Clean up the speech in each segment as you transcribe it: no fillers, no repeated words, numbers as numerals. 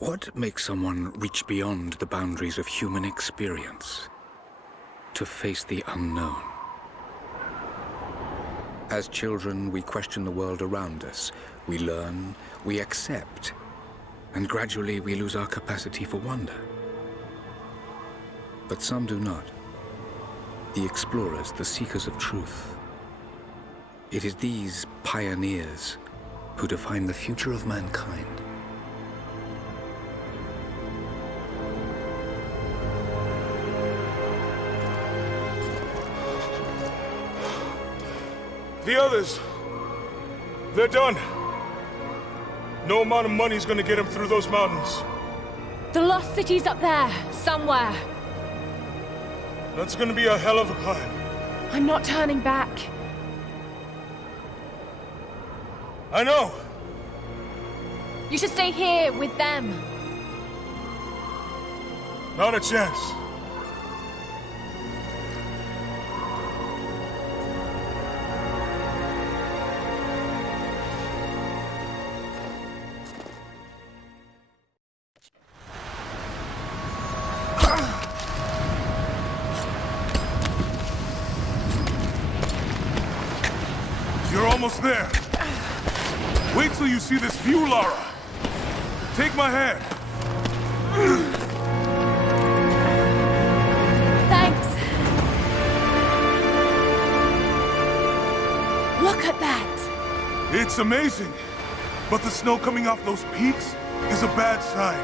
What makes someone reach beyond the boundaries of human experience to face the unknown? As children, we question the world around us. We learn, we accept, and gradually we lose our capacity for wonder. But some do not. The explorers, the seekers of truth. It is these pioneers who define the future of mankind. The others, they're done. No amount of money's gonna get them through those mountains. The lost city's up there, somewhere. That's gonna be a hell of a climb. I'm not turning back. I know. You should stay here with them. Not a chance. You're almost there. Wait till you see this view, Lara. Take my hand. Thanks. Look at that. It's amazing. But the snow coming off those peaks is a bad sign.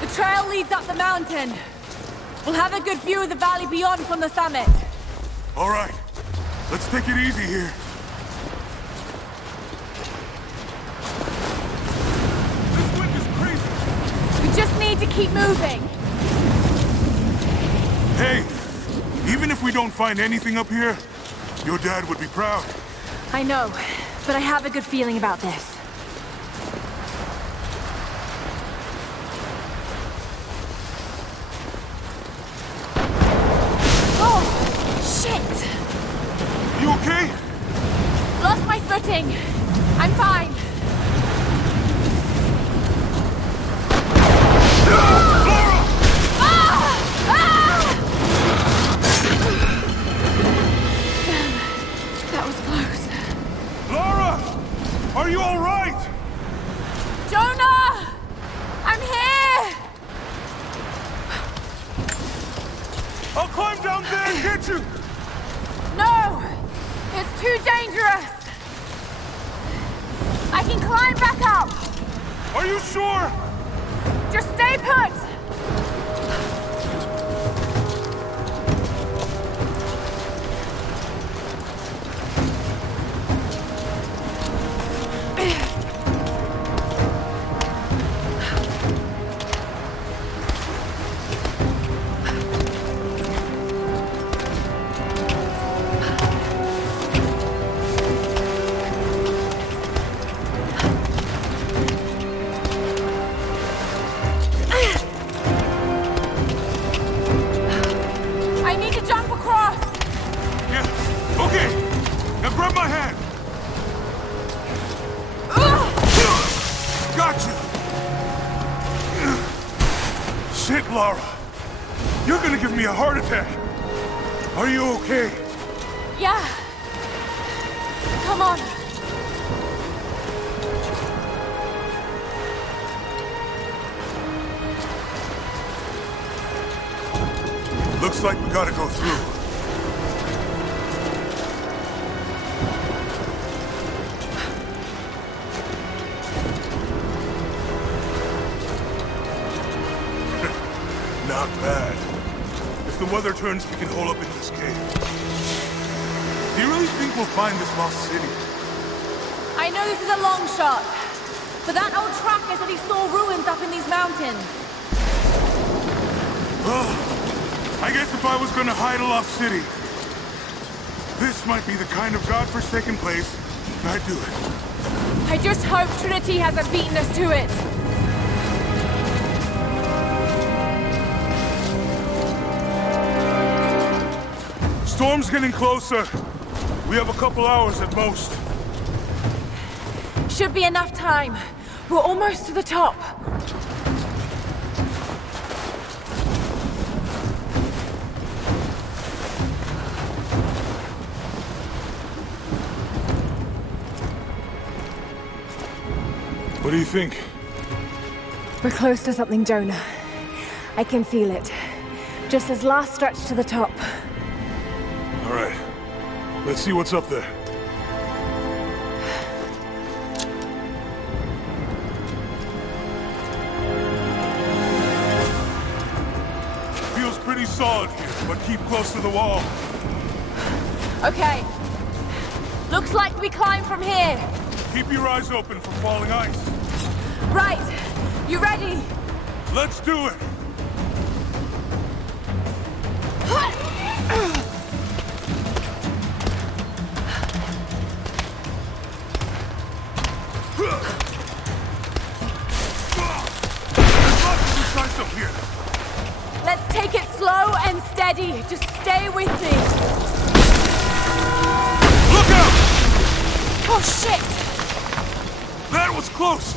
The trail leads up the mountain. We'll have a good view of the valley beyond from the summit. All right. Let's take it easy here. This wind is crazy. We just need to keep moving. Hey, even if we don't find anything up here, your dad would be proud. I know, but I have a good feeling about this. You okay? Lost my footing. I'm fine. Lara! Damn, that was close. Lara! Are you all right? Jonah! I'm here! I'll climb down there and get you! No! It's too dangerous! I can climb back up! Are you sure? Just stay put! Lara, you're gonna give me a heart attack. Are you okay? Yeah. Come on. Looks like we gotta go through. Not bad. If the weather turns, we can hole up in this cave. Do you really think we'll find this lost city? I know this is a long shot, but that old tracker said he saw ruins up in these mountains. Well, I guess if I was gonna hide a lost city, this might be the kind of godforsaken place I'd do it. I just hope Trinity hasn't beaten us to it. Storm's getting closer. We have a couple hours at most. should be enough time. We're almost to the top. What do you think? We're close to something, Jonah. I can feel it. Just this last stretch to the top. All right. Let's see what's up there. Feels pretty solid here, but keep close to the wall. Okay. Looks like we climb from here. Keep your eyes open for falling ice. Right. You ready? Let's do it! Lots of up here. Let's take it slow and steady. Just stay with me. Look out! Oh, shit! That was close!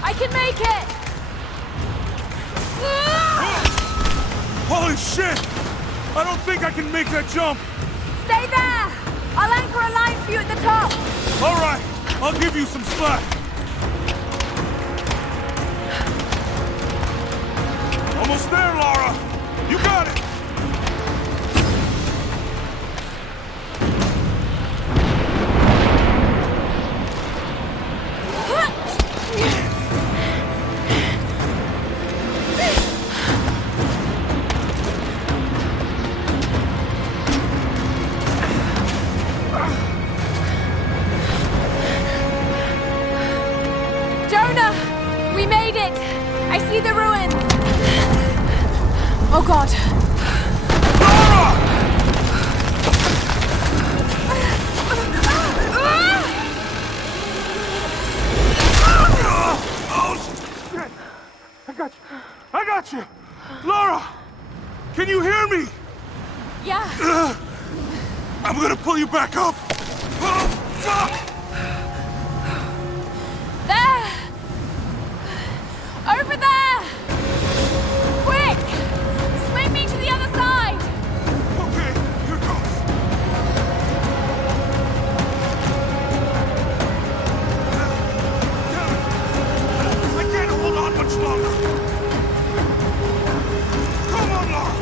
I can make it! Holy shit! I don't think I can make that jump! Stay there! I'll anchor a line for you at the top! Alright, I'll give you some slack. Almost there, Lara! You got it! We made it! I see the ruins! Oh god! Lara! Oh, shit! I got you! Lara! Can you hear me? Yeah! I'm gonna pull you back up! Oh, fuck! Over there! Quick! Swing me to the other side! Okay, here goes. I can't hold on much longer. Come on, Lara!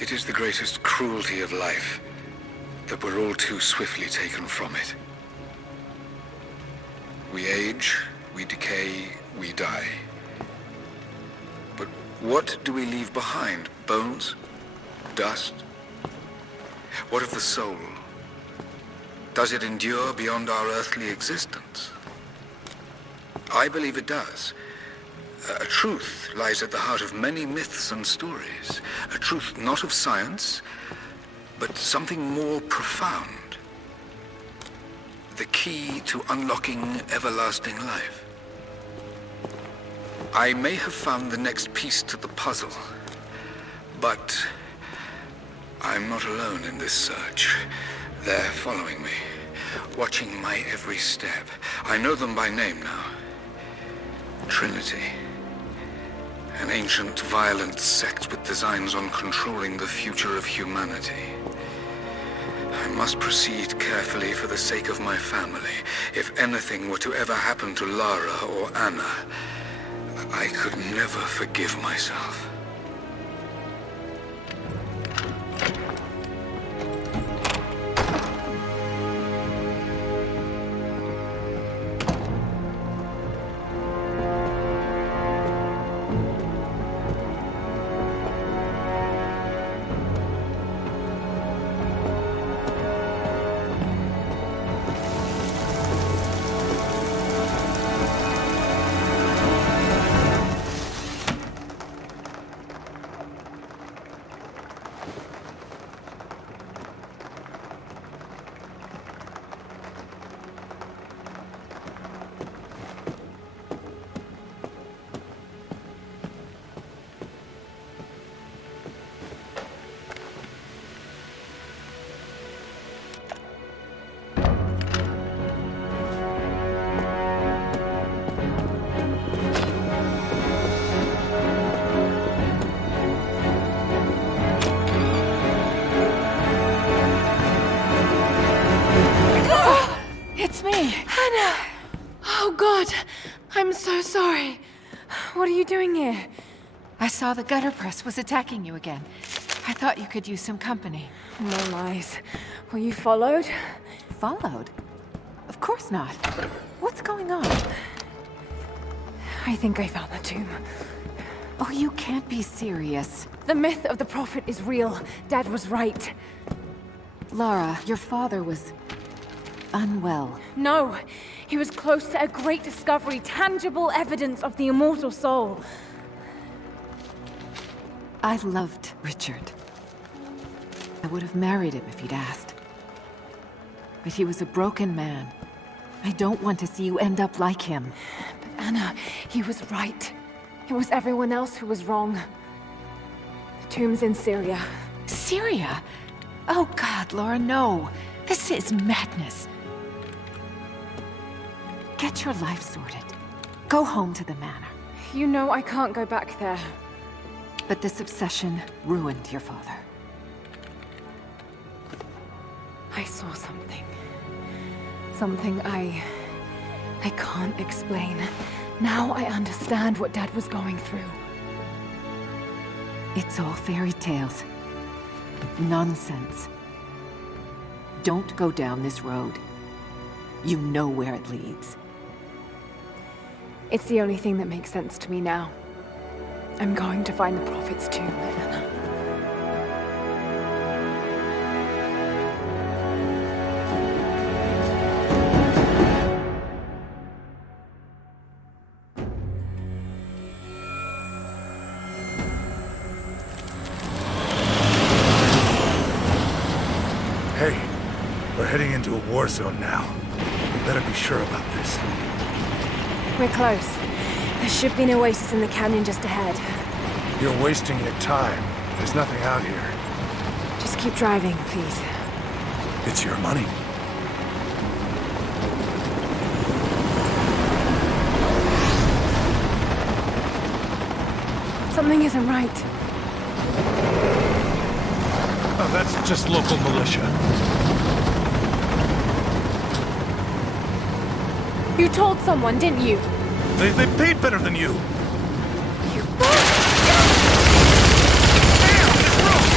It is the greatest cruelty of life that we're all too swiftly taken from it. We age, we decay, we die. But what do we leave behind? Bones? Dust? What of the soul? Does it endure beyond our earthly existence? I believe it does. A truth lies at the heart of many myths and stories. A truth not of science, but something more profound. The key to unlocking everlasting life. I may have found the next piece to the puzzle, but I'm not alone in this search. They're following me, watching my every step. I know them by name now. Trinity. An ancient, violent sect with designs on controlling the future of humanity. I must proceed carefully for the sake of my family. If anything were to ever happen to Lara or Anna, I could never forgive myself. It's me. Hannah! Oh, God. I'm so sorry. What are you doing here? I saw the gutter press was attacking you again. I thought you could use some company. No lies. Were you followed? Followed? Of course not. What's going on? I think I found the tomb. Oh, you can't be serious. The myth of the Prophet is real. Dad was right. Lara, your father was unwell. No, he was close to a great discovery, tangible evidence of the immortal soul. I loved Richard. I would have married him if he'd asked. But he was a broken man. I don't want to see you end up like him. But Anna, he was right. It was everyone else who was wrong. The tomb's in Syria. Syria? Oh God, Laura, no. This is madness. Get your life sorted. Go home to the manor. You know I can't go back there. But this obsession ruined your father. I saw something. Something I can't explain. Now I understand what Dad was going through. It's all fairy tales. Nonsense. Don't go down this road. You know where it leads. It's the only thing that makes sense to me now. I'm going to find the Prophet's tomb, Anna. Hey, we're heading into a war zone now. We better be sure about this. We're close. There should be an oasis in the canyon just ahead. You're wasting your time. There's nothing out here. Just keep driving, please. It's your money. Something isn't right. Oh, that's just local militia. You told someone, didn't you? They paid better than you. You... Damn, this road!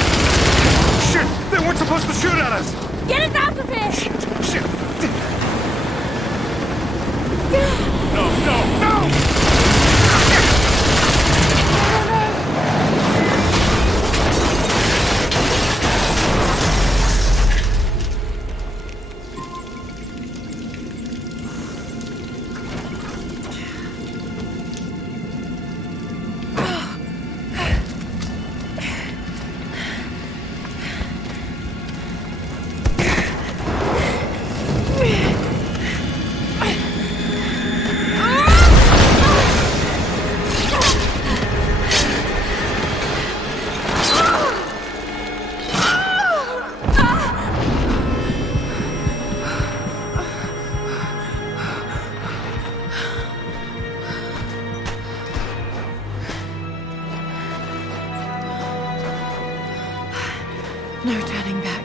No turning back.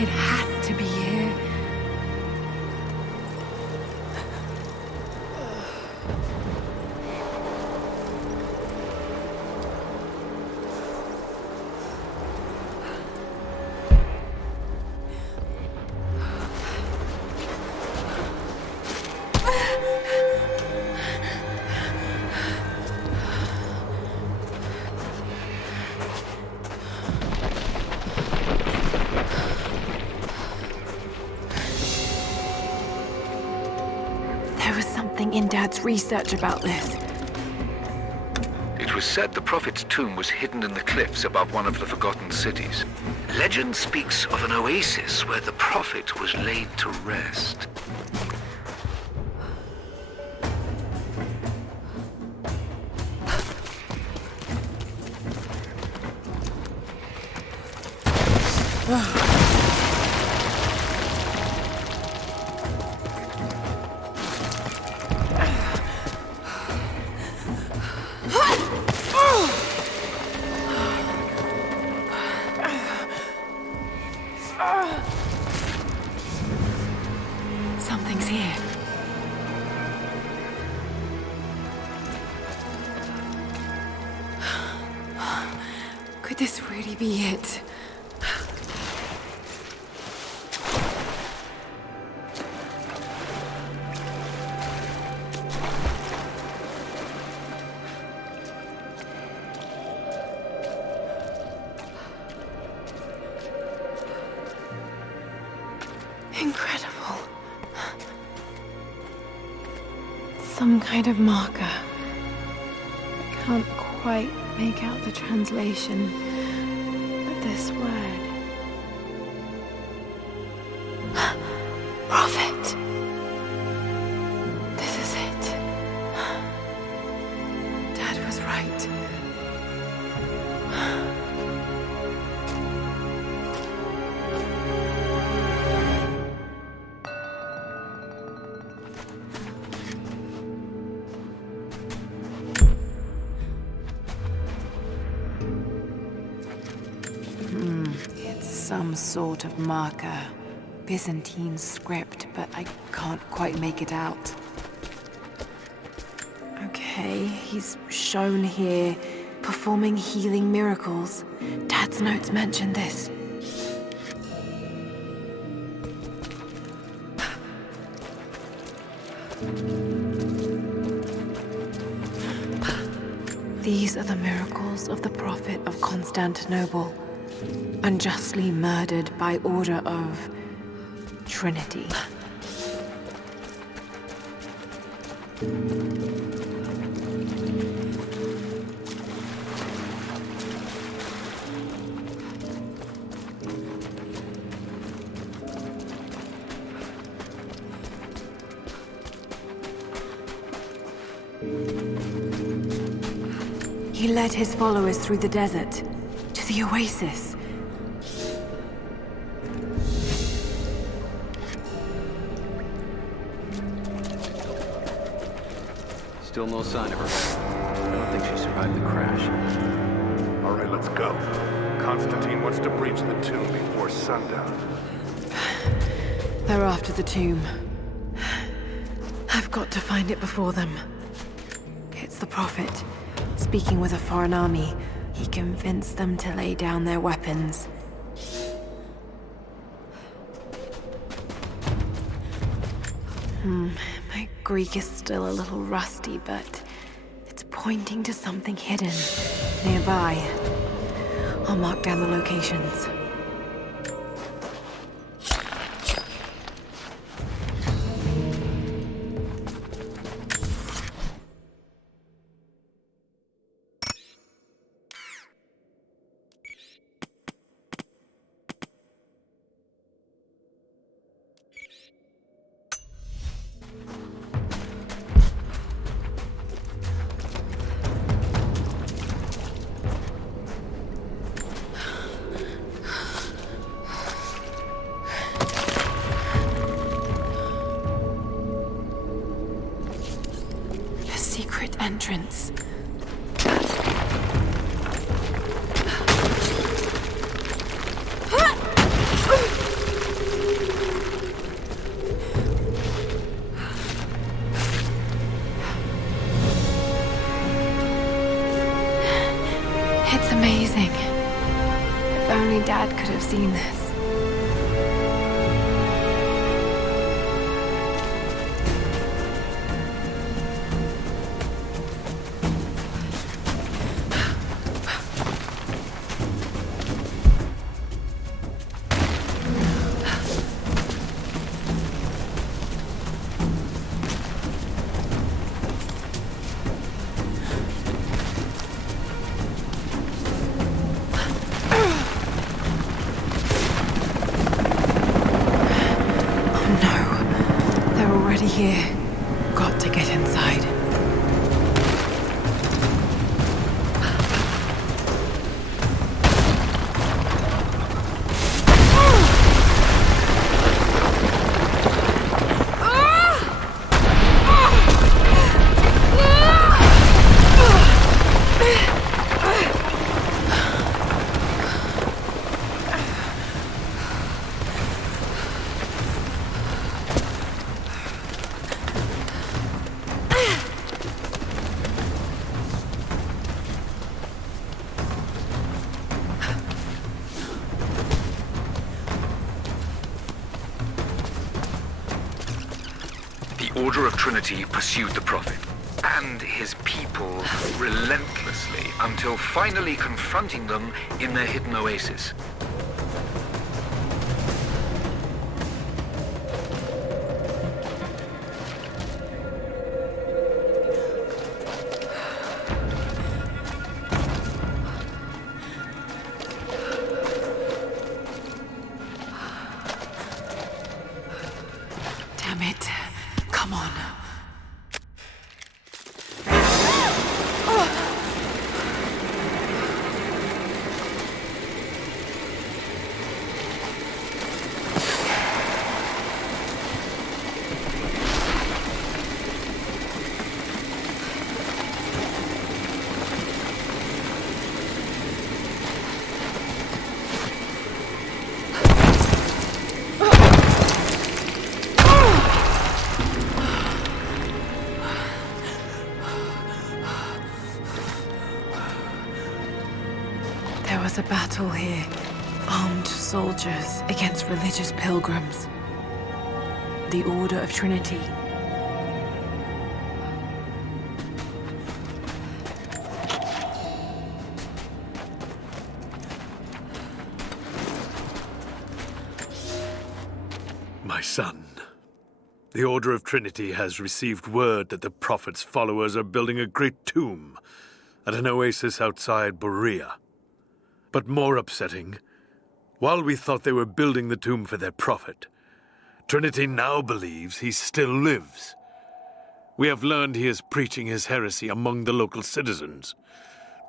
It has to be here. There was something in Dad's research about this. It was said the Prophet's tomb was hidden in the cliffs above one of the forgotten cities. Legend speaks of an oasis where the Prophet was laid to rest. Something's here. Could this really be it? Incredible. Some kind of marker. I can't quite make out the translation, but this word. Prophet. This is it. Dad was right. It's some sort of marker. Byzantine script, but I can't quite make it out. Okay, he's shown here performing healing miracles. Dad's notes mention this. These are the miracles of the Prophet of Constantinople, unjustly murdered by order of Trinity. He led his followers through the desert to the oasis. Still no sign of her. I don't think she survived the crash. All right, let's go. Constantine wants to breach the tomb before sundown. They're after the tomb. I've got to find it before them. It's the Prophet. Speaking with a foreign army, he convinced them to lay down their weapons. My Greek is still a little rusty, but it's pointing to something hidden nearby. I'll mark down the locations. Secret entrance. only Dad could have seen this. Here. Got to get inside. The Order of Trinity pursued the Prophet and his people relentlessly until finally confronting them in their hidden oasis. Damn it. Come on. There was a battle here. Armed soldiers against religious pilgrims. The Order of Trinity. My son, the Order of Trinity has received word that the Prophet's followers are building a great tomb at an oasis outside Berea. But more upsetting, while we thought they were building the tomb for their Prophet, Trinity now believes he still lives. We have learned he is preaching his heresy among the local citizens,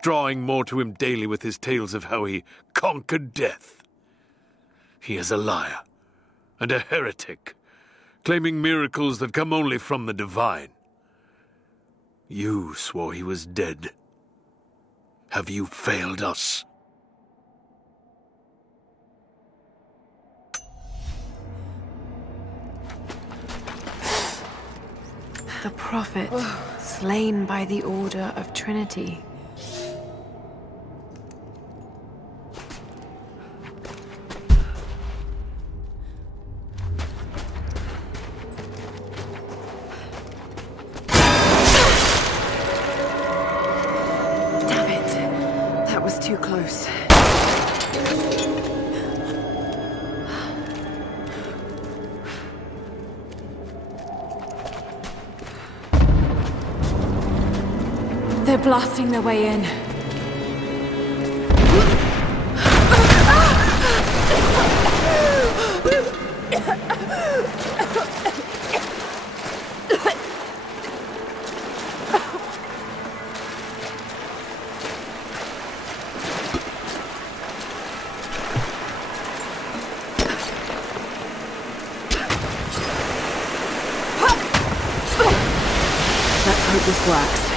drawing more to him daily with his tales of how he conquered death. He is a liar and a heretic, claiming miracles that come only from the divine. You swore he was dead. Have you failed us? The Prophet, slain by the Order of Trinity. Damn it. That was too close. They're blasting their way in. Let's hope this works.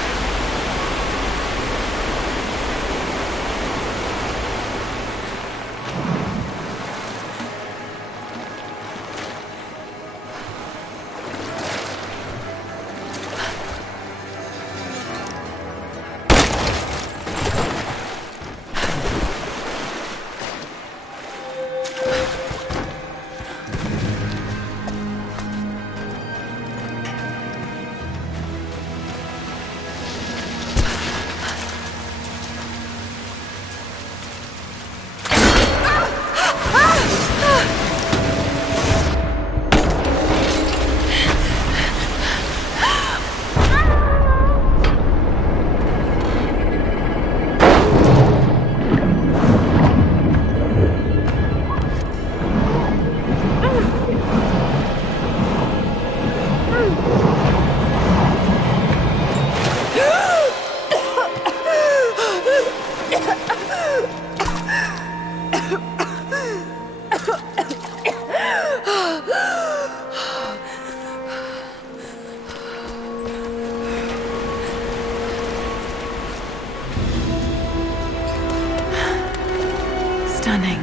Stunning.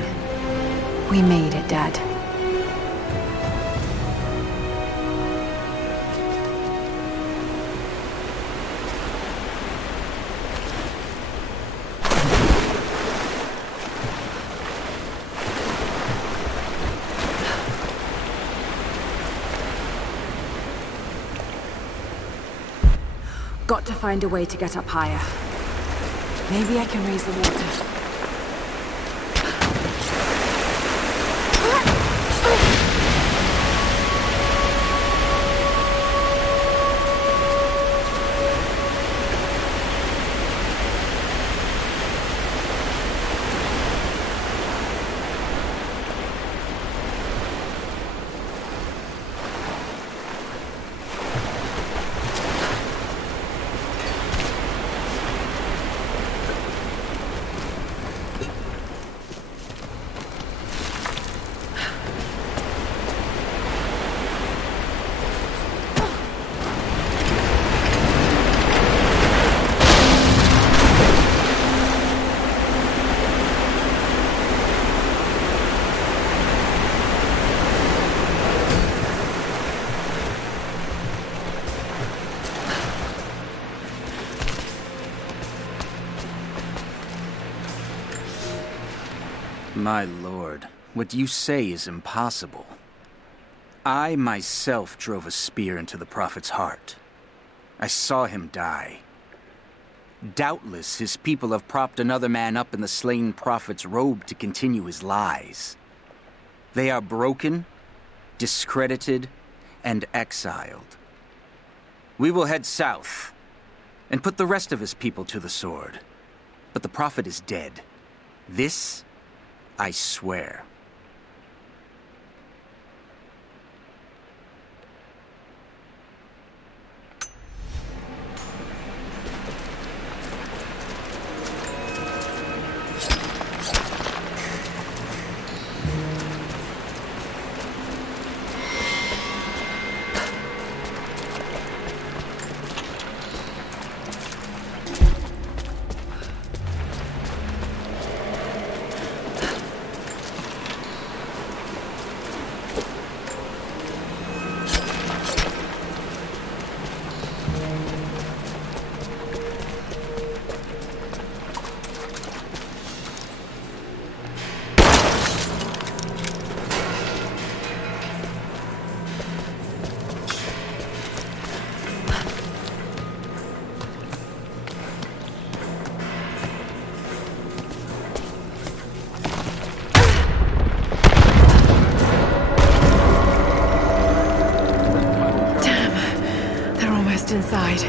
We made it, Dad. Got to find a way to get up higher. Maybe I can raise the water. My lord, what you say is impossible. I myself drove a spear into the Prophet's heart. I saw him die. Doubtless his people have propped another man up in the slain Prophet's robe to continue his lies. They are broken, discredited, and exiled. We will head south and put the rest of his people to the sword. But the Prophet is dead. This I swear. Inside.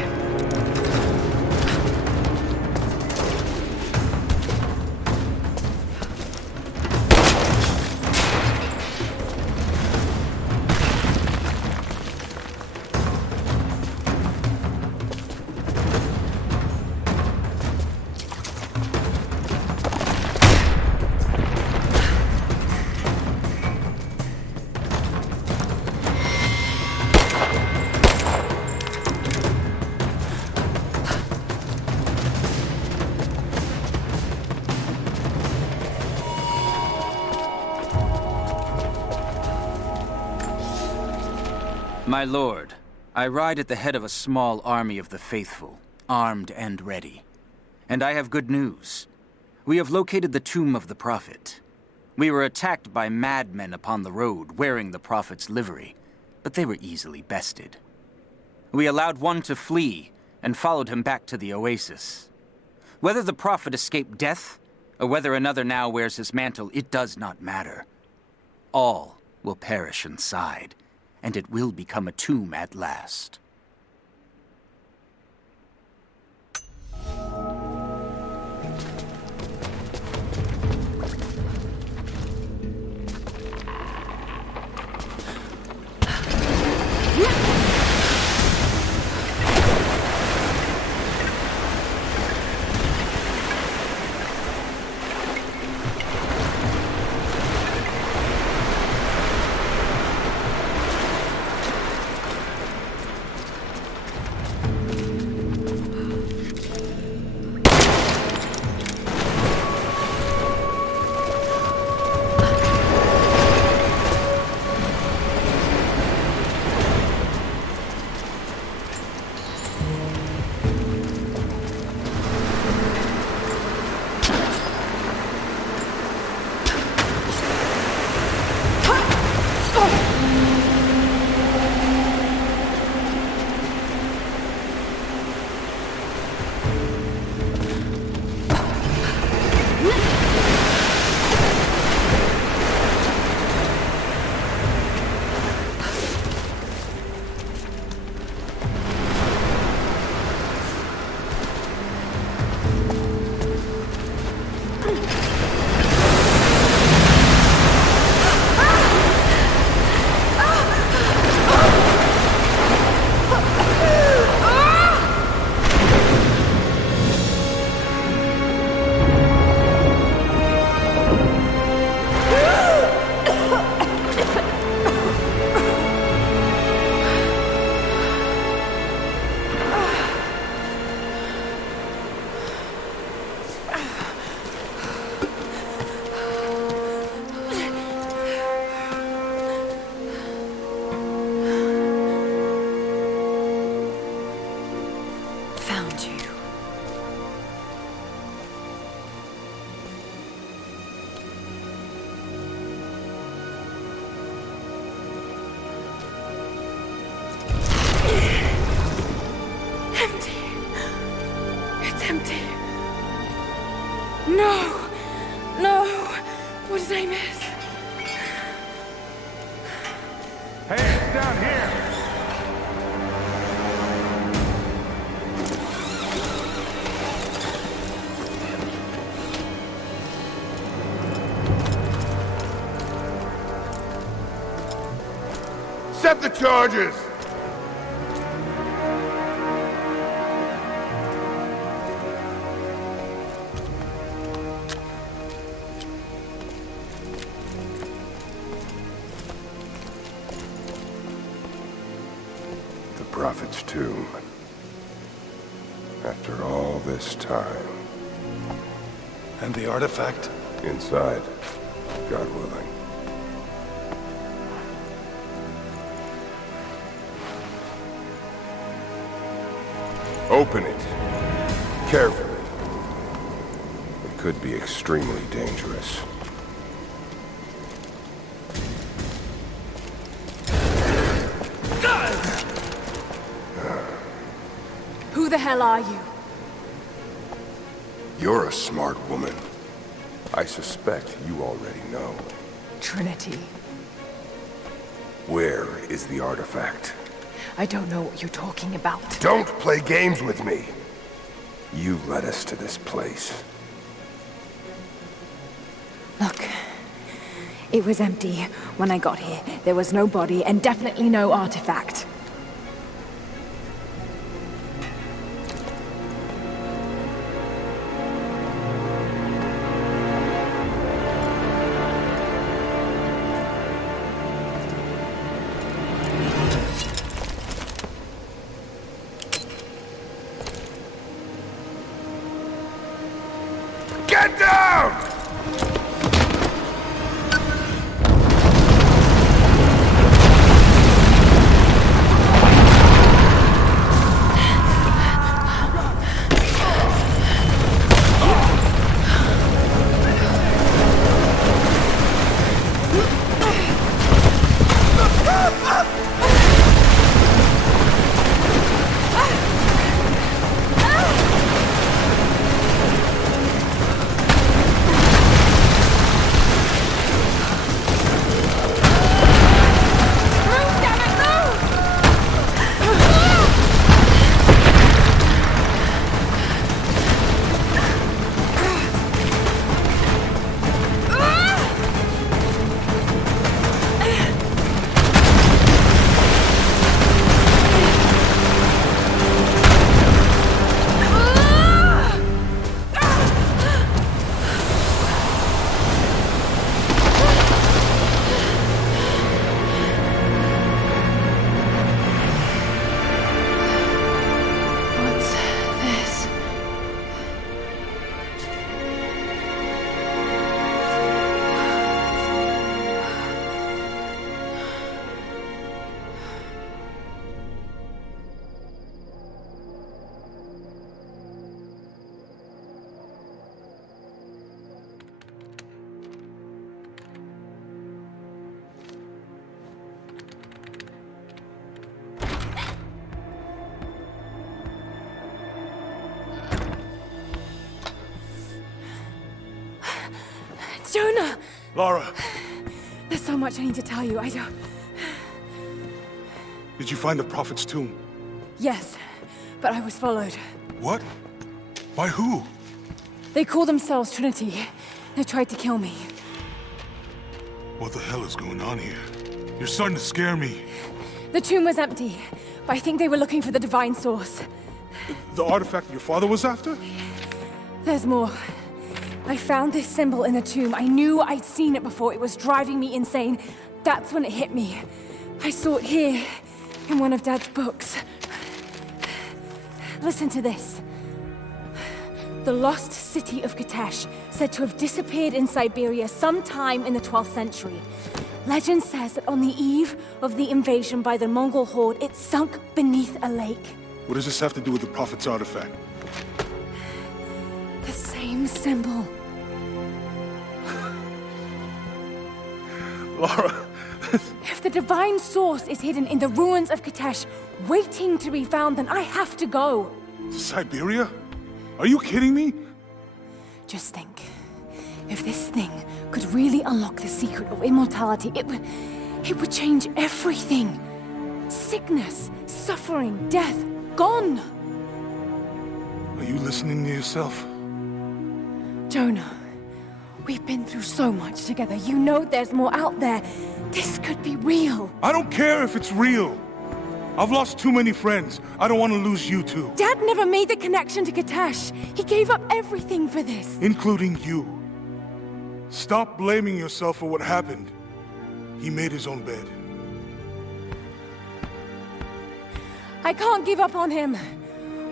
My lord, I ride at the head of a small army of the faithful, armed and ready. And I have good news. We have located the tomb of the Prophet. We were attacked by madmen upon the road, wearing the Prophet's livery, but they were easily bested. We allowed one to flee, and followed him back to the oasis. Whether the Prophet escaped death, or whether another now wears his mantle, it does not matter. All will perish inside, and it will become a tomb at last. accept the charges! The Prophet's tomb. After all this time. And the artifact? Inside, God willing. Open it. Carefully. It could be extremely dangerous. Who the hell are you? You're a smart woman. I suspect you already know. Trinity. Where is the artifact? I don't know what you're talking about. Don't play games with me! You led us to this place. Look, it was empty when I got here. There was no body and definitely no artifact. Get down! Jonah! Lara, There's so much I need to tell you. I don't... did you find the Prophet's tomb? Yes, but I was followed. What? By who? They call themselves Trinity. They tried to kill me. What the hell is going on here? You're starting to scare me. The tomb was empty, but I think they were looking for the divine source. The artifact your father was after? There's more. I found this symbol in the tomb. I knew I'd seen it before. It was driving me insane. That's when it hit me. I saw it here, in one of Dad's books. Listen to this. The lost city of Katesh, said to have disappeared in Siberia sometime in the 12th century. Legend says that on the eve of the invasion by the Mongol horde, it sunk beneath a lake. What does this have to do with the Prophet's artifact? The same symbol. Lara! If the divine source is hidden in the ruins of Katesh, waiting to be found, then I have to go. Siberia? Are you kidding me? Just think. If this thing could really unlock the secret of immortality, it would change everything. Sickness, suffering, death, gone. Are you listening to yourself? Jonah, We've been through so much together. You know there's more out there. This could be real. I don't care if it's real. I've lost too many friends. I don't want to lose you too. Dad never made the connection to Katash. He gave up everything for this. Including you. Stop blaming yourself for what happened. He made his own bed. I can't give up on him.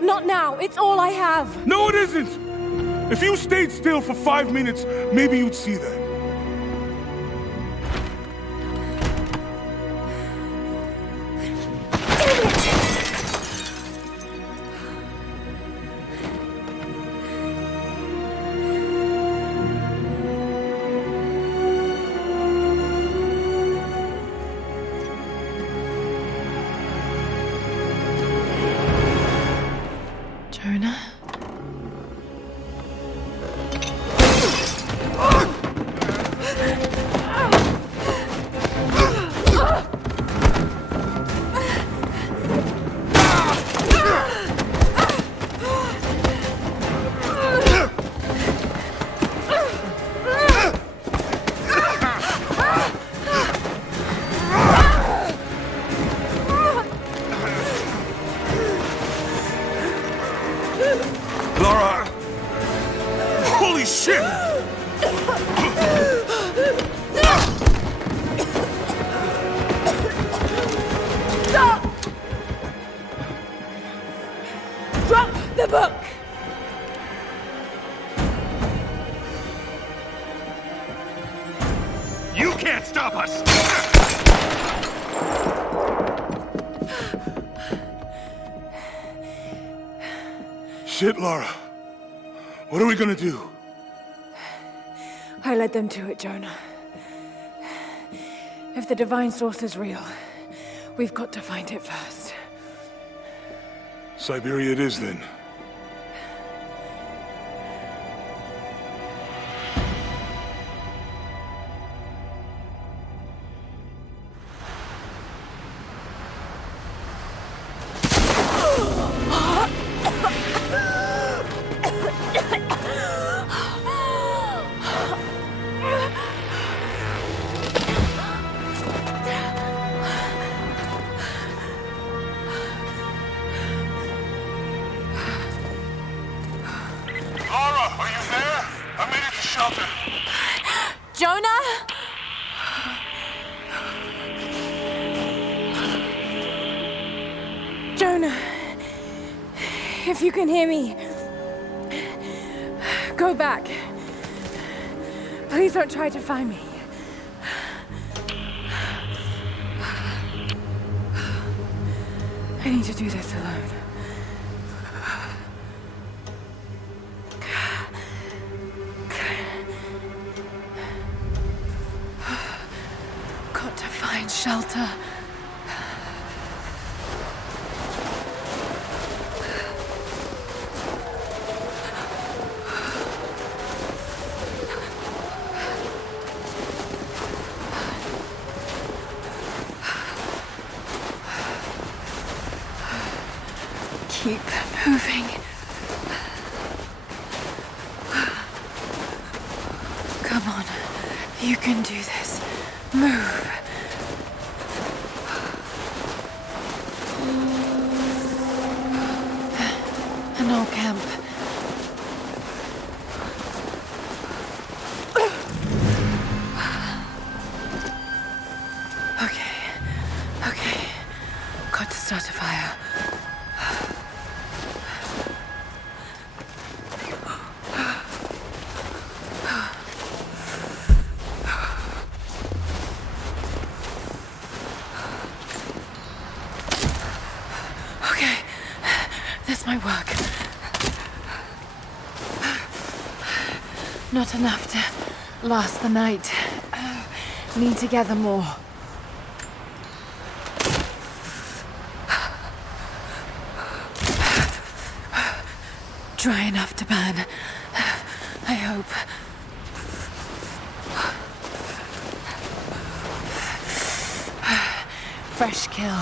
Not now. It's all I have. No, it isn't! If you stayed still for 5 minutes, maybe you'd see that. Jonah? Lara! Holy shit! Stop! Drop the book! You can't stop us! Shit, Lara. What are we gonna do? I led them to it, Jonah. If the divine source is real, we've got to find it first. Siberia it is, then. Lara, are you there? I made it to shelter. Jonah? Jonah, if you can hear me, go back. Please don't try to find me. I need to do this alone. Got to find shelter. Keep moving. Come on. You can do this. Move. An old camp. Okay. Got to start a fire. Okay, this might work. Not enough to last the night. Need to gather more. Dry enough to burn. I hope. Fresh kill.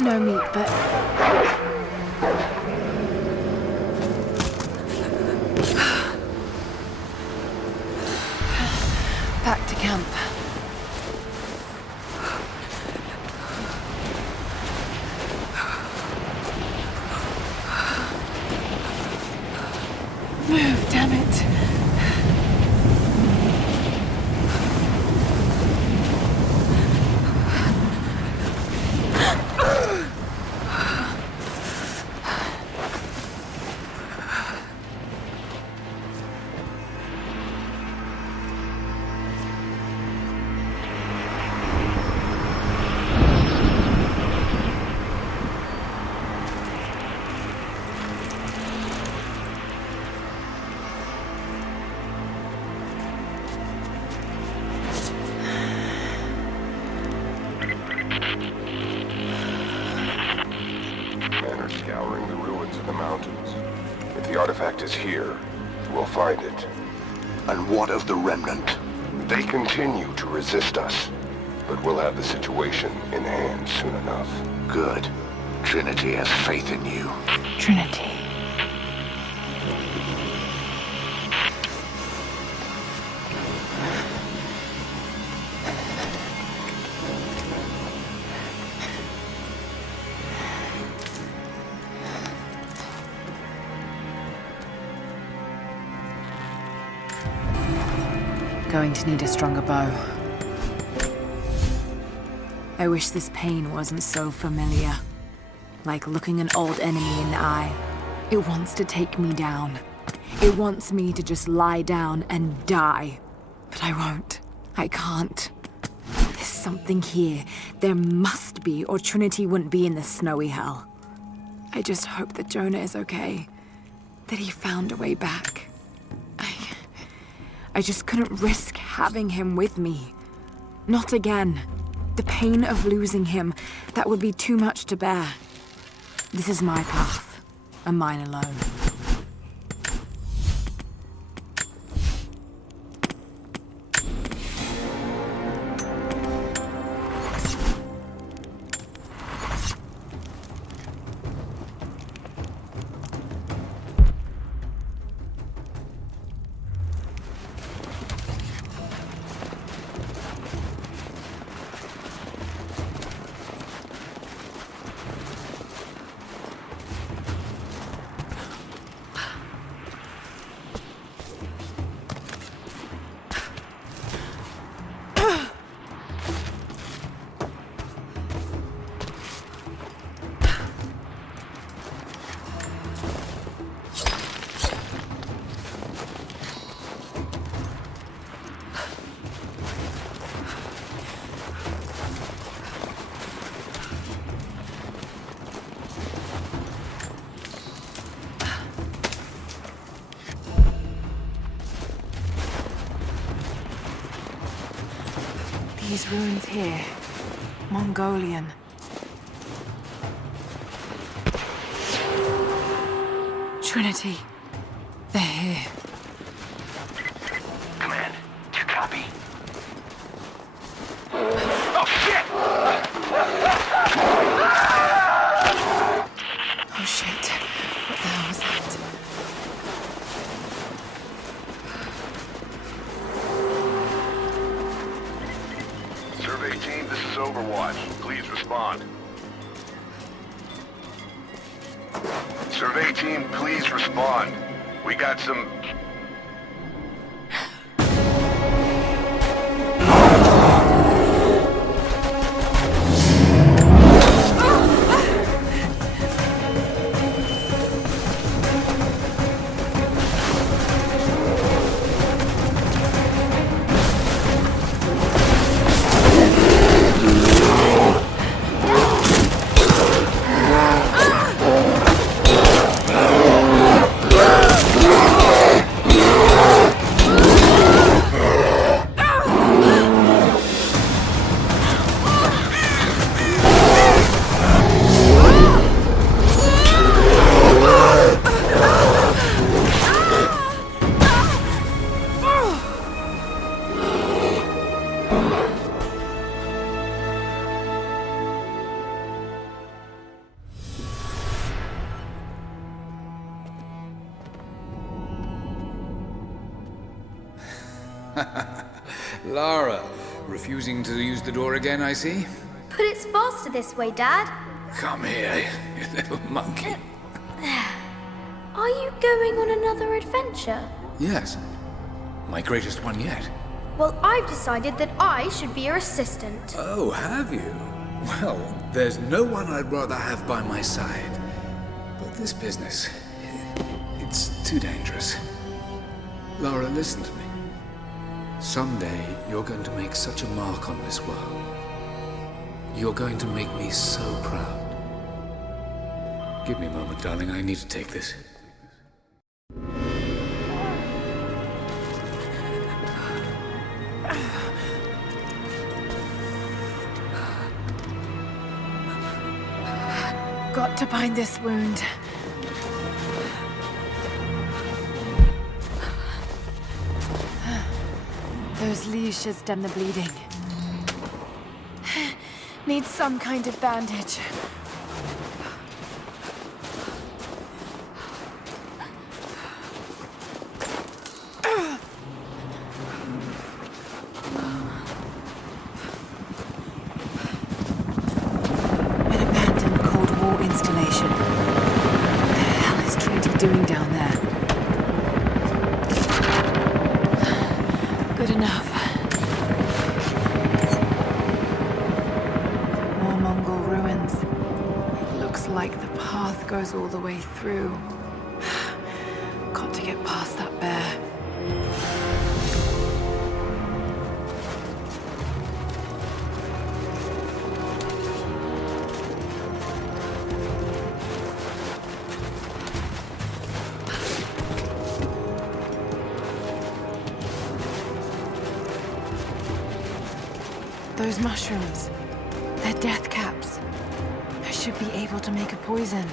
No meat, but... Back to camp. Move, damn it. Men are scouring the ruins of the mountains. If the artifact is here, we'll find it. And what of the remnant? They continue to resist us, but we'll have the situation in hand soon enough. Good. Trinity has faith in you. Trinity. Going to need a stronger bow. I wish this pain wasn't so familiar. Like looking an old enemy in the eye. It wants to take me down. It wants me to just lie down and die. But I won't. I can't. There's something here. There must be, or Trinity wouldn't be in this snowy hell. I just hope that Jonah is okay. That he found a way back. I just couldn't risk having him with me. Not again. The pain of losing him, that would be too much to bear. This is my path, and mine alone. These ruins here, Mongolian. Trinity, they're here. Command, do you copy? Oh, shit! Oh shit, what the hell was that? Survey team, this is Overwatch. Please respond. Survey team, please respond. We got some... Lara, refusing to use the door again, I see? But it's faster this way, Dad. Come here, you little monkey. Are you going on another adventure? Yes, my greatest one yet. Well, I've decided that I should be your assistant. Oh, have you? Well, there's no one I'd rather have by my side. But this business, it's too dangerous. Lara, listen to me. Someday, you're going to make such a mark on this world. You're going to make me so proud. Give me a moment, darling. I need to take this. Got to bind this wound. Those leaves should stem the bleeding. Need some kind of bandage. An abandoned Cold War installation. What the hell is Trinity doing down there? Good enough. More Mongol ruins. It looks like the path goes all the way through. Got to get past that bear. Those mushrooms, they're death caps. I should be able to make a poison.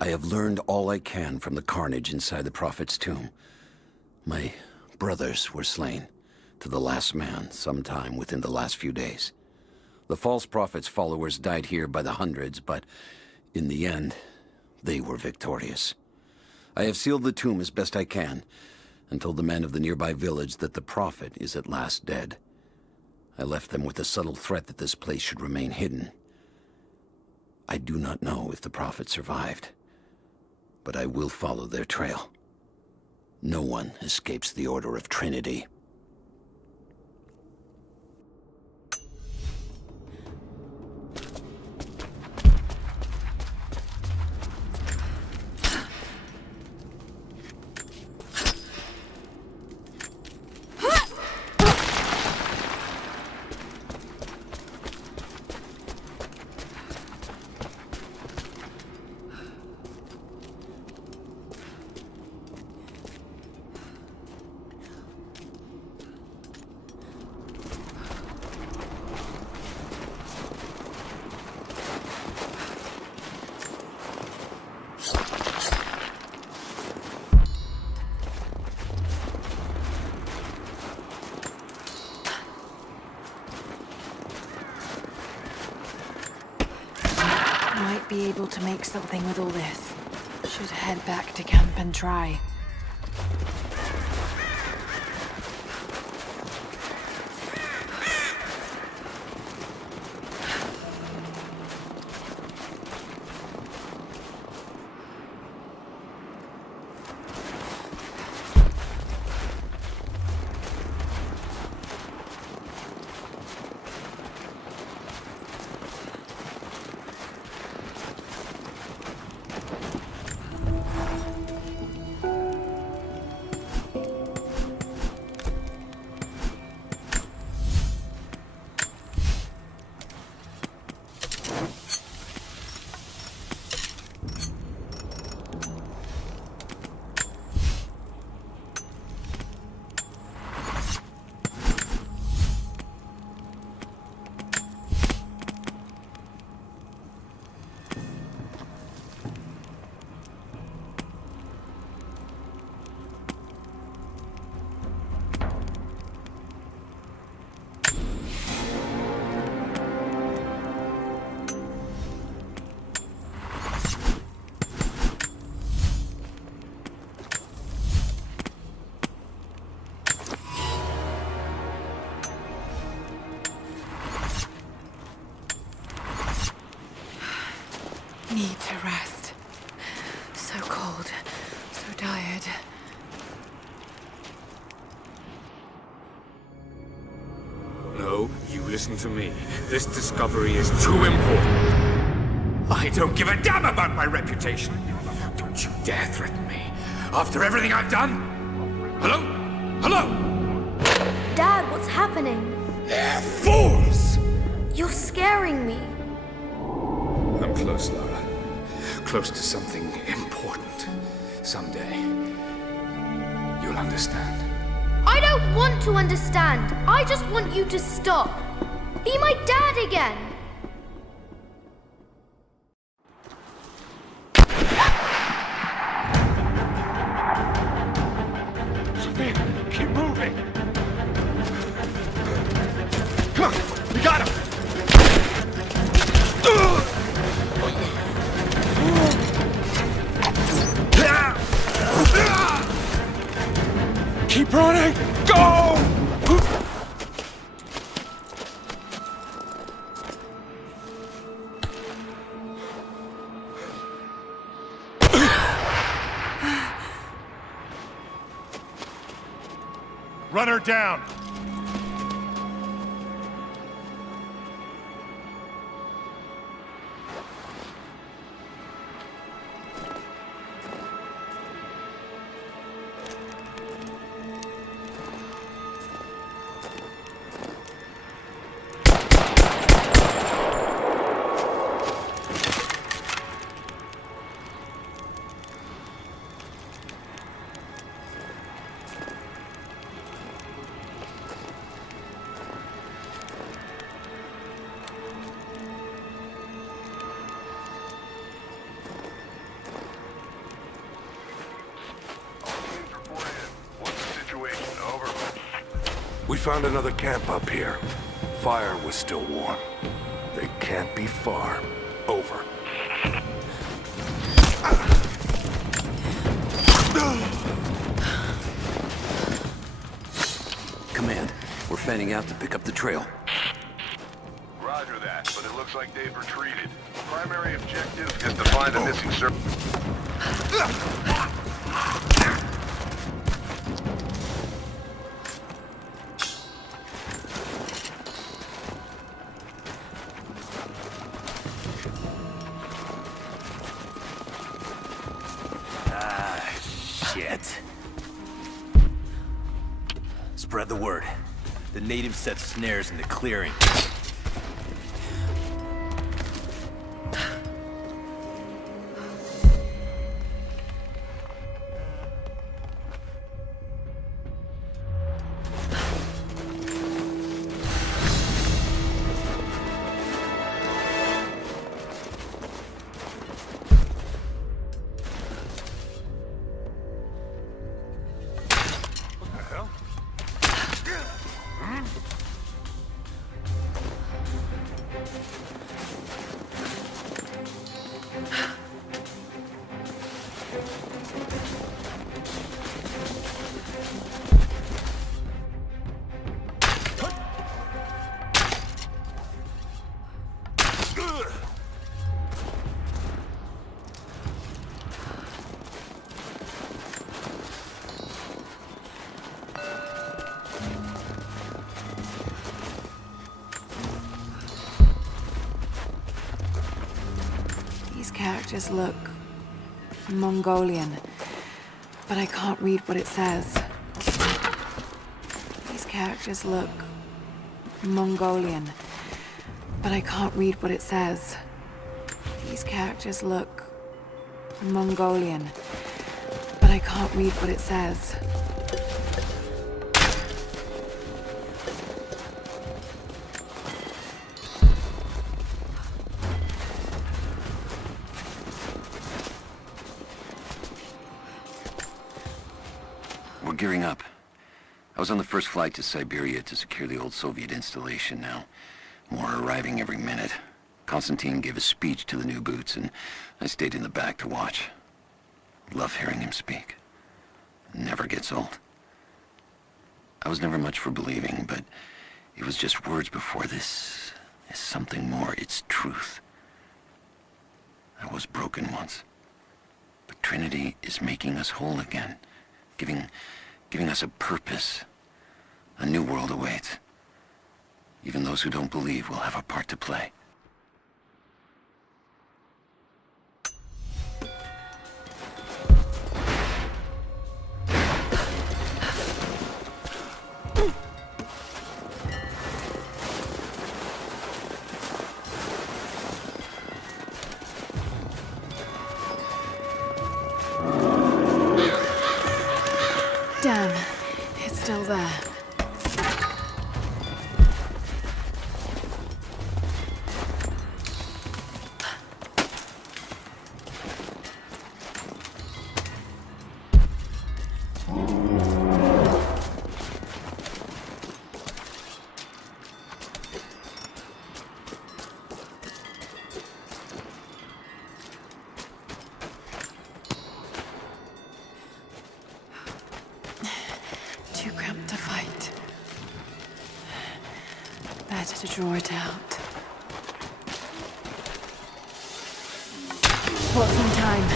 I have learned all I can from the carnage inside the Prophet's tomb. My brothers were slain, to the last man, sometime within the last few days. The false Prophet's followers died here by the hundreds, but in the end, they were victorious. I have sealed the tomb as best I can, and told the men of the nearby village that the Prophet is at last dead. I left them with the subtle threat that this place should remain hidden. I do not know if the Prophet survived, but I will follow their trail. No one escapes the Order of Trinity. Might be able to make something with all this. should head back to camp and try. Need to rest. So cold, so tired. No, you listen to me. This discovery is too important. I don't give a damn about my reputation. Don't you dare threaten me. After everything I've done? Hello? Hello? Dad, what's happening? They're fools! You're scaring me. I'm close, Lara. Close to something important. Someday, you'll understand. I don't want to understand. I just want you to stop. Be my dad again. Sophia, keep moving. Come on, we got him. Keep running! Go! Run her down! We found another camp up here. Fire was still warm. They can't be far. Over. Command, we're fanning out to pick up the trail. Roger that, but it looks like they've retreated. Primary objective is to find the missing servant. Shit. Spread the word. The natives set snares in the clearing. These characters look Mongolian, but I can't read what it says. These characters look Mongolian, but I can't read what it says. These characters look Mongolian, but I can't read what it says. We're gearing up. I was on the first flight to Siberia to secure the old Soviet installation now. More are arriving every minute. Konstantin gave a speech to the new boots, and I stayed in the back to watch. Love hearing him speak. Never gets old. I was never much for believing, but it was just words before. This is something more. It's truth. I was broken once. But Trinity is making us whole again. Giving us a purpose. A new world awaits. Even those who don't believe will have a part to play. Damn, it's still there. Too cramped to fight. Better to draw it out. Bought some time.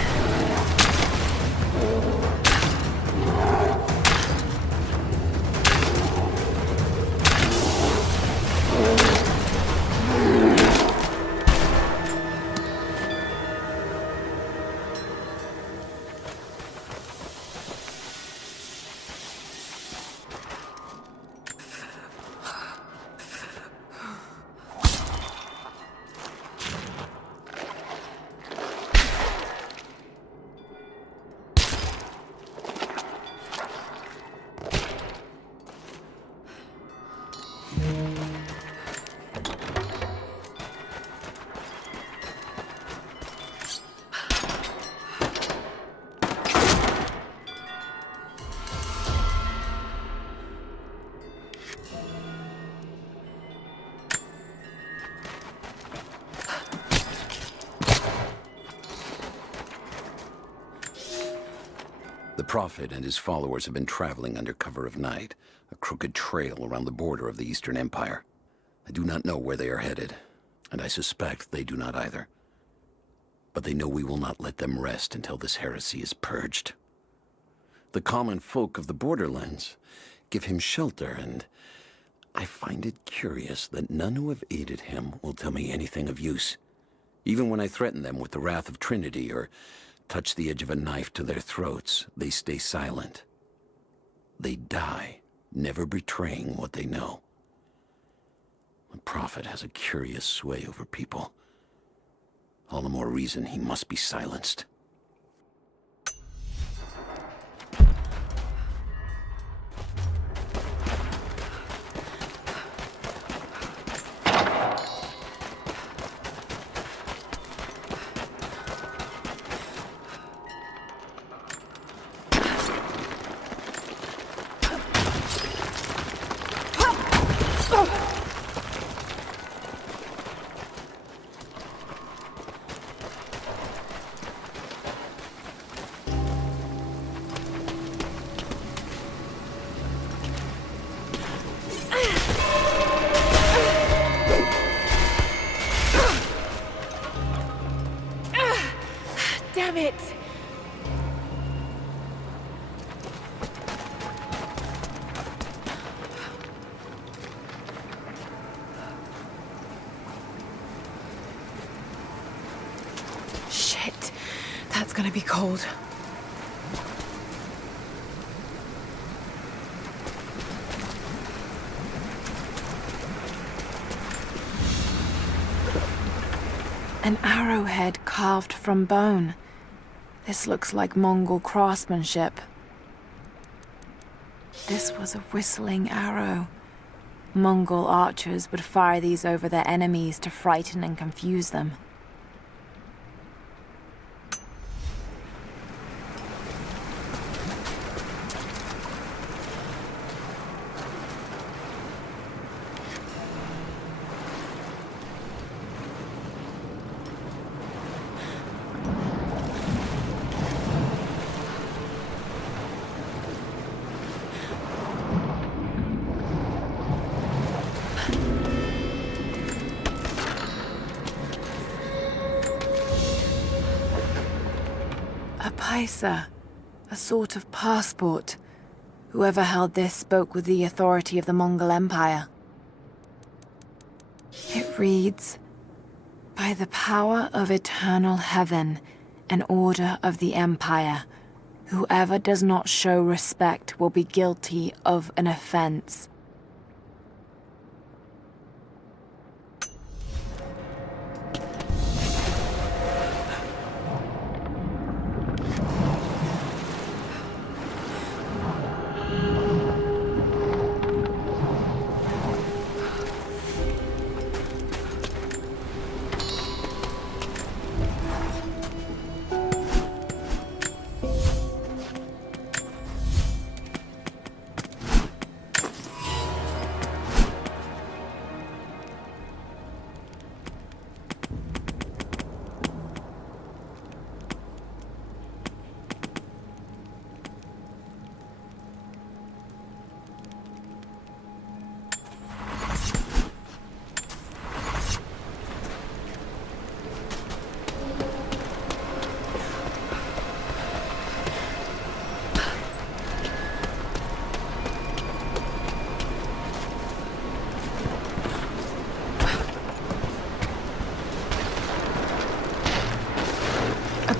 The Prophet and his followers have been traveling under cover of night, a crooked trail around the border of the Eastern Empire. I do not know where they are headed, and I suspect they do not either. But they know we will not let them rest until this heresy is purged. The common folk of the borderlands give him shelter, and I find it curious that none who have aided him will tell me anything of use. Even when I threaten them with the wrath of Trinity or touch the edge of a knife to their throats, they stay silent. They die, never betraying what they know. The Prophet has a curious sway over people. All the more reason he must be silenced. gonna be cold. An arrowhead carved from bone. This looks like Mongol craftsmanship. This was a whistling arrow. Mongol archers would fire these over their enemies to frighten and confuse them. A sort of passport. Whoever held this spoke with the authority of the Mongol Empire. It reads, "By the power of eternal heaven and order of the Empire, whoever does not show respect will be guilty of an offense."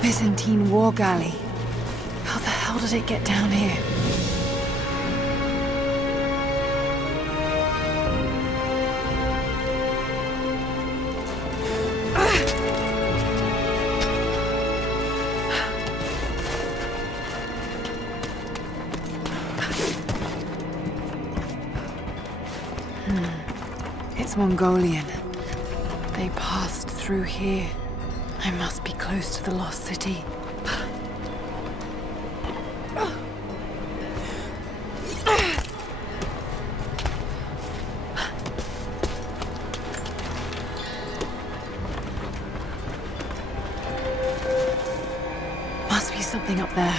Byzantine war galley. How the hell did it get down here? It's Mongolian. They passed through here. I must be close to the lost city. Must be something up there.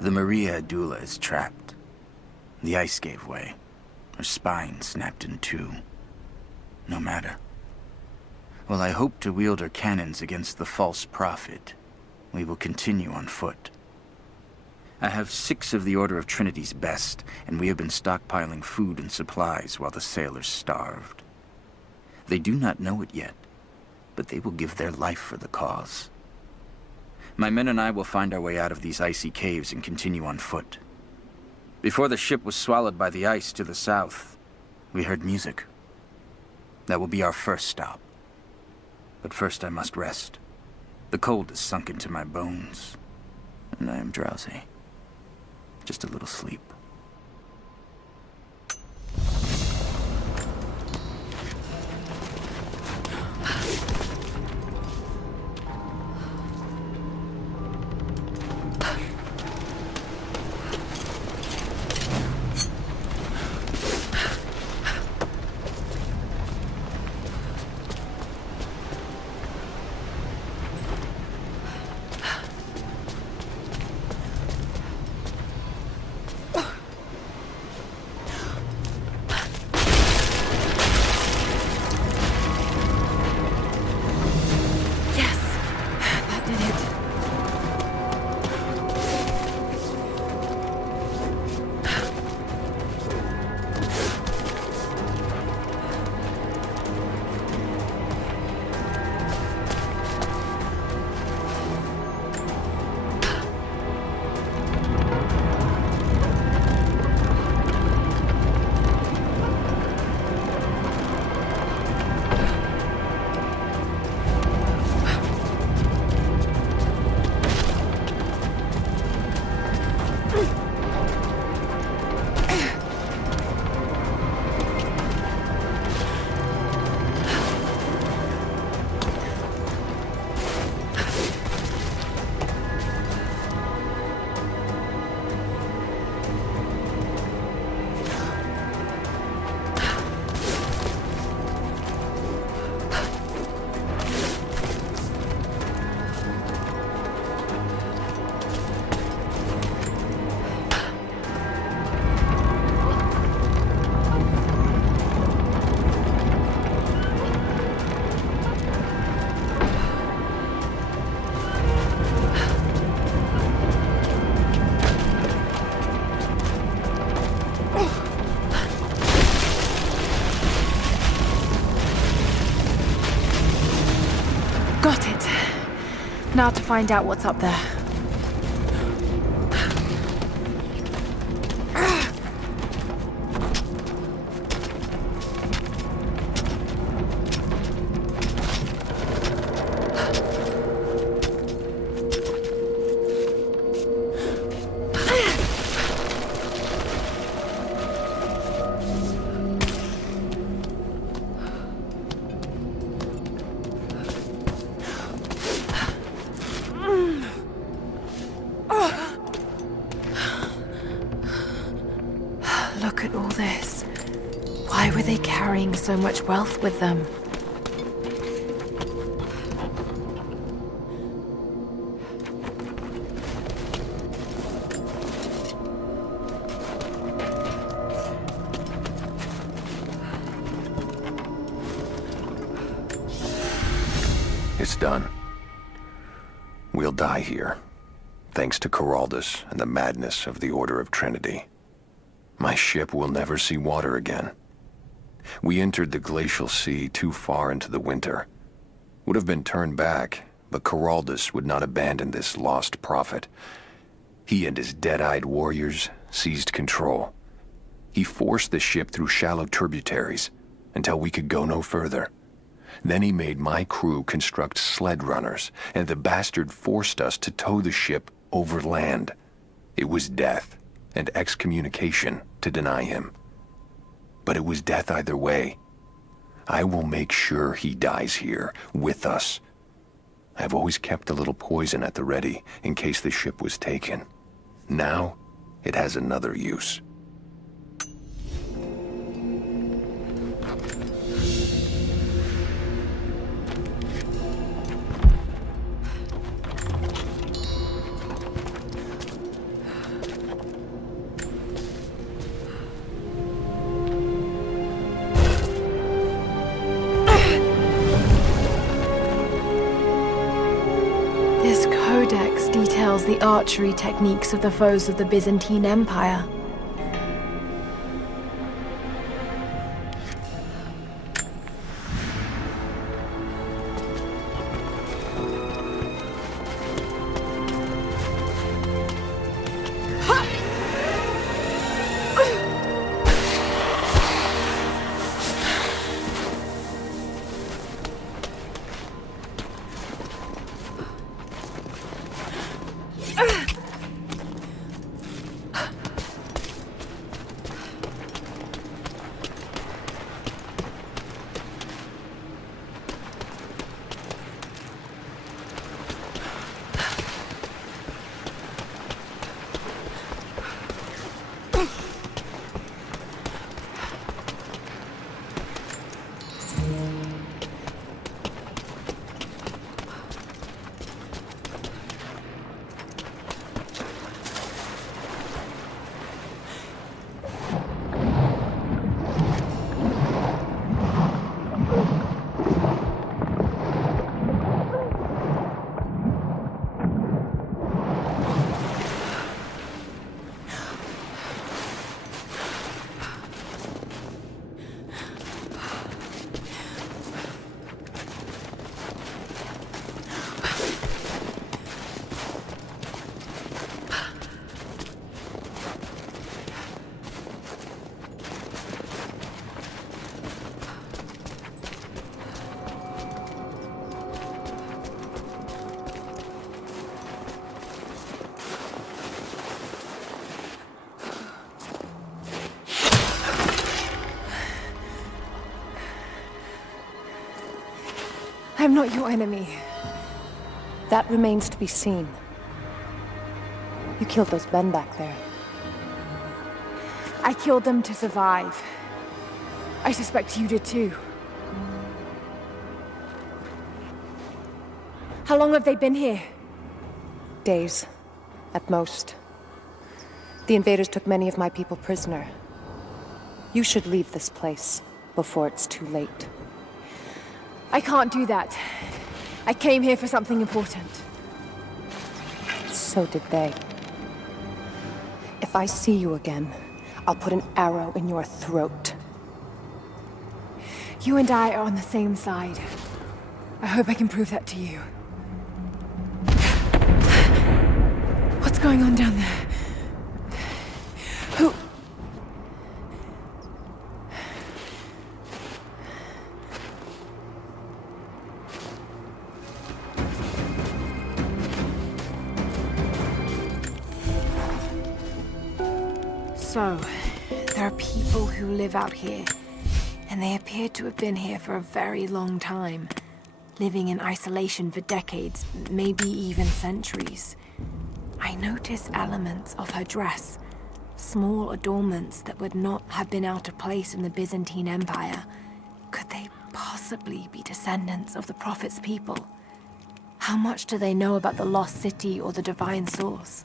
The Maria Adula is trapped. The ice gave way. Her spine snapped in two. No matter. While I hope to wield her cannons against the false prophet, we will continue on foot. I have 6 of the Order of Trinity's best, and we have been stockpiling food and supplies while the sailors starved. They do not know it yet, but they will give their life for the cause. My men and I will find our way out of these icy caves and continue on foot. Before the ship was swallowed by the ice to the south, we heard music. That will be our first stop. But first I must rest. The cold has sunk into my bones, and I am drowsy. Just a little sleep. now to find out what's up there. Look at all this. Why were they carrying so much wealth with them? It's done. We'll die here, thanks to Coraldus and the madness of the Order of Trinity. My ship will never see water again. We entered the glacial sea too far into the winter. Would have been turned back, but Coraldus would not abandon this lost prophet. He and his dead-eyed warriors seized control. He forced the ship through shallow tributaries until we could go no further. Then he made my crew construct sled runners, and the bastard forced us to tow the ship over land. It was death and excommunication to deny him. But it was death either way. I will make sure he dies here, with us. I've always kept a little poison at the ready, in case the ship was taken. Now, it has another use. This codex details the archery techniques of the foes of the Byzantine Empire. I'm not your enemy. That remains to be seen. You killed those men back there. I killed them to survive. I suspect you did too. How long have they been here? Days, at most. The invaders took many of my people prisoner. You should leave this place before it's too late. I can't do that. I came here for something important. So did they. If I see you again, I'll put an arrow in your throat. You and I are on the same side. I hope I can prove that to you. going on down there? Who... So, there are people who live out here, and they appear to have been here for a very long time, living in isolation for decades, maybe even centuries. I notice elements of her dress, small adornments that would not have been out of place in the Byzantine Empire. Could they possibly be descendants of the Prophet's people? How much do they know about the lost city or the divine source?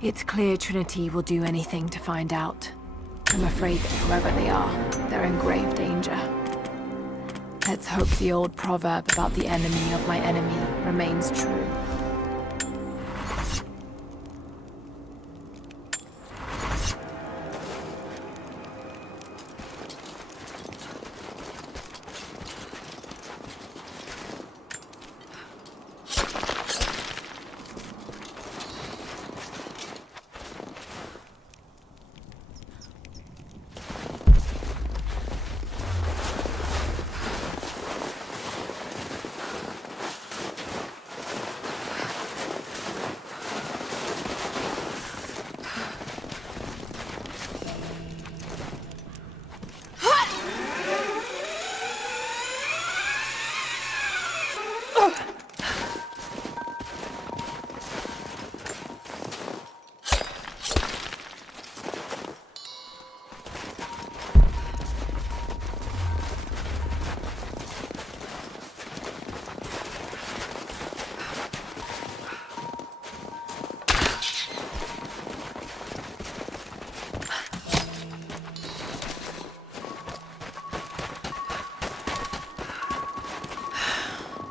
It's clear Trinity will do anything to find out. I'm afraid that whoever they are, they're in grave danger. Let's hope the old proverb about the enemy of my enemy remains true.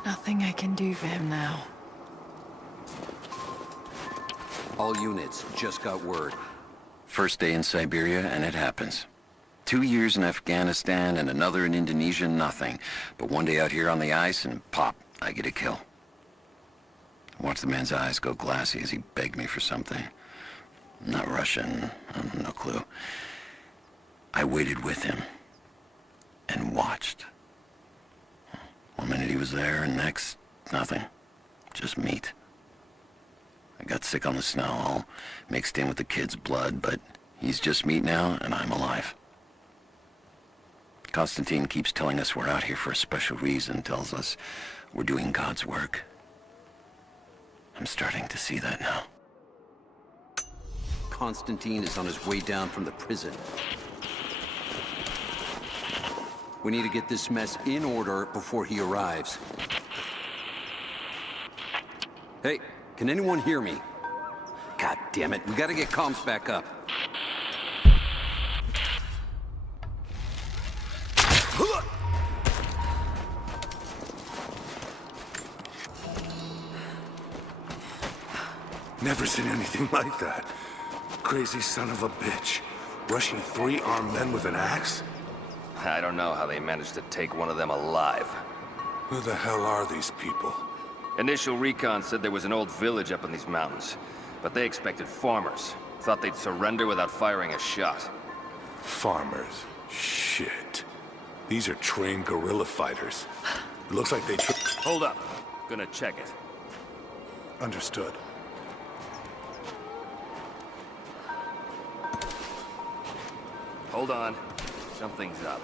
Nothing I can do for him now. All units just got word. First day in Siberia, and it happens. 2 years in Afghanistan and another in Indonesia, nothing. But one day out here on the ice, and pop, I get a kill. I watched the man's eyes go glassy as he begged me for something. Not Russian, no clue. I waited with him and watched. One minute he was there, and next, nothing. Just meat. I got sick on the snow, all mixed in with the kid's blood, but he's just meat now, and I'm alive. Constantine keeps telling us we're out here for a special reason, tells us we're doing God's work. I'm starting to see that now. Constantine is on his way down from the prison. We need to get this mess in order before he arrives. Hey, can anyone hear me? God damn it, we gotta get comms back up. Never seen anything like that. Crazy son of a bitch. Rushing 3 armed men with an axe? I don't know how they managed to take one of them alive. Who the hell are these people? Initial recon said there was an old village up in these mountains, but they expected farmers. Thought they'd surrender without firing a shot. Farmers? Shit. These are trained guerrilla fighters. It looks like they Hold up. Gonna check it. Understood. Hold on. Something's up.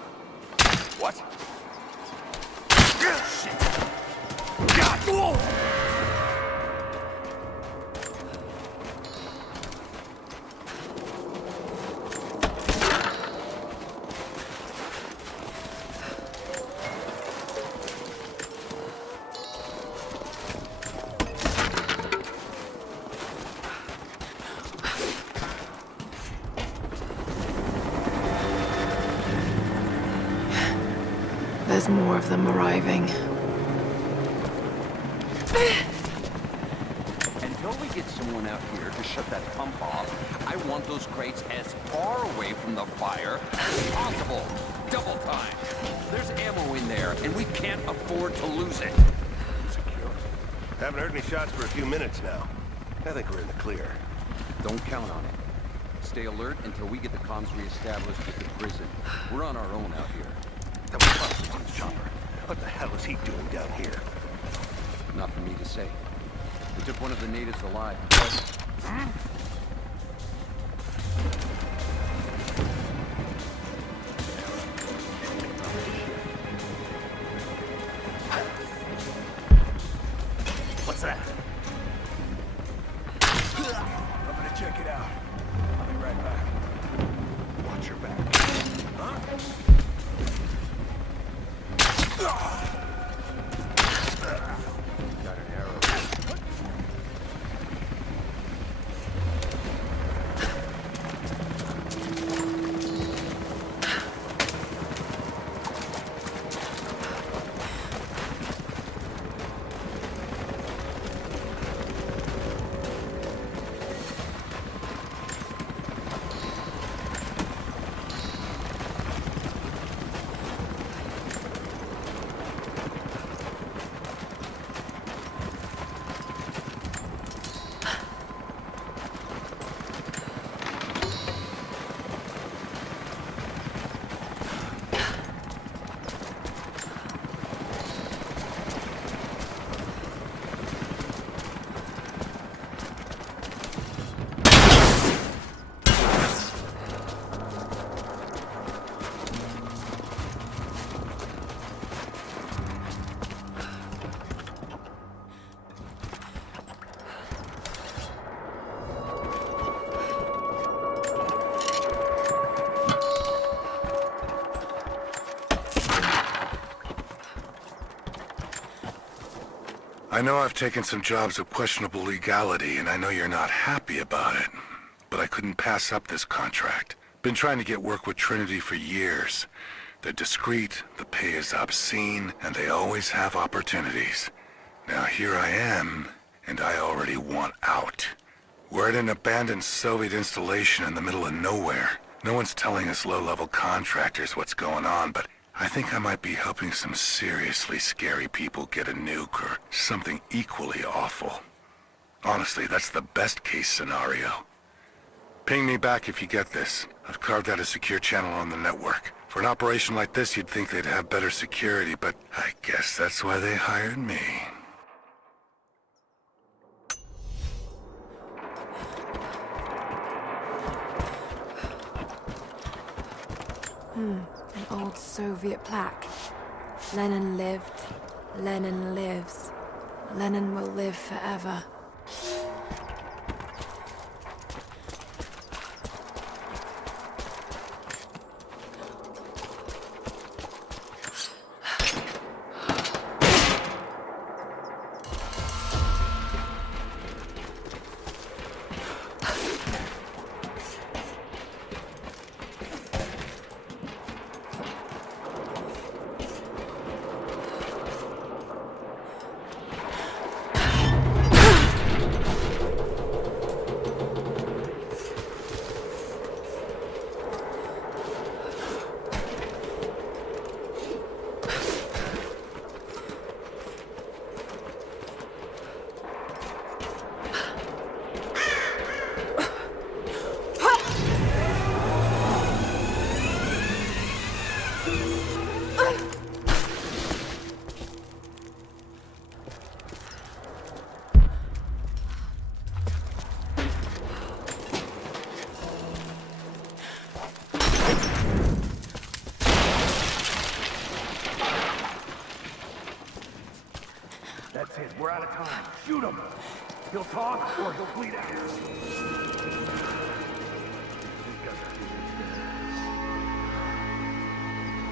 What? Shit! God! Whoa! There's more of them arriving. Until we get someone out here to shut that pump off, I want those crates as far away from the fire as possible. Double time. There's ammo in there, and we can't afford to lose it. Secure. Haven't heard any shots for a few minutes now. I think we're in the clear. Don't count on it. Stay alert until we get the comms re-established at the prison. We're on our own out here. That was Constantine's chopper. What the hell is he doing down here? Not for me to say. We took one of the natives alive. What's that? I'm gonna check it out. I'll be right back. Watch your back. Huh? Got an arrow. I know I've taken some jobs of questionable legality, and I know you're not happy about it. But I couldn't pass up this contract. Been trying to get work with Trinity for years. They're discreet, the pay is obscene, and they always have opportunities. Now here I am, and I already want out. We're at an abandoned Soviet installation in the middle of nowhere. No one's telling us low-level contractors what's going on, but I think I might be helping some seriously scary people get a nuke or something equally awful. Honestly, that's the best-case scenario. Ping me back if you get this. I've carved out a secure channel on the network. For an operation like this, you'd think they'd have better security, but I guess that's why they hired me. An old Soviet plaque. Lenin lived. Lenin lives. Lenin will live forever. That's it. We're out of time. Shoot him. He'll talk or he'll bleed out.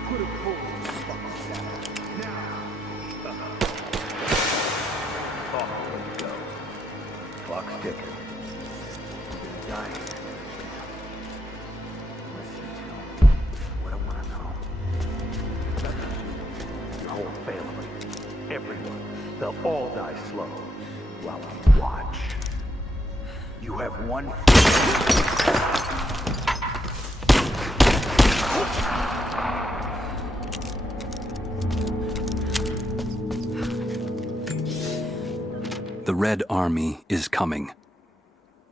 Put him forward. Now. Talk when you go. Clock's ticking. You're dying. Listen to what I want to know. Your whole family. Everyone. They'll all die slow while I watch. You have one. The Red Army is coming.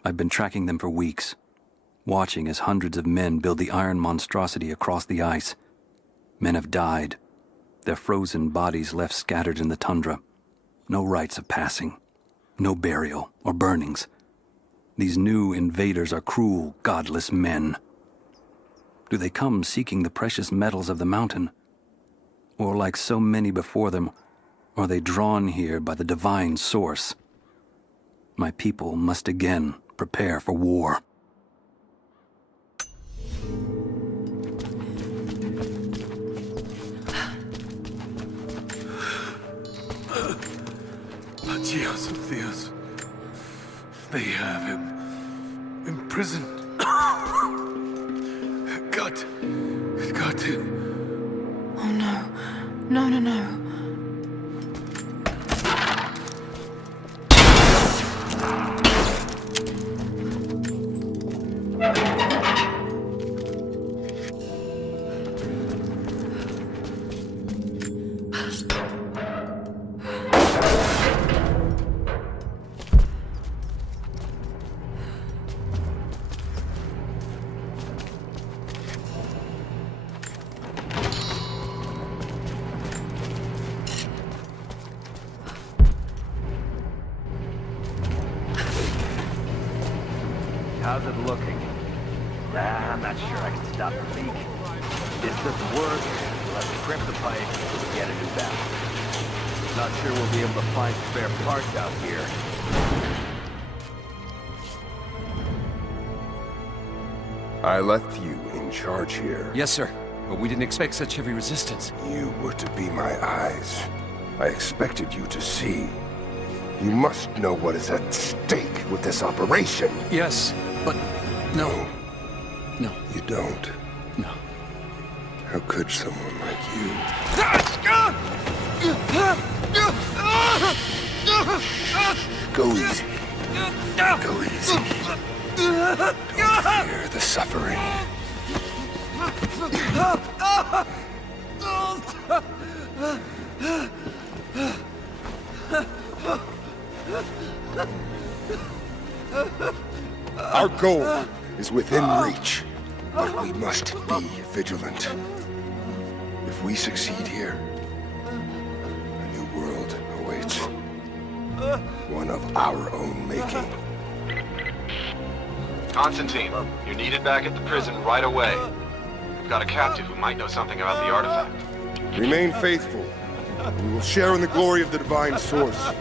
I've been tracking them for weeks, watching as hundreds of men build the iron monstrosity across the ice. Men have died, their frozen bodies left scattered in the tundra. No rites of passing, no burial or burnings. These new invaders are cruel, godless men. Do they come seeking the precious metals of the mountain? Or like so many before them, are they drawn here by the divine source? My people must again prepare for war. Dios of Dios. They have him imprisoned. Got to. Oh no. No, no, no. How's it looking? I'm not sure I can stop the leak. This doesn't work. We'll have to crimp the pipe and get a new valve. Not sure we'll be able to find spare parts out here. I left you in charge here. Yes, sir. But we didn't expect such heavy resistance. You were to be my eyes. I expected you to see. You must know what is at stake with this operation. Yes, but no. No. You don't? No. How could someone like you? Go easy. Go easy. Don't fear the suffering. Our goal is within reach, but we must be vigilant. If we succeed here, a new world awaits. One of our own making. Constantine, you're needed back at the prison right away. We've got a captive who might know something about the artifact. Remain faithful. We will share in the glory of the divine source.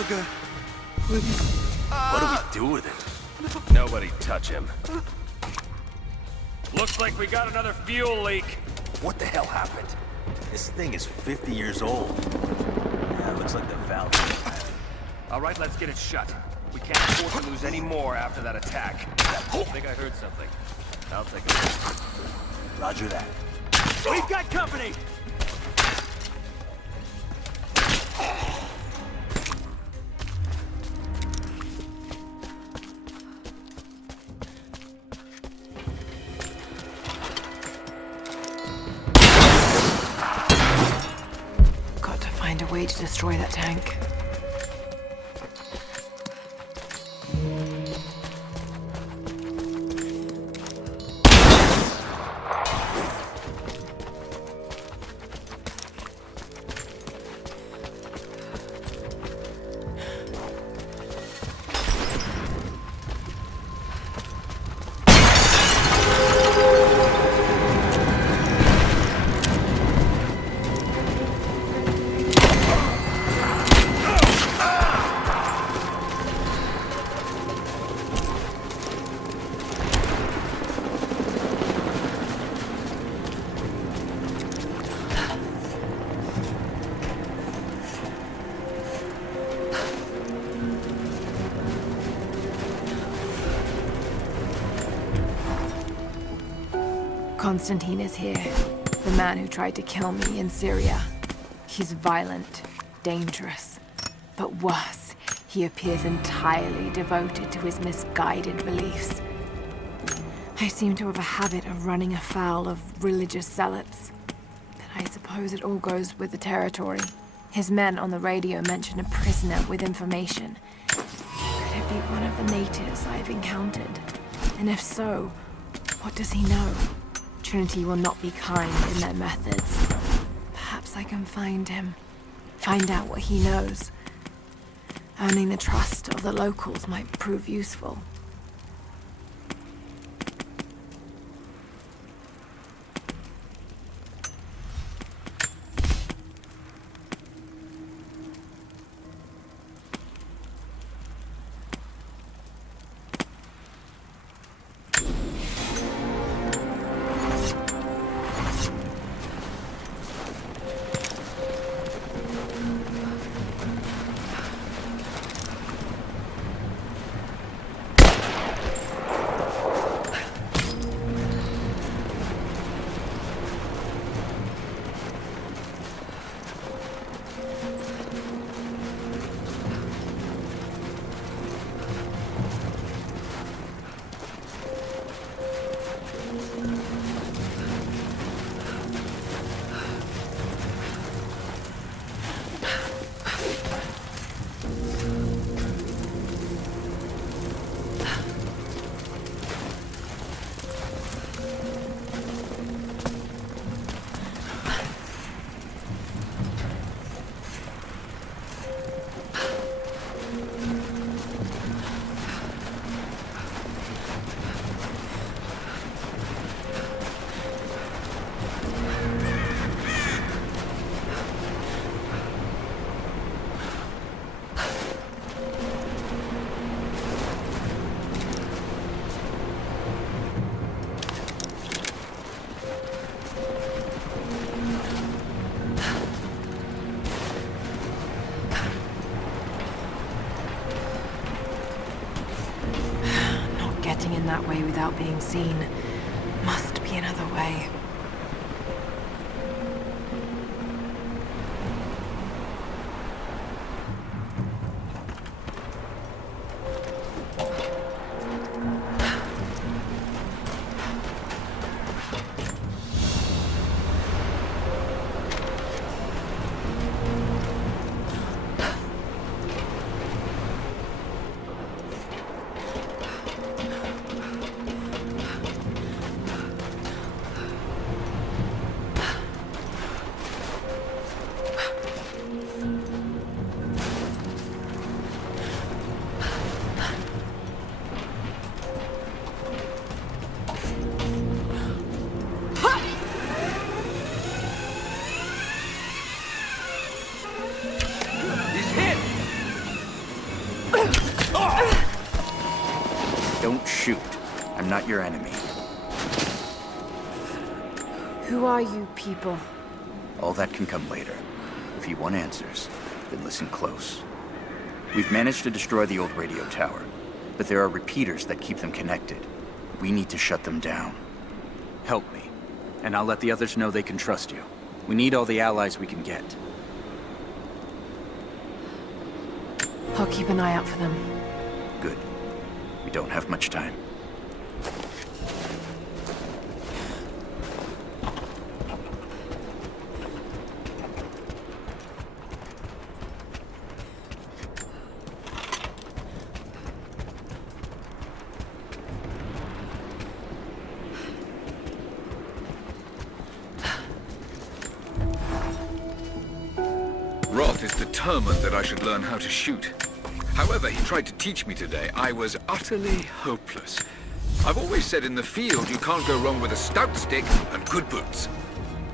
Okay. What do we do with it? Nobody touch him. Looks like we got another fuel leak. What the hell happened? This thing is 50 years old. Yeah, it looks like the valve. All right, let's get it shut. We can't afford to lose any more after that attack. I think I heard something. I'll take it. Roger that. We've got company! Got to find a way to destroy that tank. Constantine is here, the man who tried to kill me in Syria. He's violent, dangerous, but worse, he appears entirely devoted to his misguided beliefs. I seem to have a habit of running afoul of religious zealots. I suppose it all goes with the territory. His men on the radio mentioned a prisoner with information. Could it be one of the natives I've encountered? And if so, what does he know? Trinity will not be kind in their methods. Perhaps I can find him. Find out what he knows. Earning the trust of the locals might prove useful. In that way without being seen. Must be another way. Don't shoot. I'm not your enemy. Who are you people? All that can come later. If you want answers, then listen close. We've managed to destroy the old radio tower, but there are repeaters that keep them connected. We need to shut them down. Help me, and I'll let the others know they can trust you. We need all the allies we can get. I'll keep an eye out for them. Good. We don't have much time. Roth is determined that I should learn how to shoot. However, he tried to teach me today. I was utterly hopeless. I've always said in the field you can't go wrong with a stout stick and good boots.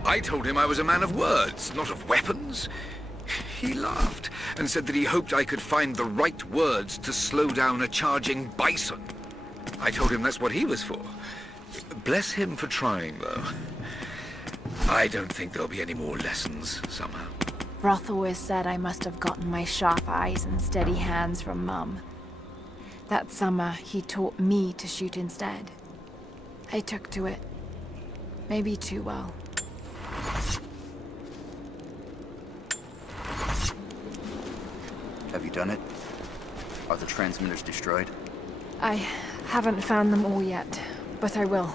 I told him I was a man of words, not of weapons. He laughed and said that he hoped I could find the right words to slow down a charging bison. I told him that's what he was for. Bless him for trying, though. I don't think there'll be any more lessons, somehow. Roth always said I must have gotten my sharp eyes and steady hands from Mum. That summer, he taught me to shoot instead. I took to it. Maybe too well. Have you done it? Are the transmitters destroyed? I haven't found them all yet, but I will.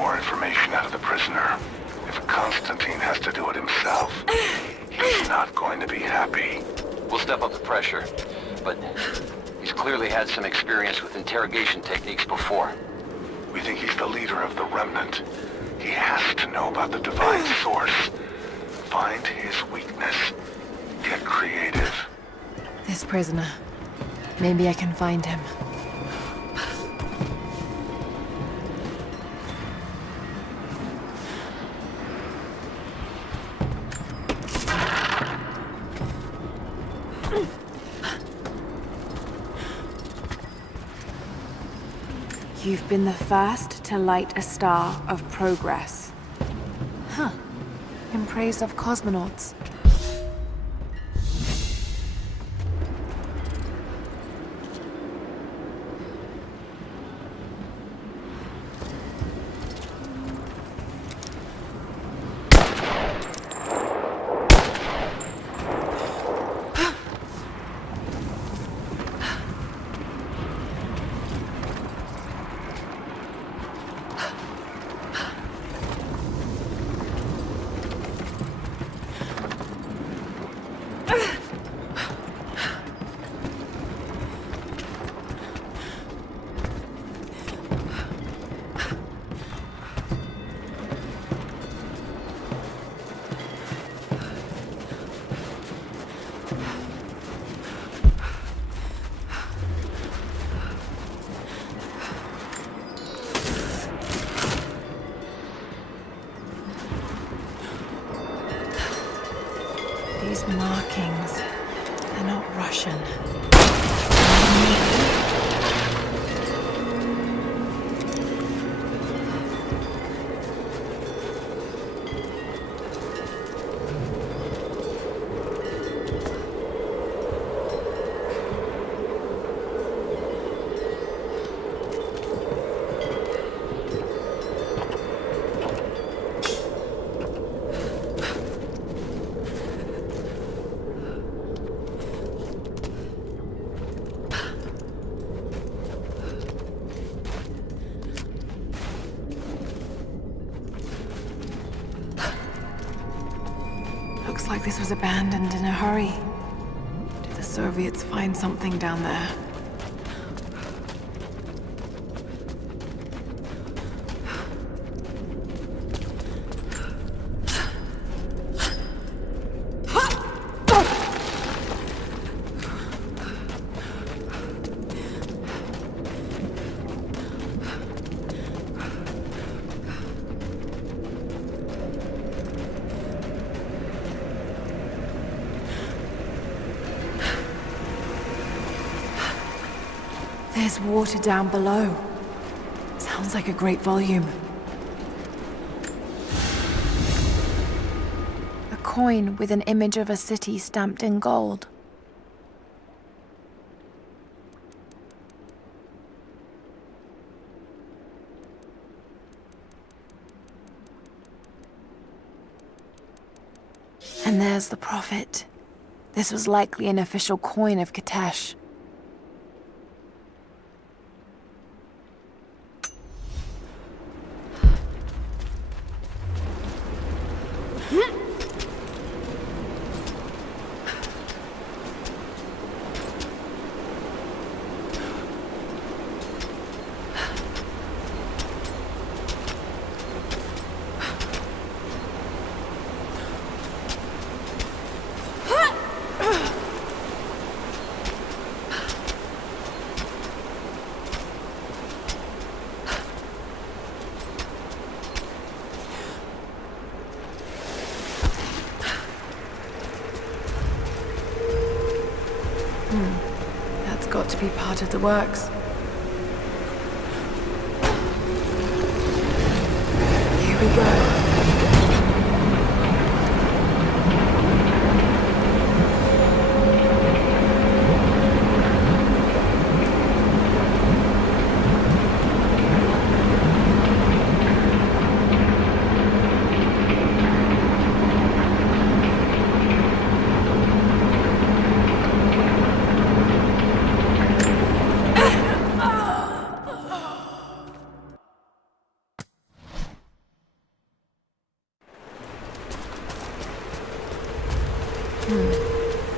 more information out of the prisoner. If Constantine has to do it himself, he's not going to be happy. We'll step up the pressure, but he's clearly had some experience with interrogation techniques before. We think he's the leader of the Remnant. He has to know about the Divine Source. Find his weakness. Get creative. This prisoner. Maybe I can find him. You've been the first to light a star of progress. Huh. In praise of cosmonauts. Those markings, they're not Russian. Looks like this was abandoned in a hurry. Did the Soviets find something down there? There's water down below. Sounds like a great volume. A coin with an image of a city stamped in gold. And there's the prophet. This was likely an official coin of Kitesh. That's got to be part of the works. Here we go.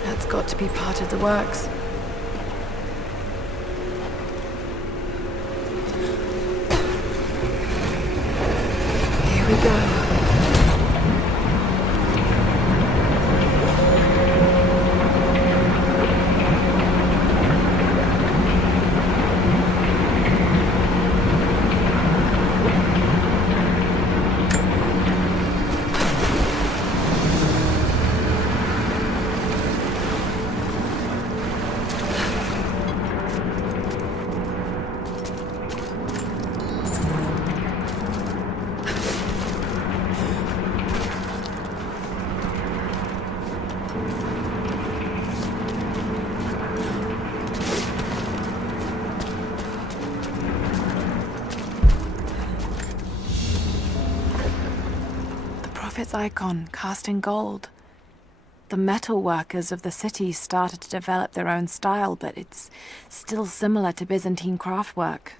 That's got to be part of the works. Here we go. Prophet's icon cast in gold. The metal workers of the city started to develop their own style, but it's still similar to Byzantine craftwork.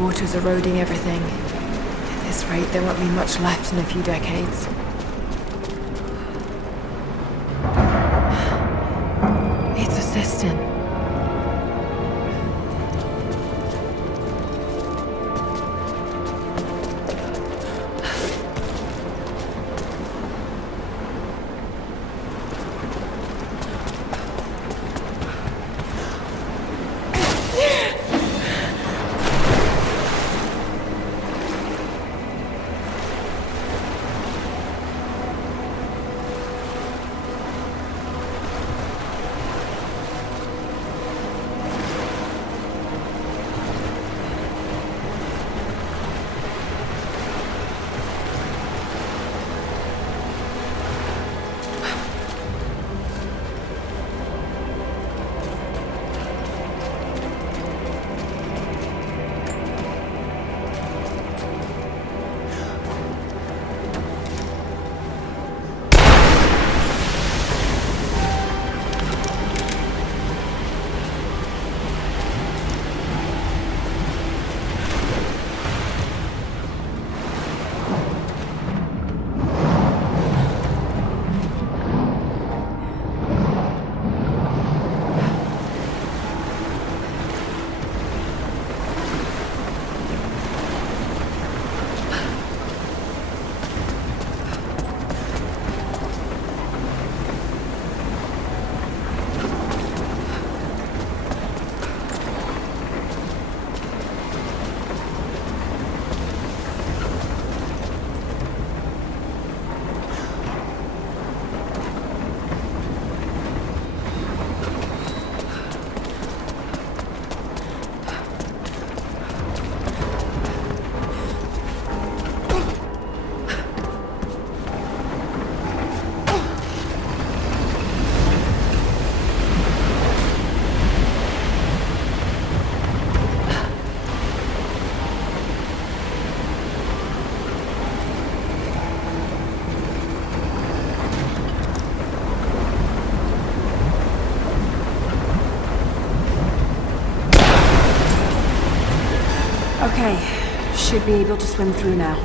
Water's eroding everything. At this rate, there won't be much left in a few decades. It's a cistern. Okay, should be able to swim through now.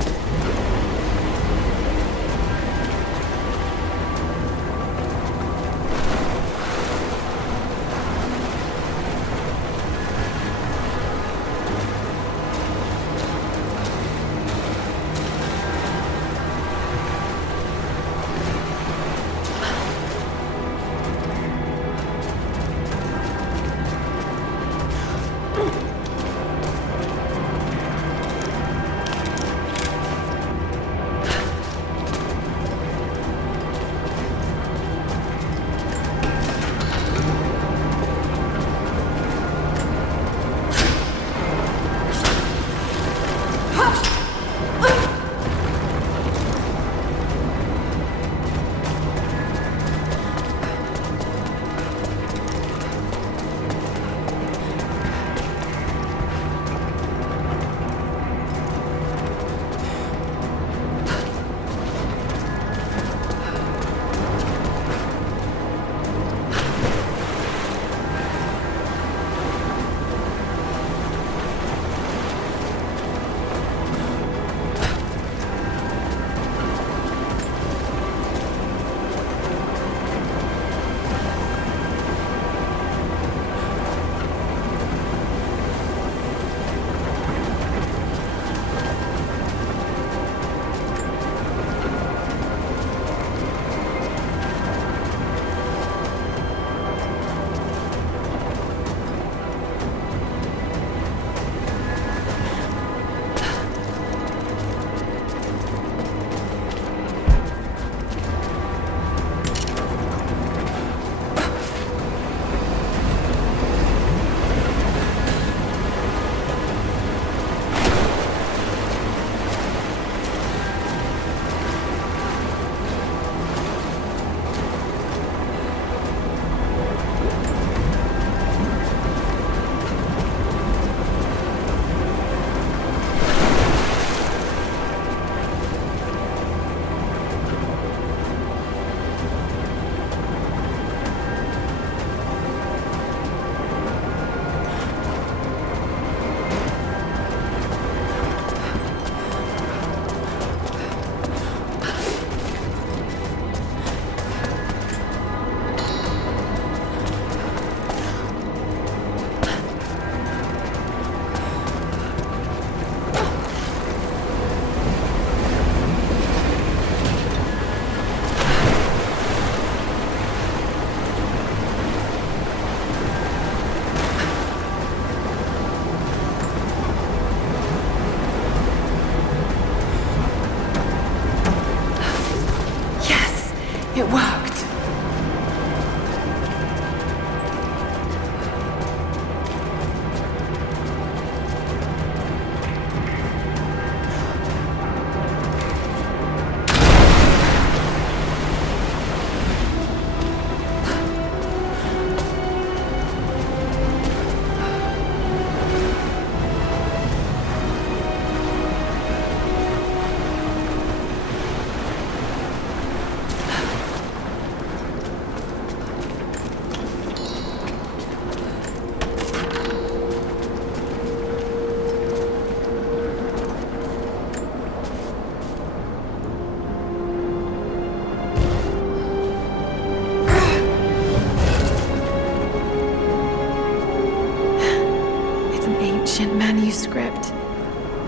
script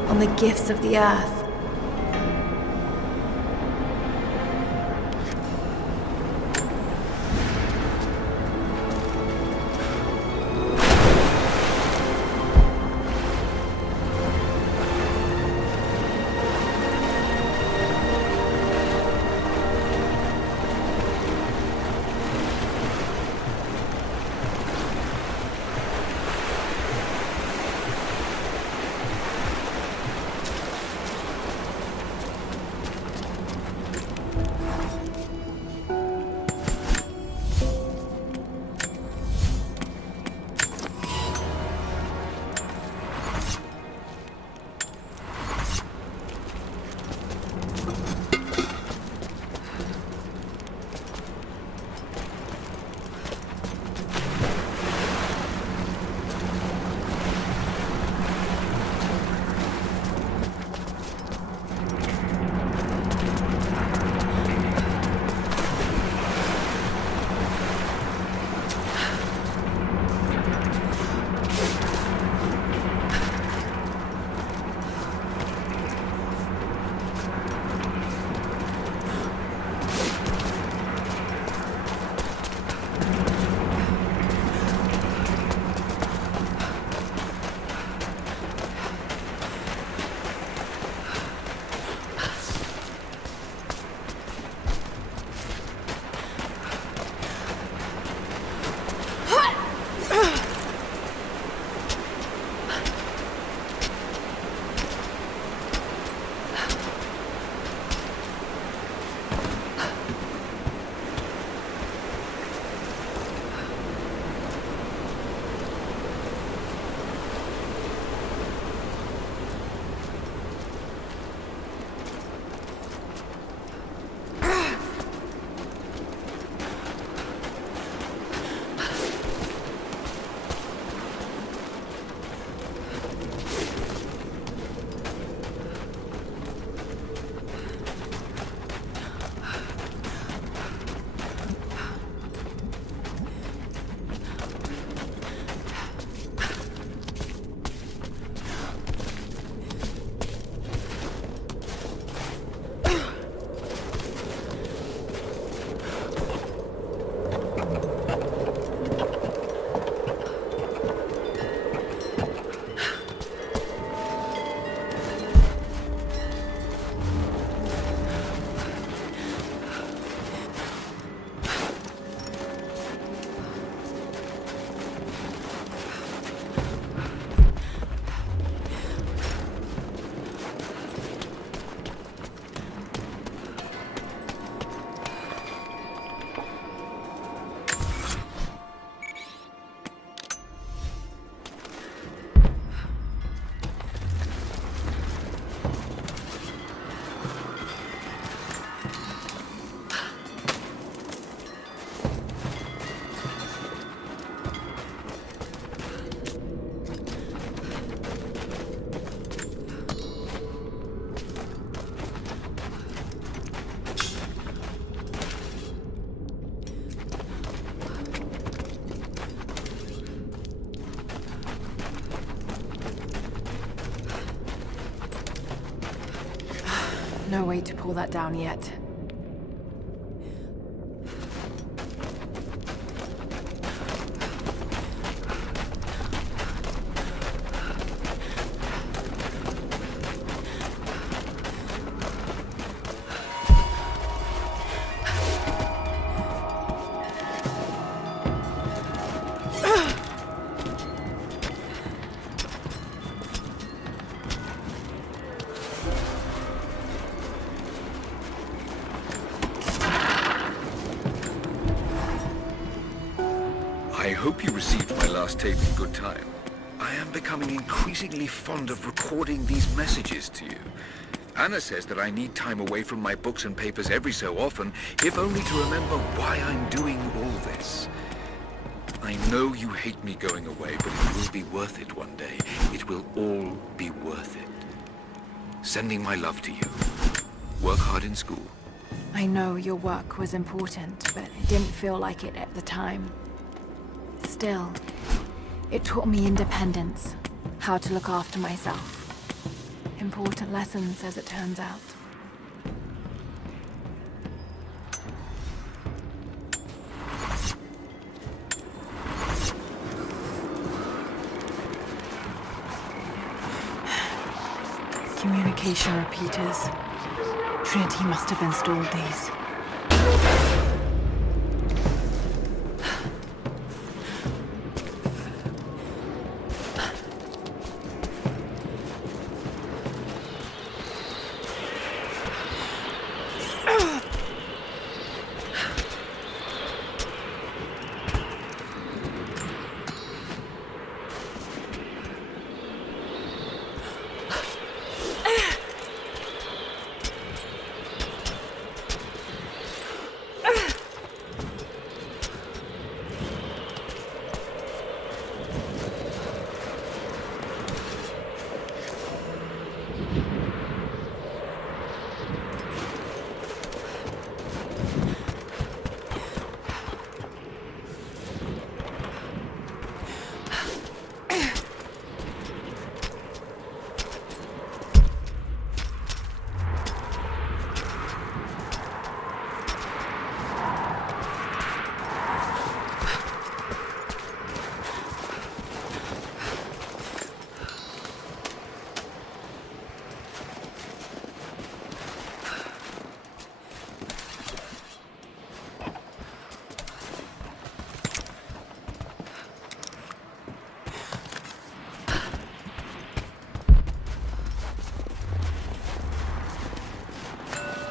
on the gifts of the earth. No way to pull that down yet. I hope you received my last tape in good time. I am becoming increasingly fond of recording these messages to you. Anna says that I need time away from my books and papers every so often, if only to remember why I'm doing all this. I know you hate me going away, but it will be worth it one day. It will all be worth it. Sending my love to you. Work hard in school. I know your work was important, but it didn't feel like it at the time. Still, it taught me independence, How to look after myself. Important lessons, as it turns out. Communication repeaters. Trinity must have installed these.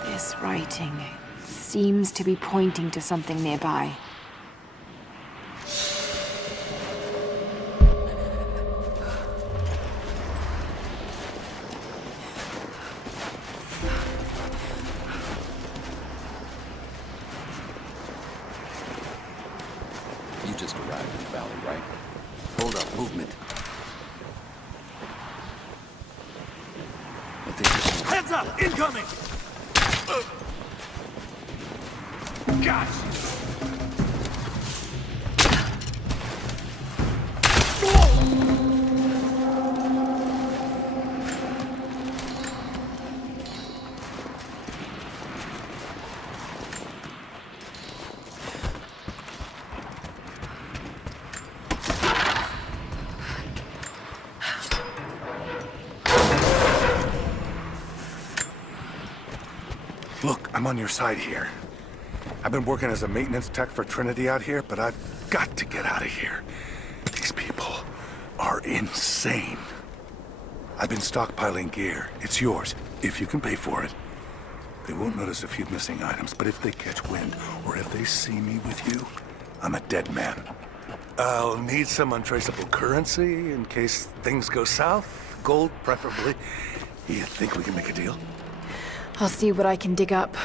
This writing seems to be pointing to something nearby. You just arrived in the valley, right? Hold up, movement. I think this is... Heads up! Incoming! Gosh! Look, I'm on your side here. I've been working as a maintenance tech for Trinity out here, but I've got to get out of here. These people are insane. I've been stockpiling gear. It's yours, if you can pay for it. They won't notice a few missing items, but if they catch wind, or if they see me with you, I'm a dead man. I'll need some untraceable currency in case things go south. Gold, preferably. You think we can make a deal? I'll see what I can dig up.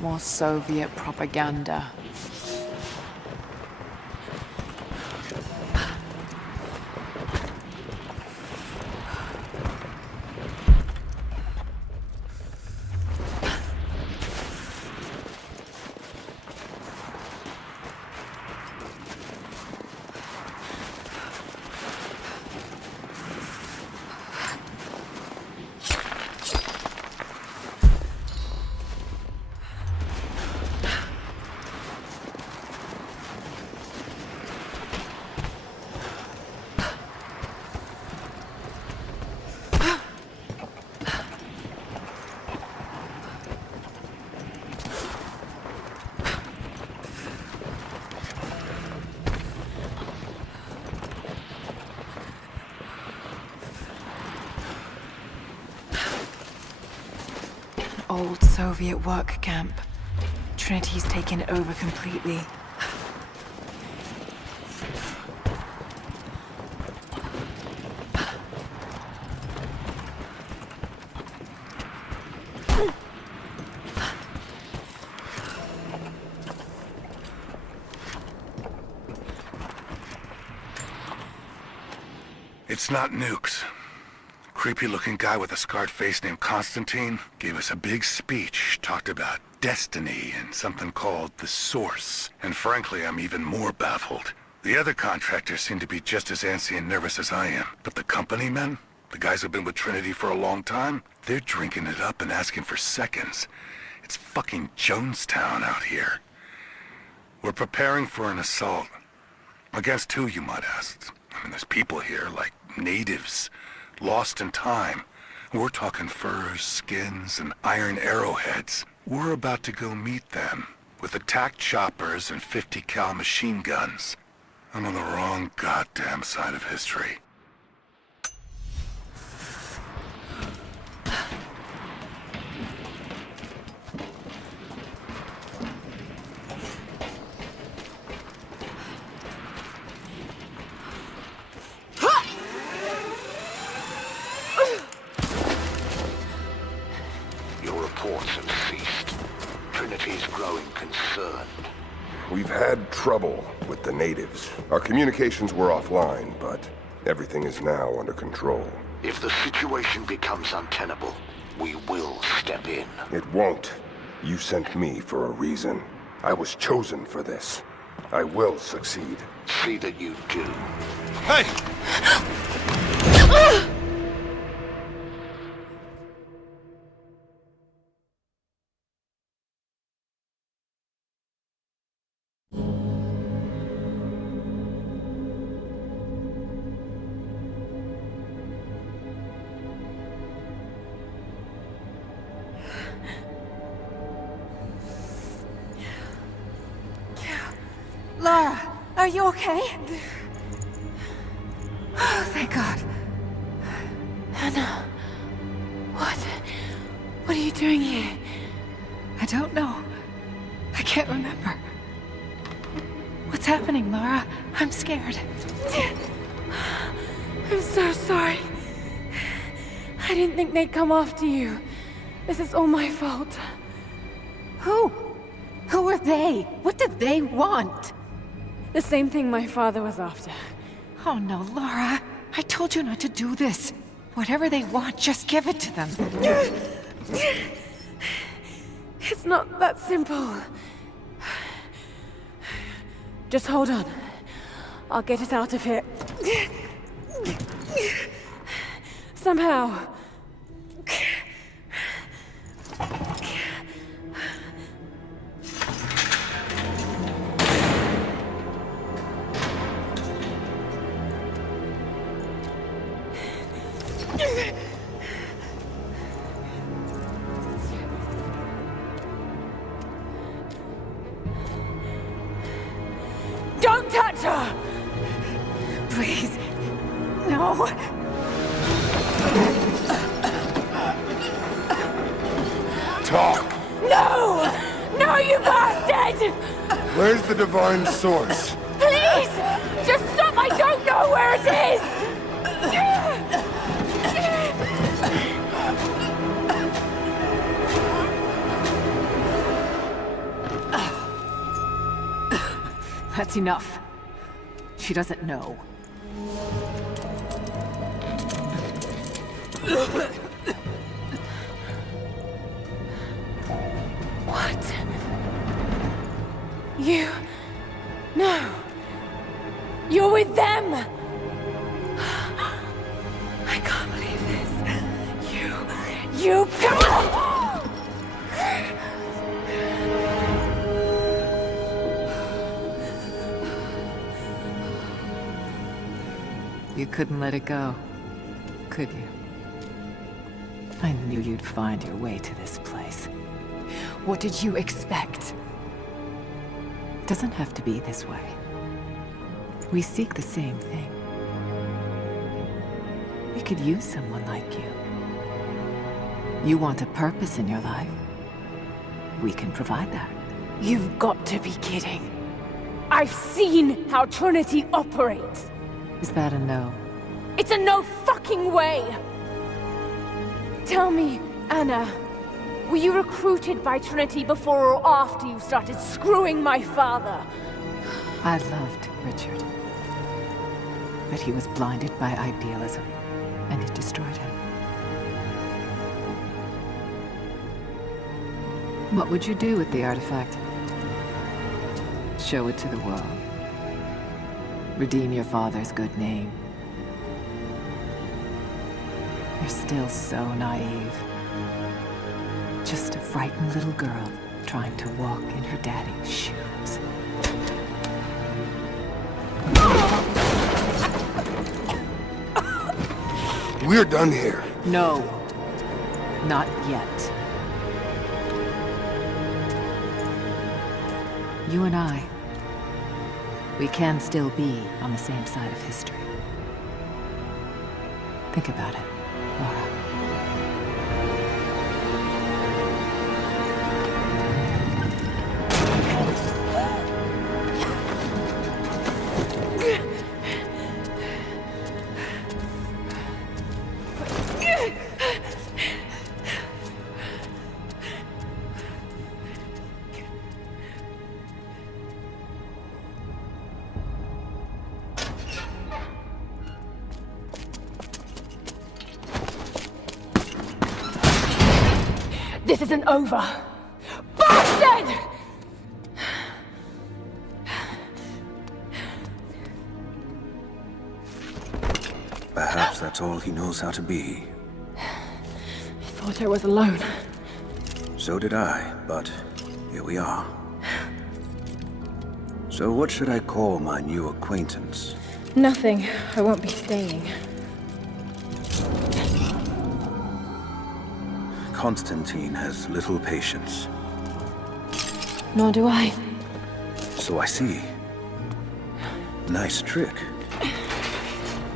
More Soviet propaganda. old Soviet work camp. Trinity's taken it over completely. It's not nukes. Creepy-looking guy with a scarred face named Constantine gave us a big speech, talked about destiny and something called the Source. And frankly, I'm even more baffled. The other contractors seem to be just as antsy and nervous as I am. But the company men, the guys who've been with Trinity for a long time, they're drinking it up and asking for seconds. It's fucking Jonestown out here. We're preparing for an assault. Against who, you might ask? I mean, there's people here, like natives, lost in time. We're talking furs, skins, and iron arrowheads. We're about to go meet them with attack choppers and 50 cal machine guns. I'm on the wrong goddamn side of history. We've had trouble with the natives. Our communications were offline, but everything is now under control. If the situation becomes untenable, we will step in. It won't. You sent me for a reason. I was chosen for this. I will succeed. See that you do. Hey! Lara, are you okay? Oh, thank God. Hannah, what are you doing here? I don't know. I can't remember. What's happening, Lara? I'm scared. I'm so sorry. I didn't think they'd come after you. This is all my fault. Who? Who are they? What did they want? The same thing my father was after. Oh no, Lara. I told you not to do this. Whatever they want, just give it to them. It's not that simple. Just hold on. I'll get us out of here. Somehow. Don't touch her! Please. No. Talk! No! No, you bastard! Where's the divine source? Please! Just stop! I don't know where it is! That's enough. She doesn't know. What? You... No. You're with them! I can't believe this. You... Come on! You couldn't let it go, could you? I knew you'd find your way to this place. What did you expect? It doesn't have to be this way. We seek the same thing. We could use someone like you. You want a purpose in your life. we can provide that. You've got to be kidding. I've seen how Trinity operates. Is that a no? It's a no fucking way! Tell me, Anna, were you recruited by Trinity before or after you started screwing my father? I loved Richard. But he was blinded by idealism, and it destroyed him. What would you do with the artifact? Show it to the world. Redeem your father's good name. You're still so naive. Just a frightened little girl trying to walk in her daddy's shoes. We're done here. No. Not yet. You and I, we can still be on the same side of history. Think about it, Laura. This isn't over! Bastard! Perhaps that's all he knows how to be. I thought I was alone. So did I, but here we are. So what should I call my new acquaintance? Nothing. I won't be staying. Constantine has little patience. Nor do I. So I see. Nice trick.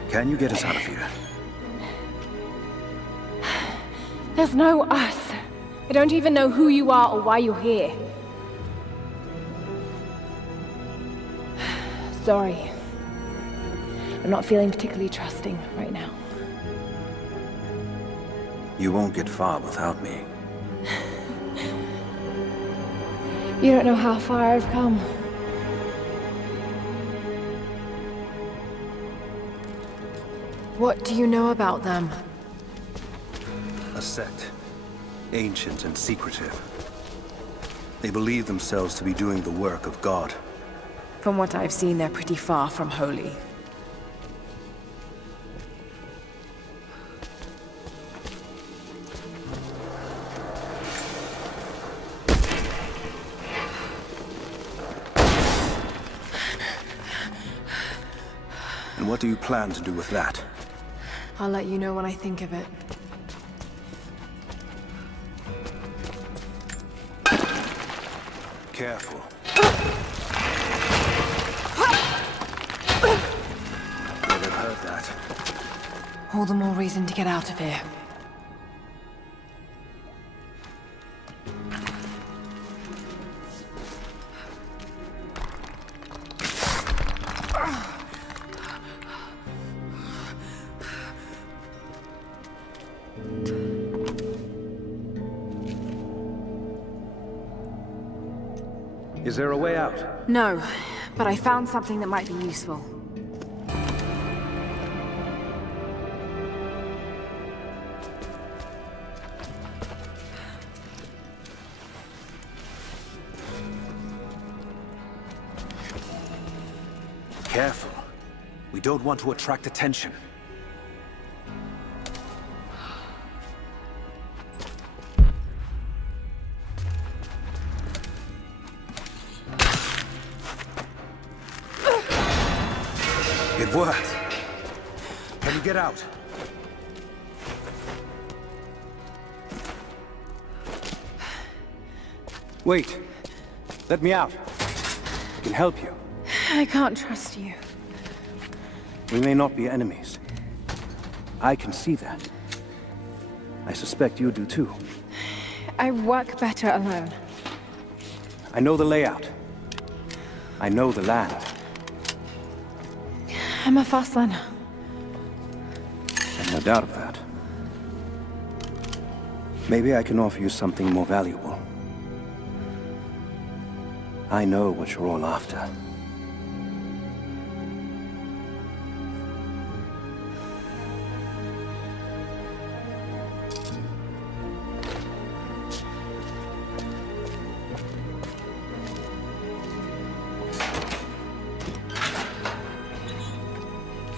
Can you get us out of here? There's no us. I don't even know who you are or why you're here. Sorry. I'm not feeling particularly trusting right now. You won't get far without me. You don't know how far I've come. What do you know about them? A sect. Ancient and secretive. They believe themselves to be doing the work of God. From what I've seen, they're pretty far from holy. And what do you plan to do with that? I'll let you know when I think of it. Careful. I'd have heard that. All the more reason to get out of here. Is there a way out? No, but I found something that might be useful. Careful. We don't want to attract attention. It worked. Can you get out? Wait. Let me out. I can help you. I can't trust you. We may not be enemies. I can see that. I suspect you do too. I work better alone. I know the layout. I know the land. I'm a fast learner. I've no doubt of that. Maybe I can offer you something more valuable. I know what you're all after.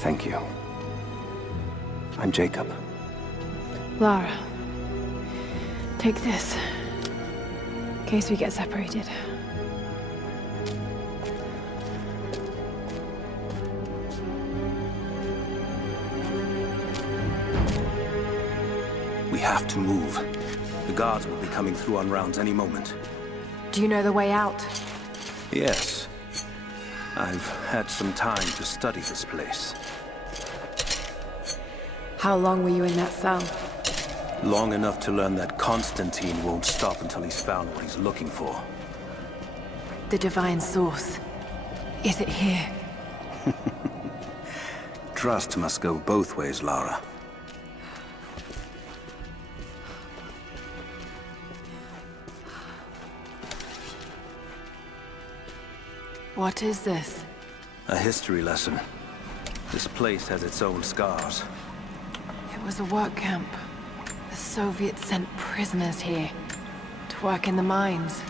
Thank you. I'm Jacob. Lara. Take this. In case we get separated. We have to move. The guards will be coming through on rounds any moment. Do you know the way out? Yes. I've had some time to study this place. How long were you in that cell? Long enough to learn that Constantine won't stop until he's found what he's looking for. The divine source. Is it here? Trust must go both ways, Lara. What is this? A history lesson. This place has its own scars. It was a work camp. The Soviets sent prisoners here to work in the mines.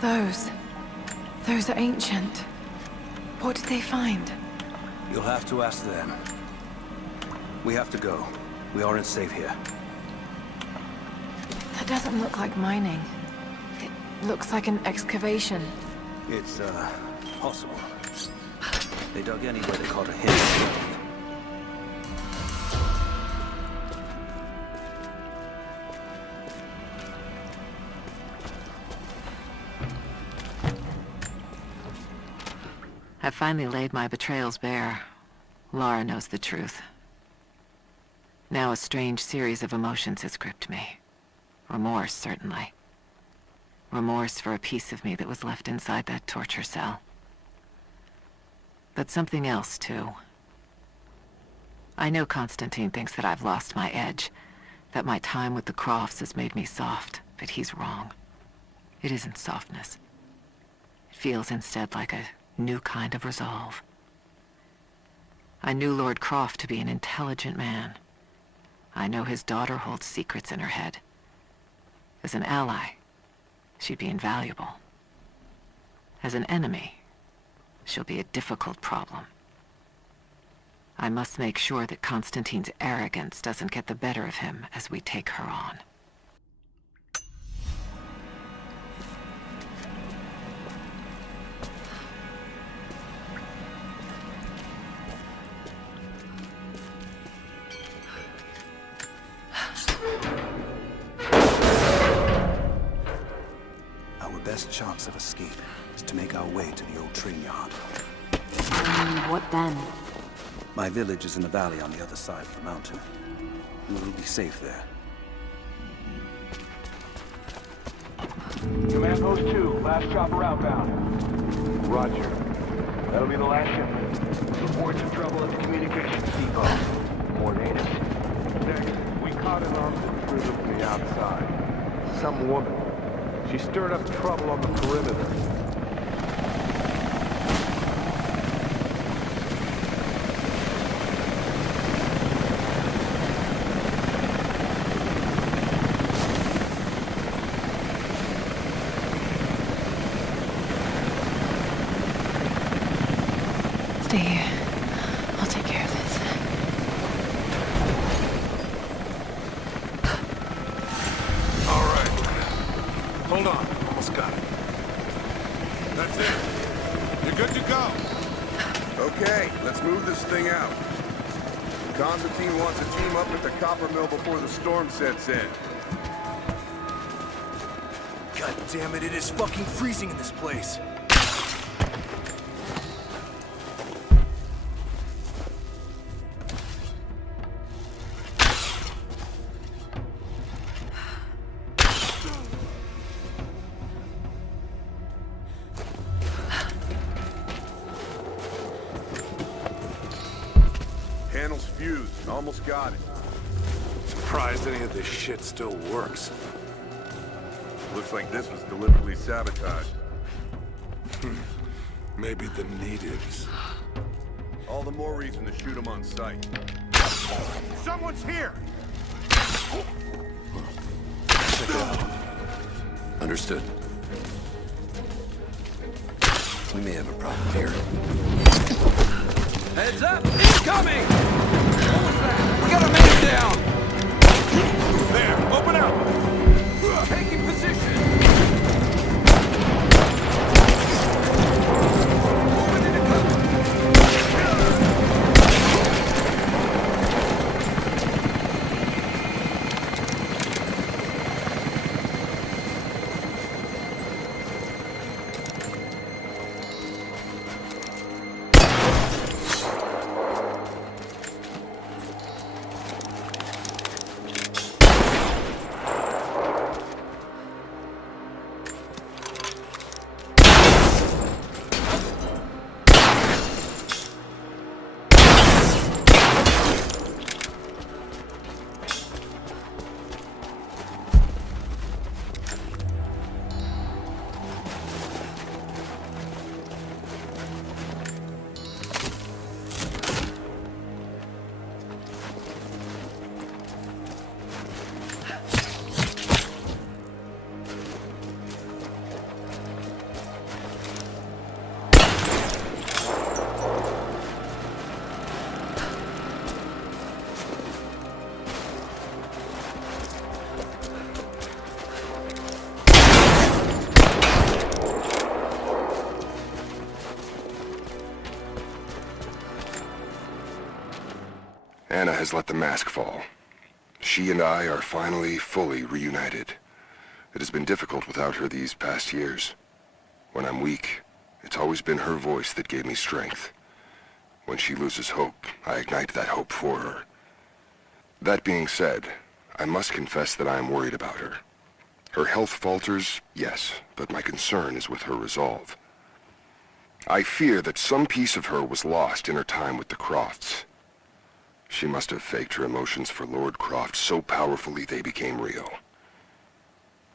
Those are ancient. What did they find? You'll have to ask them. We have to go. We aren't safe here. That doesn't look like mining. It looks like an excavation. It's, possible. They dug anywhere they caught a hint of growth. I've finally laid my betrayals bare. Lara knows the truth. Now a strange series of emotions has gripped me. Remorse, certainly. Remorse for a piece of me that was left inside that torture cell. But something else, too. I know Constantine thinks that I've lost my edge, that my time with the Crofts has made me soft, but he's wrong. It isn't softness. It feels instead like a new kind of resolve. I knew Lord Croft to be an intelligent man. I know his daughter holds secrets in her head. As an ally, she'd be invaluable. As an enemy, she'll be a difficult problem. I must make sure that Constantine's arrogance doesn't get the better of him as we take her on. Our best chance of escape is to make our way to the old train yard. What then? My village is in the valley on the other side of the mountain. We'll be safe there. Command Post 2, last chopper outbound. Roger. That'll be the last shipment. Reports of trouble at the communications depot. More natives. Next, we caught an armed cruiser from the outside. Some woman. She stirred up trouble on the perimeter. Stay here. I'll take care of this. All right. Hold on. Almost got it. That's it. You're good to go. Okay, let's move this thing out. Constantine wants to team up at the copper mill before the storm sets in. God damn it, it is fucking freezing in this place. panel's fused. Almost got it. Surprised any of this shit still works. Looks like this was deliberately sabotaged. Maybe the natives. All the more reason to shoot them on sight. Someone's here! Check it out. Understood. We may have a problem here. Heads up! Incoming! What was that? We got a man down! There! Open up! Taking position! Moving into cover! Anna has let the mask fall. She and I are finally fully reunited. It has been difficult without her these past years. When I'm weak, it's always been her voice that gave me strength. When she loses hope, I ignite that hope for her. That being said, I must confess that I am worried about her. Her health falters, yes, but my concern is with her resolve. I fear that some piece of her was lost in her time with the Crofts. She must have faked her emotions for Lord Croft so powerfully they became real.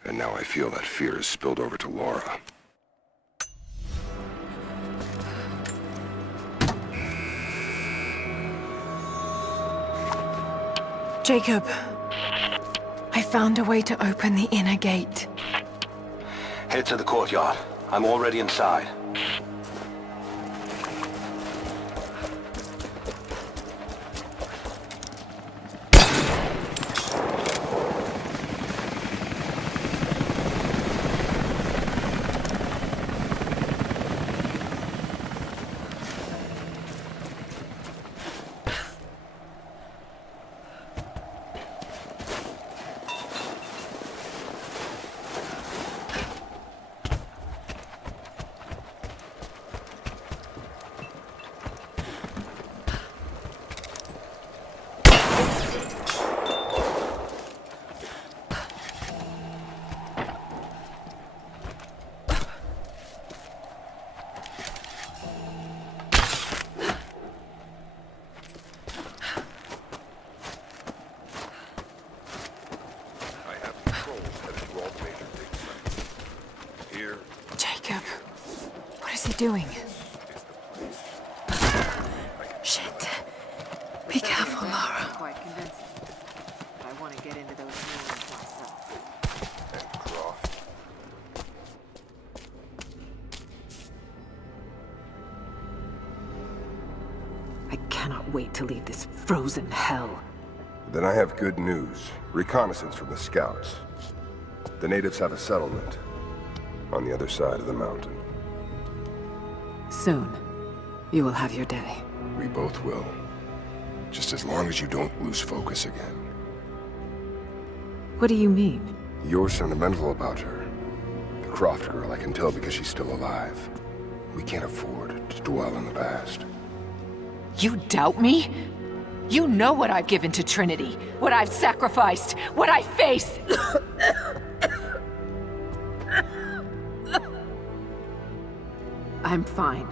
And now I feel that fear has spilled over to Laura. Jacob, I found a way to open the inner gate. Head to the courtyard. I'm already inside. Jacob, what is he doing? Shit. Be careful, Laura. Quite convincing. I want to get into those ruins myself. I cannot wait to leave this frozen hell. Then I have good news. Reconnaissance from the scouts. The natives have a settlement on the other side of the mountain. Soon, you will have your day. We both will. Just as long as you don't lose focus again. What do you mean? You're sentimental about her. The Croft girl, I can tell because she's still alive. We can't afford to dwell in the past. You doubt me? You know what I've given to Trinity, what I've sacrificed, what I face. I'm fine.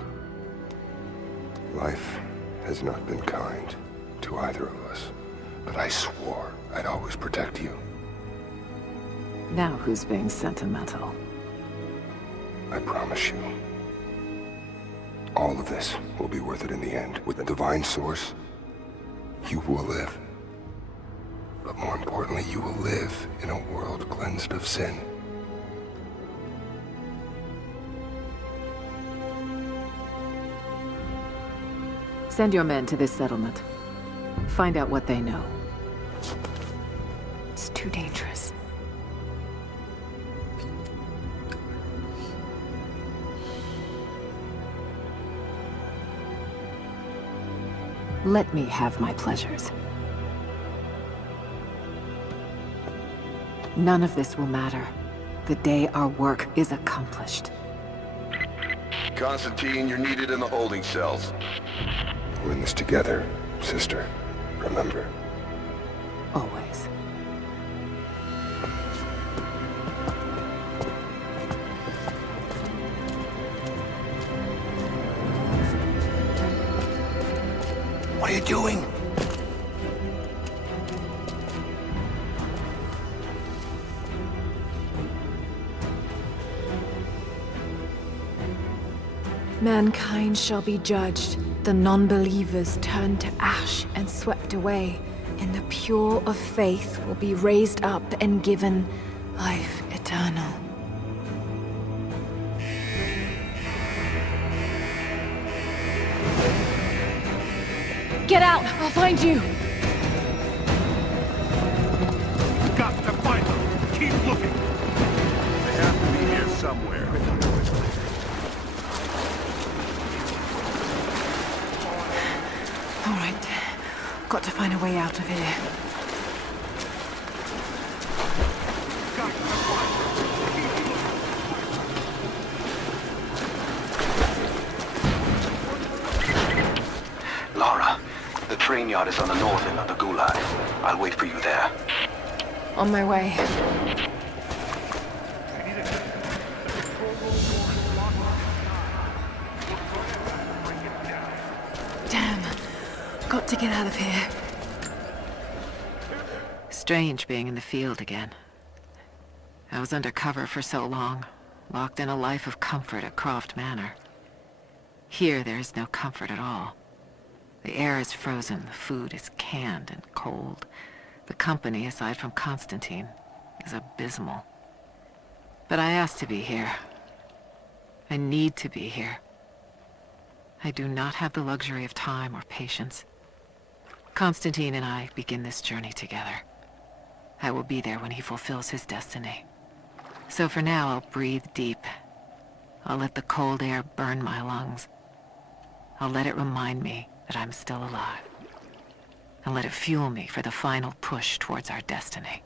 Life has not been kind. to either of us, but I swore I'd always protect you. Now who's being sentimental? I promise you. All of this will be worth it in the end. With the divine source, you will live. But more importantly, you will live in a world cleansed of sin. Send your men to this settlement. Find out what they know. It's too dangerous. Let me have my pleasures. None of this will matter the day our work is accomplished. Constantine, you're needed in the holding cells. We're in this together, sister. Remember. Always. What are you doing? Mankind shall be judged. The non-believers turned to ash and swept away, and the pure of faith will be raised up and given life eternal. Get out! I'll find you! Got to find them! Keep looking! They have to be here somewhere. All right. Got to find a way out of here. Lara, the train yard is on the north end of the Gulag. I'll wait for you there. On my way. Damn. Got to get out of here. Strange being in the field again. I was under cover for so long, locked in a life of comfort at Croft Manor. Here there is no comfort at all. The air is frozen, the food is canned and cold. The company, aside from Constantine, is abysmal. But I asked to be here. I need to be here. I do not have the luxury of time or patience. Constantine and I begin this journey together. I will be there when he fulfills his destiny. So for now, I'll breathe deep. I'll let the cold air burn my lungs. I'll let it remind me that I'm still alive. And let it fuel me for the final push towards our destiny.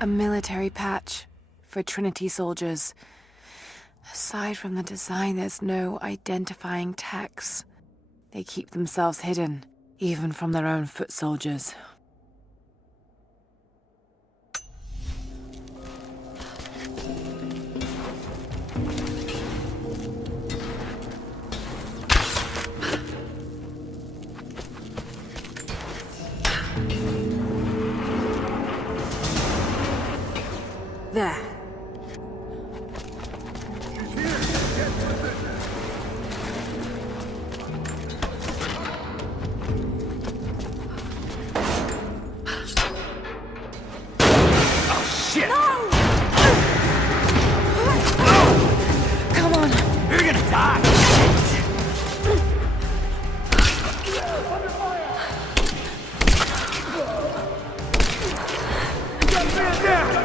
A military patch for Trinity soldiers. Aside from the design, there's no identifying text. They keep themselves hidden, even from their own foot soldiers. There. Oh, shit! No! Come on. You're gonna die! Got man down!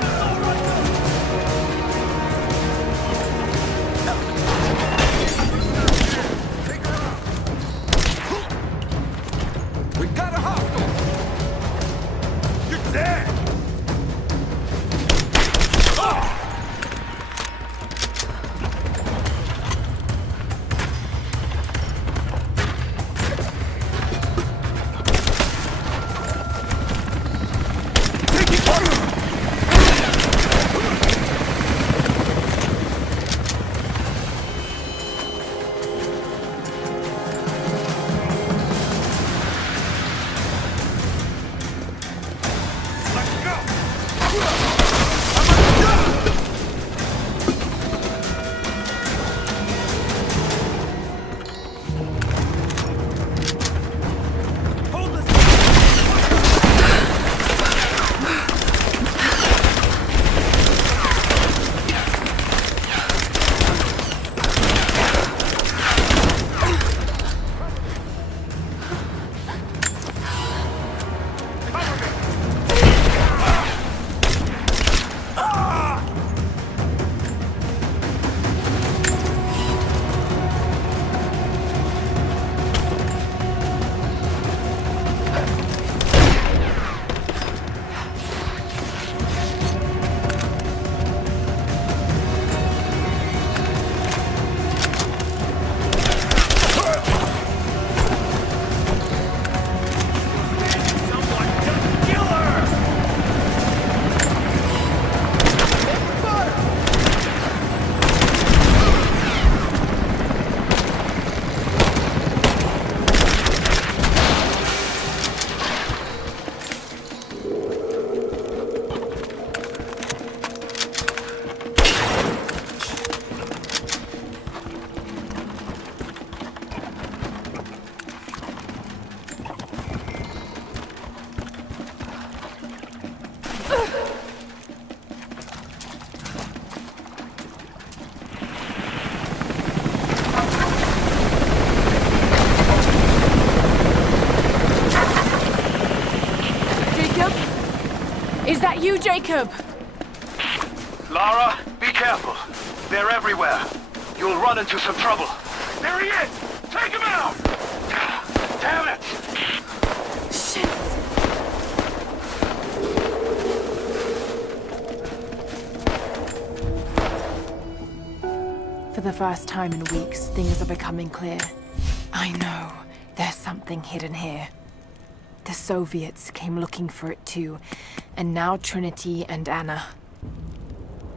You, Jacob! Lara, be careful. They're everywhere. You'll run into some trouble. There he is! Take him out! Damn it! Shit! For the first time in weeks, things are becoming clear. I know there's something hidden here. The Soviets came looking for it too, and now Trinity and Anna.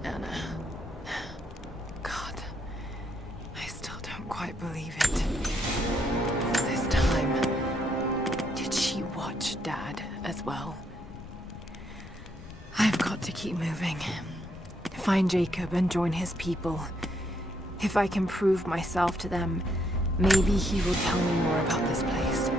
Anna. God. I still don't quite believe it. All this time, did she watch Dad as well? I've got to keep moving. Find Jacob and join his people. If I can prove myself to them, maybe he will tell me more about this place.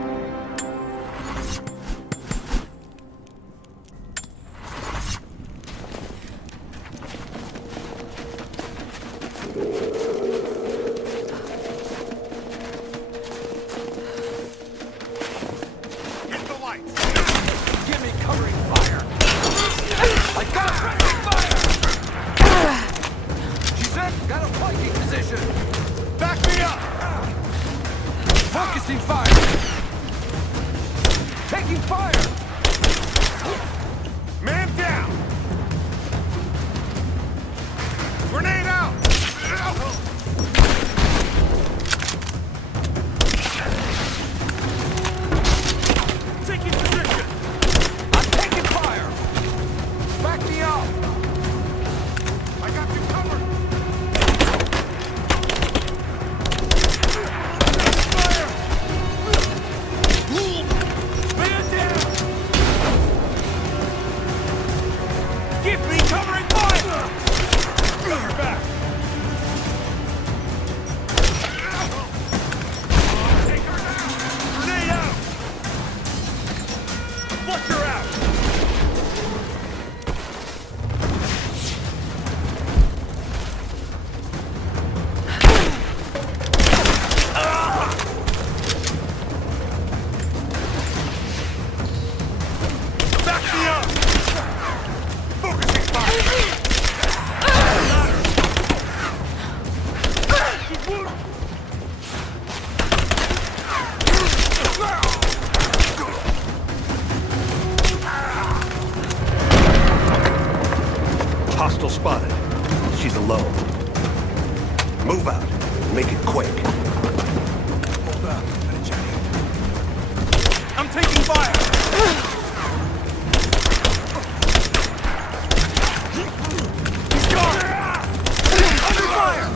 Hostile spotted. She's alone. Move out. Make it quick. Hold up. I'm taking fire! He's gone! Under fire!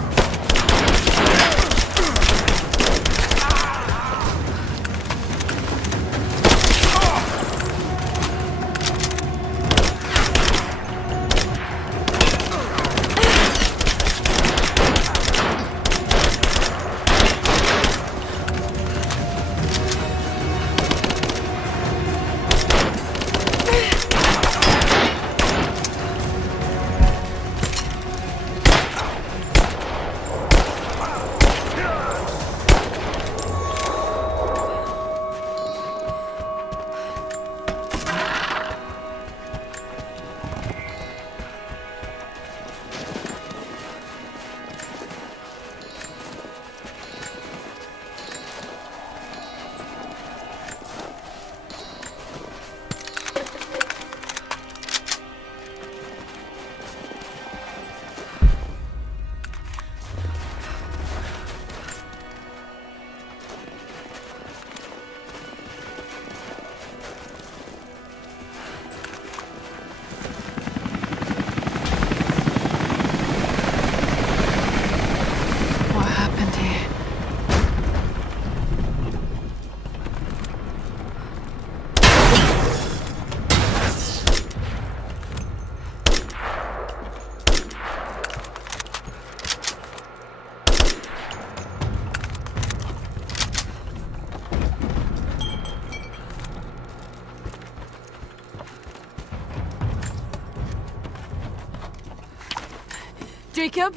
Jacob,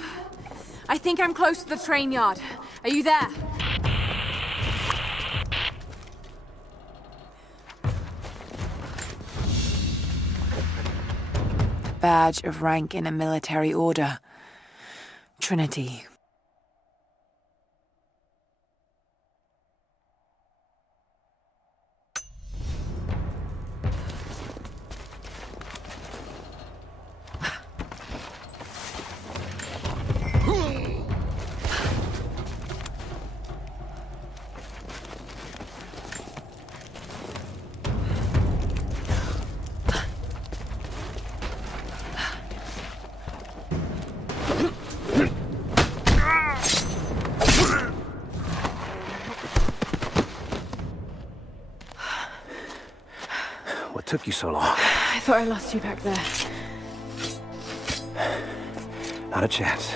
I think I'm close to the train yard. Are you there? badge of rank in a military order. Trinity. What took you so long? I thought I lost you back there. Not a chance.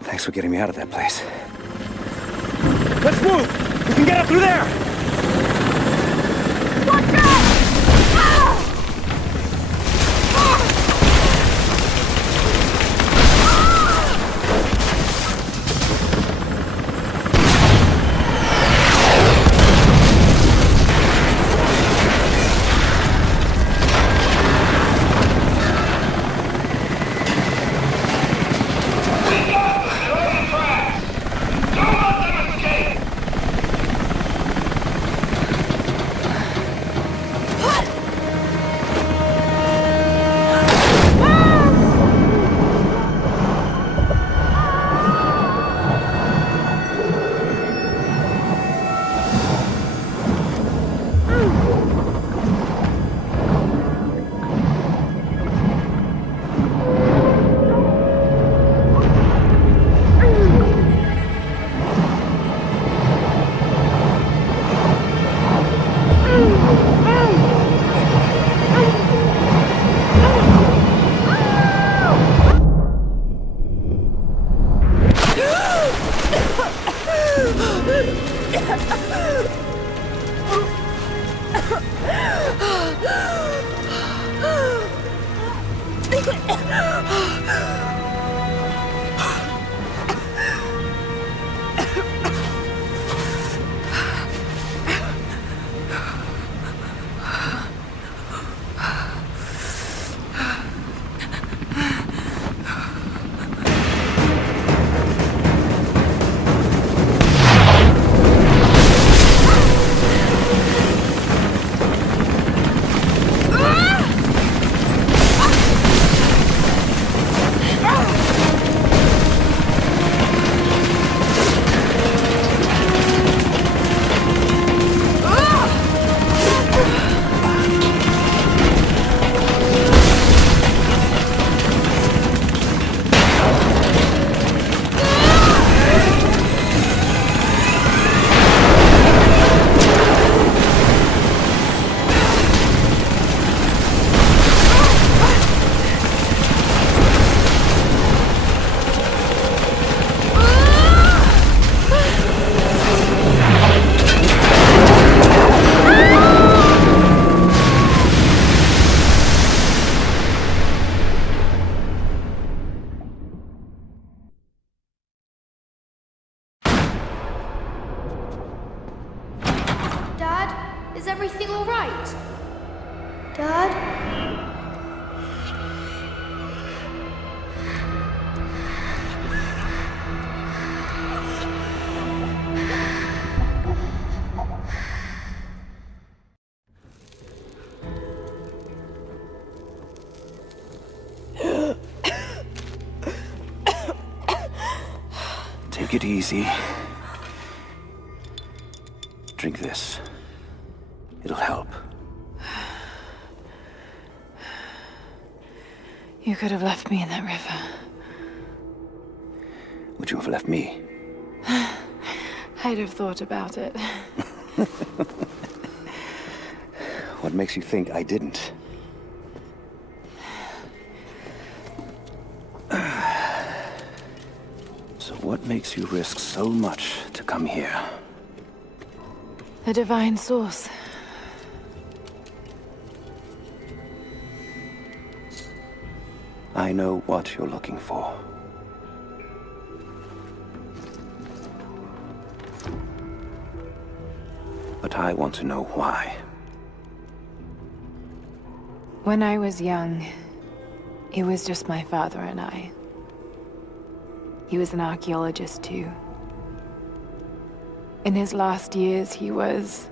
Thanks for getting me out of that place. Let's move! We can get up through there! Watch out! Is everything all right? Dad? Take it easy. Drink this. It'll help. You could have left me in that river. Would you have left me? I'd have thought about it. What makes you think I didn't? So what makes you risk so much to come here? The divine source. I know what you're looking for. But I want to know why. When I was young, It was just my father and I. He was an archaeologist too. In his last years, he was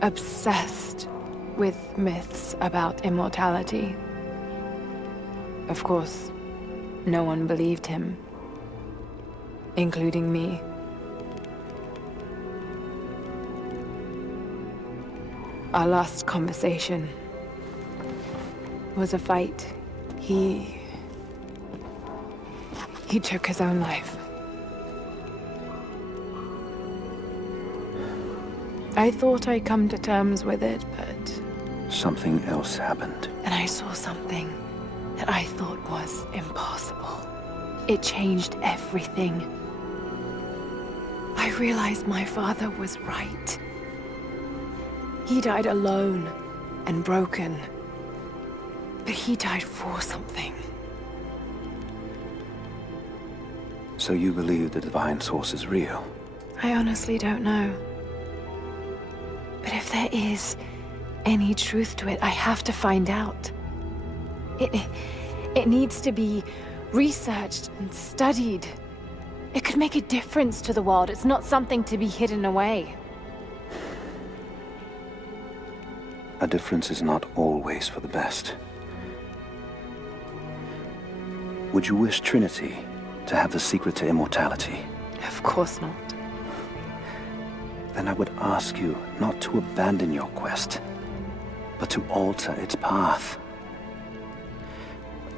obsessed with myths about immortality. Of course, no one believed him, including me. Our last conversation was a fight. He took his own life. I thought I'd come to terms with it, but... Something else happened. And I saw something that I thought was impossible. It changed everything. I realized my father was right. He died alone and broken. But he died for something. So you believe the divine source is real? I honestly don't know. But if there is any truth to it, I have to find out. It needs to be researched and studied. It could make a difference to the world. It's not something to be hidden away. A difference is not always for the best. Would you wish Trinity to have the secret to immortality? Of course not. Then I would ask you not to abandon your quest, but to alter its path.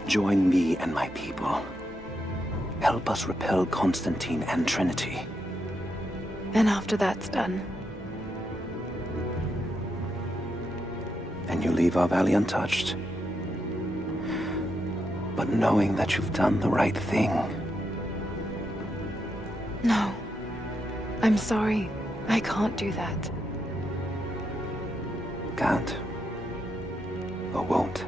Join me and my people. Help us repel Constantine and Trinity. And after that's done? And you leave our valley untouched. But knowing that you've done the right thing. No. I'm sorry. I can't do that. Can't. Or won't.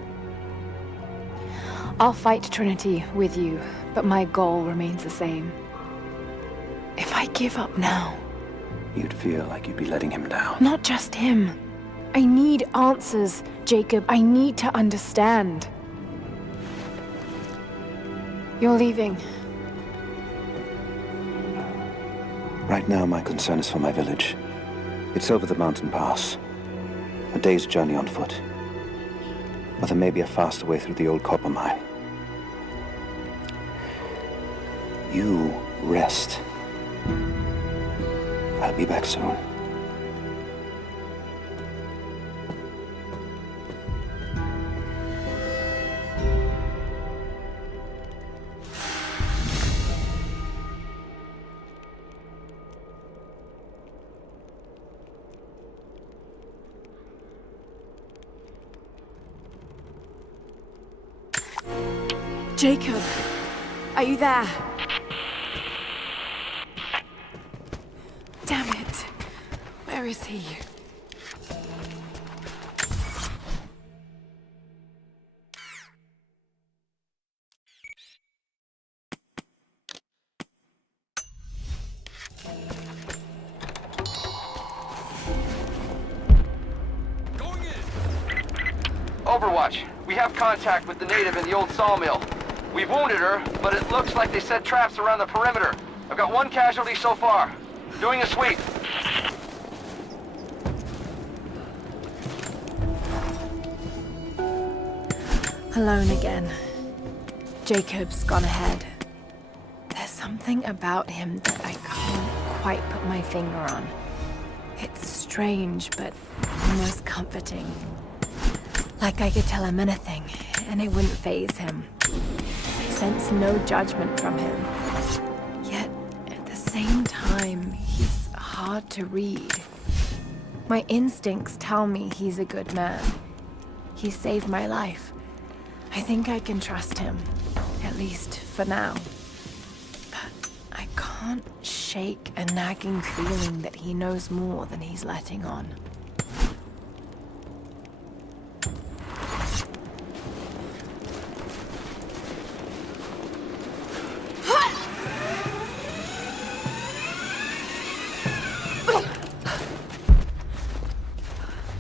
I'll fight Trinity with you, but my goal remains the same. If I give up now... You'd feel like you'd be letting him down. Not just him. I need answers, Jacob. I need to understand. You're leaving. Right now, my concern is for my village. It's over the mountain pass. A day's journey on foot. But there may be a faster way through the old copper mine. You rest. I'll be back soon. Jacob, are you there? Damn it. Where is he? Overwatch, we have contact with the native in the old sawmill. We've wounded her, but it looks like they set traps around the perimeter. I've got one casualty so far. Doing a sweep. Alone again. Jacob's gone ahead. There's something about him that I can't quite put my finger on. It's strange, but almost comforting. Like I could tell him anything, and it wouldn't faze him. I sense no judgment from him. Yet, at the same time, he's hard to read. My instincts tell me he's a good man. He saved my life. I think I can trust him, at least for now. But I can't shake a nagging feeling that he knows more than he's letting on.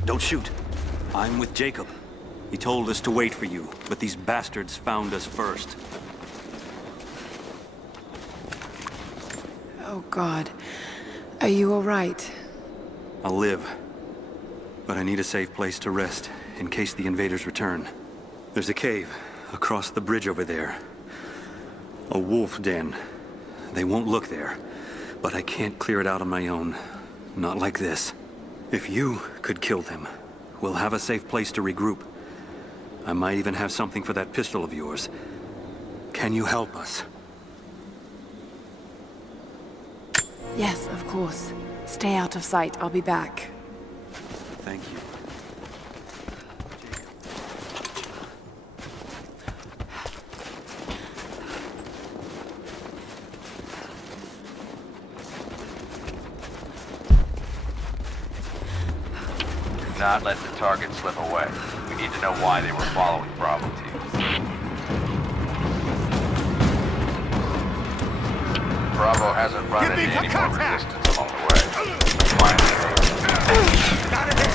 Don't shoot. I'm with Jacob. He told us to wait for you, but these bastards found us first. Oh, God. Are you all right? I'll live. But I need a safe place to rest, in case the invaders return. There's a cave across the bridge over there. A wolf den. They won't look there, but I can't clear it out on my own. Not like this. If you could kill them, we'll have a safe place to regroup. I might even have something for that pistol of yours. Can you help us? Yes, of course. Stay out of sight. I'll be back. Thank you. Do not let the target slip away. We need to know why they were following Bravo teams. Bravo hasn't run into any more resistance along the way. Find it. Got it hit!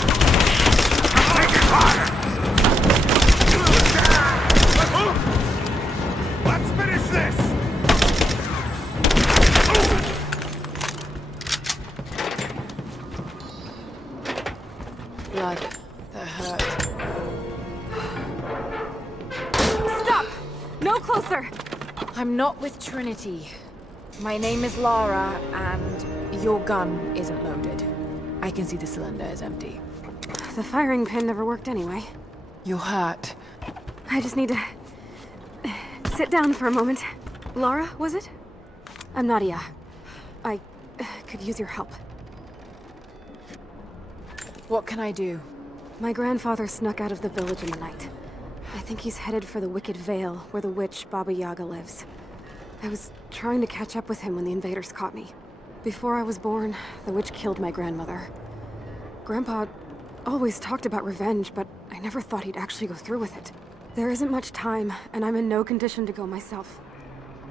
I'm taking fire! Let's finish this! Blood. That hurt. Stop! No closer! I'm not with Trinity. My name is Lara, and your gun isn't loaded. I can see the cylinder is empty. The firing pin never worked anyway. You're hurt. I just need to sit down for a moment. Lara, was it? I'm Nadia. I could use your help. What can I do? My grandfather snuck out of the village in the night. I think he's headed for the Wicked Vale, where the witch Baba Yaga lives. I was trying to catch up with him when the invaders caught me. Before I was born, the witch killed my grandmother. Grandpa always talked about revenge, but I never thought he'd actually go through with it. There isn't much time, and I'm in no condition to go myself.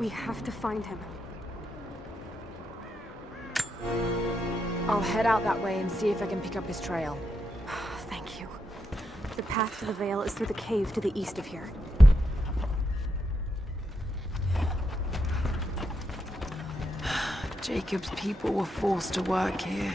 We have to find him. I'll head out that way and see if I can pick up his trail. Thank you. The path to the Vale is through the cave to the east of here. Jacob's people were forced to work here.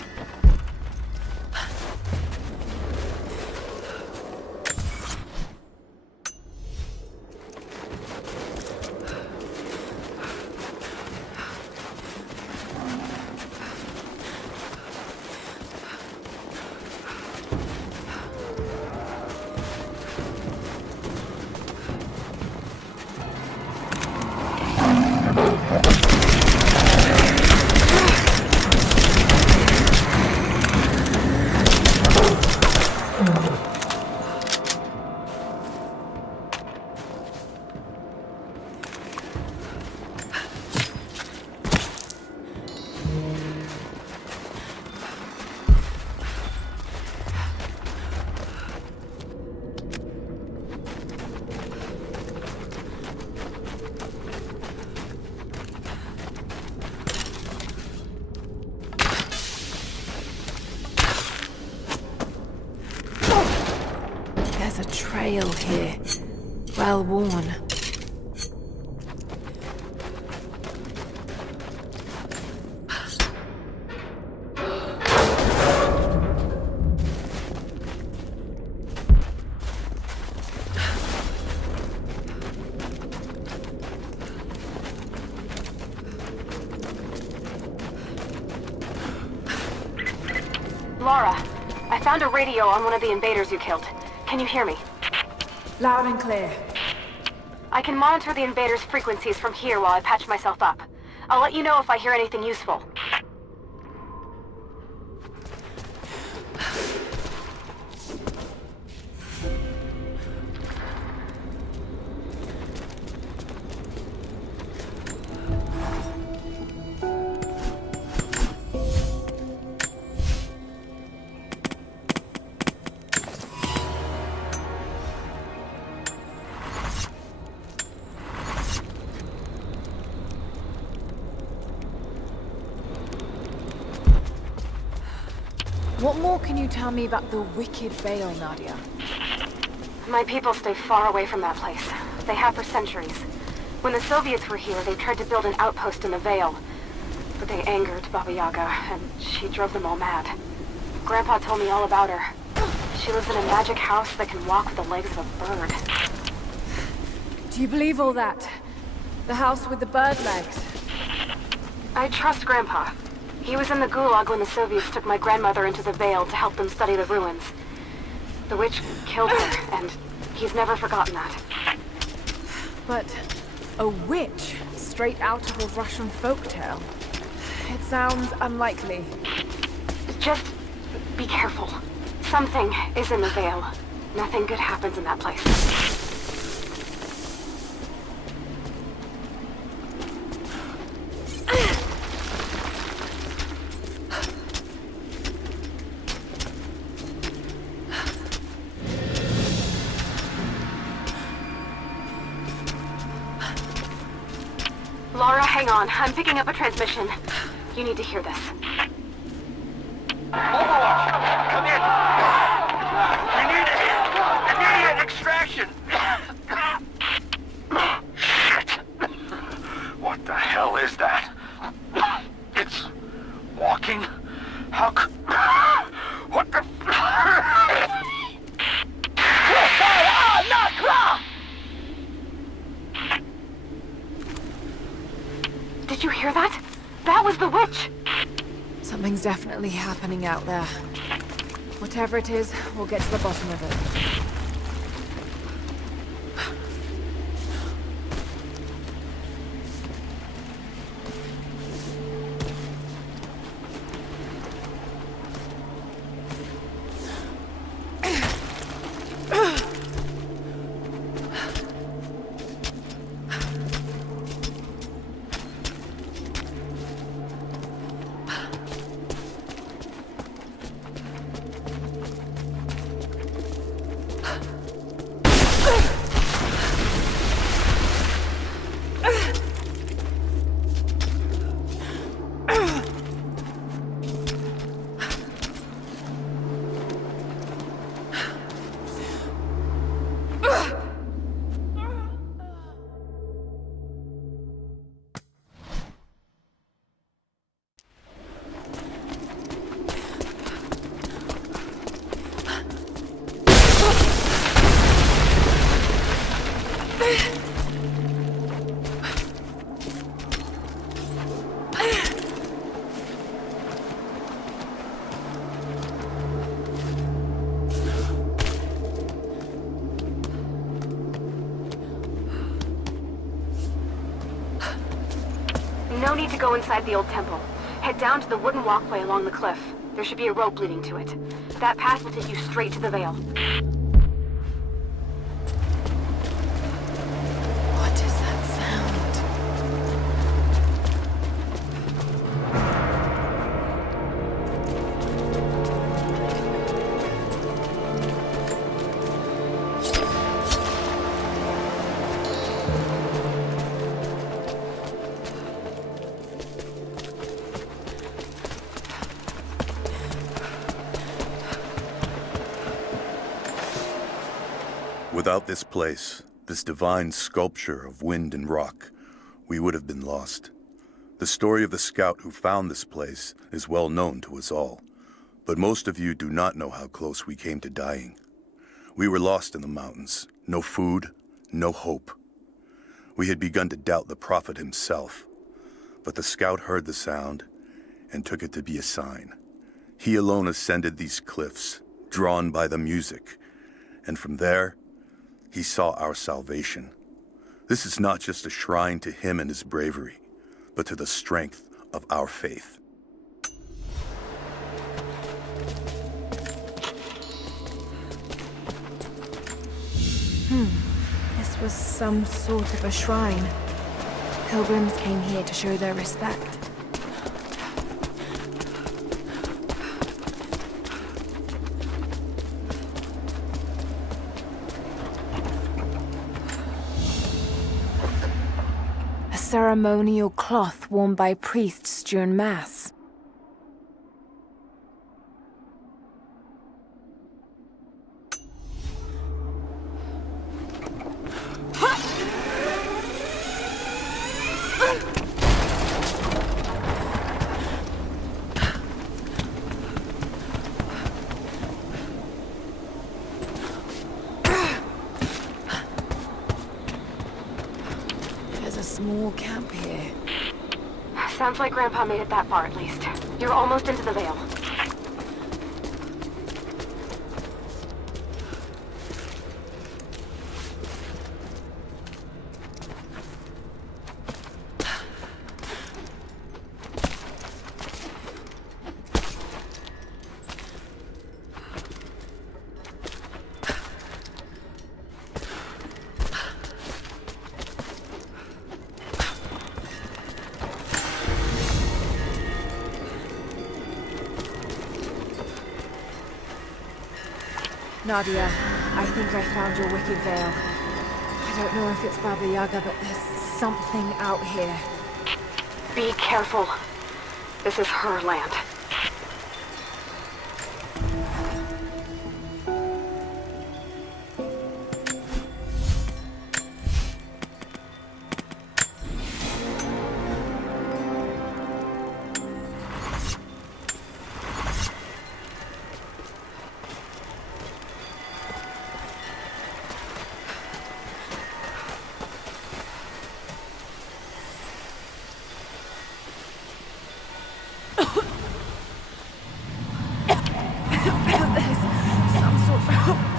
There's a trail here. Well worn. Lara, I found a radio on one of the invaders you killed. Can you hear me? Loud and clear. I can monitor the invaders' frequencies from here while I patch myself up. I'll let you know if I hear anything useful. What more can you tell me about the Wicked Vale, Nadia? My people stay far away from that place. They have for centuries. When the Soviets were here, they tried to build an outpost in the Vale. But they angered Baba Yaga, and she drove them all mad. Grandpa told me all about her. She lives in a magic house that can walk with the legs of a bird. Do you believe all that? The house with the bird legs? I trust Grandpa. He was in the Gulag when the Soviets took my grandmother into the Vale to help them study the ruins. The witch killed her, and he's never forgotten that. But a witch? Straight out of a Russian folktale? It sounds unlikely. Just be careful. Something is in the Vale. Nothing good happens in that place. Laura, hang on. I'm picking up a transmission. You need to hear this. Overwatch! Come in! We need immediate extraction! Shit! What the hell is that? It's walking? How c... What the... Did you hear that? That was the witch! Something's definitely happening out there. Whatever it is, we'll get to the bottom of it. No need to go inside the old temple. Head down to the wooden walkway along the cliff. There should be a rope leading to it. That path will take you straight to the Vale. What is that sound? Without this place, this divine sculpture of wind and rock, we would have been lost. The story of the scout who found this place is well known to us all, but most of you do not know how close we came to dying. We were lost in the mountains, no food, no hope. We had begun to doubt the prophet himself, but the scout heard the sound and took it to be a sign. He alone ascended these cliffs, drawn by the music, and from there, he saw our salvation. This is not just a shrine to him and his bravery, but to the strength of our faith. This was some sort of a shrine. Pilgrims came here to show their respect. A ceremonial cloth worn by priests during Mass. small camp here. Sounds like Grandpa made it that far at least. You're almost into the Vale. Nadia, I think I found your wicked veil. I don't know if it's Baba Yaga, but there's something out here. Be careful. This is her land.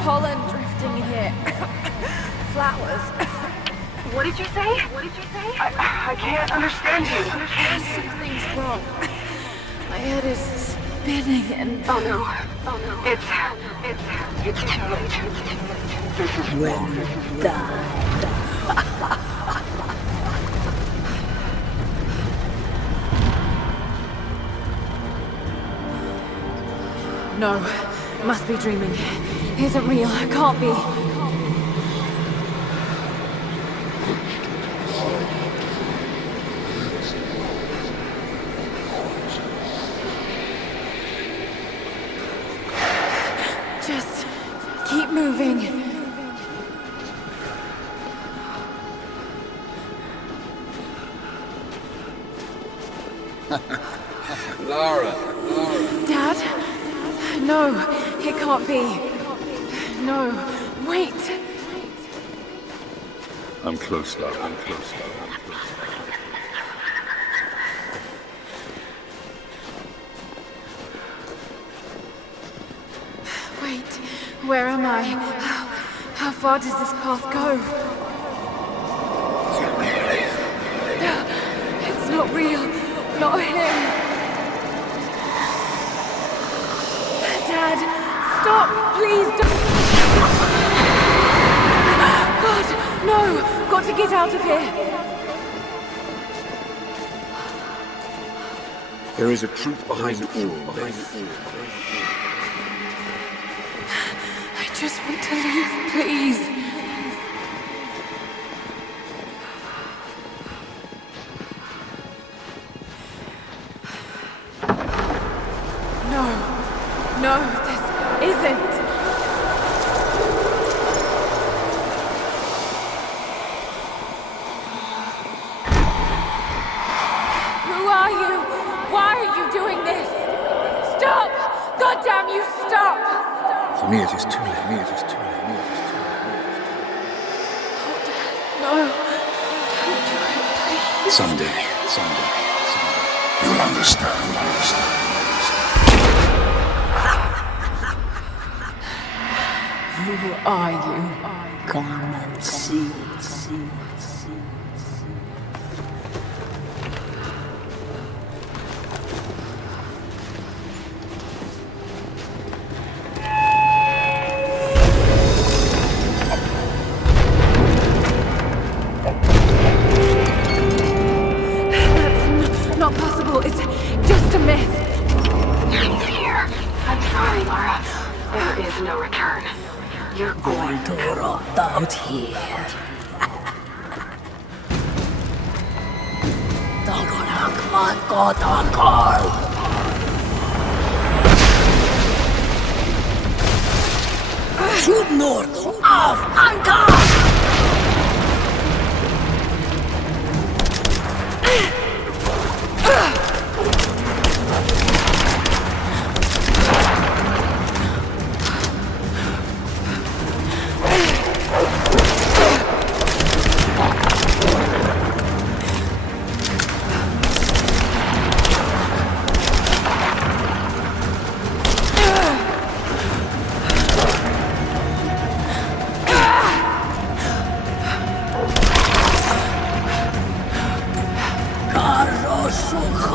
Pollen drifting here. Flowers. What did you say? What did you say? I can't understand you. Something's wrong. My head is spinning and... Oh no. Oh no. It's too late. When you die. No, must be dreaming. Isn't real, can't be. Just keep moving. Lara. Dad? No, it can't be. No, wait. I'm close, love. I'm close, love. I'm close. Wait, where am I? How far does this path go? It's not real. Not him. Dad, stop, please don't. God, no! Got to get out of here. There is a truth behind it all. I just want to leave, please. No, this isn't. Who are you? Why are you doing this? Stop! God damn you, stop! For me, it is too late. No, don't do it, please. Someday. You'll understand. Who are you? Come and see. That's not possible. It's just a myth. I'm sorry, Lara. There is no return. You're going to rot out here. Shoot north! Off! Anchor!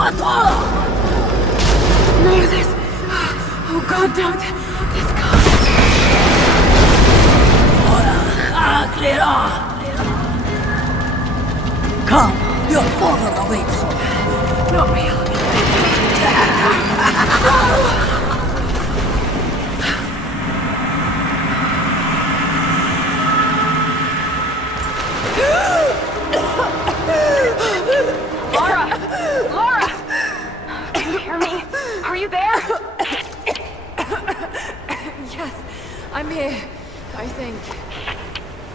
ROTTR! No, this... Oh God, don't. This can't. Clear off! Come, your father awaits. Not real. Laura! Laura! Can you hear me? Are you there? Yes, I'm here, I think.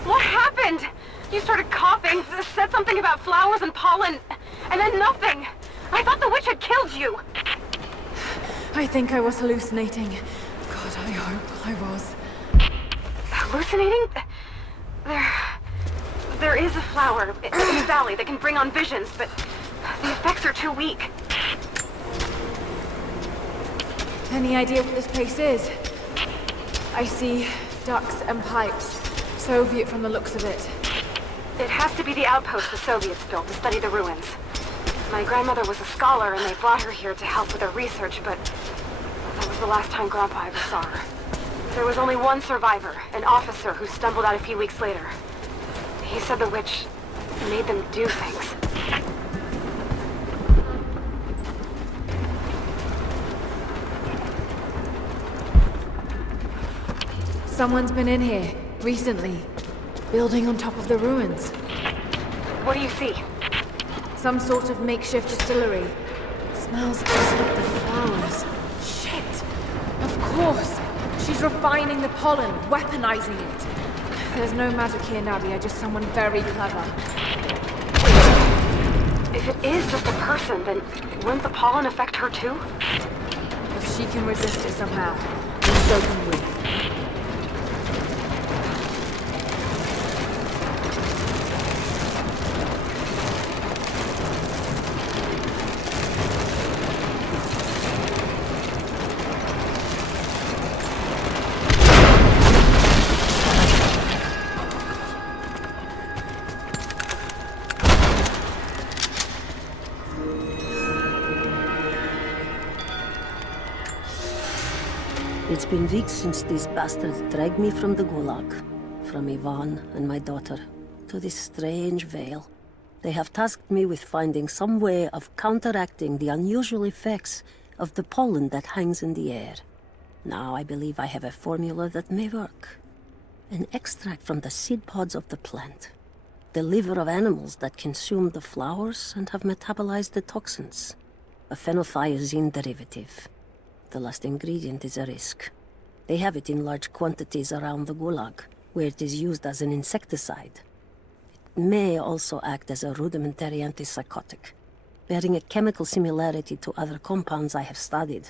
What happened? You started coughing, said something about flowers and pollen, and then nothing. I thought the witch had killed you. I think I was hallucinating. God, I hope I was. Hallucinating? There is a flower in the valley that can bring on visions, but the effects are too weak. Any idea what this place is? I see ducts and pipes. Soviet from the looks of it. It has to be the outpost the Soviets built to study the ruins. My grandmother was a scholar and they brought her here to help with her research, but that was the last time Grandpa ever saw her. There was only one survivor, an officer who stumbled out a few weeks later. He said the witch made them do things. Someone's been in here, recently. Building on top of the ruins. What do you see? Some sort of makeshift distillery. Smells just like the flowers. Shit! Of course! She's refining the pollen, weaponizing it. There's no magic here, Nadia, just someone very clever. If it is just a person, then wouldn't the pollen affect her too? If she can resist it somehow, then so can we. It's been weeks since these bastards dragged me from the Gulag, from Ivan and my daughter, to this strange vale. They have tasked me with finding some way of counteracting the unusual effects of the pollen that hangs in the air. Now I believe I have a formula that may work. An extract from the seed pods of the plant. The liver of animals that consume the flowers and have metabolized the toxins. A phenothiazine derivative. The last ingredient is a risk. They have it in large quantities around the Gulag, where it is used as an insecticide. It may also act as a rudimentary antipsychotic, bearing a chemical similarity to other compounds I have studied.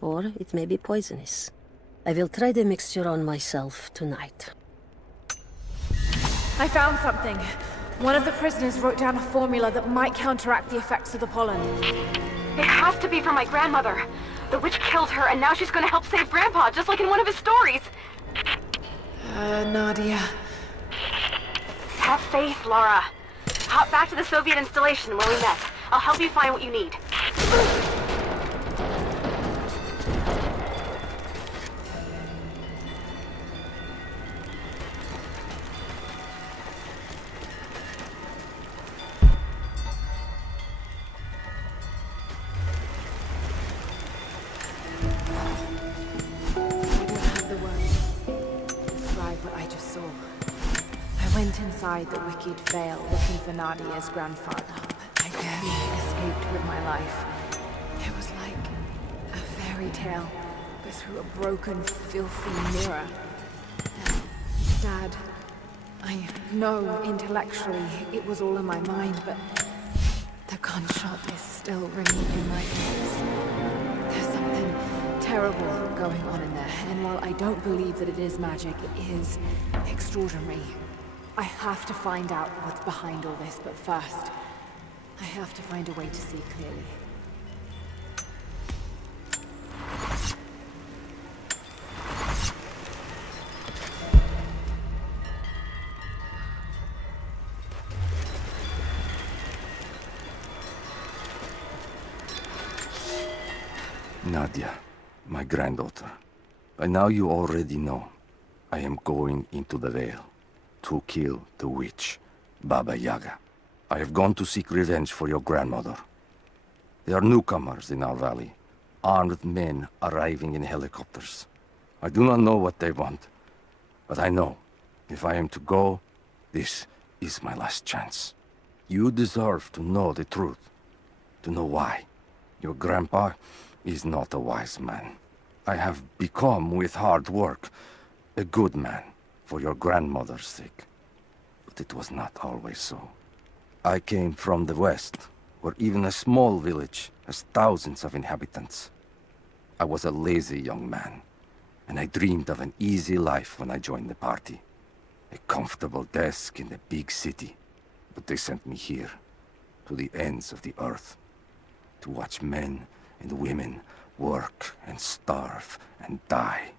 Or it may be poisonous. I will try the mixture on myself tonight. I found something. One of the prisoners wrote down a formula that might counteract the effects of the pollen. It has to be from my grandmother. The witch killed her, and now she's gonna help save Grandpa, just like in one of his stories. Nadia. Have faith, Laura. Hop back to the Soviet installation where we met. I'll help you find what you need. Inside the wicked vale looking for Nadia's grandfather, but I barely escaped with my life. It was like a fairy tale, but through a broken, filthy mirror. Dad, I know intellectually it was all in my mind, but the gunshot is still ringing in my ears. There's something terrible going on in there, and while I don't believe that it is magic, it is extraordinary. I have to find out what's behind all this, but first, I have to find a way to see clearly. Nadia, my granddaughter. By now you already know. I am going into the Vale to kill the witch, Baba Yaga. I have gone to seek revenge for your grandmother. There are newcomers in our valley, armed men arriving in helicopters. I do not know what they want, but I know if I am to go, this is my last chance. You deserve to know the truth, to know why. Your grandpa is not a wise man. I have become, with hard work, a good man for your grandmother's sake. But it was not always so. I came from the west, where even a small village has thousands of inhabitants. I was a lazy young man, and I dreamed of an easy life when I joined the party. A comfortable desk in a big city. But they sent me here, to the ends of the earth, to watch men and women work and starve and die,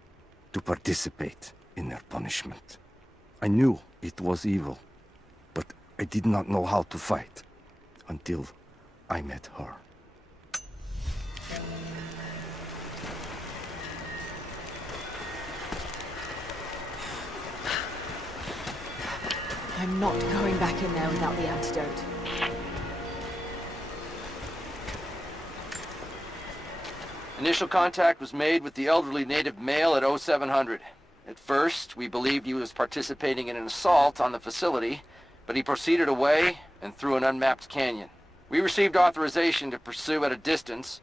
to participate in their punishment. I knew it was evil, but I did not know how to fight until I met her. I'm not going back in there without the antidote. Initial contact was made with the elderly native male at 0700. At first, we believed he was participating in an assault on the facility, but he proceeded away and through an unmapped canyon. We received authorization to pursue at a distance,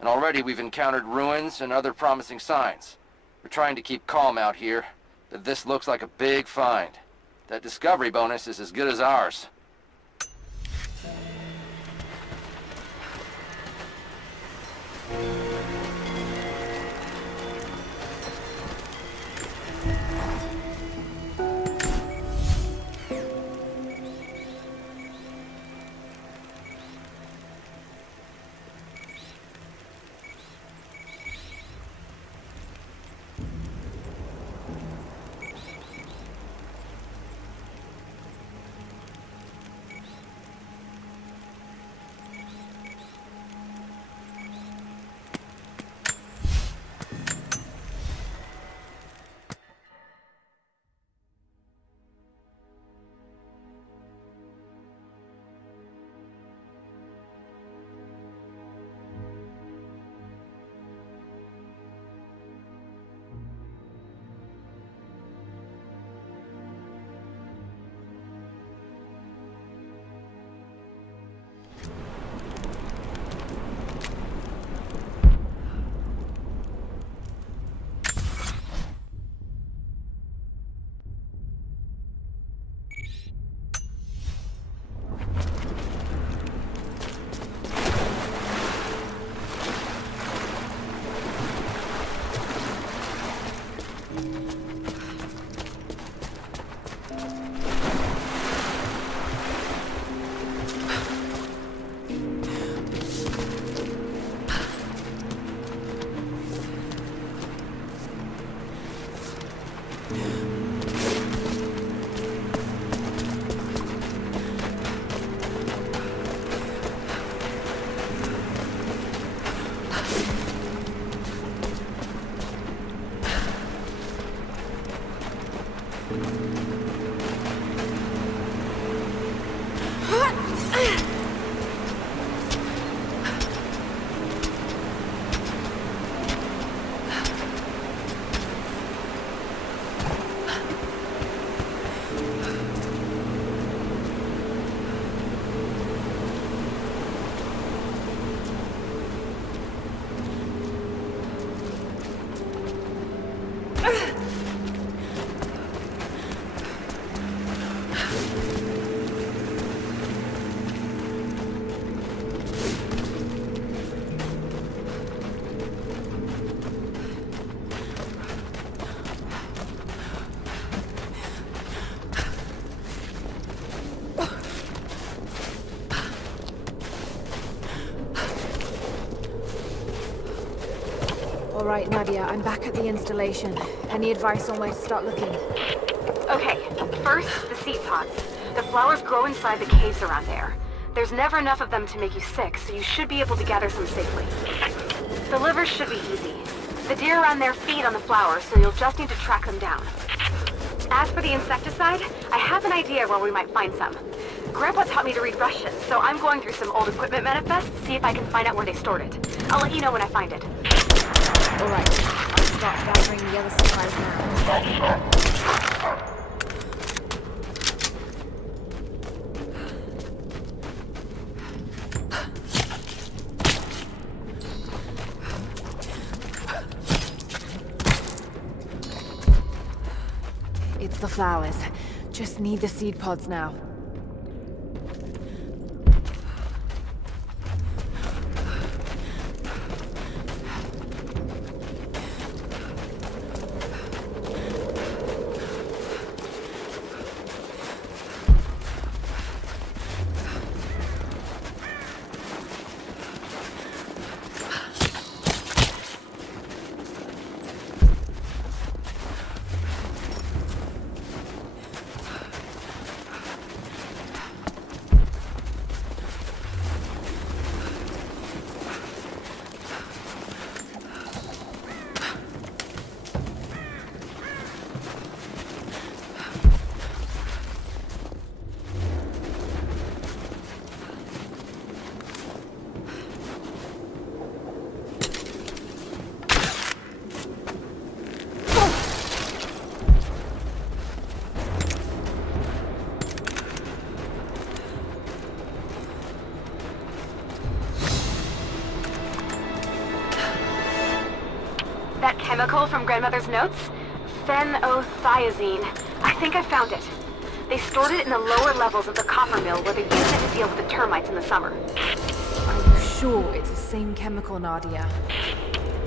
and already we've encountered ruins and other promising signs. We're trying to keep calm out here, but this looks like a big find. That discovery bonus is as good as ours. All right, Nadia, I'm back at the installation. Any advice on where to start looking? Okay, first, the seed pods. The flowers grow inside the caves around there. There's never enough of them to make you sick, so you should be able to gather some safely. The livers should be easy. The deer around there feed on the flowers, so you'll just need to track them down. As for the insecticide, I have an idea where we might find some. Grandpa taught me to read Russian, so I'm going through some old equipment manifests to see if I can find out where they stored it. I'll let you know when I find it. All right, I'll start gathering the other supplies now. It's the flowers. Just need the seed pods now. That chemical from Grandmother's notes? Phenothiazine. I think I found it. They stored it in the lower levels of the copper mill where they used it to deal with the termites in the summer. Are you sure it's the same chemical, Nadia?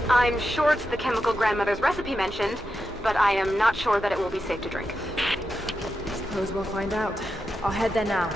I'm sure it's the chemical Grandmother's recipe mentioned, but I am not sure that it will be safe to drink. Suppose we'll find out. I'll head there now.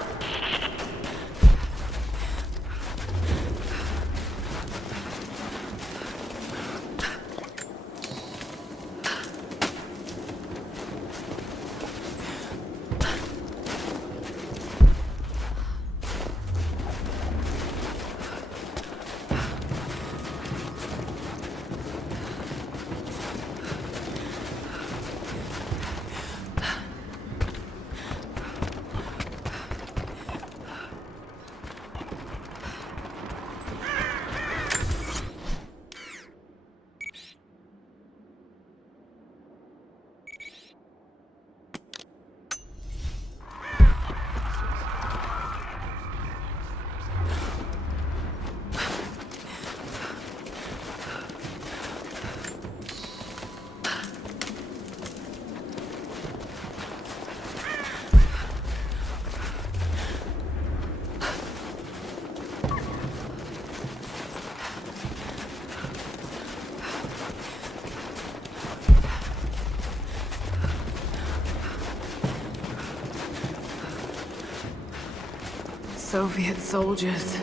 Soviet soldiers.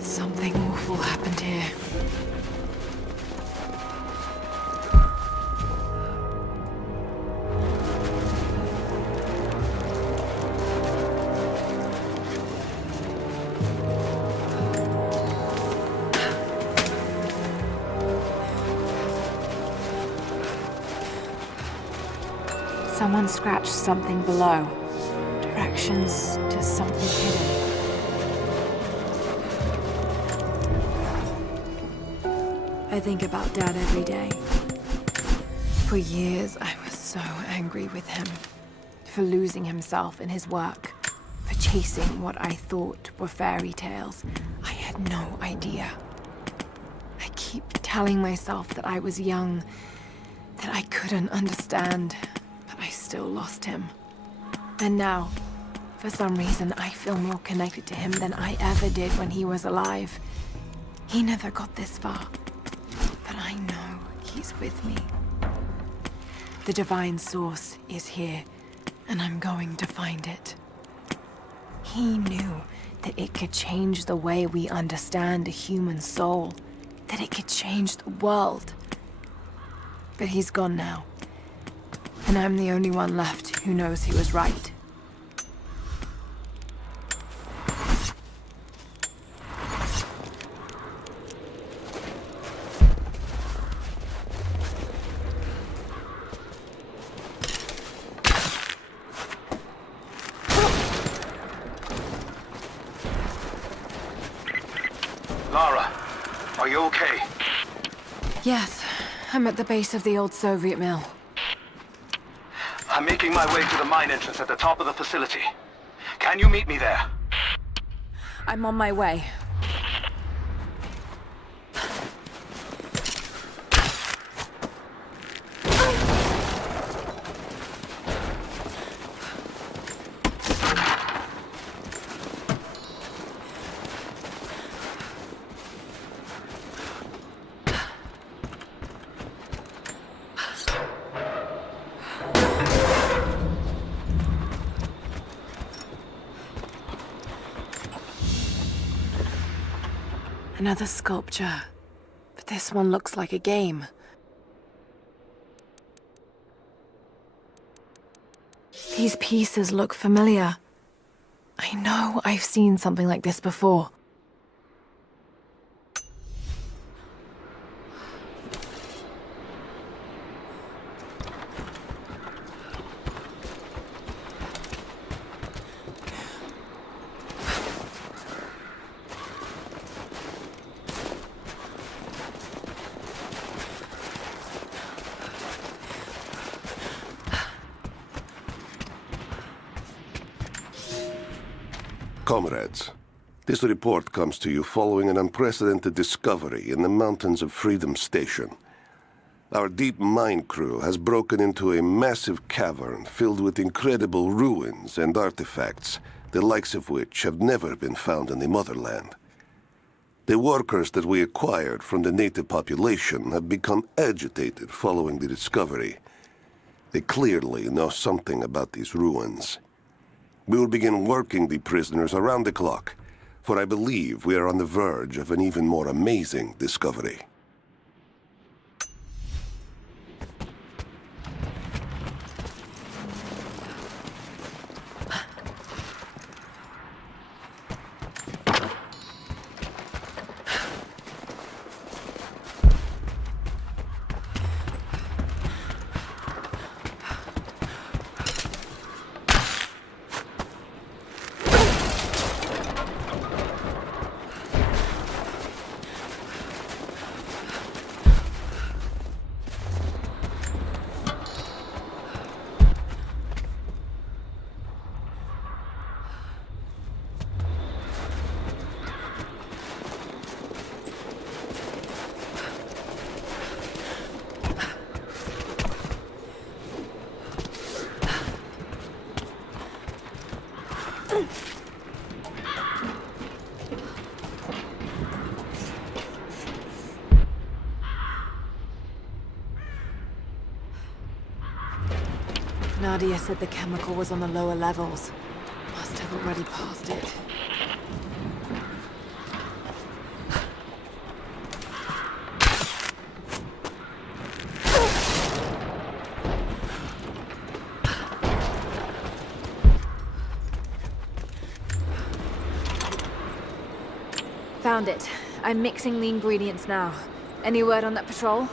Something awful happened here. Someone scratched something below. Directions to something hidden. I think about Dad every day. For years, I was so angry with him. For losing himself in his work. For chasing what I thought were fairy tales. I had no idea. I keep telling myself that I was young, that I couldn't understand, but I still lost him. And now, for some reason, I feel more connected to him than I ever did when he was alive. He never got this far. But I know he's with me. The divine source is here, and I'm going to find it. He knew that it could change the way we understand a human soul, that it could change the world. But he's gone now, and I'm the only one left who knows he was right. Lara, are you okay? Yes, I'm at the base of the old Soviet mill. I'm making my way to the mine entrance at the top of the facility. Can you meet me there? I'm on my way. Another sculpture, but this one looks like a game. These pieces look familiar. I know I've seen something like this before. Comrades, this report comes to you following an unprecedented discovery in the mountains of Freedom Station. Our deep mine crew has broken into a massive cavern filled with incredible ruins and artifacts, the likes of which have never been found in the motherland. The workers that we acquired from the native population have become agitated following the discovery. They clearly know something about these ruins. We will begin working the prisoners around the clock, for I believe we are on the verge of an even more amazing discovery. Nadia said the chemical was on the lower levels. Must have already passed it. Found it. I'm mixing the ingredients now. Any word on that patrol?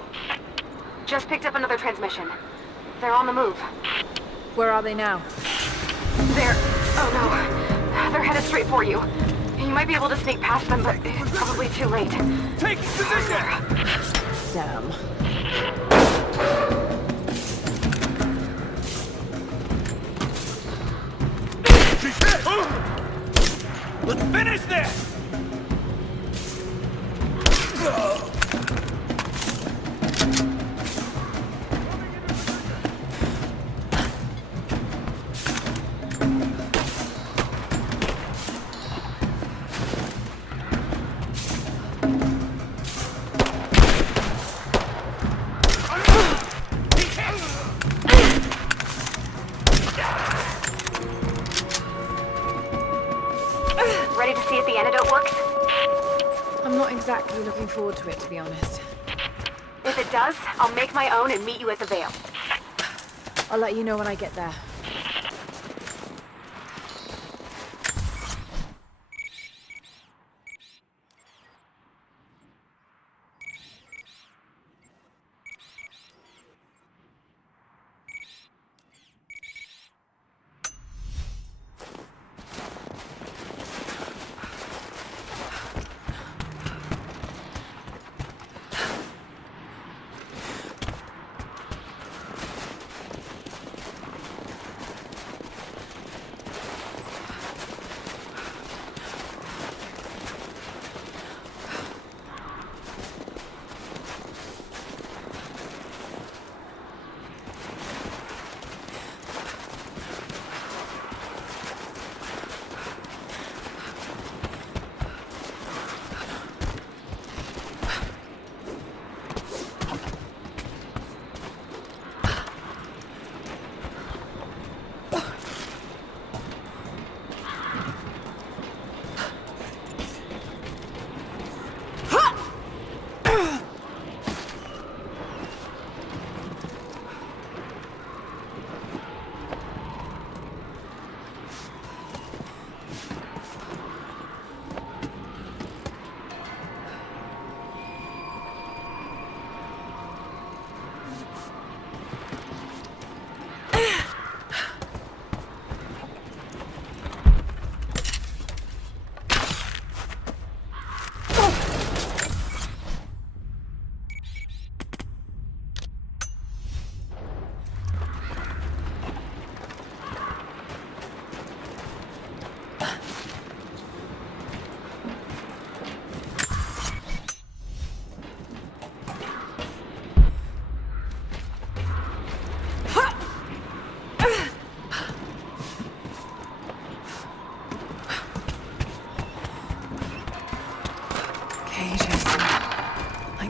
Just picked up another transmission. They're on the move. Where are they now? Oh no. They're headed straight for you. You might be able to sneak past them, but it's probably too late. Take position! Damn. She's hit! Let's finish this! Ready to see if the antidote works? I'm not exactly looking forward to it, to be honest. If it does, I'll make my own and meet you at the Vale. I'll let you know when I get there.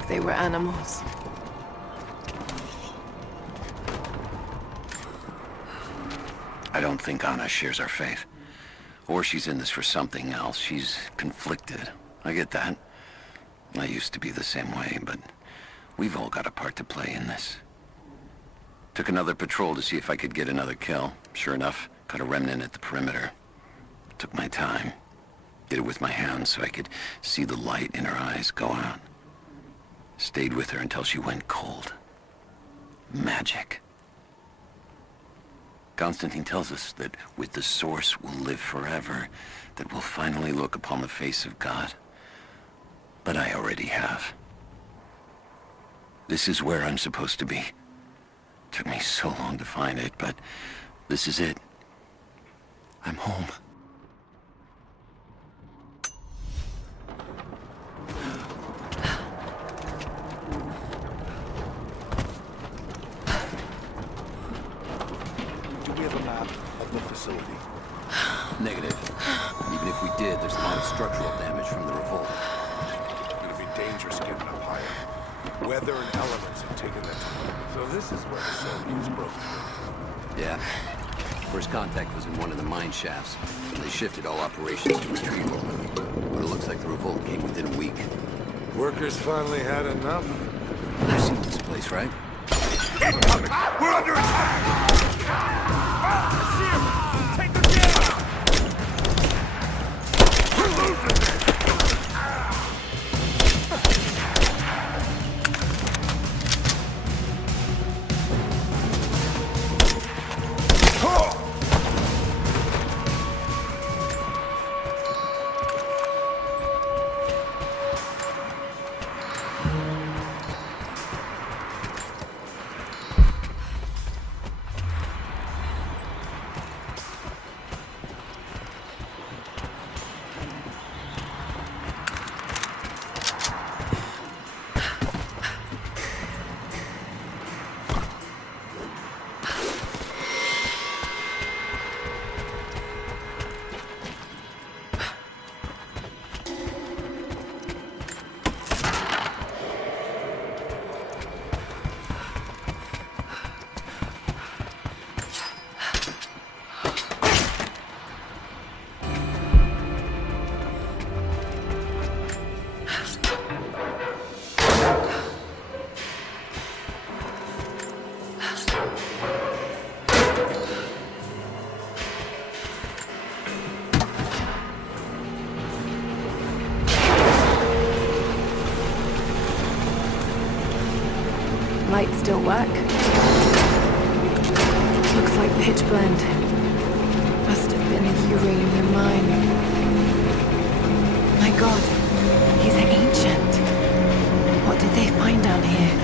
they were animals. I don't think Anna shares our faith. Or she's in this for something else. She's conflicted. I get that. I used to be the same way, but we've all got a part to play in this. Took another patrol to see if I could get another kill. Sure enough, caught a remnant at the perimeter. Took my time. Did it with my hands so I could see the light in her eyes go out. Stayed with her until she went cold. Magic. Constantine tells us that with the Source we'll live forever, that we'll finally look upon the face of God. But I already have. This is where I'm supposed to be. Took me so long to find it, but this is it. I'm home. Do we have a map of the facility? Negative. Even if we did, there's a lot of structural damage from the revolt. It's gonna be dangerous getting up higher. Weather and elements have taken their toll. So this is where the Soviets broke through. Yeah. First contact was in one of the mine shafts, and they shifted all operations to retrieval. But it looks like the revolt came within a week. Workers finally had enough? You've seen this place, right? Incoming! We're under attack! I see him! Take them down! We're losing this! Light still work? Looks like pitch blende. Must have been a uranium mine. My god, he's ancient. What did they find down here?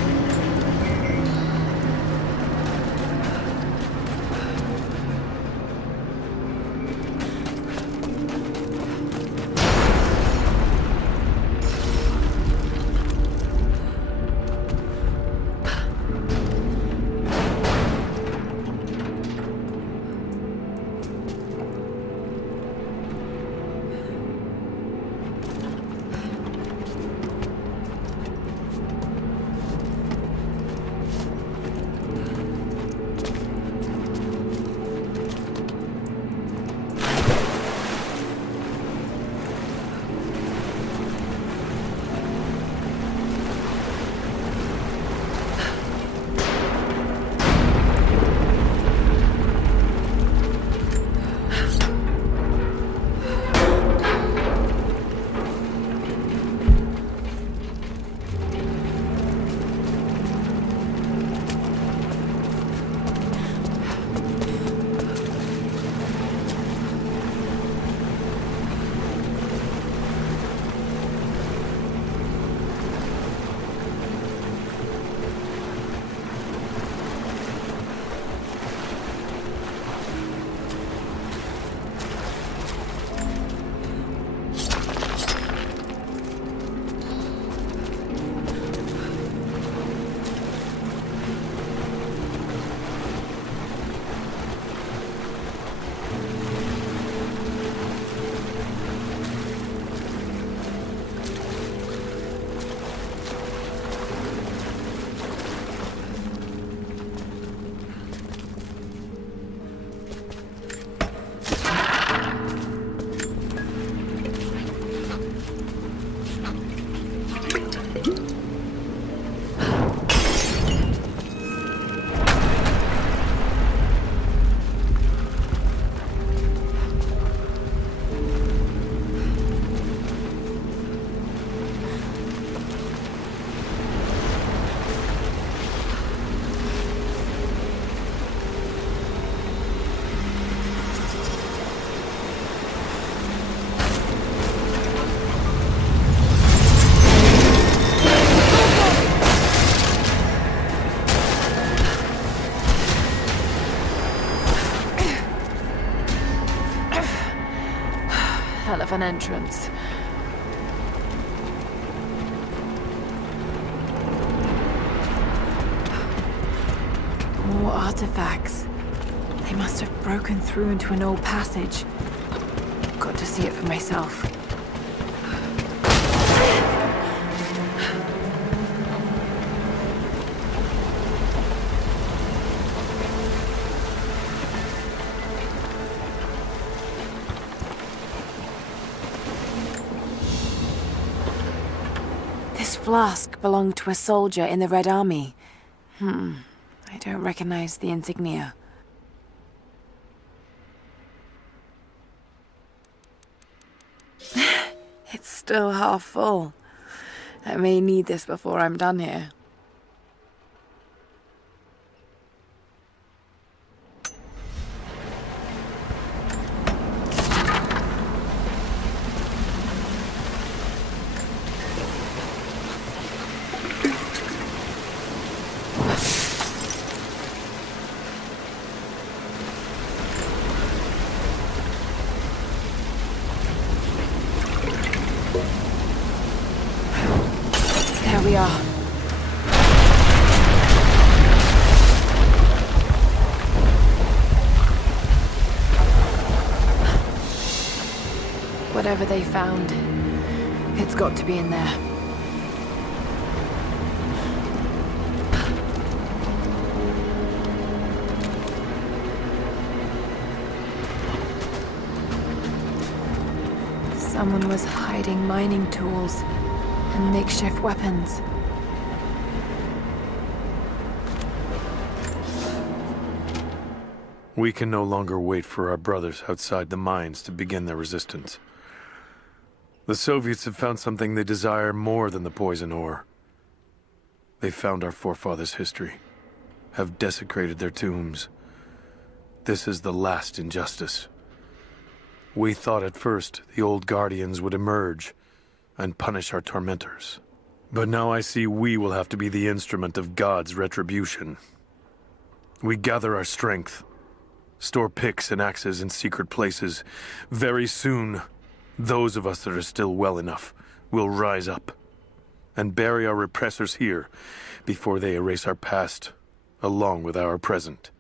an entrance. More artifacts. They must have broken through into an old passage. Got to see it for myself. This flask belonged to a soldier in the Red Army. I don't recognize the insignia. It's still half full. I may need this before I'm done here. There we are. Whatever they found, it's got to be in there. Someone was hiding mining tools and makeshift weapons. We can no longer wait for our brothers outside the mines to begin their resistance. The Soviets have found something they desire more than the poison ore. They found our forefathers' history, have desecrated their tombs. This is the last injustice. We thought at first the old guardians would emerge and punish our tormentors. But now I see we will have to be the instrument of God's retribution. We gather our strength, store picks and axes in secret places. Very soon, those of us that are still well enough will rise up and bury our repressors here before they erase our past along with our present.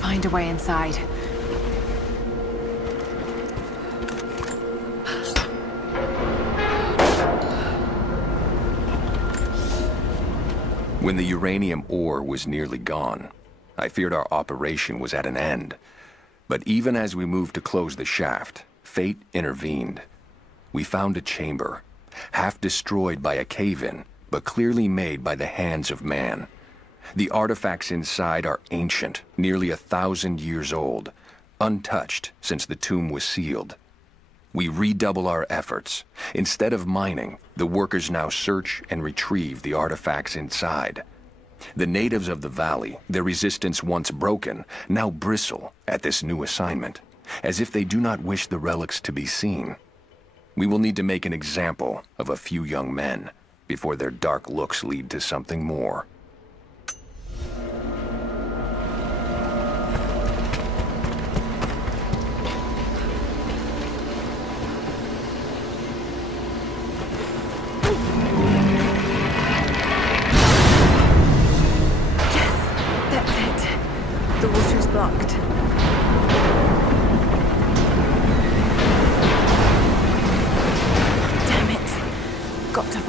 Find a way inside. When the uranium ore was nearly gone, I feared our operation was at an end. But even as we moved to close the shaft, fate intervened. We found a chamber, half destroyed by a cave-in, but clearly made by the hands of man. The artifacts inside are ancient, nearly 1,000 years old, untouched since the tomb was sealed. We redouble our efforts. Instead of mining, the workers now search and retrieve the artifacts inside. The natives of the valley, their resistance once broken, now bristle at this new assignment, as if they do not wish the relics to be seen. We will need to make an example of a few young men before their dark looks lead to something more.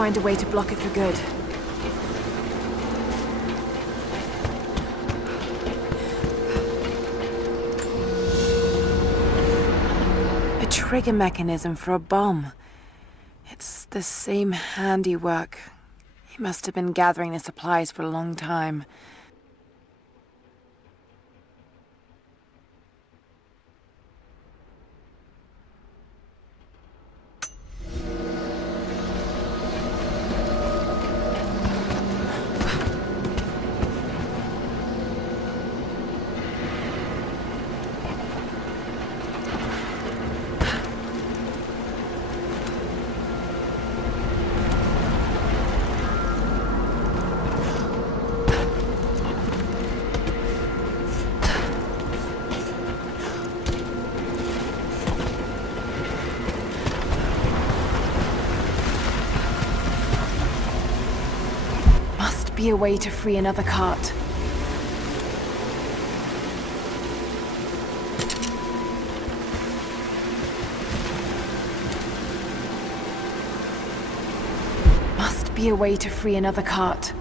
find a way to block it for good. A trigger mechanism for a bomb. It's the same handiwork. He must have been gathering the supplies for a long time. Be a way to free another cart. Must be a way to free another cart.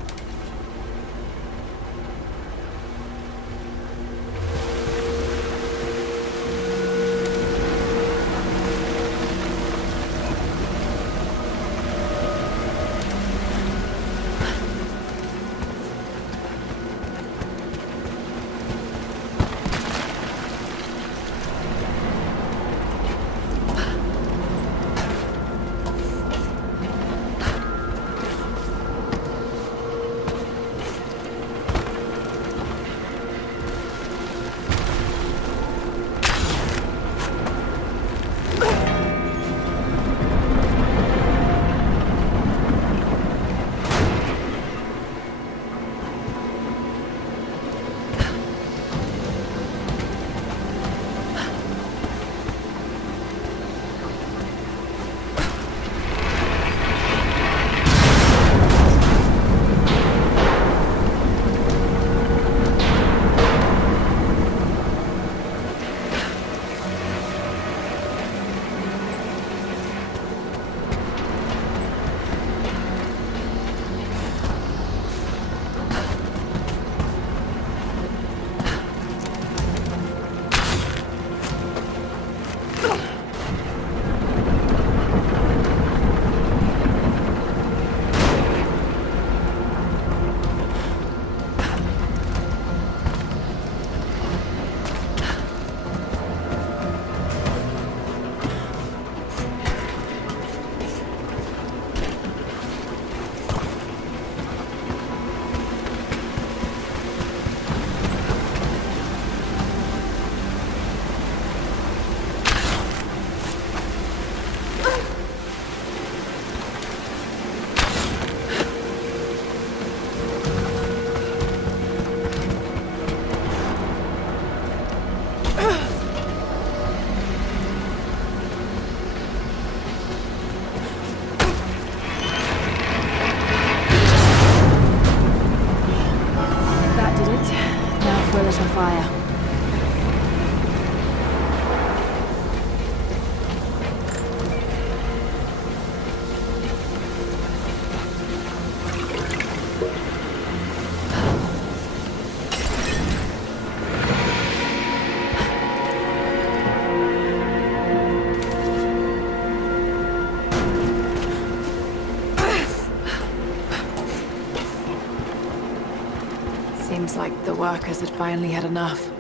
Seems like the workers had finally had enough.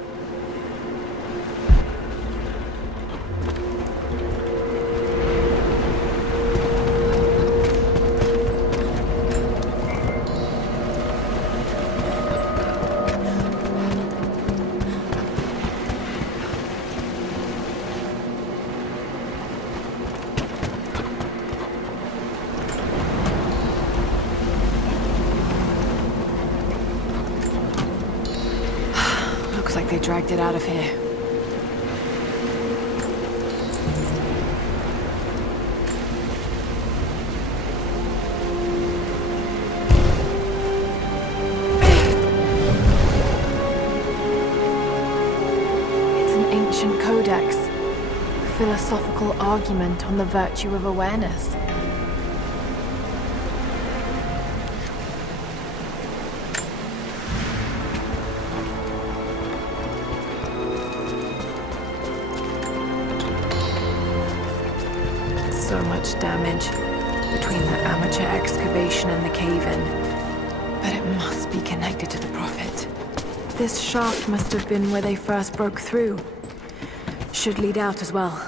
Looks like they dragged it out of here. It's an ancient codex. A philosophical argument on the virtue of awareness. damage between the amateur excavation and the cave-in. But it must be connected to the Prophet. This shaft must have been where they first broke through. Should lead out as well.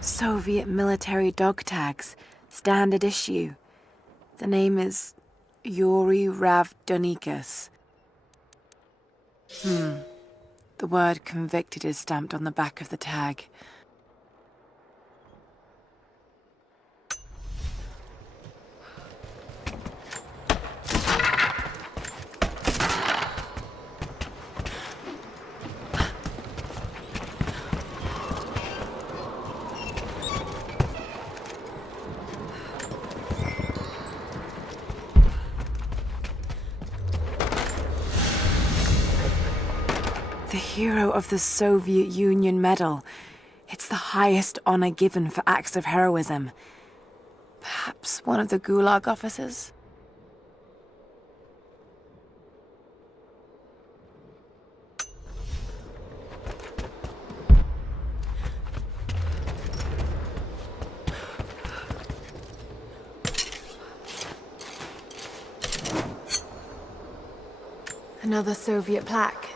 Soviet military dog tags, standard issue. The name is Yuri Ravdonikas. The word convicted is stamped on the back of the tag. The hero of the Soviet Union medal. It's the highest honor given for acts of heroism. Perhaps one of the Gulag officers? Another Soviet plaque.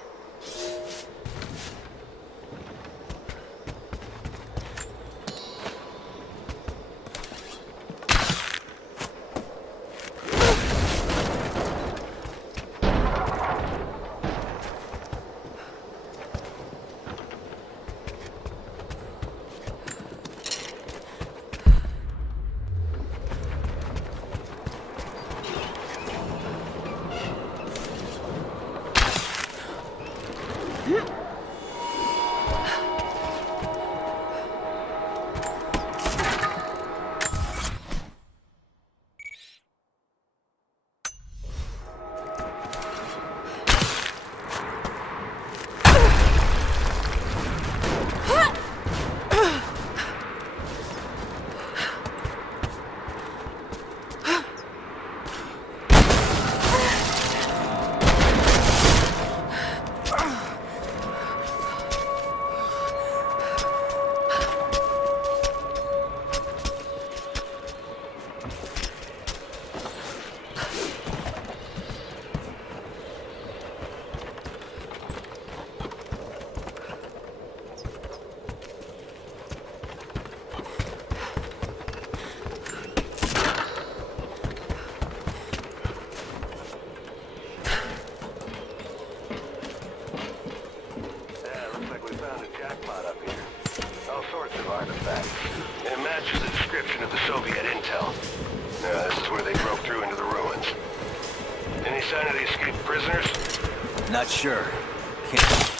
It matches the description of the Soviet intel. Now, this is where they broke through into the ruins. Any sign of the escaped prisoners? Not sure. Can't...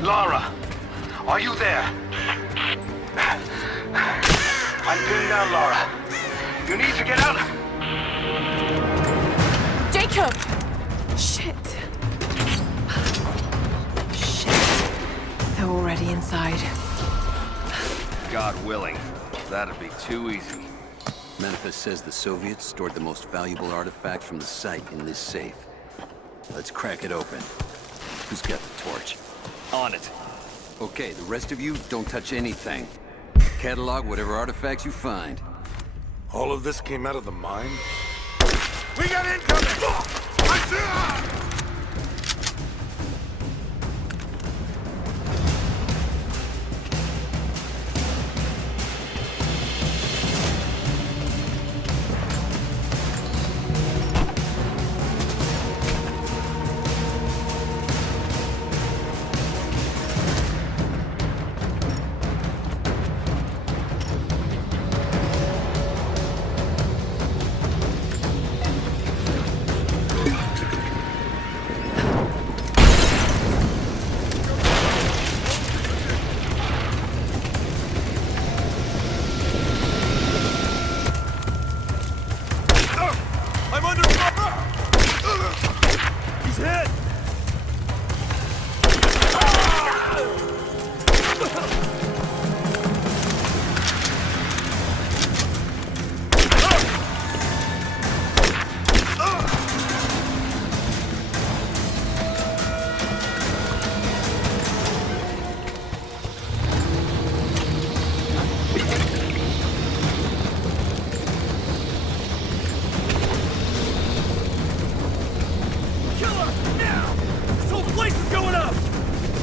Lara, are you there? I'm pinned down, Lara. You need to get out. Jacob! Shit. They're already inside. God willing, that'd be too easy. Manifest says the Soviets stored the most valuable artifacts from the site in this safe. Let's crack it open. Who's got the torch? On it. Okay, the rest of you, don't touch anything. Catalog whatever artifacts you find. All of this came out of the mine? We got incoming! I see!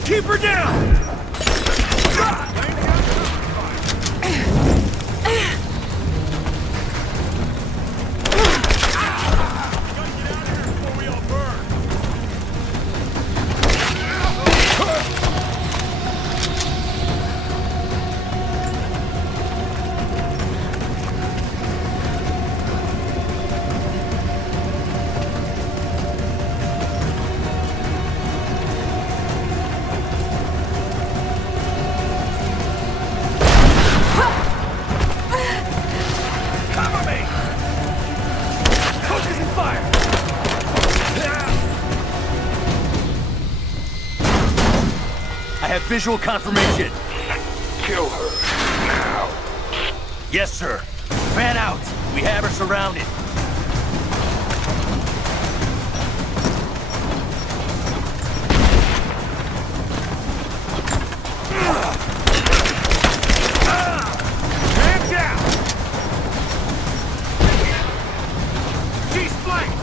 Keep her down! Visual confirmation. Kill her now. Yes, sir. Fan out. We have her surrounded. Man down. She's flanked.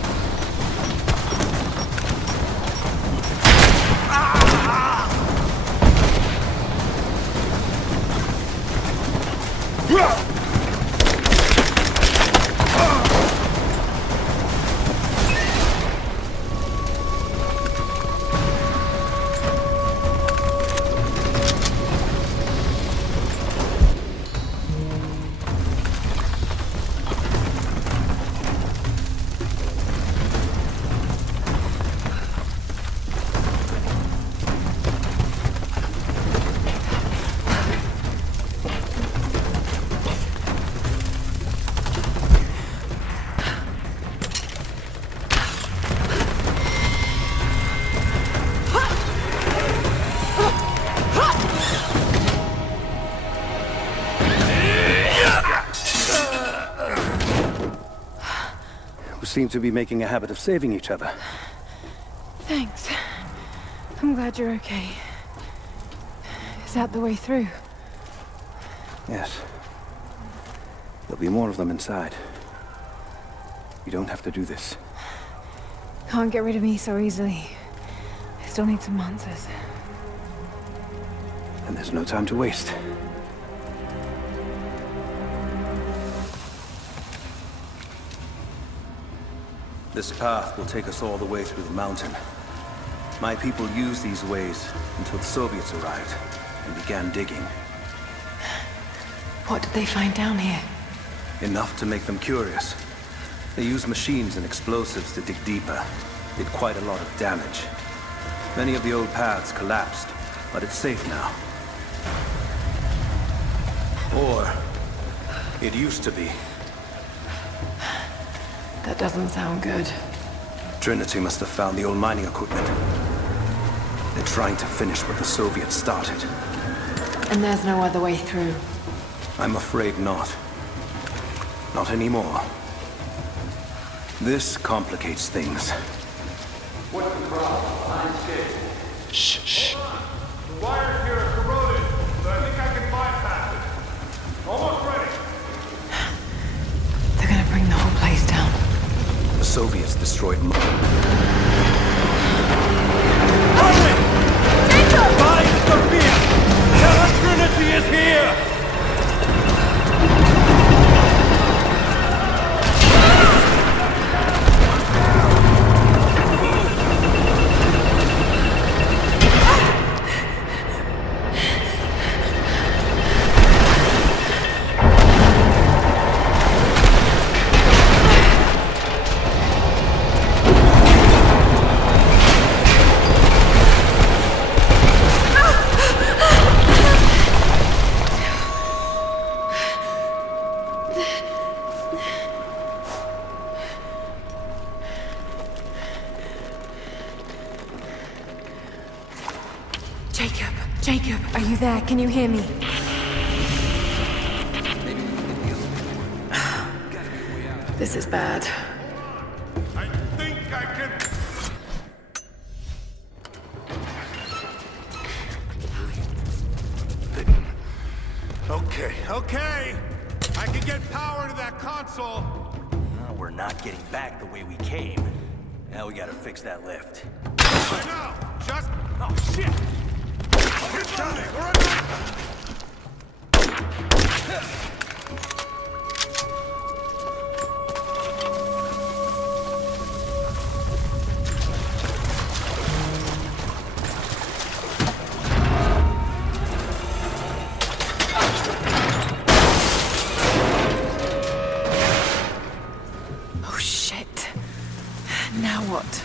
Seem to be making a habit of saving each other. Thanks. I'm glad you're okay. Is that the way through? Yes. There'll be more of them inside. You don't have to do this. Can't get rid of me so easily. I still need some answers. And there's no time to waste. This path will take us all the way through the mountain. My people used these ways until the Soviets arrived and began digging. What did they find down here? Enough to make them curious. They used machines and explosives to dig deeper. Did quite a lot of damage. Many of the old paths collapsed, but it's safe now. Or it used to be. That doesn't sound good. Trinity must have found the old mining equipment. They're trying to finish what the Soviets started. And there's no other way through. I'm afraid not. Not anymore. This complicates things. What's the problem? Behind schedule. Shh. The wires here are corroded, but I think I can bypass it. Almost ready. They're gonna bring the whole place down. The Soviets destroyed Find Sophia! Tell her Trinity is here! Jacob, are you there? Can you hear me? This is bad. I think I can... Okay. I can get power to that console. No, we're not getting back the way we came. Now we gotta fix that lift. I know. Just... Oh, shit! Tell me, we're under... Oh shit. Now what?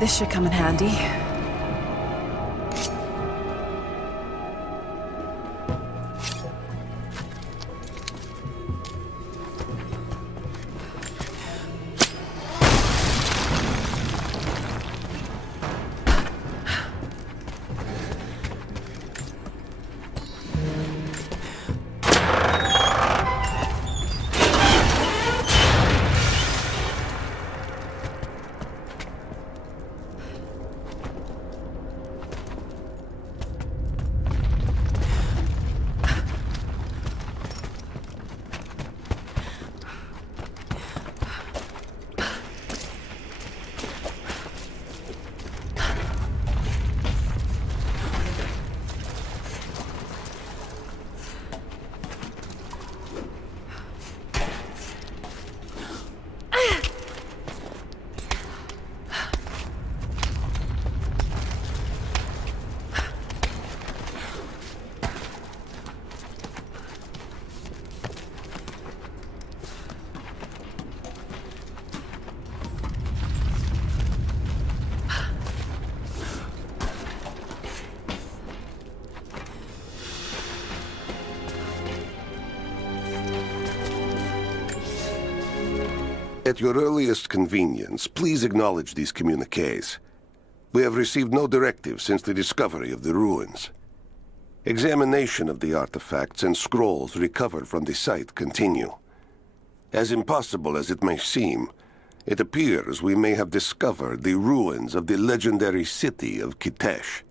This should come in handy. At your earliest convenience, please acknowledge these communiques. We have received no directive since the discovery of the ruins. Examination of the artifacts and scrolls recovered from the site continue. As impossible as it may seem, it appears we may have discovered the ruins of the legendary city of Kitesh.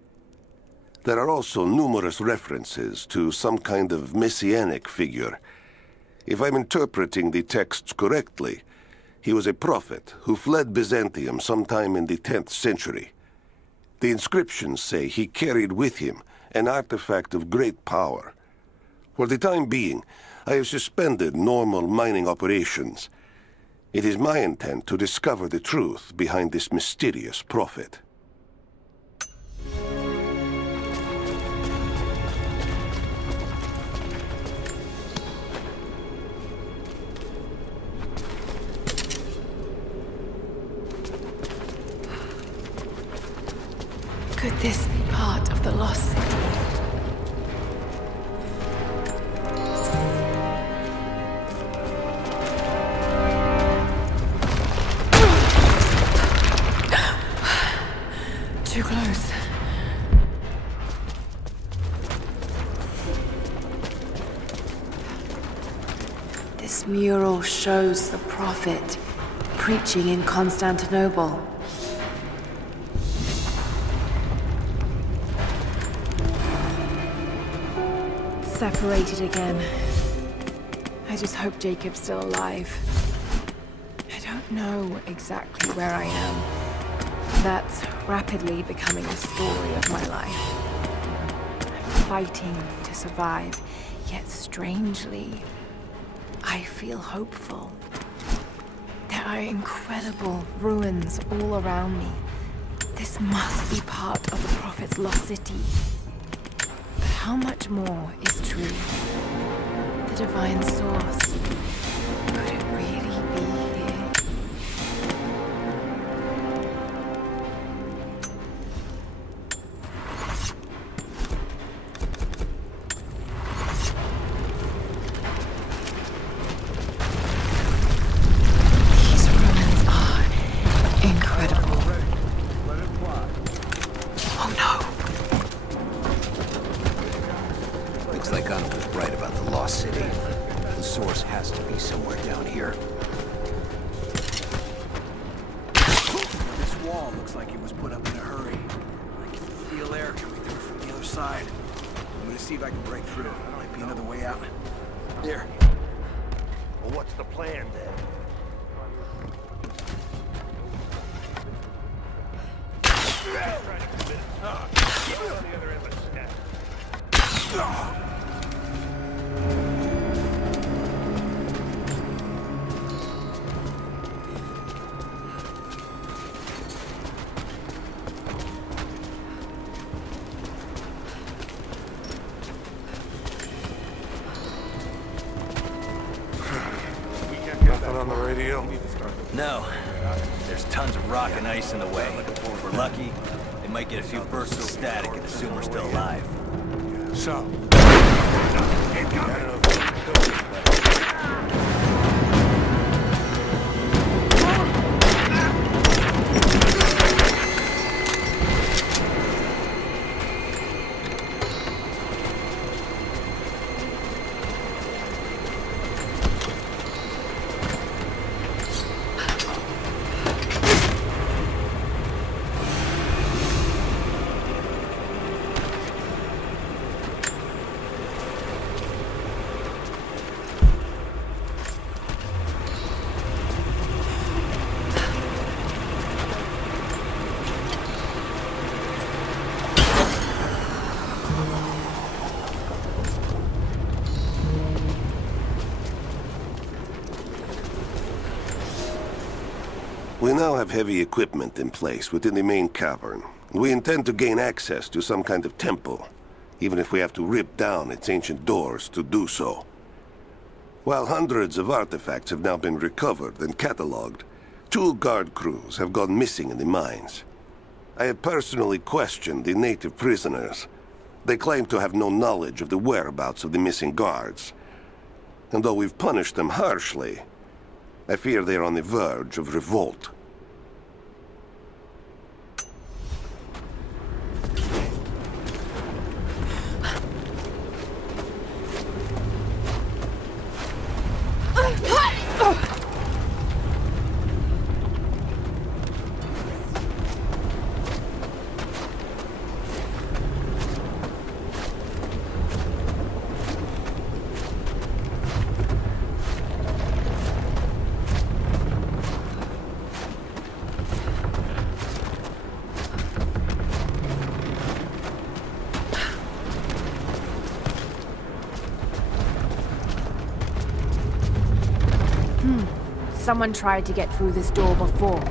There are also numerous references to some kind of messianic figure. If I'm interpreting the texts correctly, he was a prophet who fled Byzantium sometime in the 10th century. The inscriptions say he carried with him an artifact of great power. For the time being, I have suspended normal mining operations. It is my intent to discover the truth behind this mysterious prophet. Could this be part of the Lost City? Too close. This mural shows the prophet preaching in Constantinople. Separated again. I just hope Jacob's still alive. I don't know exactly where I am. That's rapidly becoming the story of my life. I'm fighting to survive, yet strangely, I feel hopeful. There are incredible ruins all around me. This must be part of the Prophet's lost city. But how much more is true? The divine source. Could it really be here? These ruins are incredible. Oh no! Looks like I'm right about the Lost City. The source has to be somewhere down here. This wall looks like it was put up in a hurry. I can feel air coming through from the other side. I'm gonna see if I can break through. Might be another way out. Here. Well, what's the plan then? On the other end of the stack. Nothing on the radio? No. There's tons of rock and ice in the way. If we're lucky, they might get a few bursts of static and assume we're still alive. So. We now have heavy equipment in place within the main cavern. We intend to gain access to some kind of temple, even if we have to rip down its ancient doors to do so. While hundreds of artifacts have now been recovered and cataloged, 2 guard crews have gone missing in the mines. I have personally questioned the native prisoners. They claim to have no knowledge of the whereabouts of the missing guards. And though we've punished them harshly, I fear they are on the verge of revolt. Someone tried to get through this door before.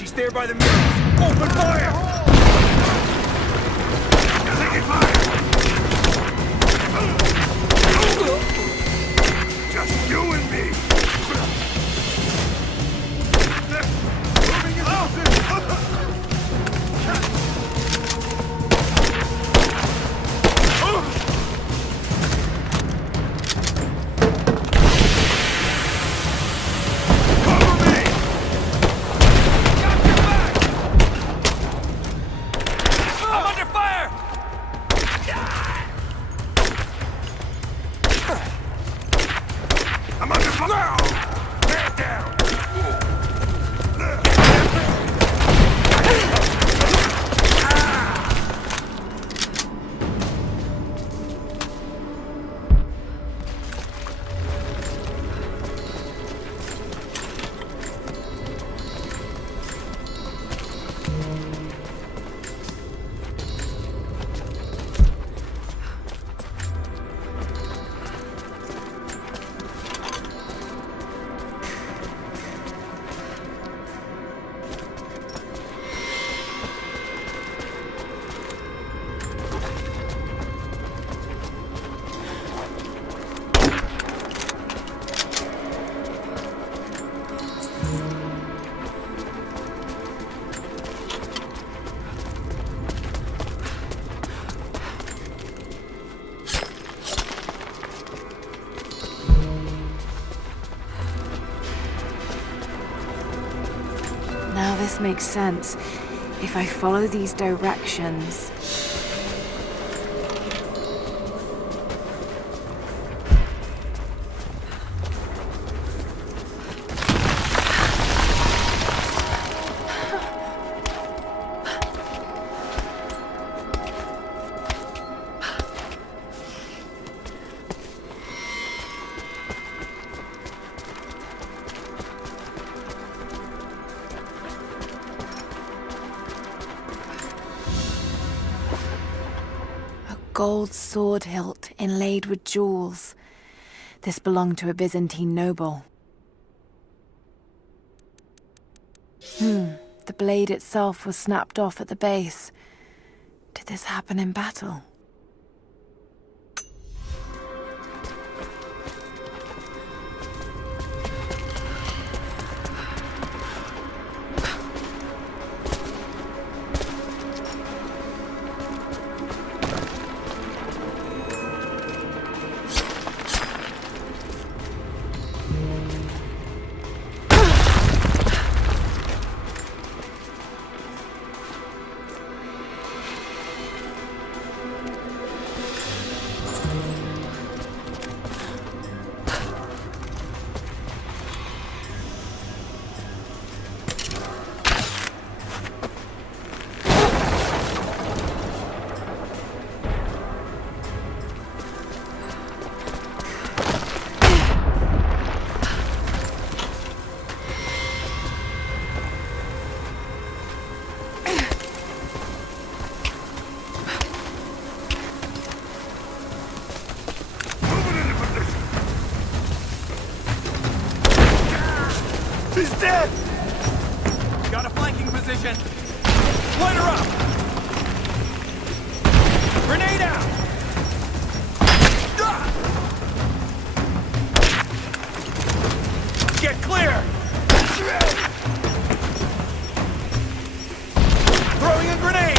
She's there by the mirror. Open fire! Taking fire! Just you and me. Moving in Now this makes sense. If I follow these directions... gold sword hilt inlaid with jewels. This belonged to a Byzantine noble. The blade itself was snapped off at the base. Did this happen in battle? He's dead! Got a flanking position. Light her up! Grenade out! Get clear! Throwing a grenade!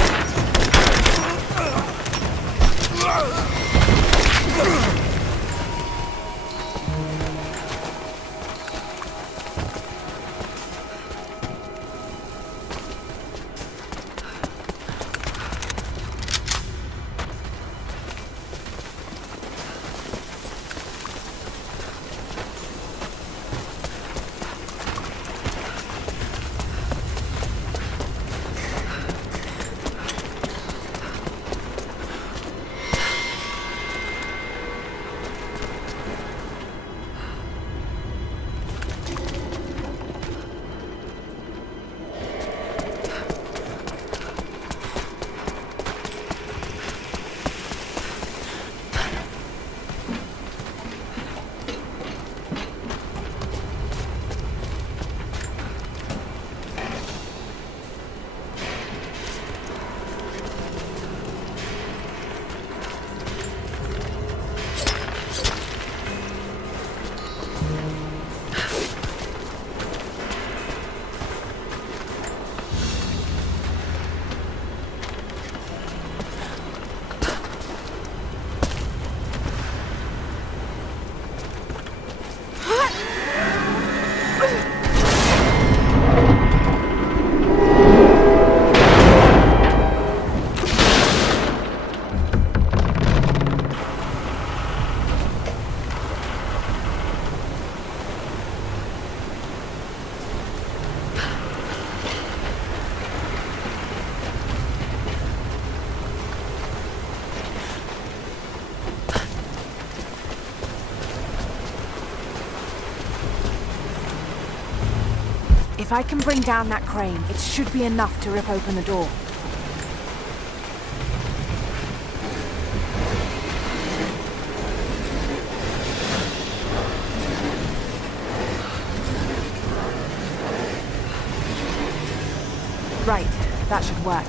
If I can bring down that crane, it should be enough to rip open the door. Right, that should work.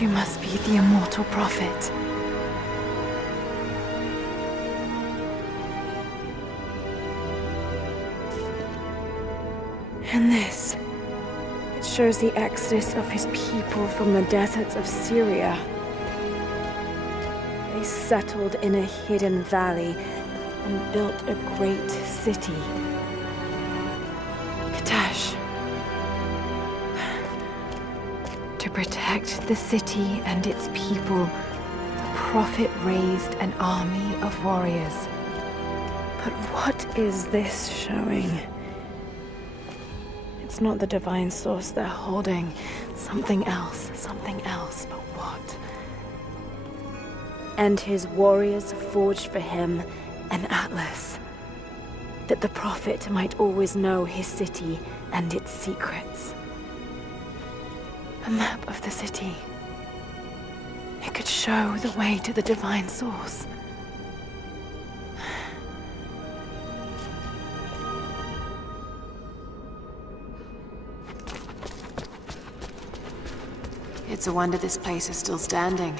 You must be the immortal prophet. And this, it shows the exodus of his people from the deserts of Syria. They settled in a hidden valley and built a great city. Katash. To protect the city and its people, the prophet raised an army of warriors. But what is this showing? It's not the divine source they're holding. Something else, but what? And his warriors forged for him an atlas, that the prophet might always know his city and its secrets. A map of the city. It could show the way to the divine source. It's a wonder this place is still standing.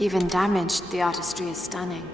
Even damaged, the artistry is stunning.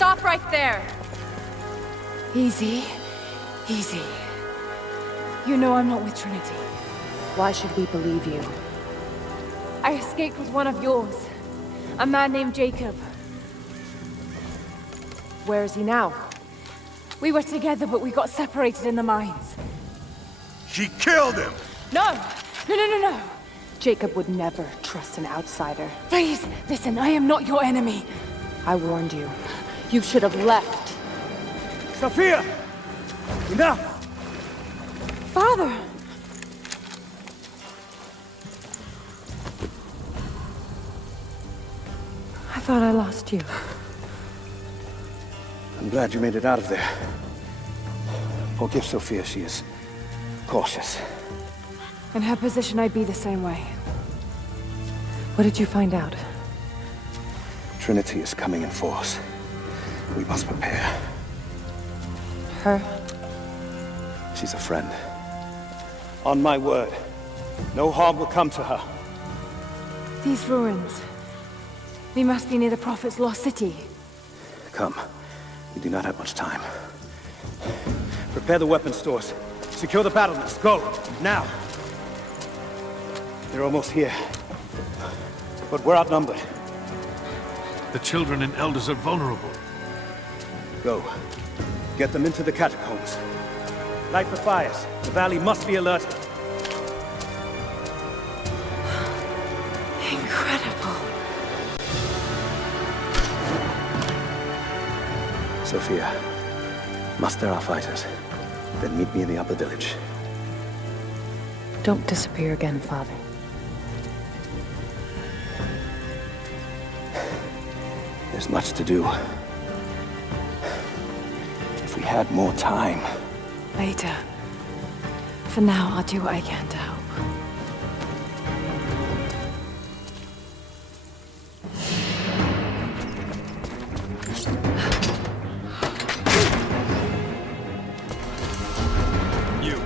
Stop right there! Easy. Easy. You know I'm not with Trinity. Why should we believe you? I escaped with one of yours. A man named Jacob. Where is he now? We were together, but we got separated in the mines. She killed him! No! No! Jacob would never trust an outsider. Please, listen, I am not your enemy. I warned you. You should have left. Sophia! Enough! Father! I thought I lost you. I'm glad you made it out of there. Forgive Sophia, she is cautious. In her position, I'd be the same way. What did you find out? Trinity is coming in force. We must prepare. Her? She's a friend. On my word, no harm will come to her. These ruins. We must be near the Prophet's lost city. Come. We do not have much time. Prepare the weapon stores. Secure the battlements. Go! Now! They're almost here. But we're outnumbered. The children and elders are vulnerable. Go. Get them into the catacombs. Light the fires. The valley must be alerted. Sophia, muster our fighters. Then meet me in the upper village. Don't disappear again, Father. There's much to do. If we had more time. Later. For now, I'll do what I can to help. You,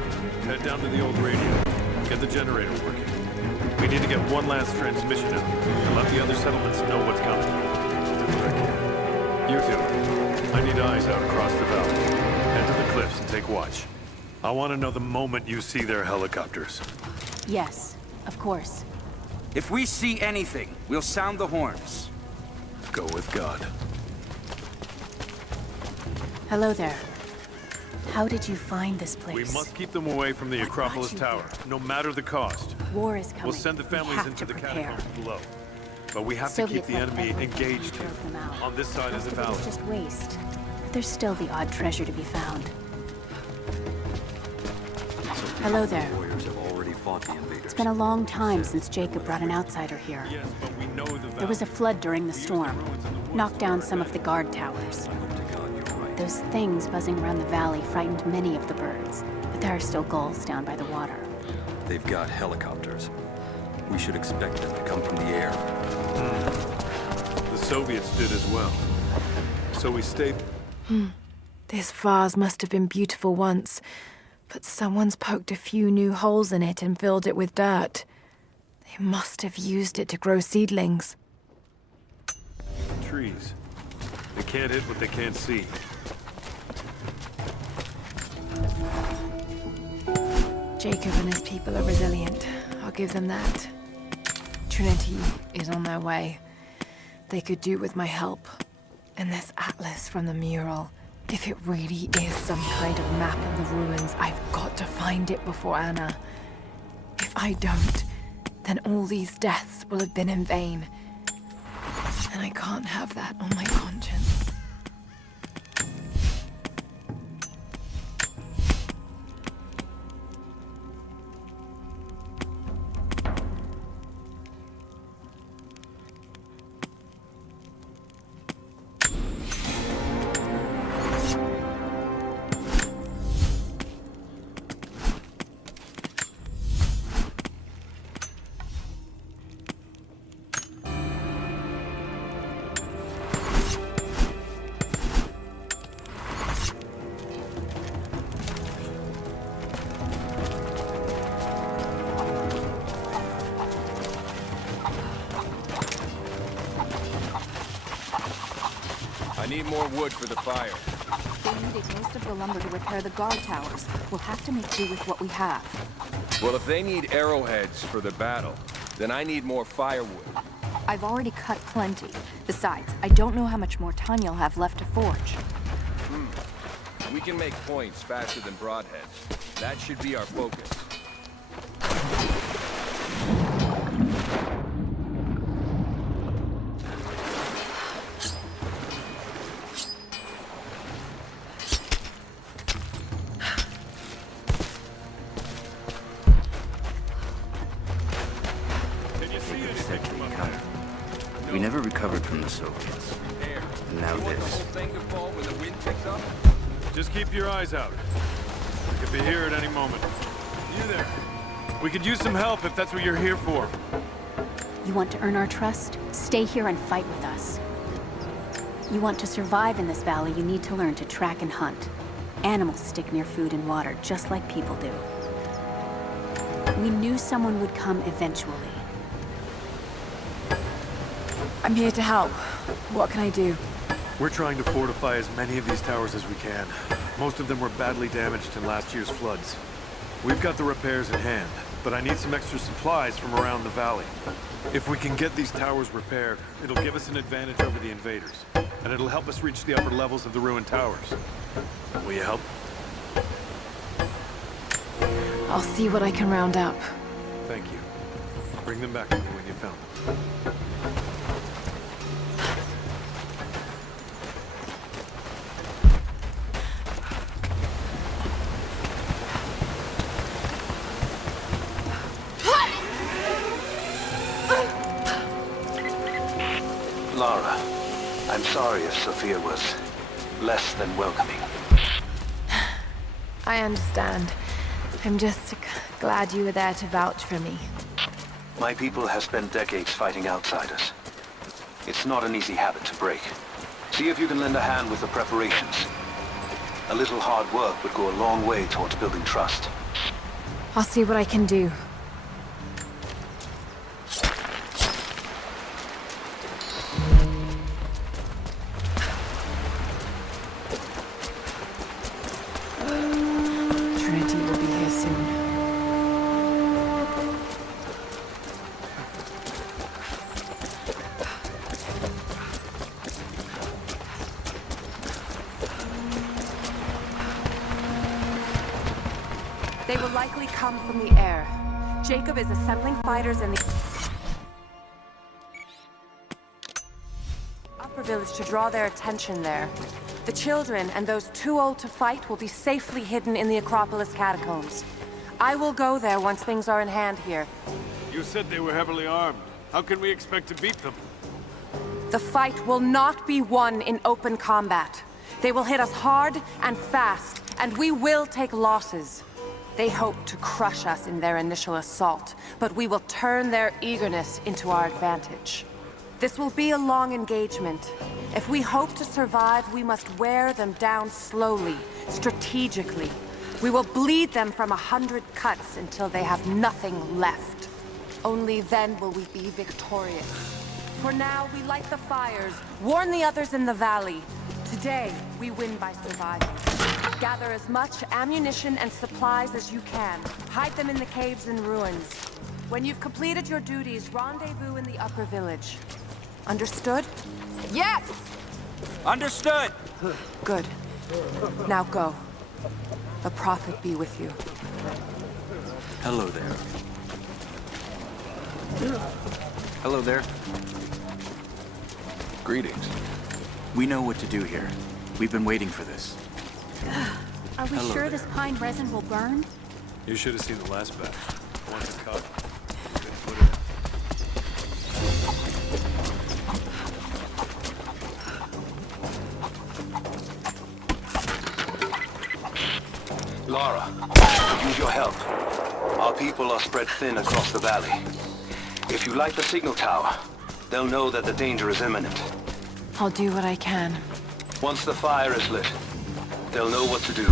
head down to the old radio. Get the generator working. We need to get one last transmission out and let the other settlements know what's coming. I'll do what I can. You two, I need eyes out across the valley. Head to the cliffs and take watch. I want to know the moment you see their helicopters. Yes, of course. If we see anything, we'll sound the horns. Go with God. Hello there. How did you find this place? We must keep them away from the Acropolis Tower, no matter the cost. War is coming. We'll send the families into the catacombs below. But we have to keep the enemy engaged here, on this side of the valley. It's just waste. But there's still the odd treasure to be found. Hello there. It's been a long time since Jacob brought an outsider here. There was a flood during the storm. Knocked down some of the guard towers. Those things buzzing around the valley frightened many of the birds, but there are still gulls down by the water. They've got helicopters. We should expect them to come from the air. The Soviets did as well. So we stayed... This vase must have been beautiful once, but someone's poked a few new holes in it and filled it with dirt. They must have used it to grow seedlings. Trees. They can't hit what they can't see. Jacob and his people are resilient. I'll give them that. Trinity is on their way. They could do with my help. And this atlas from the mural. If it really is some kind of map of the ruins, I've got to find it before Anna. If I don't, then all these deaths will have been in vain. And I can't have that on my conscience. I need more wood for the fire. They needed most of the lumber to repair the guard towers. We'll have to make do with what we have. Well, if they need arrowheads for the battle, then I need more firewood. I've already cut plenty. Besides, I don't know how much more time you'll have left to forge. We can make points faster than broadheads. That should be our focus. We never recovered from the Soviets. And now this. Just keep your eyes out. We could be here at any moment. You there. We could use some help if that's what you're here for. You want to earn our trust? Stay here and fight with us. You want to survive in this valley, you need to learn to track and hunt. Animals stick near food and water, just like people do. We knew someone would come eventually. I'm here to help. What can I do? We're trying to fortify as many of these towers as we can. Most of them were badly damaged in last year's floods. We've got the repairs in hand, but I need some extra supplies from around the valley. If we can get these towers repaired, it'll give us an advantage over the invaders, and it'll help us reach the upper levels of the ruined towers. Will you help? I'll see what I can round up. Thank you. Bring them back to me when you found them. Lara, I'm sorry if Sophia was less than welcoming. I understand. I'm just glad you were there to vouch for me. My people have spent decades fighting outsiders. It's not an easy habit to break. See if you can lend a hand with the preparations. A little hard work would go a long way towards building trust. I'll see what I can do. Trinity will be here soon. They will likely come from the air. Jacob is assembling fighters in the upper village to draw their attention there. The children and those too old to fight will be safely hidden in the Acropolis catacombs. I will go there once things are in hand here. You said they were heavily armed. How can we expect to beat them? The fight will not be won in open combat. They will hit us hard and fast, and we will take losses. They hope to crush us in their initial assault, but we will turn their eagerness into our advantage. This will be a long engagement. If we hope to survive, we must wear them down slowly, strategically. We will bleed them from 100 cuts until they have nothing left. Only then will we be victorious. For now, we light the fires, warn the others in the valley. Today, we win by surviving. Gather as much ammunition and supplies as you can. Hide them in the caves and ruins. When you've completed your duties, rendezvous in the upper village. Understood? Yes! Understood! Good. Now go. The Prophet be with you. Hello there. Hello there. Greetings. We know what to do here. We've been waiting for this. Are we sure this pine resin will burn? You should have seen the last batch. Once it cut, didn't put it in. Lara, I could use your help. Our people are spread thin across the valley. If you light the signal tower, they'll know that the danger is imminent. I'll do what I can. Once the fire is lit, they'll know what to do.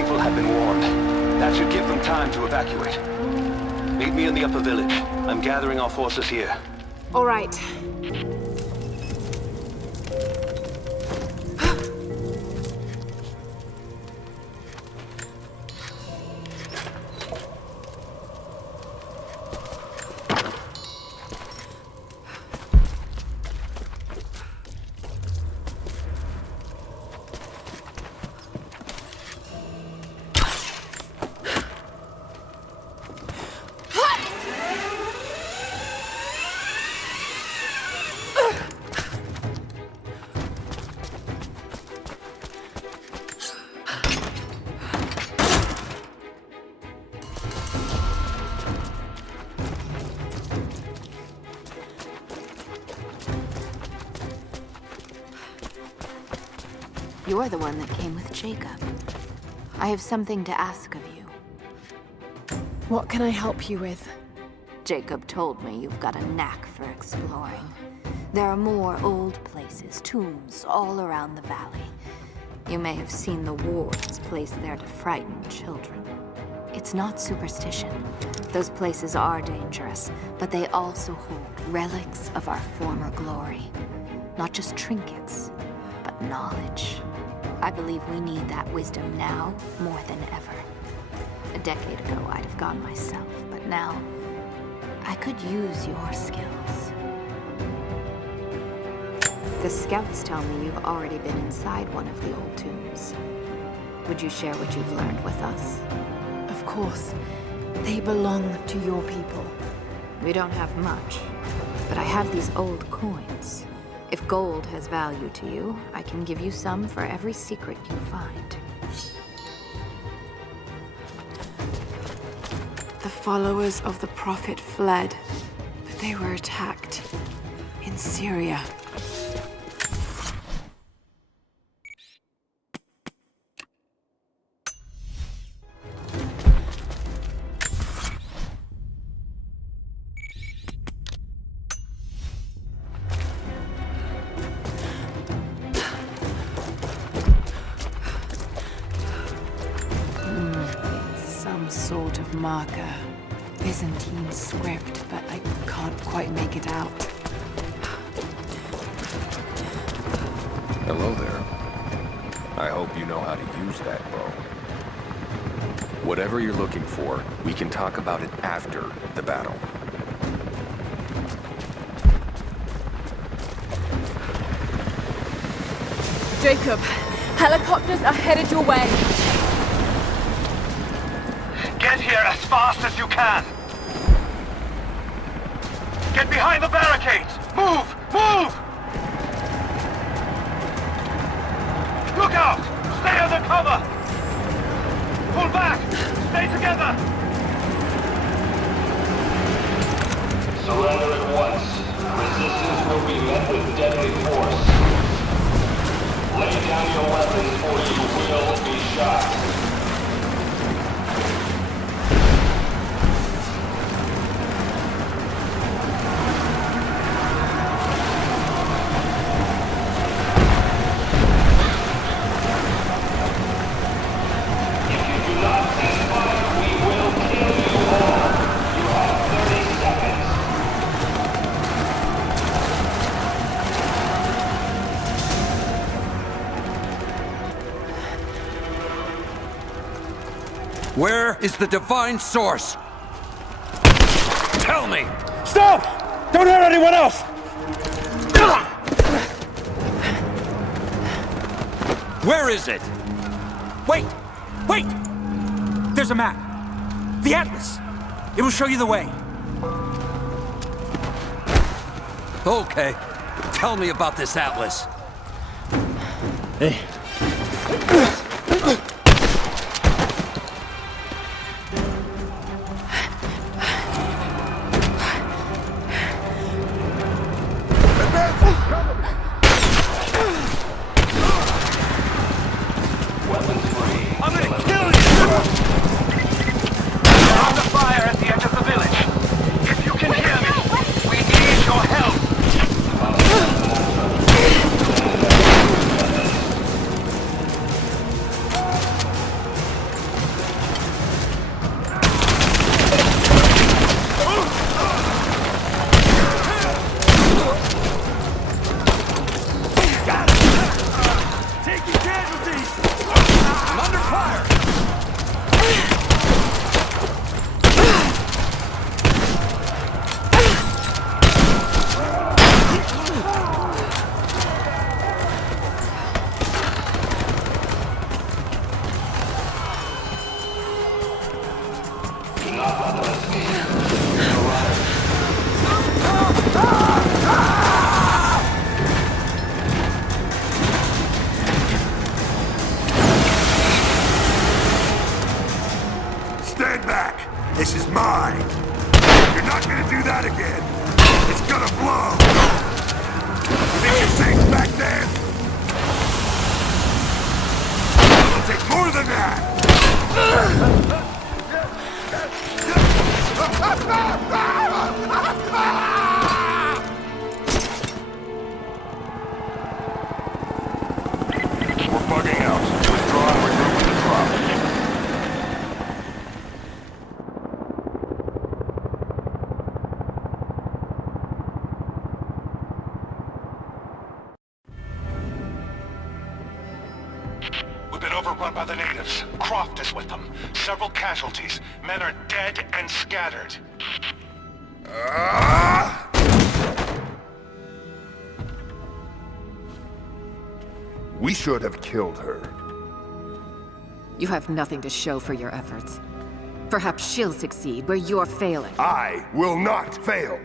people have been warned. That should give them time to evacuate. Meet me in the upper village. I'm gathering our forces here. All right. You're the one that came with Jacob. I have something to ask of you. What can I help you with? Jacob told me you've got a knack for exploring. There are more old places, tombs, all around the valley. You may have seen the wards placed there to frighten children. It's not superstition. Those places are dangerous, but they also hold relics of our former glory. Not just trinkets, but knowledge. I believe we need that wisdom now more than ever. A decade ago, I'd have gone myself, but now, I could use your skills. The scouts tell me you've already been inside one of the old tombs. Would you share what you've learned with us? Of course. They belong to your people. We don't have much, but I have these old coins. If gold has value to you, I can give you some for every secret you find. The followers of the Prophet fled, but they were attacked in Syria. Sort of marker. Byzantine script, but I can't quite make it out. Hello there. I hope you know how to use that bow. Whatever you're looking for, we can talk about it after the battle. Jacob, helicopters are headed your way. Get here as fast as you can! Get behind the barricades! Move! Move! Look out! Stay under cover! Pull back! Stay together! Surrender at once. Resistance will be met with deadly force. Lay down your weapons or you will be shot. Where is the divine source? Tell me! Stop! Don't hurt anyone else! Where is it? Wait! Wait! There's a map. The Atlas. It will show you the way. Okay. Tell me about this Atlas. Hey. everything else. Withdraw and regroup with the Prophet. We've been overrun by the natives. Croft is with them. Several casualties. Men are dead and scattered. We should have killed her. You have nothing to show for your efforts. Perhaps she'll succeed where you're failing. I will not fail!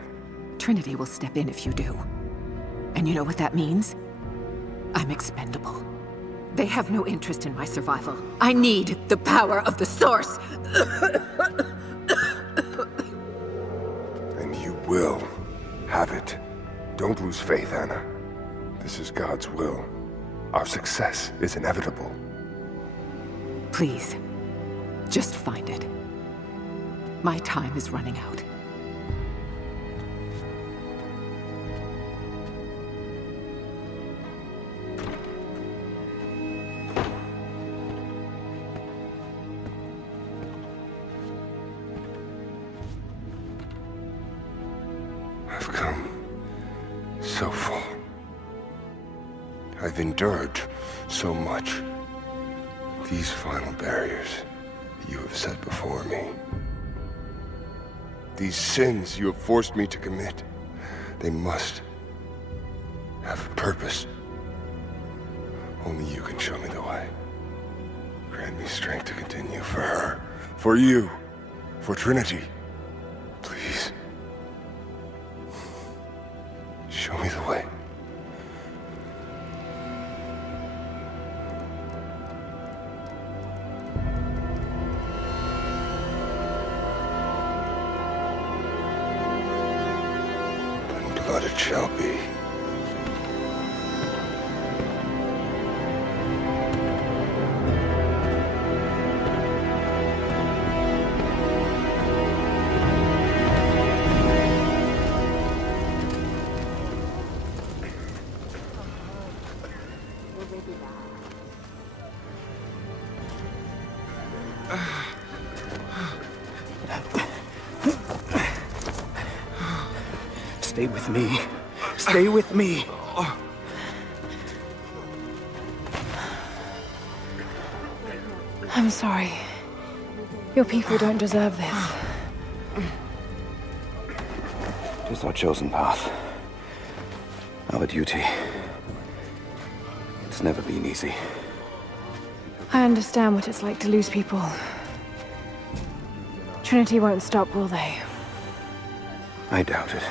Trinity will step in if you do. And you know what that means? I'm expendable. They have no interest in my survival. I need the power of the Source! And you will have it. Don't lose faith, Anna. This is God's will. Our success is inevitable. Please, just find it. My time is running out. I've come so far. I've endured so much. These final barriers you have set before me. These sins you have forced me to commit, they must have a purpose. Only you can show me the way. Grant me strength to continue for her, for you, for Trinity. Please. Show me the way. Blood it shall be. Stay with me. Stay with me. I'm sorry. Your people don't deserve this. It is our chosen path. Our duty. It's never been easy. I understand what it's like to lose people. Trinity won't stop, will they? I doubt it.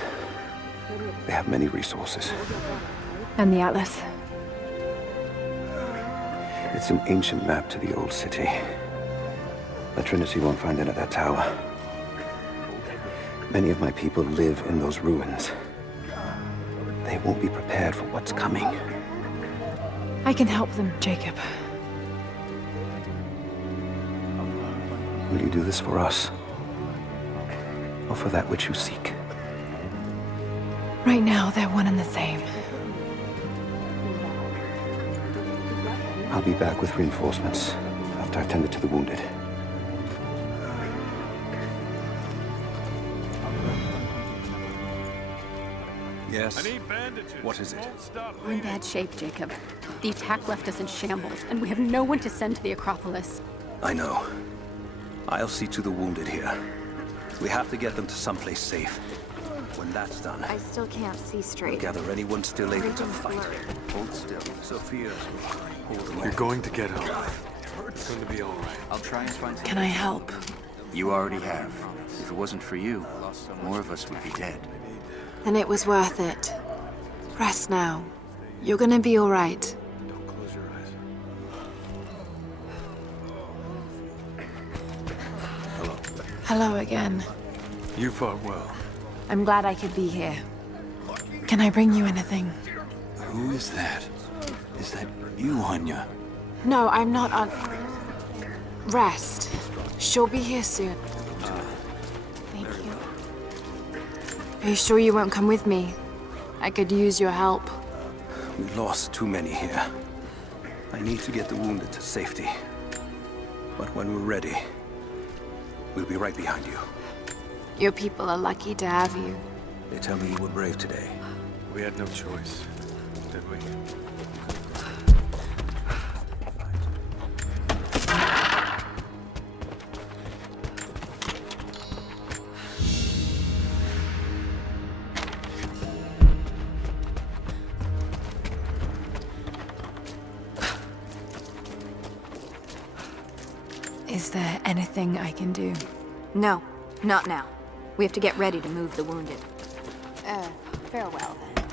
They have many resources. And the Atlas? It's an ancient map to the old city. The Trinity won't find it at that tower. Many of my people live in those ruins. They won't be prepared for what's coming. I can help them, Jacob. Will you do this for us? Or for that which you seek? Right now, they're one and the same. I'll be back with reinforcements after I've tended to the wounded. Yes? I need bandages. What is it? We're in bad shape, Jacob. The attack left us in shambles, and we have no one to send to the Acropolis. I know. I'll see to the wounded here. We have to get them to someplace safe. When that's done, I still can't see we'll straight. gather anyone still able to Everything's fight. blurry. Hold still. Sophia, hold them You're going to get up. It's going to be all right. I'll try and find Can I help? You already have. If it wasn't for you, more of us would be dead. Then it was worth it. Rest now. You're gonna be all right. Don't close your eyes. Hello again. You fought well. I'm glad I could be here. Can I bring you anything? Who is that? Is that you, Anya? No, I'm not on... Rest. She'll be here soon. Thank you. Are you sure you won't come with me? I could use your help. We lost too many here. I need to get the wounded to safety. But when we're ready, we'll be right behind you. Your people are lucky to have you. They tell me you were brave today. We had no choice, did we? Is there anything I can do? No, not now. We have to get ready to move the wounded. Farewell then.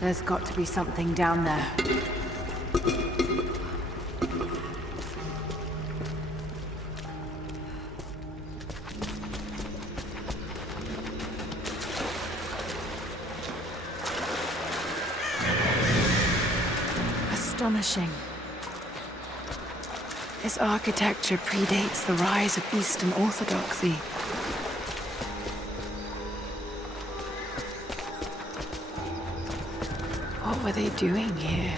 There's got to be something down there. Astonishing. This architecture predates the rise of Eastern Orthodoxy. What were they doing here?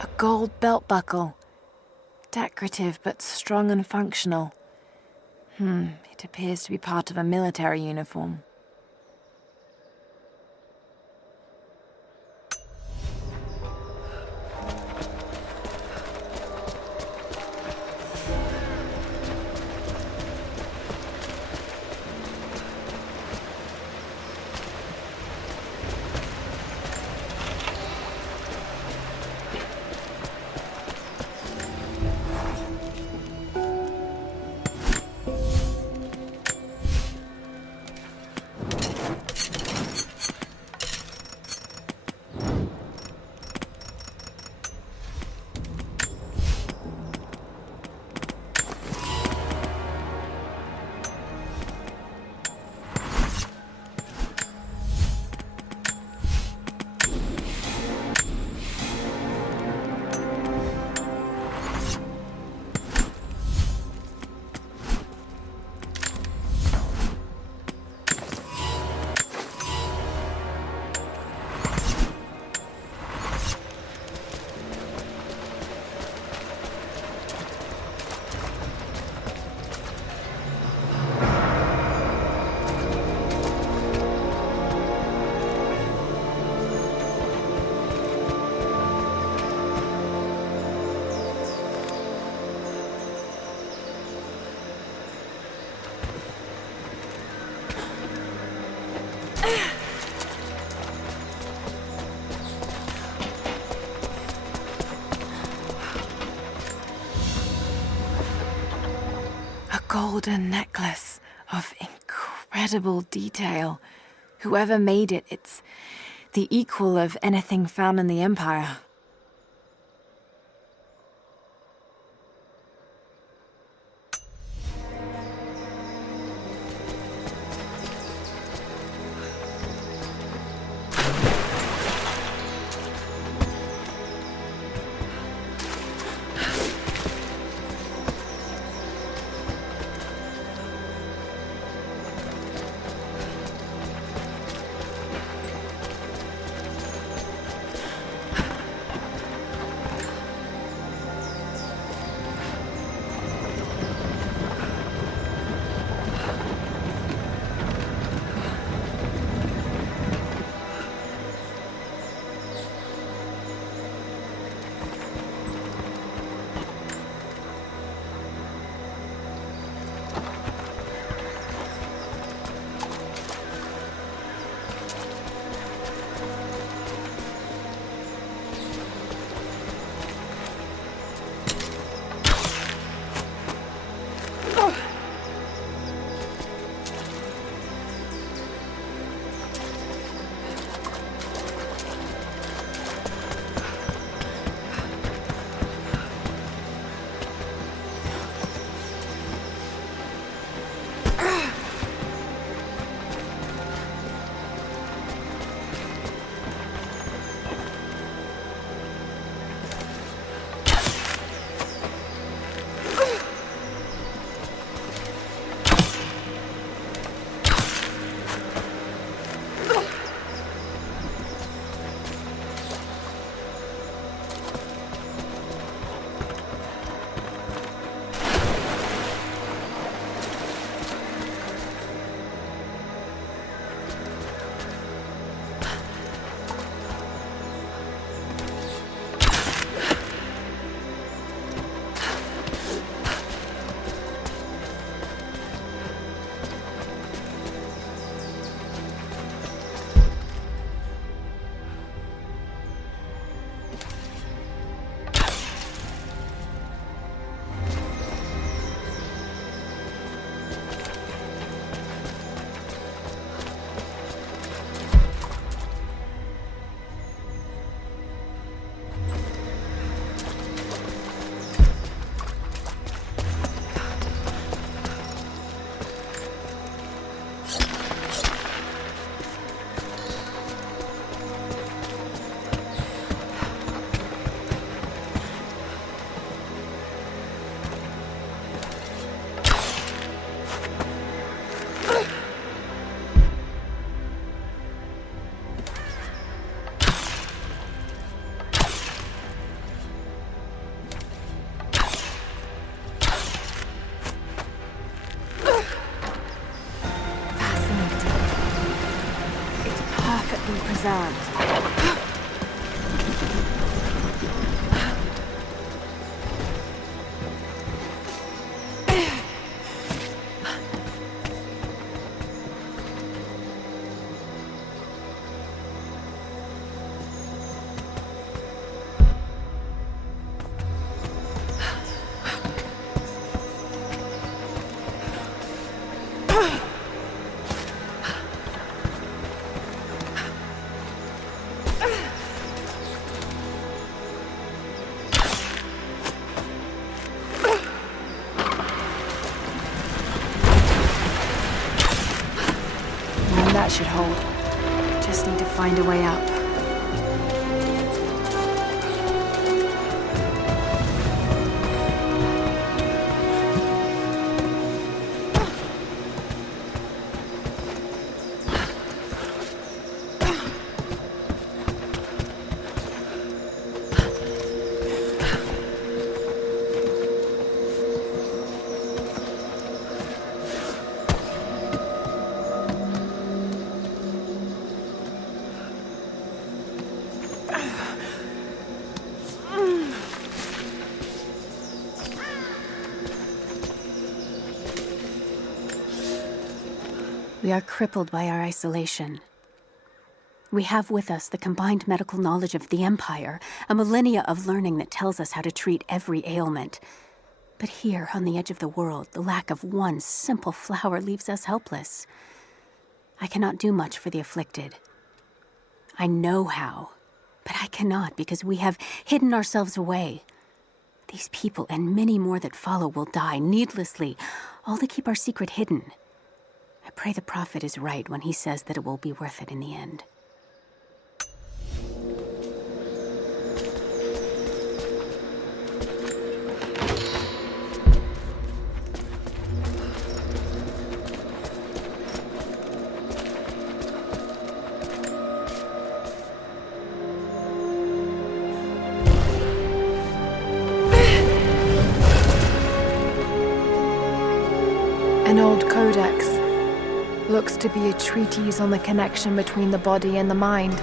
A gold belt buckle. Decorative but strong and functional. It appears to be part of a military uniform. Golden necklace of incredible detail. Whoever made it, it's the equal of anything found in the Empire. his errand. That should hold. Just need to find a way up. We are crippled by our isolation. We have with us the combined medical knowledge of the Empire, a millennia of learning that tells us how to treat every ailment. But here, on the edge of the world, the lack of one simple flower leaves us helpless. I cannot do much for the afflicted. I know how, but I cannot because we have hidden ourselves away. These people and many more that follow will die needlessly, all to keep our secret hidden. I pray the prophet is right when he says that it will be worth it in the end. An old codex. Looks to be a treatise on the connection between the body and the mind.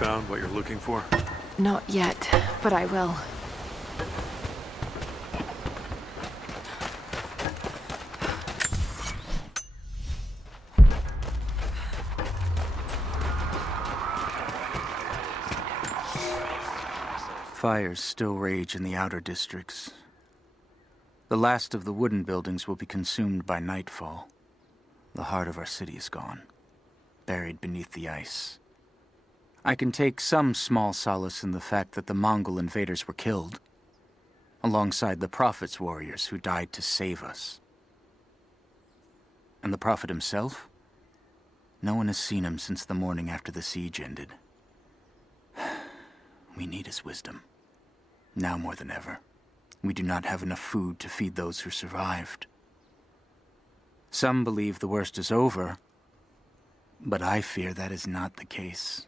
found what you're looking for? Not yet, but I will. Fires still rage in the outer districts. The last of the wooden buildings will be consumed by nightfall. The heart of our city is gone, buried beneath the ice. I can take some small solace in the fact that the Mongol invaders were killed, alongside the Prophet's warriors who died to save us. And the Prophet himself? No one has seen him since the morning after the siege ended. We need his wisdom. Now more than ever. We do not have enough food to feed those who survived. Some believe the worst is over, but I fear that is not the case.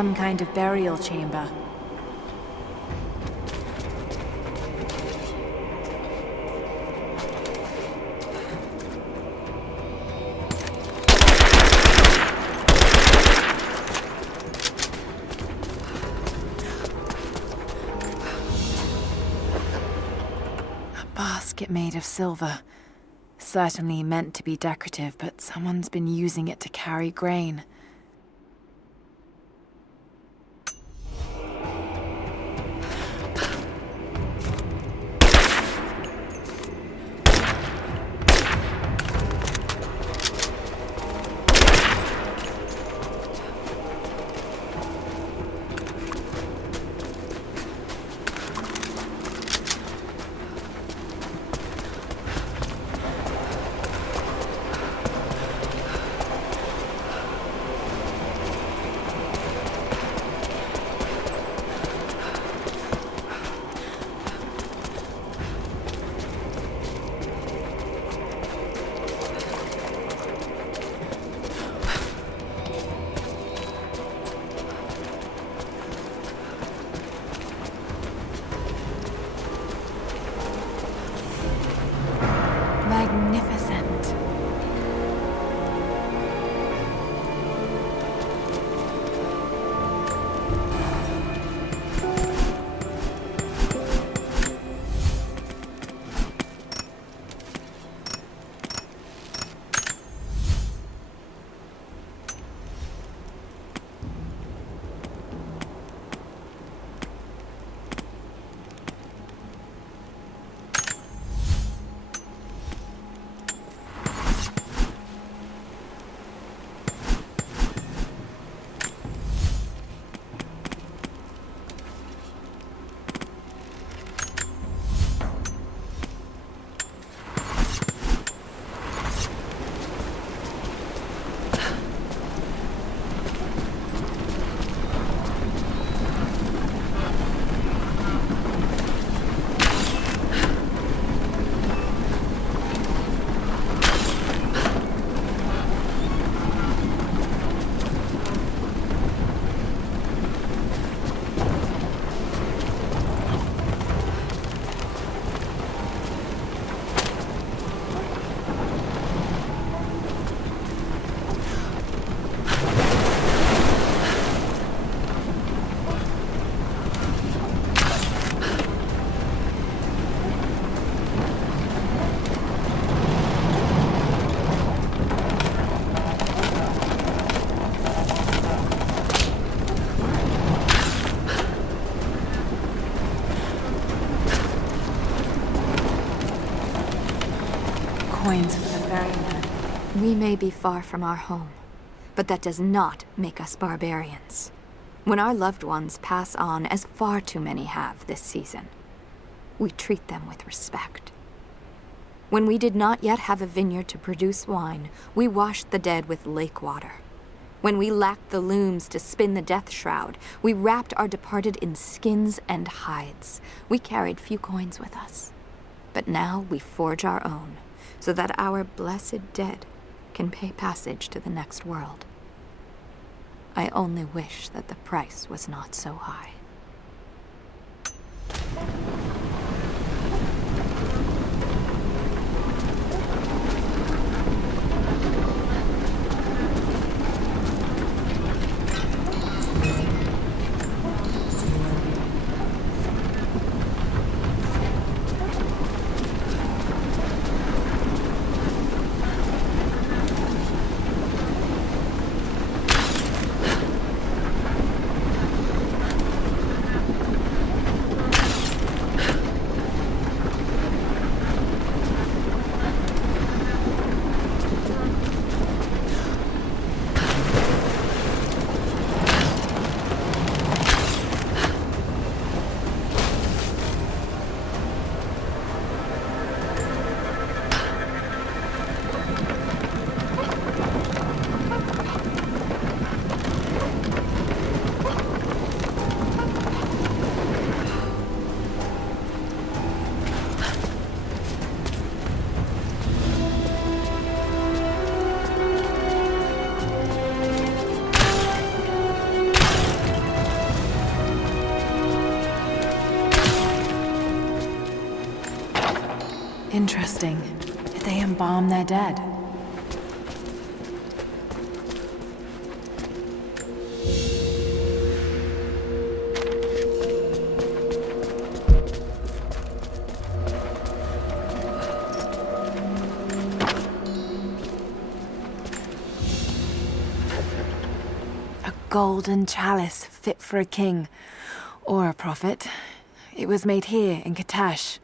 Some kind of burial chamber. Basket made of silver. Certainly meant to be decorative, but someone's been using it to carry grain. Magnificent. Coins for the ferryman. We may be far from our home, but that does not make us barbarians. When our loved ones pass on, as far too many have this season, we treat them with respect. When we did not yet have a vineyard to produce wine, we washed the dead with lake water. When we lacked the looms to spin the death shroud, we wrapped our departed in skins and hides. We carried few coins with us, but now we forge our own, so that our blessed dead can pay passage to the next world. I only wish that the price was not so high. Interesting. Did they embalm their dead? A golden chalice fit for a king. Or a prophet. It was made here in Katash.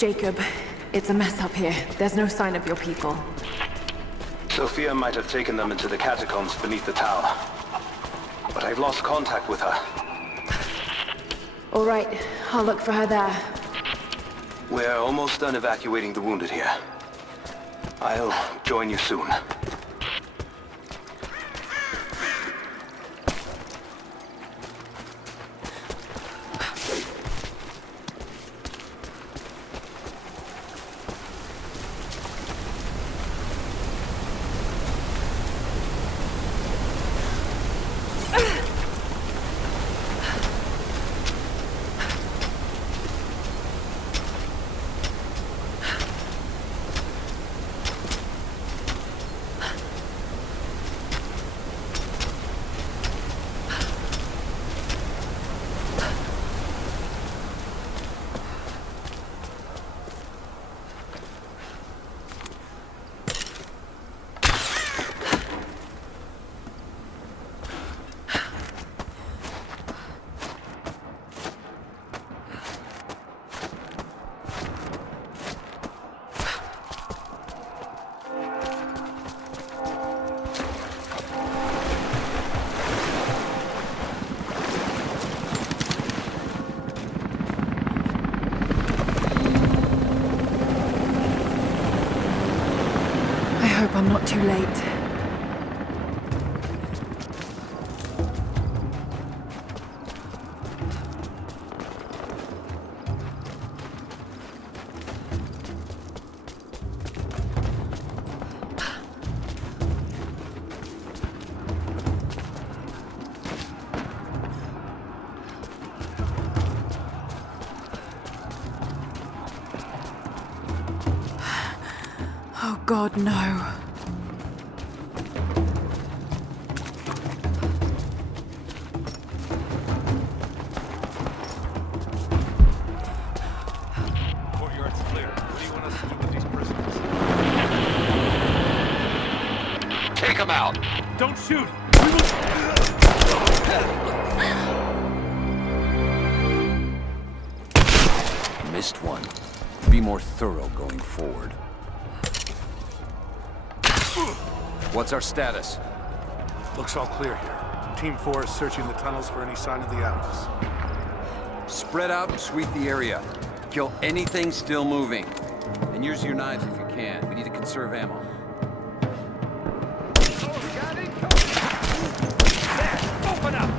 Jacob, it's a mess up here. There's no sign of your people. Sophia might have taken them into the catacombs beneath the tower. But I've lost contact with her. All right, I'll look for her there. We're almost done evacuating the wounded here. I'll join you soon. I hope I'm not too late. Oh God, no. Courtyard's clear. What do you want us to do with these prisoners? Take them out! Don't shoot! Missed one. Be more thorough going forward. What's our status? Looks all clear here. Team 4 is searching the tunnels for any sign of the Atlas. Spread out and sweep the area. Kill anything still moving. And use your knives if you can. We need to conserve ammo. Open up!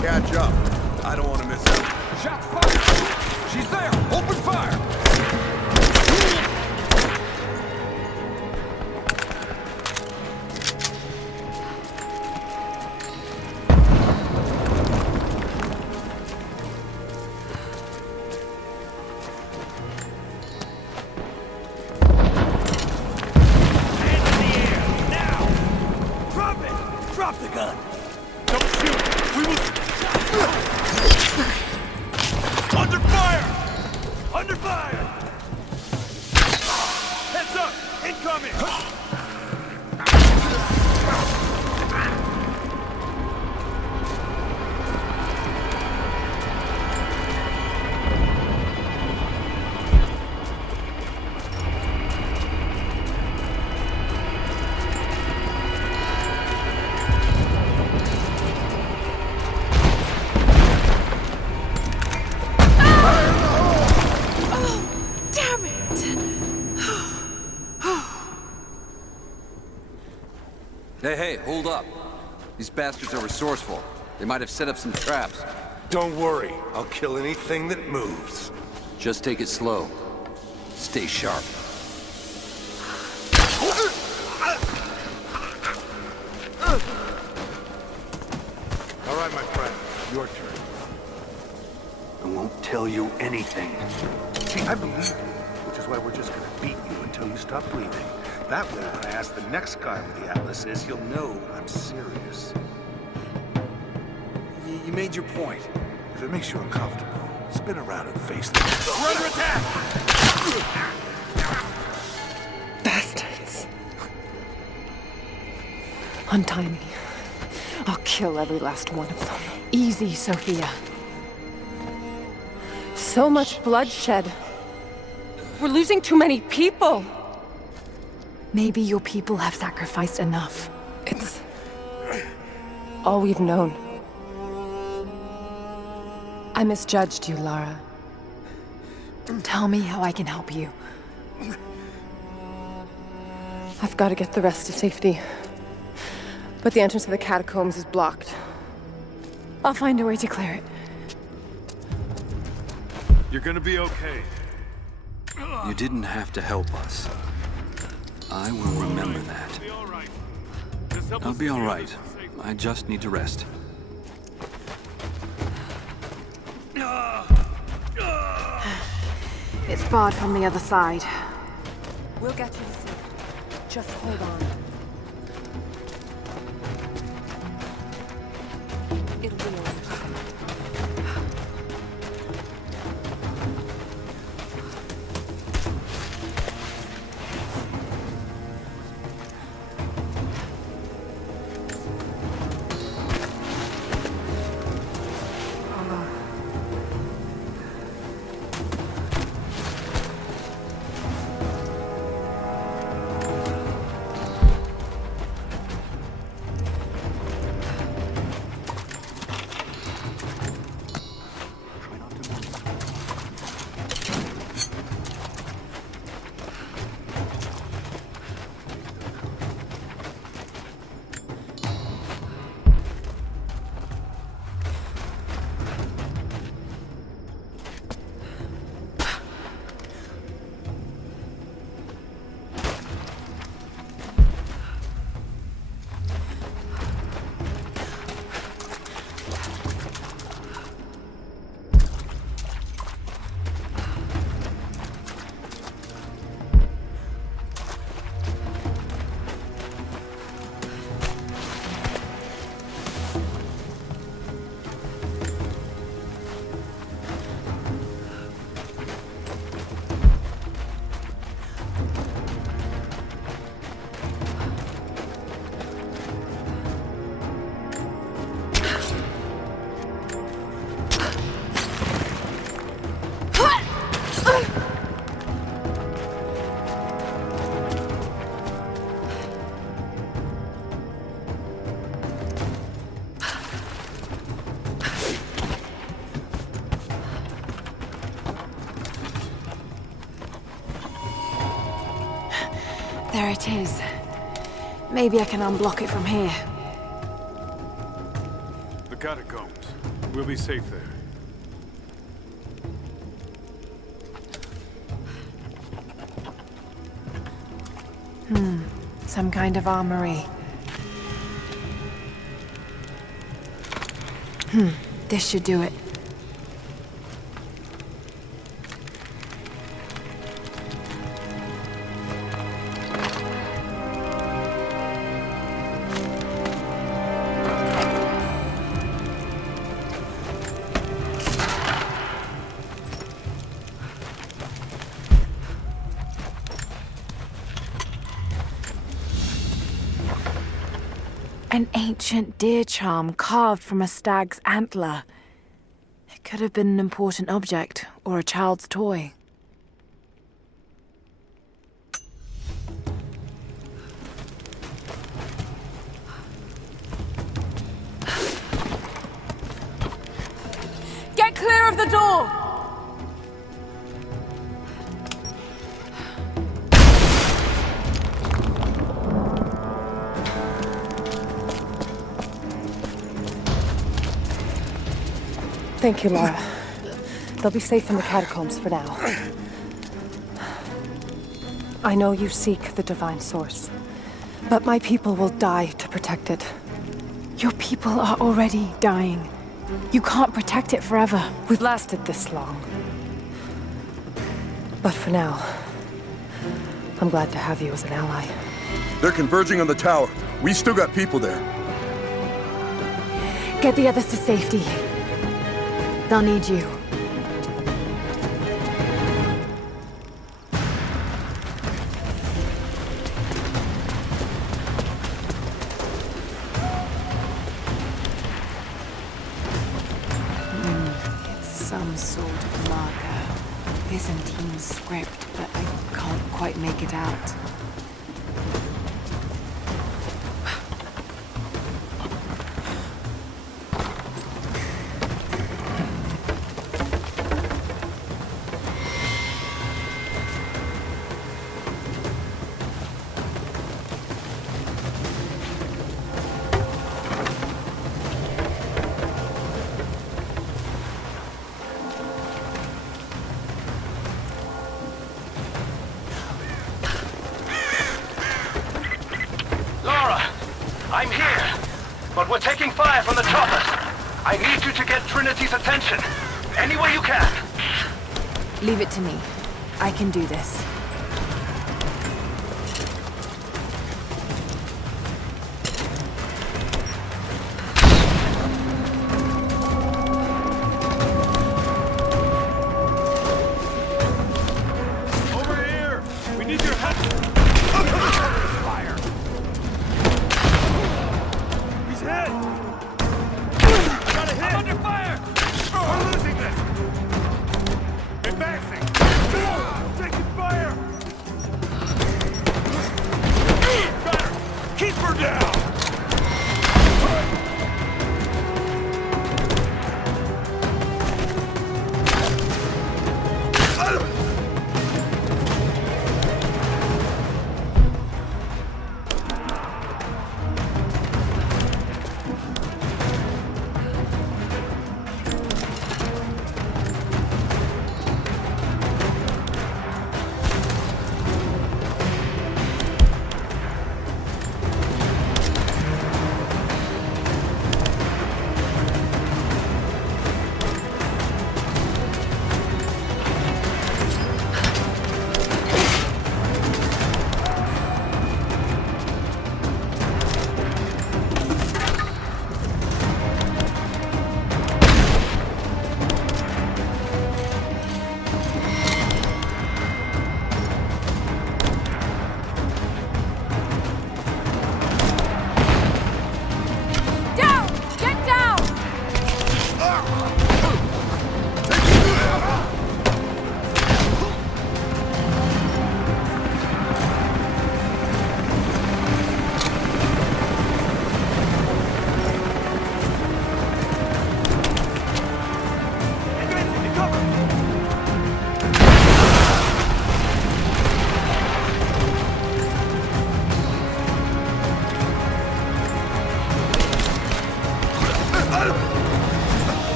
Catch up. I don't want to miss out. Shots fired! She's there! Open fire! Hands in the air! Now! Drop it! Drop the gun! Don't shoot! We will... Under fire! Under fire! Heads up! Incoming! Hey, hold up. These bastards are resourceful. They might have set up some traps. Don't worry. I'll kill anything that moves. Just take it slow. Stay sharp. All right, my friend. Your turn. I won't tell you anything. See, I believe you, which is why we're just gonna beat you until you stop breathing. That way, when I ask the next guy where the Atlas is, he'll know I'm serious. You made your point. If it makes you uncomfortable, spin around and face them. We're under attack! Bastards. Untie me. I'll kill every last one of them. Easy, Sophia. So much bloodshed. We're losing too many people. Maybe your people have sacrificed enough. It's all we've known. I misjudged you, Lara. Tell me how I can help you. I've got to get the rest to safety. But the entrance to the catacombs is blocked. I'll find a way to clear it. You're gonna be okay. You didn't have to help us. I will remember that. I'll be all right. I just need to rest. It's barred from the other side. We'll get you to safety. Just hold on. It'll be all right. There it is. Maybe I can unblock it from here. The catacombs. We'll be safe there. Some kind of armory. This should do it. An ancient deer charm carved from a stag's antler. It could have been an important object, or a child's toy. Get clear of the door! Thank you, Lara. They'll be safe in the catacombs for now. I know you seek the divine source, but my people will die to protect it. Your people are already dying. You can't protect it forever. We've lasted this long. But for now, I'm glad to have you as an ally. They're converging on the tower. We still got people there. Get the others to safety. They'll need you. It's some sort of marker. Byzantine script, but I can't quite make it out. I'm here, but we're taking fire from the choppers. I need you to get Trinity's attention, any way you can. Leave it to me. I can do this. Over here! We need your help! Fire! He's hit! I got a hit! I'm under fire! We're losing this! Advancing! Taking fire! Got her! Keep her down!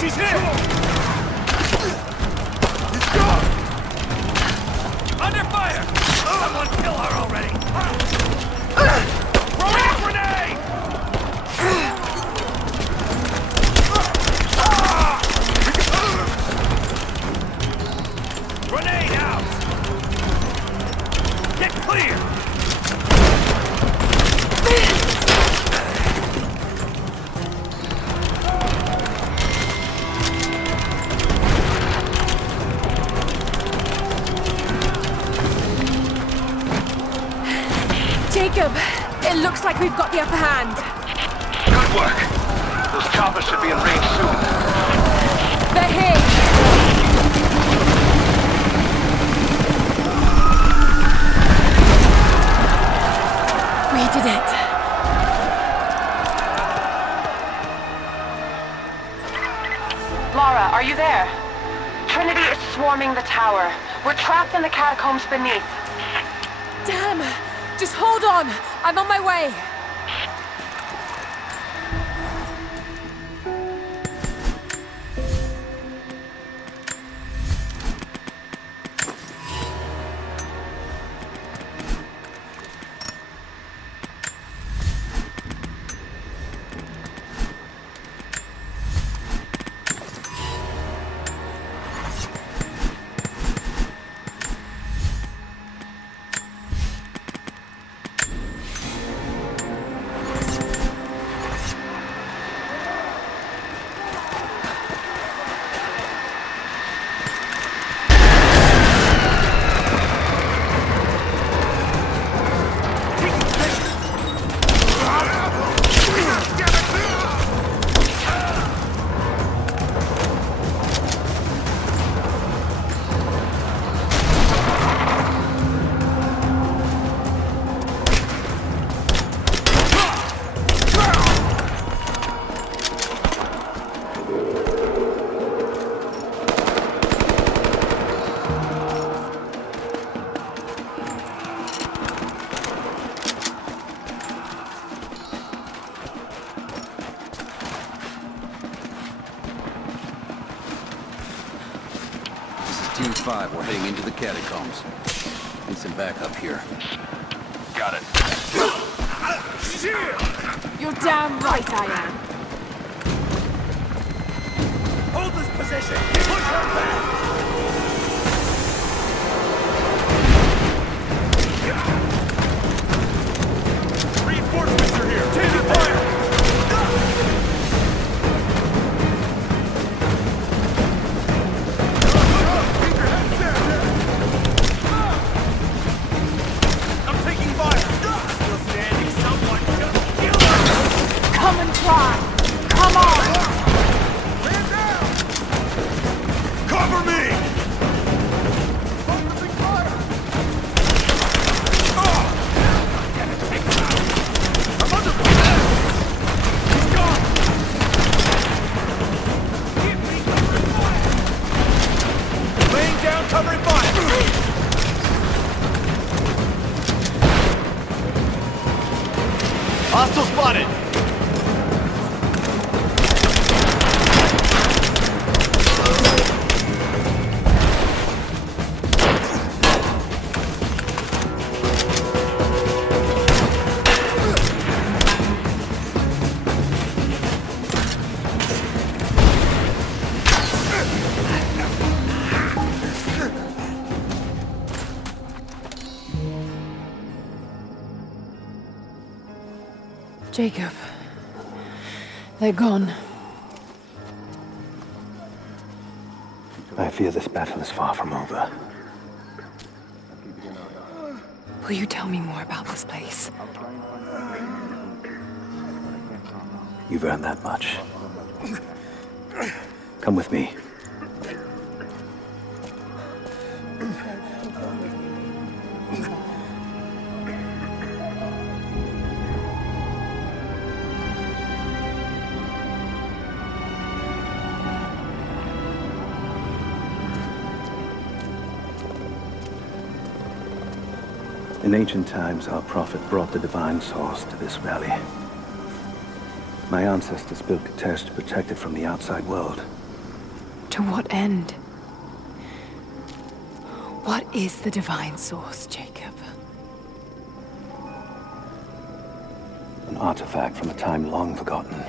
She's hit! He's gone! Under fire! Someone kill her already! Throw in a grenade! Grenade out! Get clear! Jacob, it looks like we've got the upper hand. Good work. Those choppers should be in range soon. They're here. Lara, are you there? Trinity is swarming the tower. We're trapped in the catacombs beneath. Damn! Just hold on! I'm on my way! Team 5, we're heading into the catacombs. Need some backup here. Got it. You're damn right I am. Hold this position! Push her back! Reinforcements are here! Taking fire! Come and try! Come on! Stand down! Cover me! Focusing fire! I'm under fire! He's gone! Give me covering fire! Laying down covering fire! Hostile spotted! Jacob. They're gone. I fear this battle is far from over. Will you tell me more about this place? You've earned that much. Come with me. In ancient times, our prophet brought the divine source to this valley. My ancestors built Katesh to protect it from the outside world. To what end? What is the divine source, Jacob? An artifact from a time long forgotten.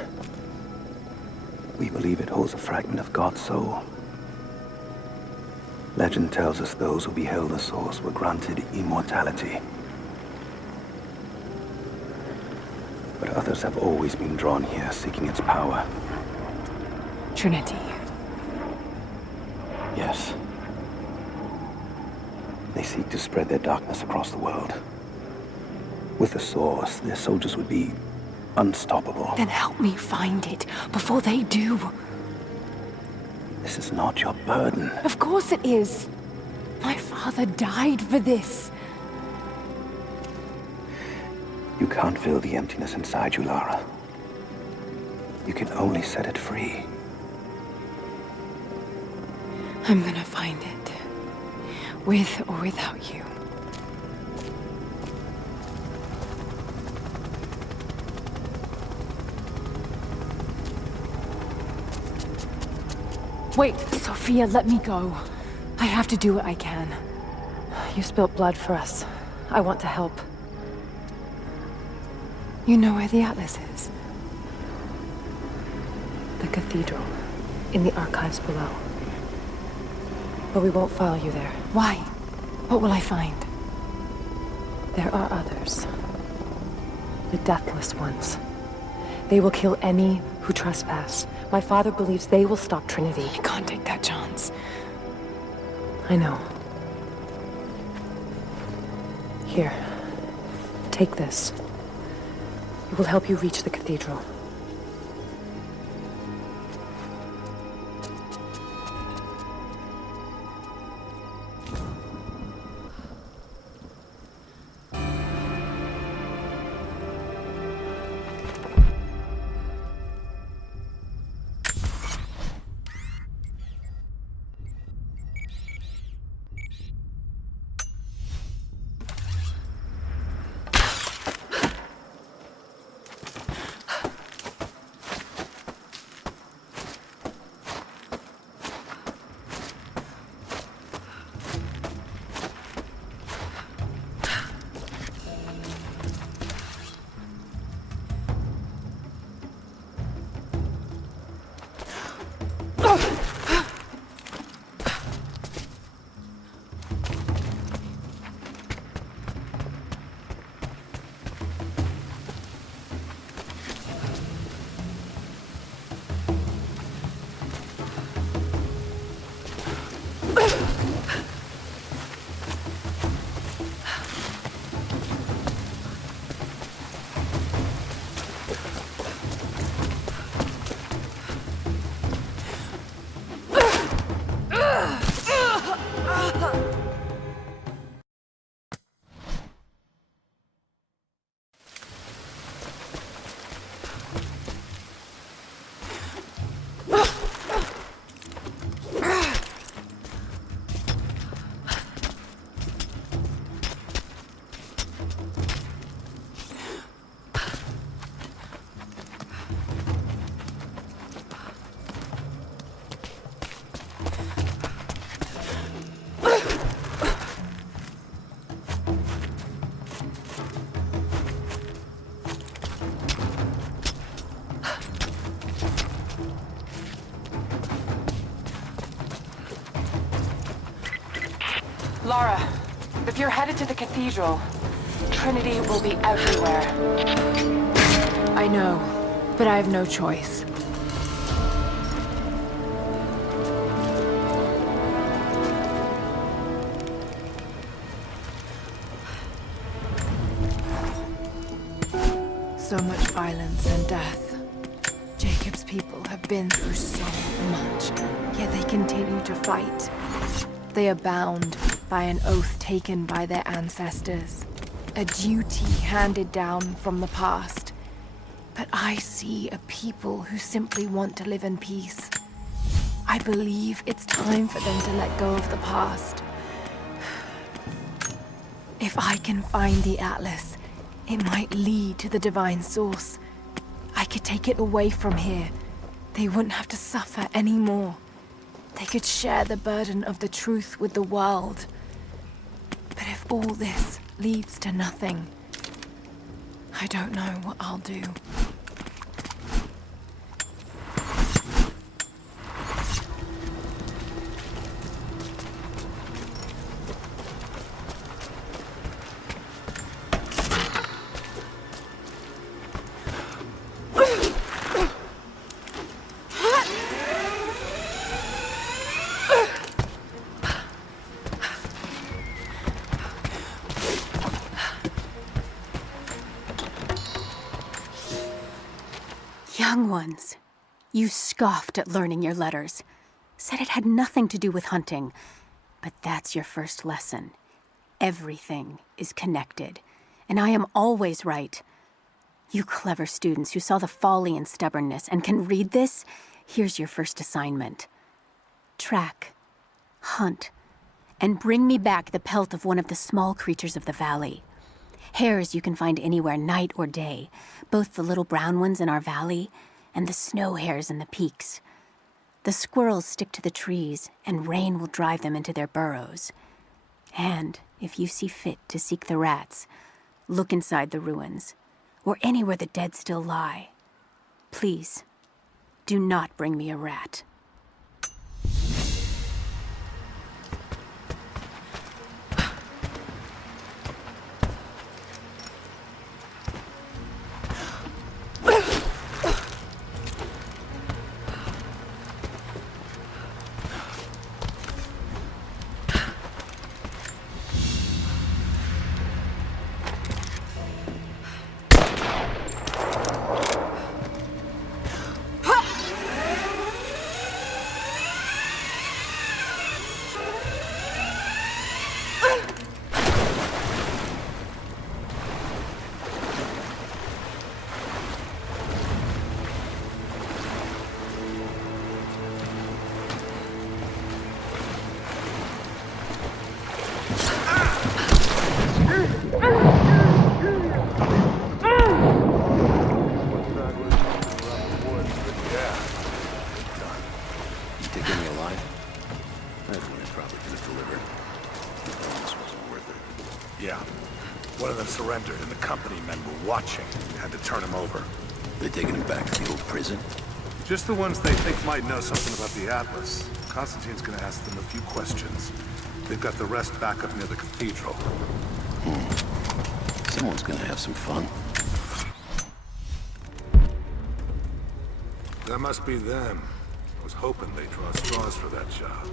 We believe it holds a fragment of God's soul. Legend tells us those who beheld the source were granted immortality. But others have always been drawn here, seeking its power. Trinity. Yes. They seek to spread their darkness across the world. With the source, their soldiers would be unstoppable. Then help me find it before they do. This is not your burden. Of course it is. My father died for this. You can't fill the emptiness inside you, Lara. You can only set it free. I'm gonna find it. With or without you. Wait, Sophia, let me go. I have to do what I can. You spilt blood for us. I want to help. You know where the Atlas is? The cathedral. In the archives below. But we won't follow you there. Why? What will I find? There are others. The Deathless Ones. They will kill any who trespass. My father believes they will stop Trinity. I can't take that chance. I know. Here. Take this. It will help you reach the cathedral. Lara, if you're headed to the cathedral, Trinity will be everywhere. I know, but I have no choice. So much violence and death. Jacob's people have been through so much, yet they continue to fight. They are bound by an oath taken by their ancestors, a duty handed down from the past. But I see a people who simply want to live in peace. I believe it's time for them to let go of the past. If I can find the Atlas, it might lead to the divine source. I could take it away from here. They wouldn't have to suffer anymore. They could share the burden of the truth with the world. But if all this leads to nothing, I don't know what I'll do. Young ones, you scoffed at learning your letters. Said it had nothing to do with hunting. But that's your first lesson. Everything is connected, and I am always right. You clever students who saw the folly and stubbornness and can read this, here's your first assignment. Track hunt, and bring me back the pelt of one of the small creatures of the valley. Hares you can find anywhere, night or day, both the little brown ones in our valley and the snow hares in the peaks. The squirrels stick to the trees, and rain will drive them into their burrows. And if you see fit to seek the rats, look inside the ruins, or anywhere the dead still lie. Please, do not bring me a rat. Surrendered, and the company men were watching. Had to turn him over. They taking him back to the old prison? Just the ones they think might know something about the Atlas. Constantine's gonna ask them a few questions. They've got the rest back up near the cathedral. Someone's gonna have some fun. That must be them. I was hoping they'd draw straws for that job.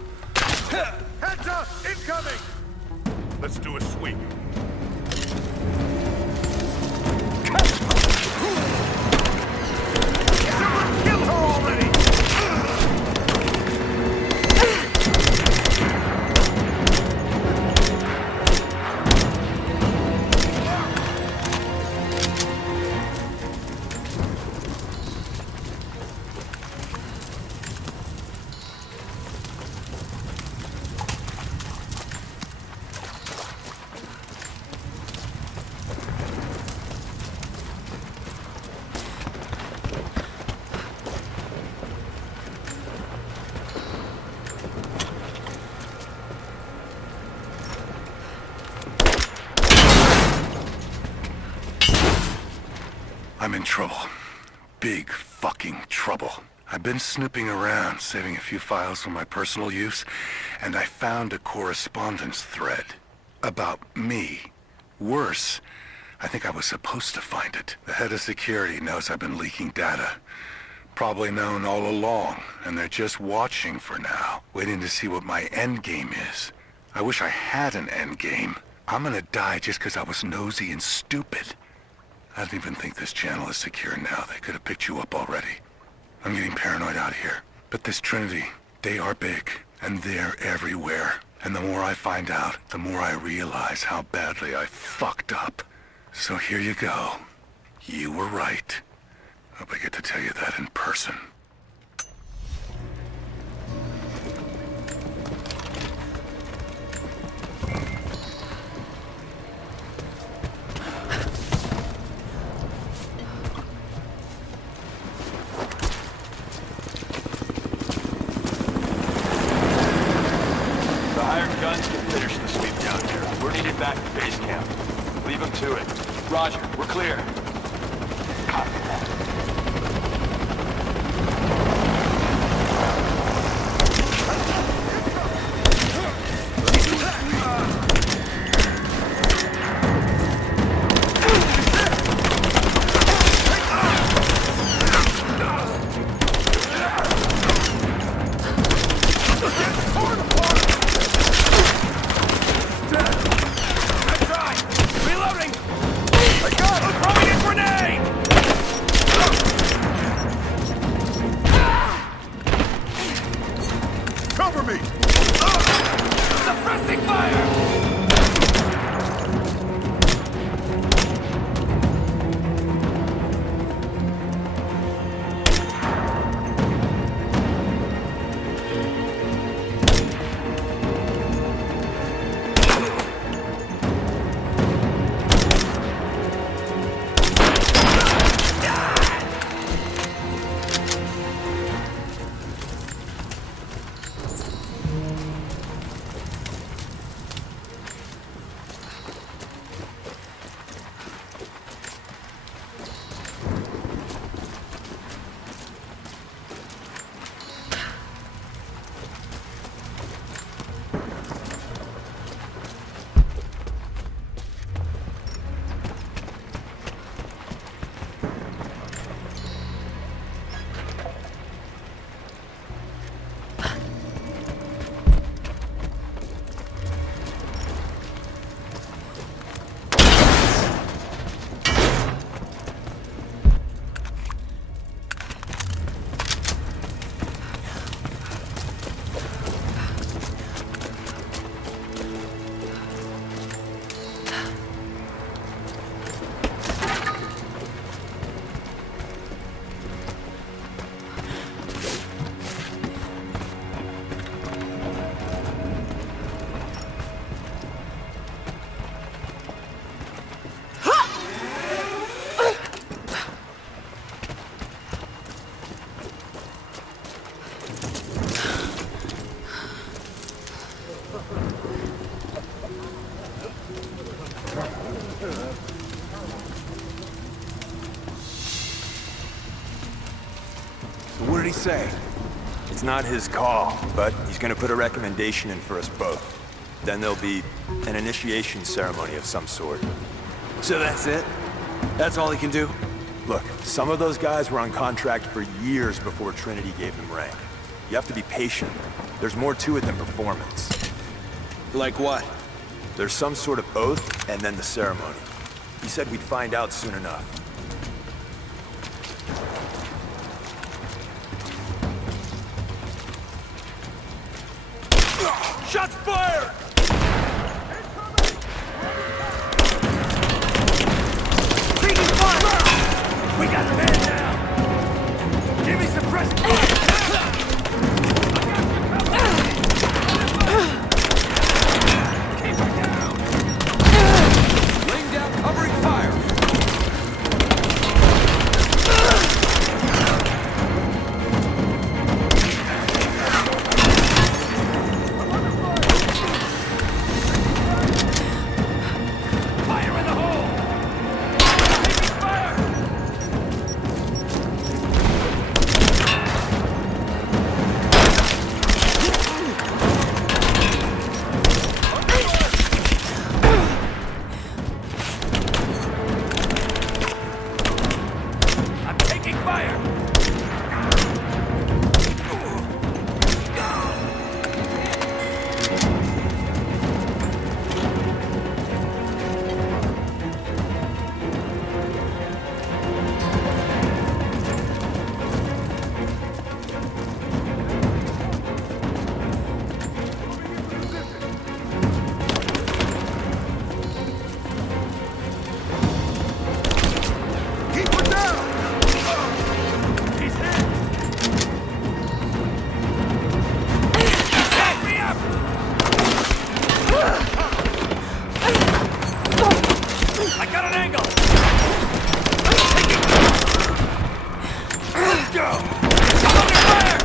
Heads up! Incoming! Let's do a sweep. Kill her already! I'm in trouble. Big fucking trouble. I've been snooping around, saving a few files for my personal use, and I found a correspondence thread about me. Worse, I think I was supposed to find it. The head of security knows I've been leaking data. Probably known all along, and they're just watching for now, waiting to see what my end game is. I wish I had an end game. I'm gonna die just because I was nosy and stupid. I don't even think this channel is secure now. They could have picked you up already. I'm getting paranoid out here. But this Trinity, they are big, and they're everywhere. And the more I find out, the more I realize how badly I fucked up. So here you go. You were right. Hope I get to tell you that in person. Back to base camp. Leave them to it. Roger, we're clear. Copy that. say? It's not his call, but he's gonna put a recommendation in for us both. Then there'll be an initiation ceremony of some sort. So that's it? That's all he can do? Look, some of those guys were on contract for years before Trinity gave them rank. You have to be patient. There's more to it than performance. Like what? There's some sort of oath, and then the ceremony. He said we'd find out soon enough. Shots fired! Taking fire! We got a man down! Give me some fresh fire! Laying down covering fire. Fire in the hole! Taking fire! I'm taking fire! Keep her down! He's hit! Back me up! I got an angle! Let's go! Come under fire!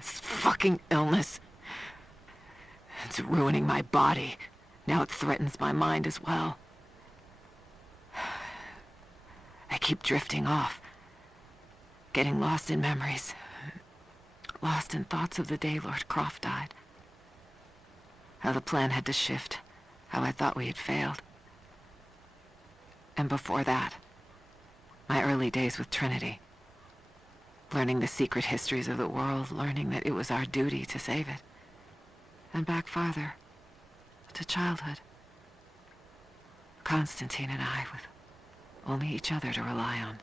Fucking illness. It's ruining my body. Now it threatens my mind as well. I keep drifting off. Getting lost in memories. Lost in thoughts of the day Lord Croft died. How the plan had to shift. How I thought we had failed. And before that, my early days with Trinity. Learning the secret histories of the world, learning that it was our duty to save it. And back farther, to childhood. Constantine and I, with only each other to rely on.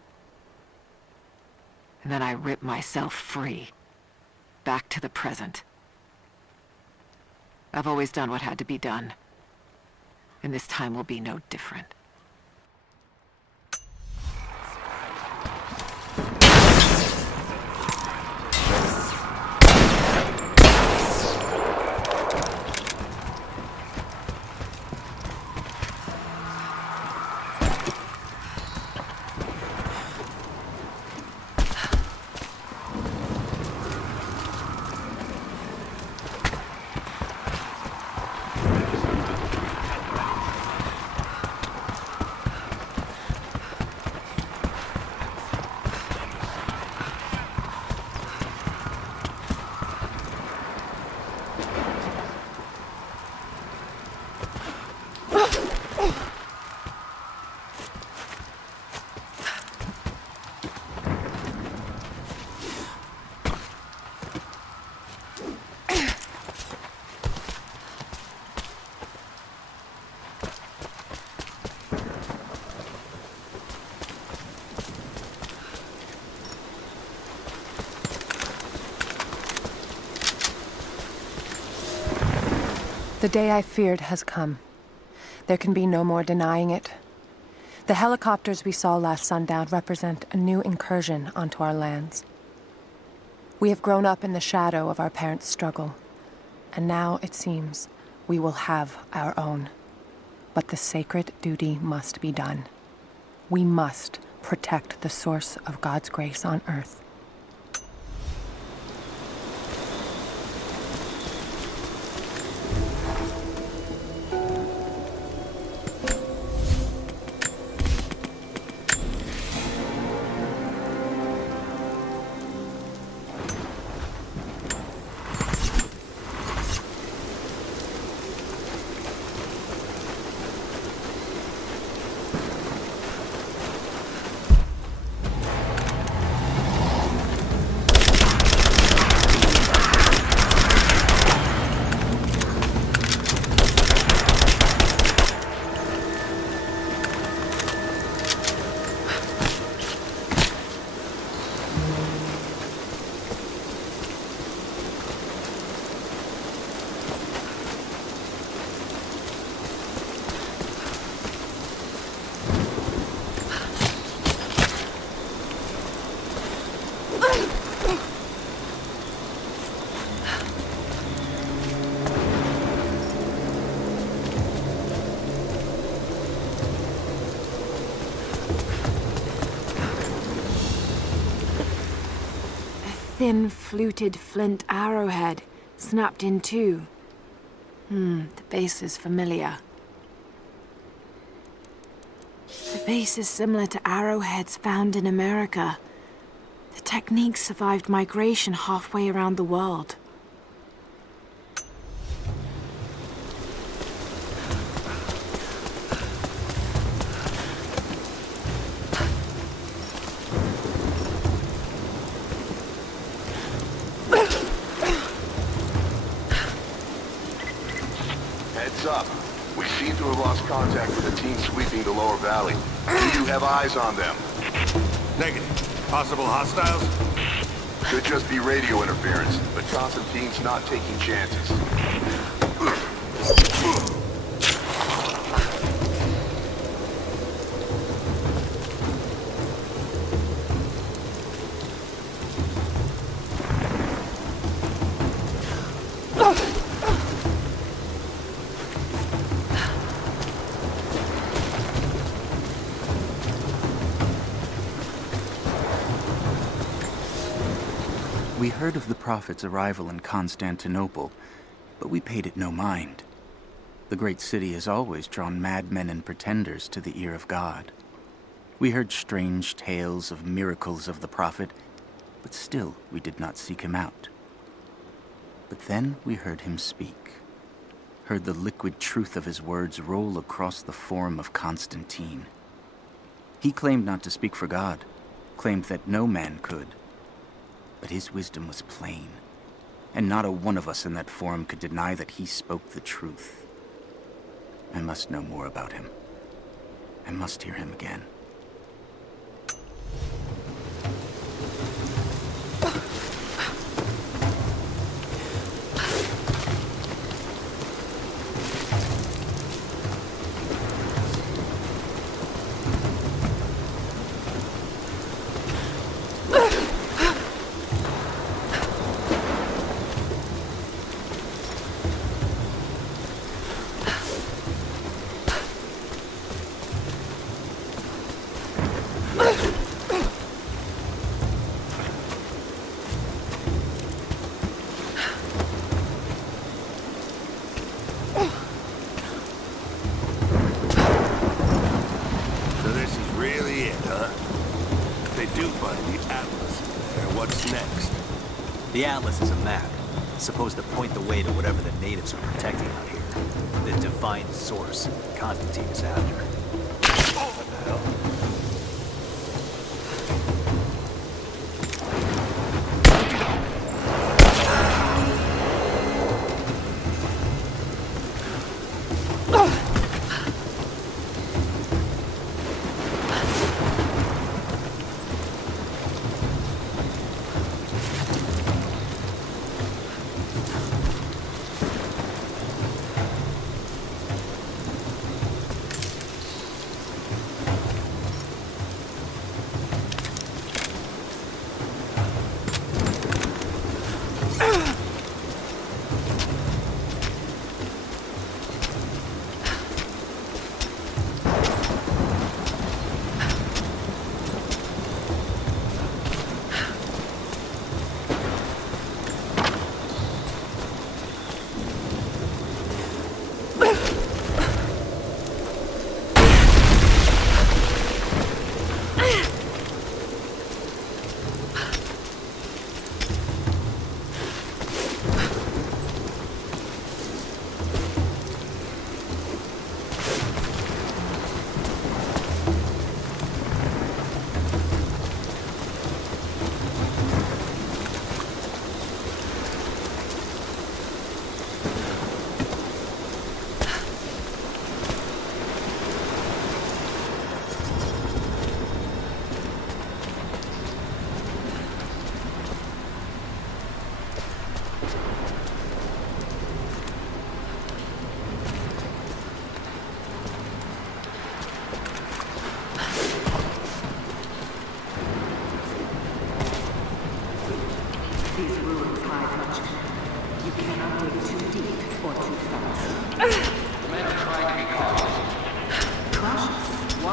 And then I ripped myself free, back to the present. I've always done what had to be done, and this time will be no different. The day I feared has come. There can be no more denying it. The helicopters we saw last sundown represent a new incursion onto our lands. We have grown up in the shadow of our parents' struggle, and now, it seems, we will have our own. But the sacred duty must be done. We must protect the source of God's grace on Earth. Thin, fluted flint arrowhead, snapped in two. The base is familiar. The base is similar to arrowheads found in America. The technique survived migration halfway around the world. Up. We seem to have lost contact with the team sweeping the lower valley. Do you have eyes on them? Negative. Possible hostiles? Could just be radio interference, but Constantine's not taking chances. We heard of the Prophet's arrival in Constantinople, but we paid it no mind. The great city has always drawn madmen and pretenders to the ear of God. We heard strange tales of miracles of the Prophet, but still we did not seek him out. But then we heard him speak, heard the liquid truth of his words roll across the form of Constantine. He claimed not to speak for God, claimed that no man could. But his wisdom was plain, and not a one of us in that forum could deny that he spoke the truth. I must know more about him. I must hear him again. The Atlas is a map. It's supposed to point the way to whatever the natives are protecting out here. The divine source Constantine is after. What the hell?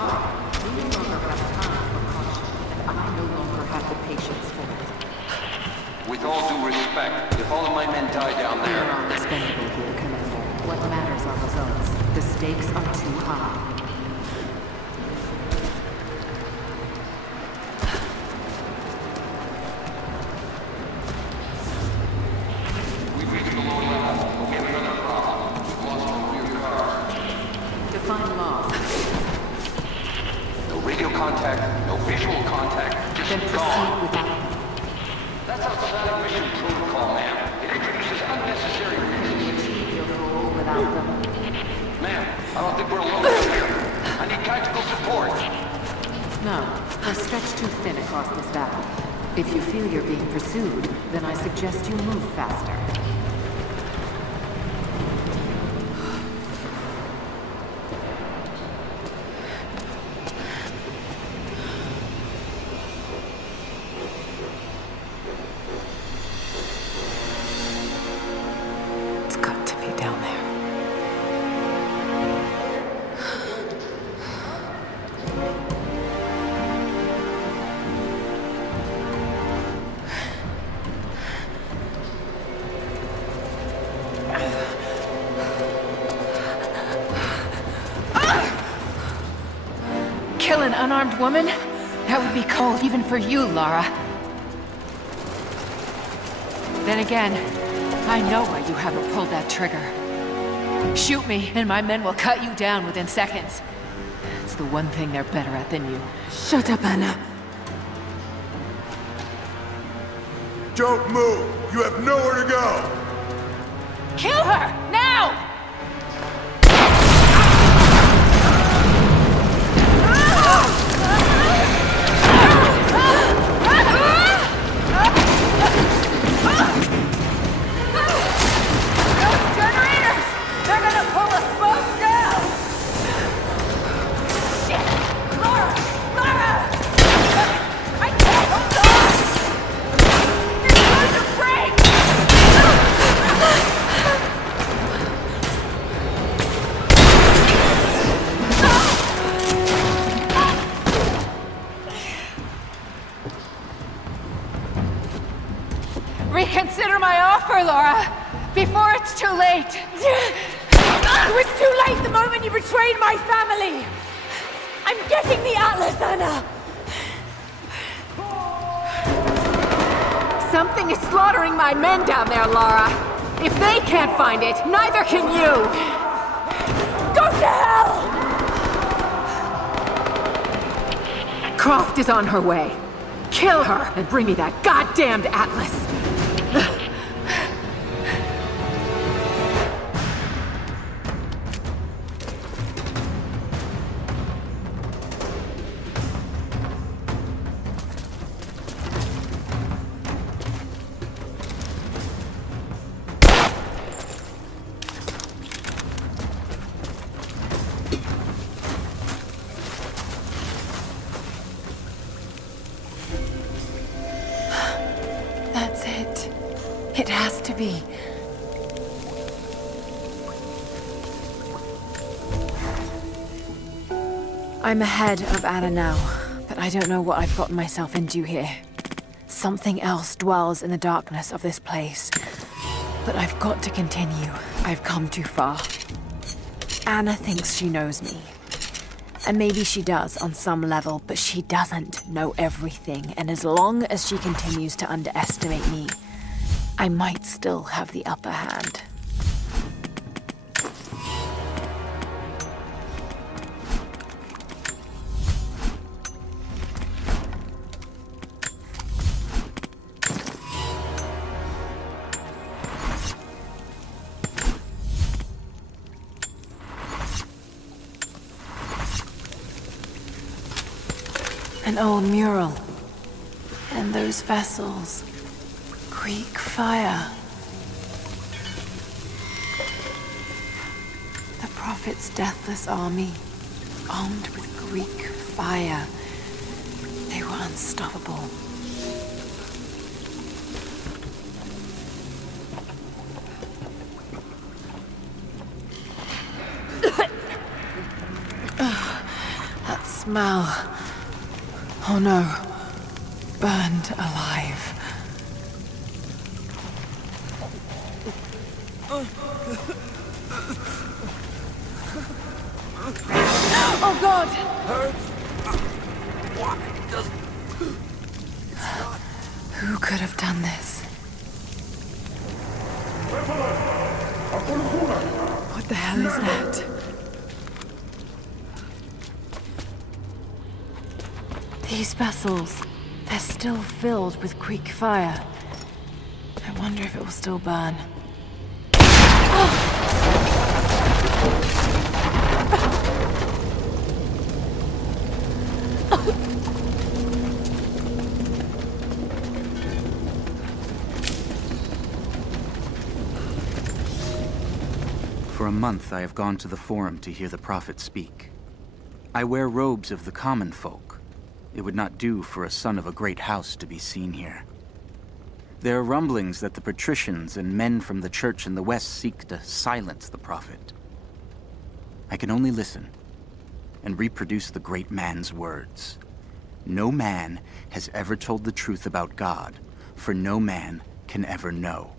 We no longer have time for caution, and I no longer have the patience for it. With all due respect, if all of my men die down We there... are all expendable here, Commander. What matters are results. The stakes are too high. We've reached the lower level, but we have another problem. We've lost our rear guard. Define loss. No radio contact, no visual contact, just Then proceed gone. without... That's outside mission protocol, ma'am. It introduces unnecessary risks. Can you achieve your goal without them? Ma'am, I don't think we're alone here. I need tactical support. No, they're stretched too thin across this valley. If you feel you're being pursued, then I suggest you move faster. It's got to be down there. Kill an unarmed woman? That would be cold even for you, Lara. Then again, I know why you haven't pulled that trigger. Shoot me, and my men will cut you down within seconds. It's the one thing they're better at than you. Shut up, Anna. Don't move! You have nowhere to go! Kill her! Now! Those generators! They're gonna pull us both down! Shit! Lara! Lara! I can't hold on! It's going to break! Reconsider my offer, Laura, before it's too late. It was too late the moment you betrayed my family! I'm getting the Atlas, Anna! Something is slaughtering my men down there, Lara. If they can't find it, neither can you. Go to hell! Croft is on her way. Kill her and bring me that goddamned Atlas. That's it. It has to be. I'm ahead of Anna now, but I don't know what I've gotten myself into here. Something else dwells in the darkness of this place. But I've got to continue. I've come too far. Anna thinks she knows me. And maybe she does on some level, but she doesn't know everything. And as long as she continues to underestimate me, I might still have the upper hand. An old mural. And those vessels. Greek fire. The Prophet's deathless army, armed with Greek fire. They were unstoppable. That Smell. Oh no. Burned alive. Oh God! Hurts. Why does... Who could have done this? What the hell is that? These vessels, they're still filled with Greek fire. I wonder if it will still burn. For a month I have gone to the Forum to hear the Prophet speak. I wear robes of the common folk. It would not do for a son of a great house to be seen here. There are rumblings that the patricians and men from the church in the west seek to silence the Prophet. I can only listen and reproduce the great man's words. No man has ever told the truth about God, for no man can ever know.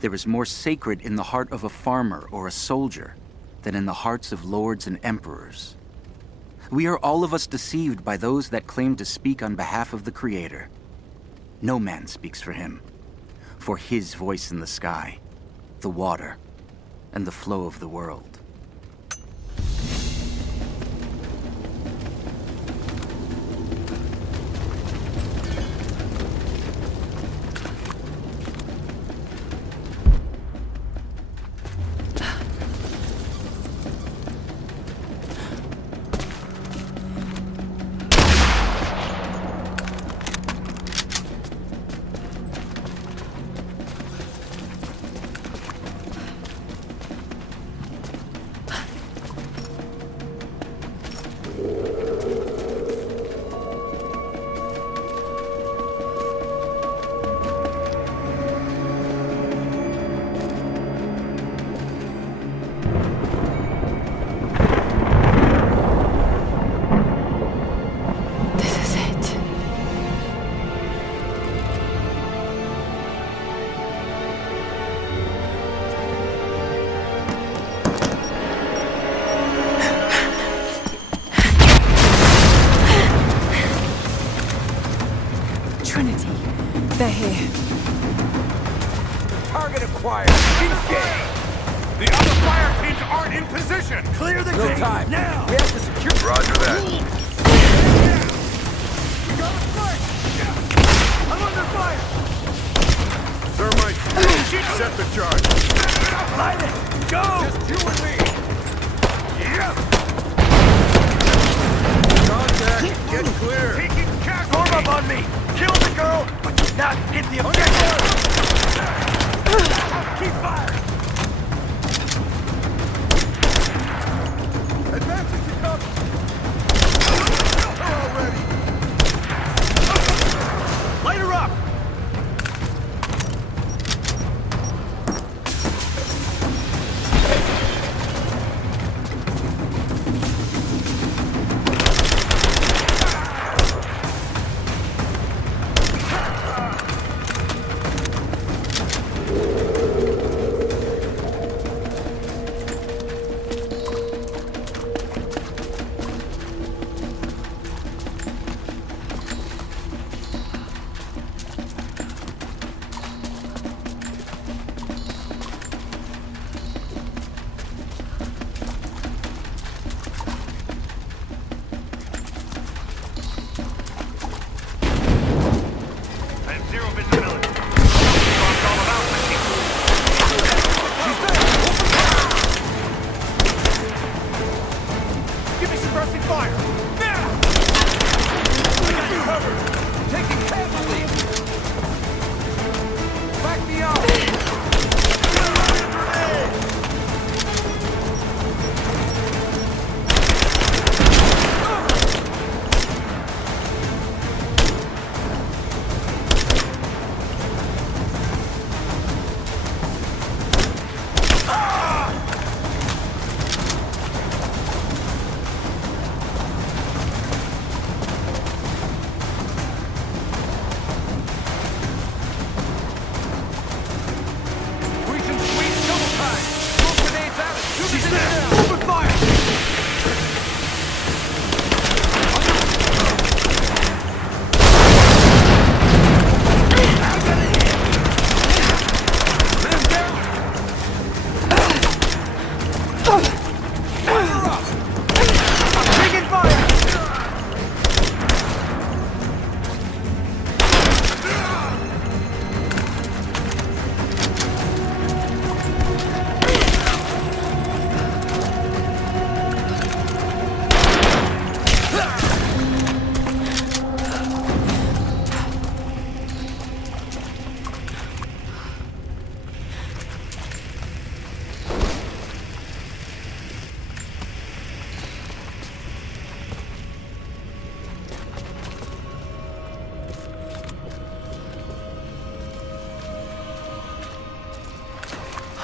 There is more sacred in the heart of a farmer or a soldier than in the hearts of lords and emperors. We are all of us deceived by those that claim to speak on behalf of the Creator. No man speaks for him, for his voice in the sky, the water, and the flow of the world. Trinity, they're here. Target acquired. Engage! The other fire teams aren't in position! Clear the gate! Time. Now! We have to secure... Roger that. We gotta fight! I'm under fire! Thermite, set the charge. Light it! Go! Just you and me! Yeah! Contact, get clear. Taking casualty! Form up on me! Kill the girl, but do not hit the objective! Keep fire! Advancing to cover!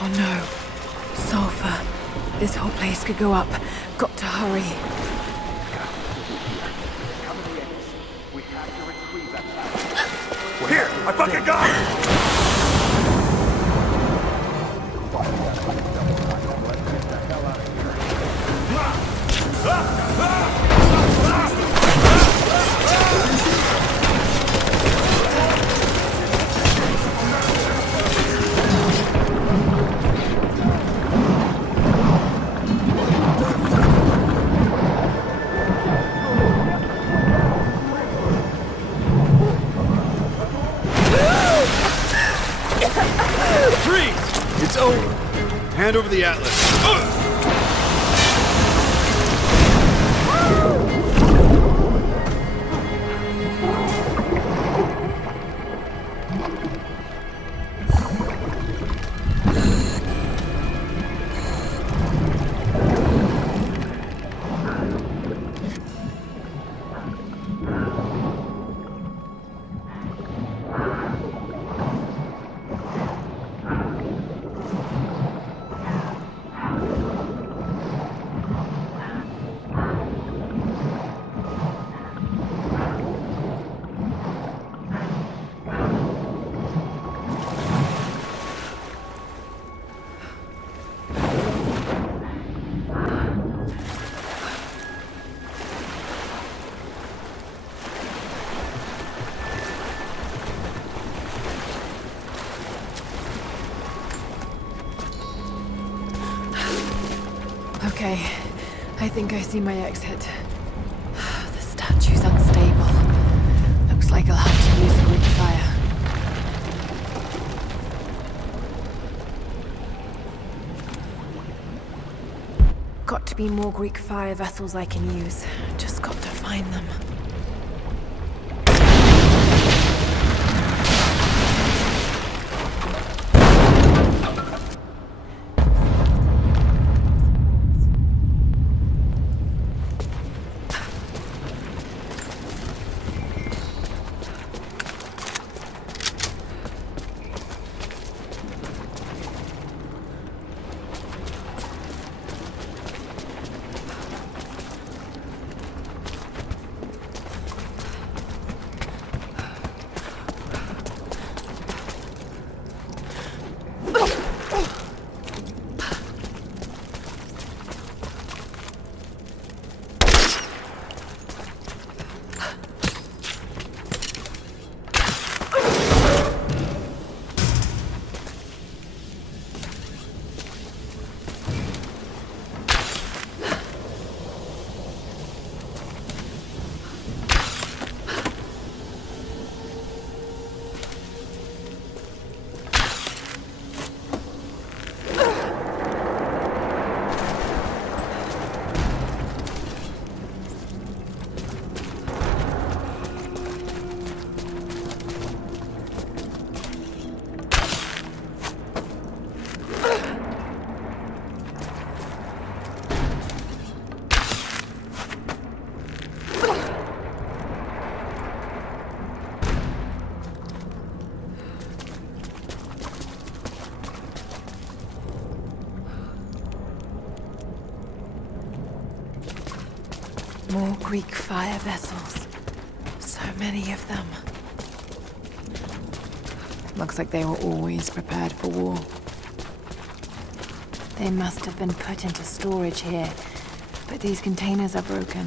Oh no. Sulfur. This whole place could go up. Got to hurry. Here, I fucking got it! It's over. Hand over the atlas. Okay, I think I see my exit. The statue's unstable. Looks like I'll have to use Greek fire. Got to be more Greek fire vessels I can use. Just got to find them. More Greek fire vessels. So many of them. Looks like they were always prepared for war. They must have been put into storage here, but these containers are broken.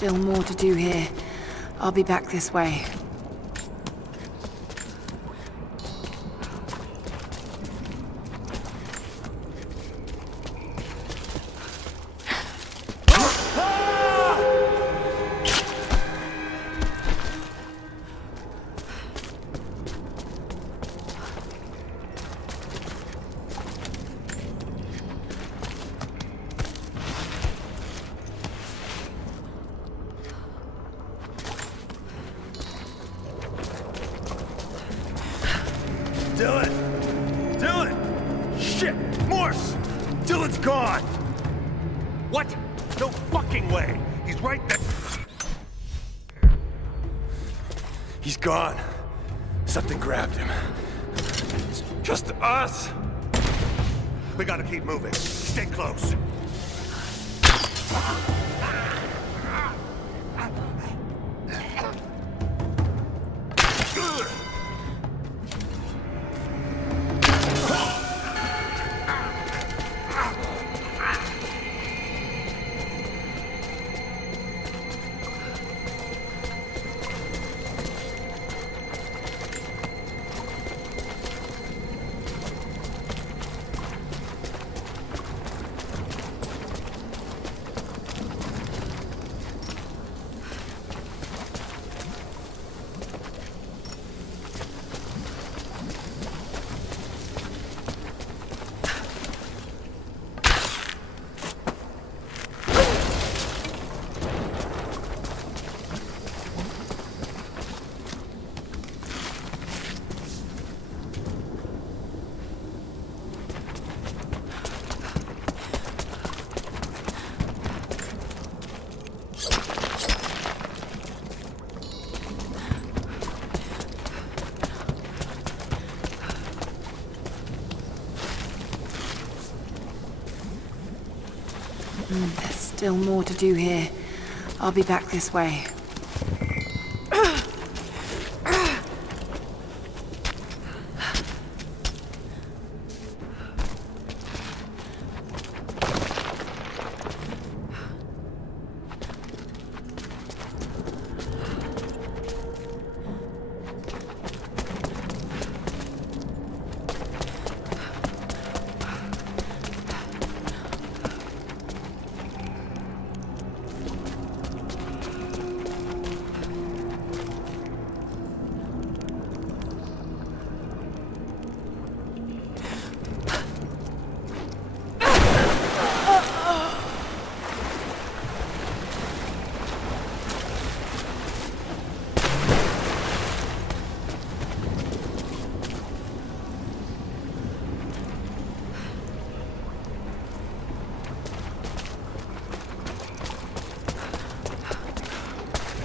still more to do here. I'll be back this way. Dylan! Dylan! Shit! Morse! Dylan's gone! What? No fucking way! He's right there! He's gone. Something grabbed him. It's just us! We gotta keep moving. Stay close. There's still more to do here. I'll be back this way.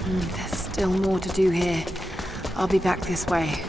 There's still more to do here. I'll be back this way.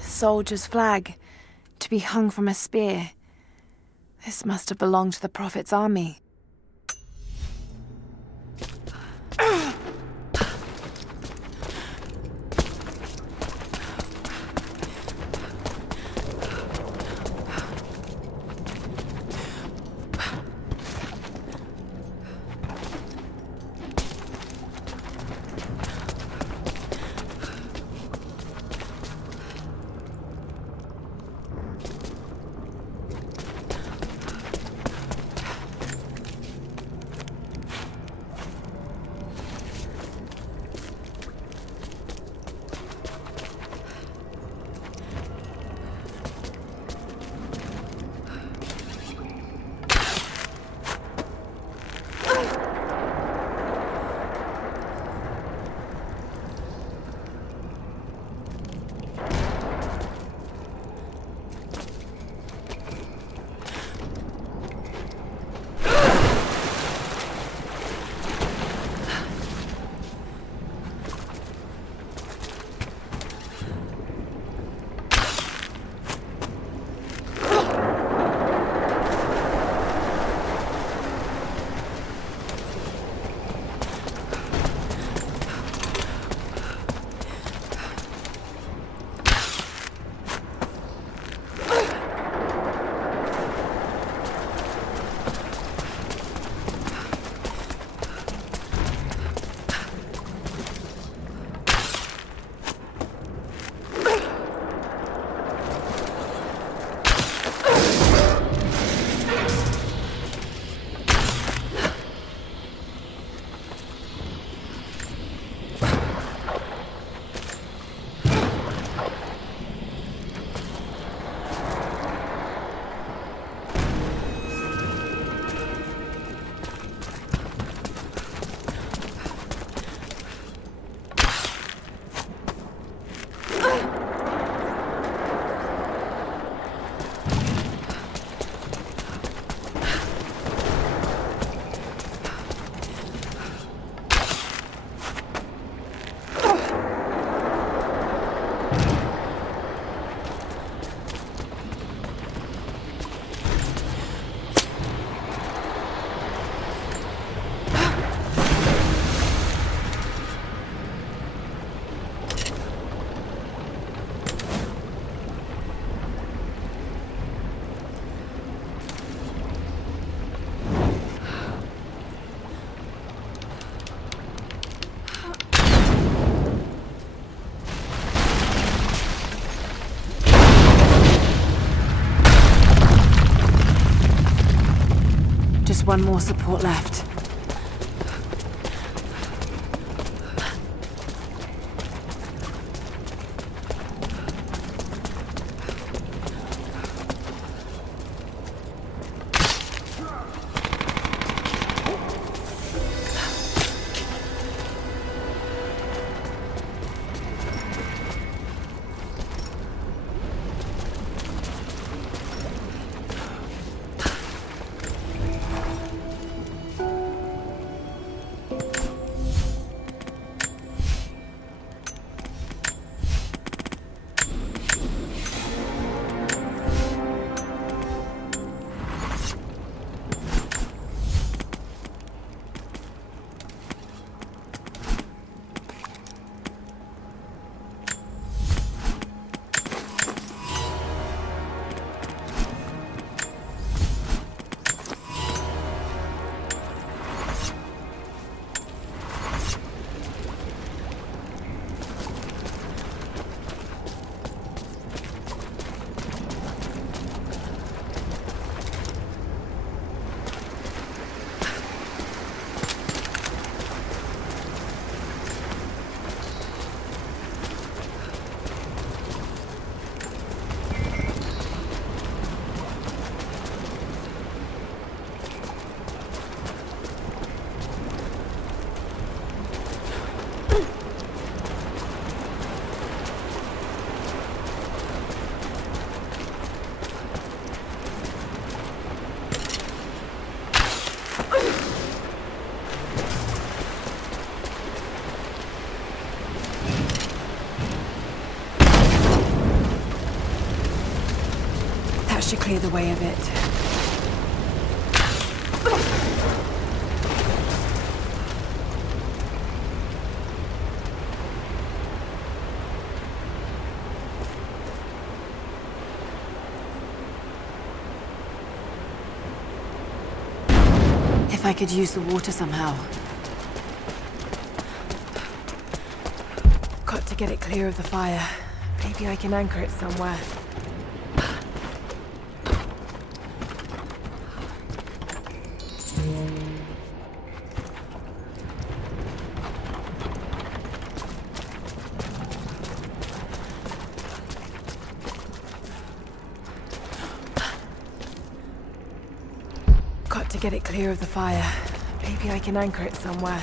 Soldier's flag, to be hung from a spear. This must have belonged to the Prophet's army. Just one more support left. That should clear the way a bit. If I could use the water somehow. Got to get it clear of the fire. Maybe I can anchor it somewhere. Got to get it clear of the fire. Maybe I can anchor it somewhere.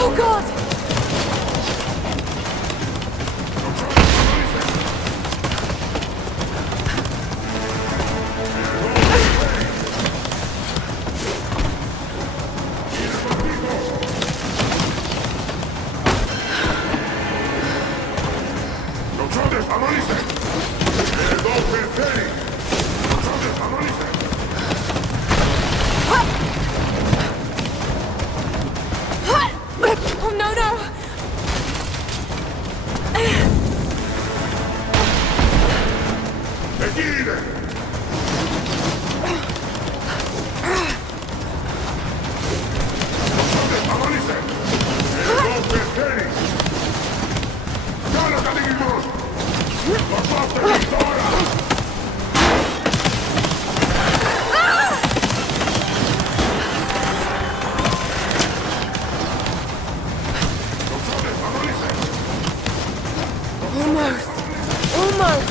Oh God! Oh no, no! Almost!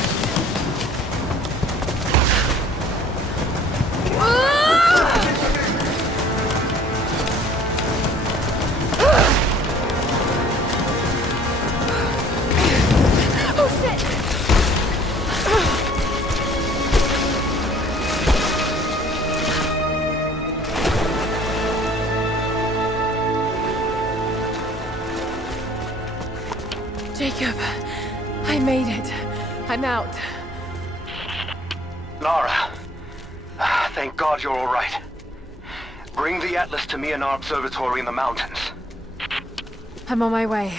Oh shit! Jacob, I made it. I'm out. Lara, thank God you're all right. Bring the Atlas to me in our observatory in the mountains. I'm on my way.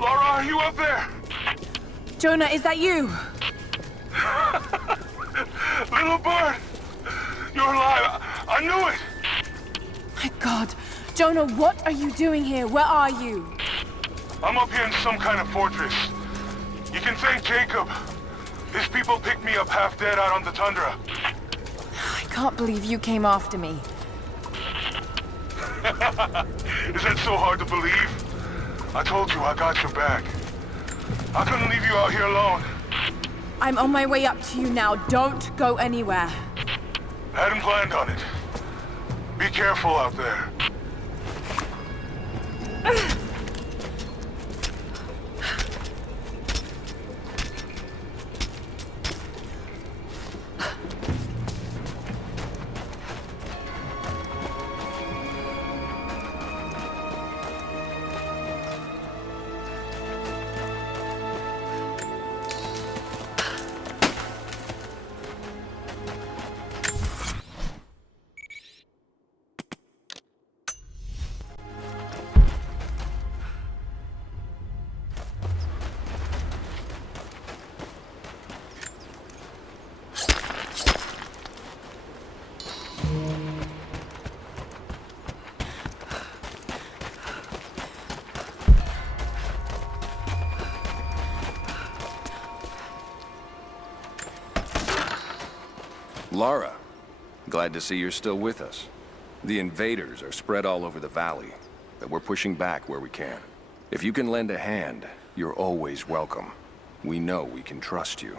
Lara, are you up there? Jonah, is that you? Little bird! You're alive! I knew it! My God. Jonah, what are you doing here? Where are you? I'm up here in some kind of fortress. You can thank Jacob. His people picked me up half dead out on the tundra. I can't believe you came after me. Is that so hard to believe? I told you I got your back. I couldn't leave you out here alone. I'm on my way up to you now. Don't go anywhere. Hadn't planned on it. Be careful out there. Lara, glad to see you're still with us. The invaders are spread all over the valley, but we're pushing back where we can. If you can lend a hand, you're always welcome. We know we can trust you.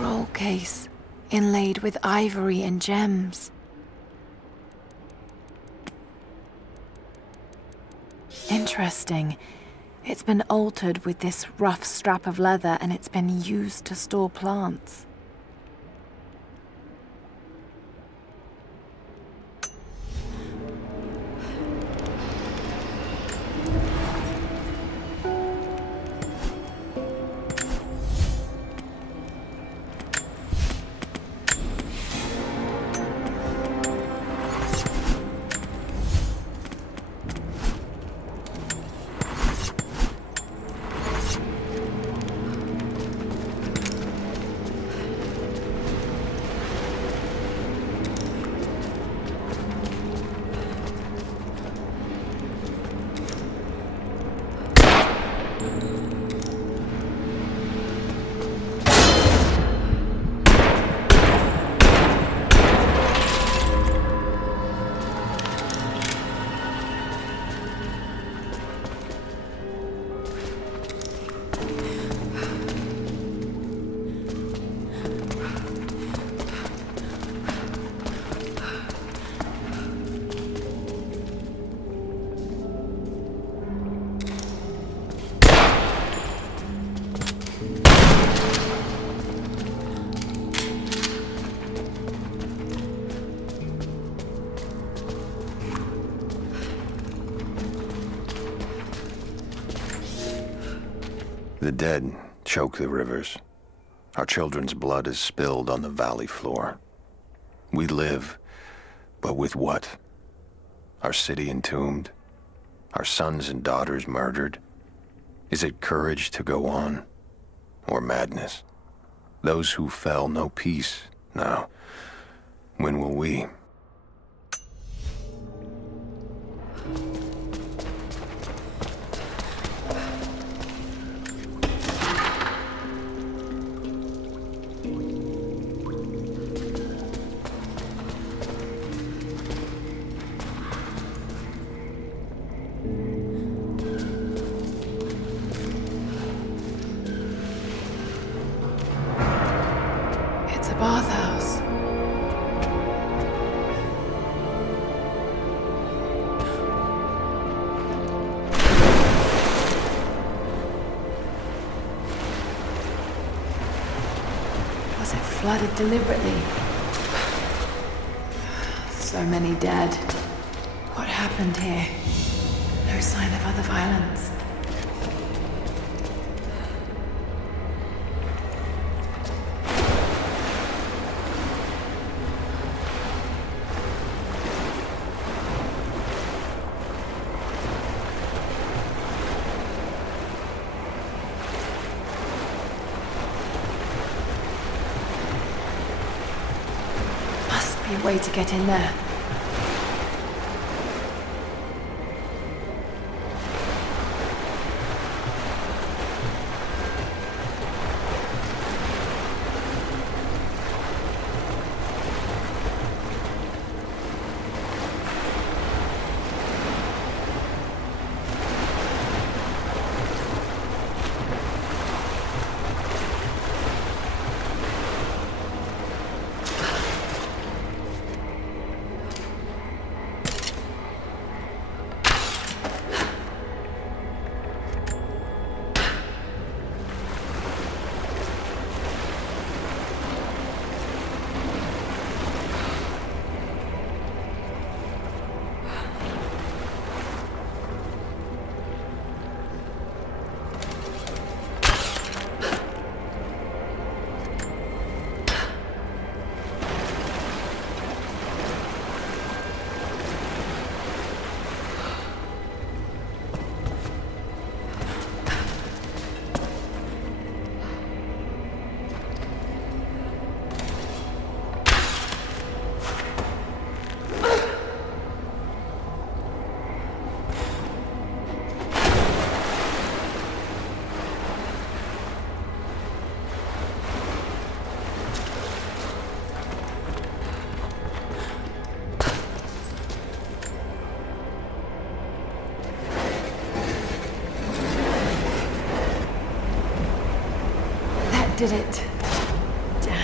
scroll case, inlaid with ivory and gems. Interesting. It's been altered with this rough strap of leather, and it's been used to store plants. The dead choke the rivers. Our children's blood is spilled on the valley floor. We live, but with what? Our city entombed? Our sons and daughters murdered? Is it courage to go on? Or madness? Those who fell know peace now. When will we? It's a bathhouse. Was it flooded deliberately? So many dead. What happened here? No sign of other violence. Must be a way to get in there. Did it. Damn.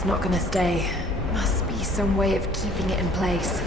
It's not gonna stay. Must be some way of keeping it in place.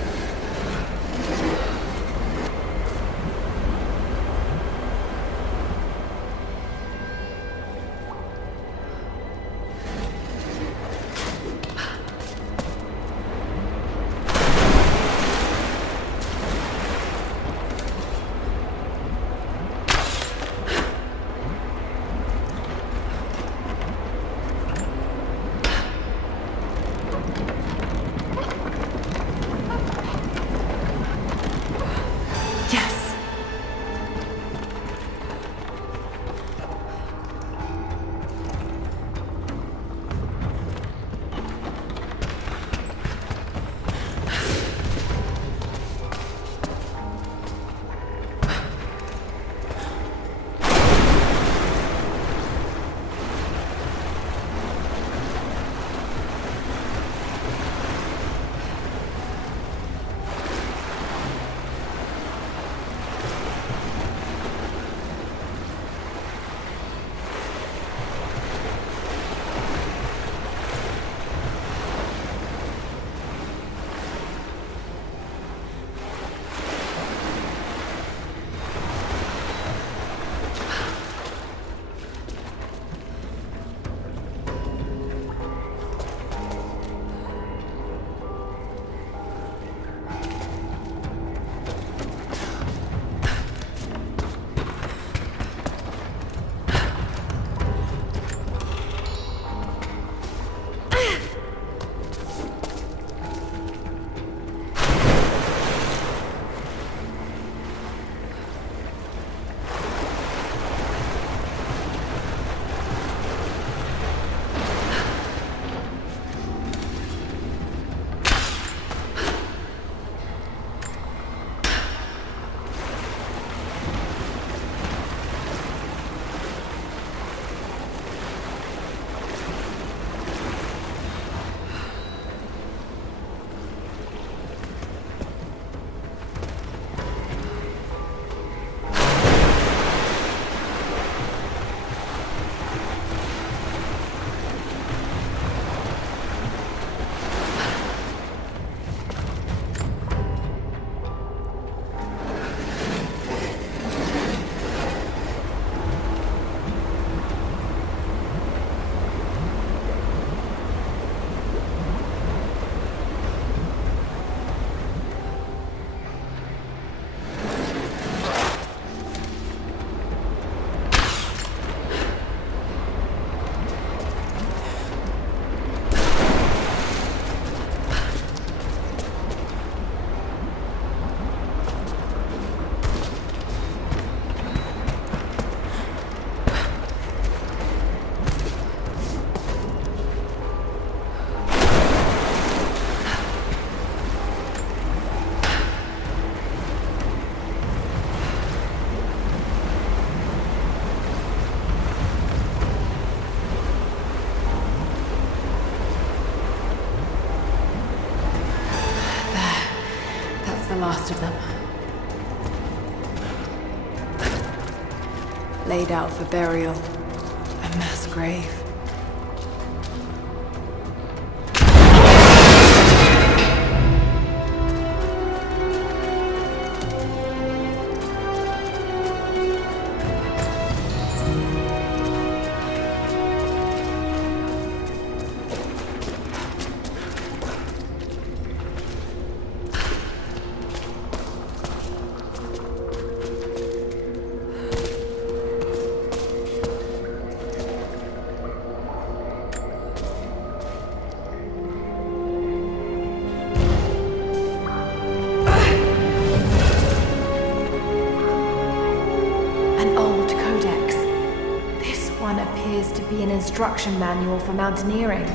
The last of them. Laid out for burial. A mass grave. Appears to be an instruction manual for mountaineering.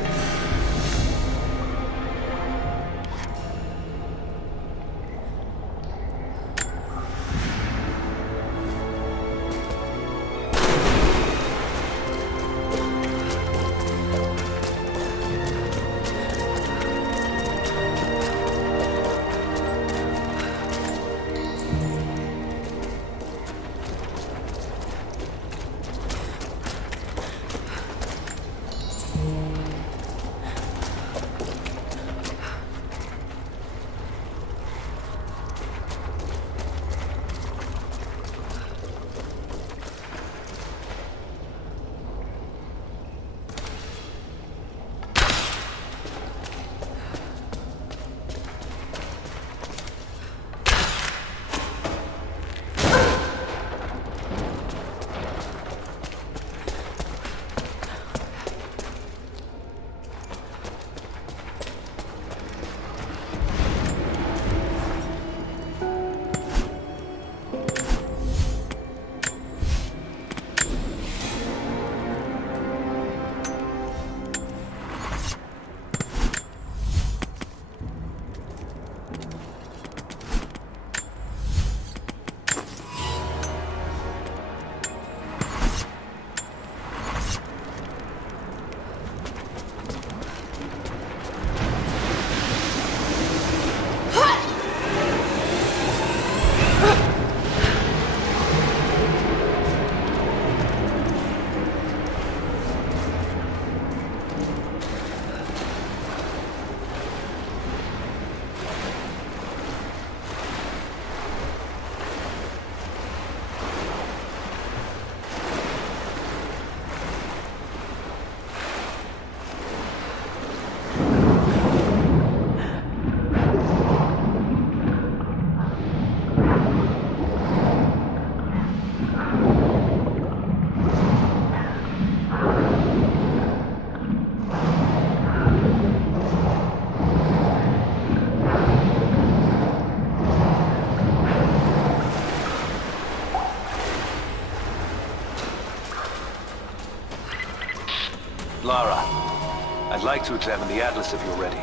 Lara, I'd like to examine the Atlas if you're ready.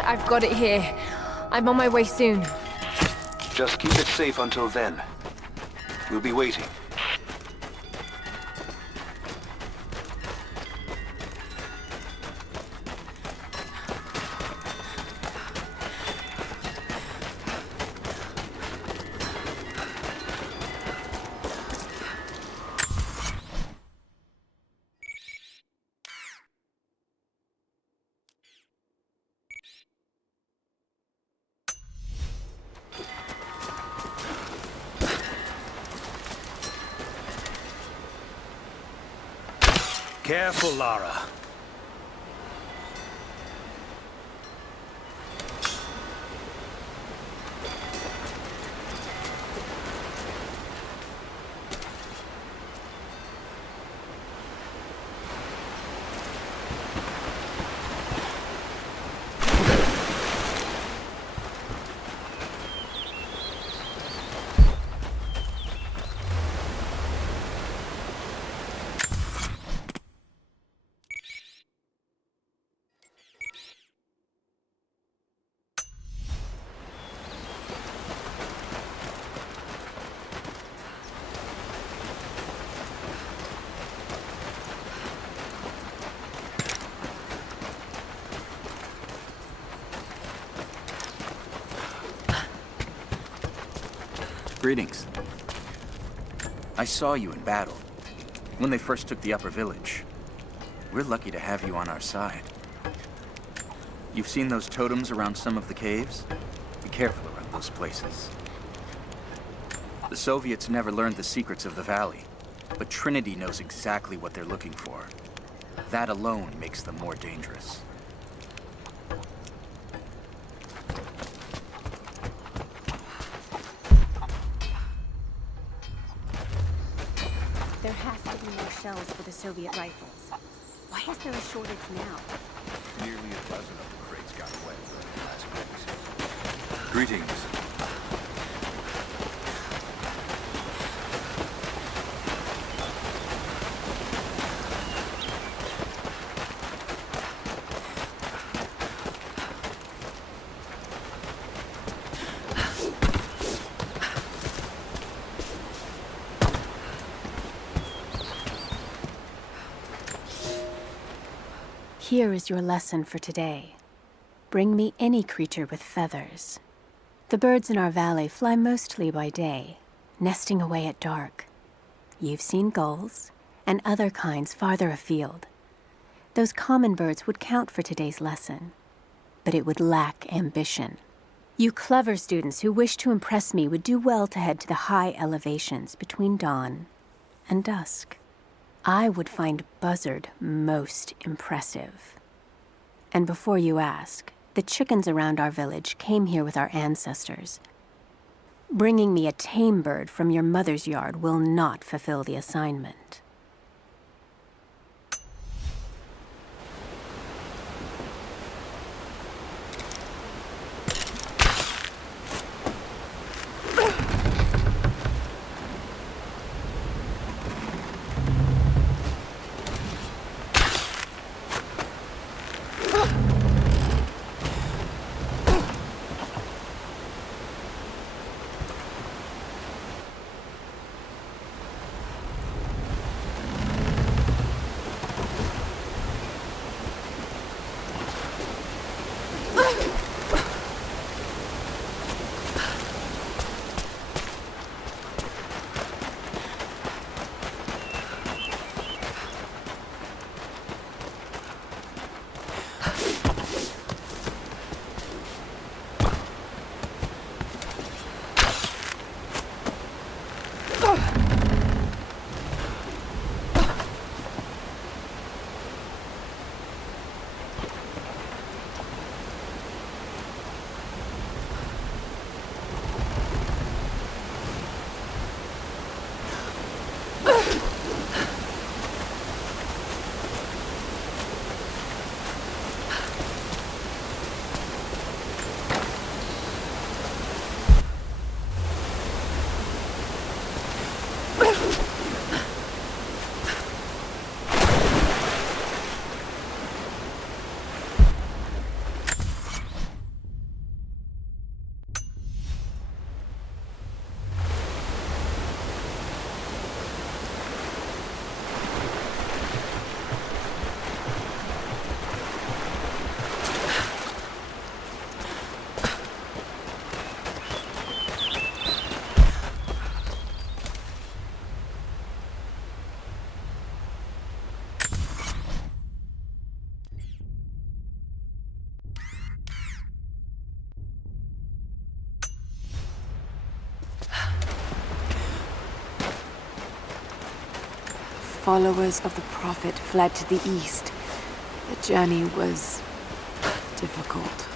I've got it here. I'm on my way soon. Just keep it safe until then. We'll be waiting. Careful, Lara. Greetings. I saw you in battle, when they first took the upper village. We're lucky to have you on our side. You've seen those totems around some of the caves? Be careful around those places. The Soviets never learned the secrets of the valley, but Trinity knows exactly what they're looking for. That alone makes them more dangerous. There has to be more shells for the Soviet rifles. Why is there a shortage now? Nearly a dozen of the crates got wet during the last weeks. Greetings. Here is your lesson for today. Bring me any creature with feathers. The birds in our valley fly mostly by day, nesting away at dark. You've seen gulls and other kinds farther afield. Those common birds would count for today's lesson, but it would lack ambition. You clever students who wish to impress me would do well to head to the high elevations between dawn and dusk. I would find Buzzard most impressive. And before you ask, the chickens around our village came here with our ancestors. Bringing me a tame bird from your mother's yard will not fulfill the assignment. followers of the Prophet fled to the east. The journey was difficult.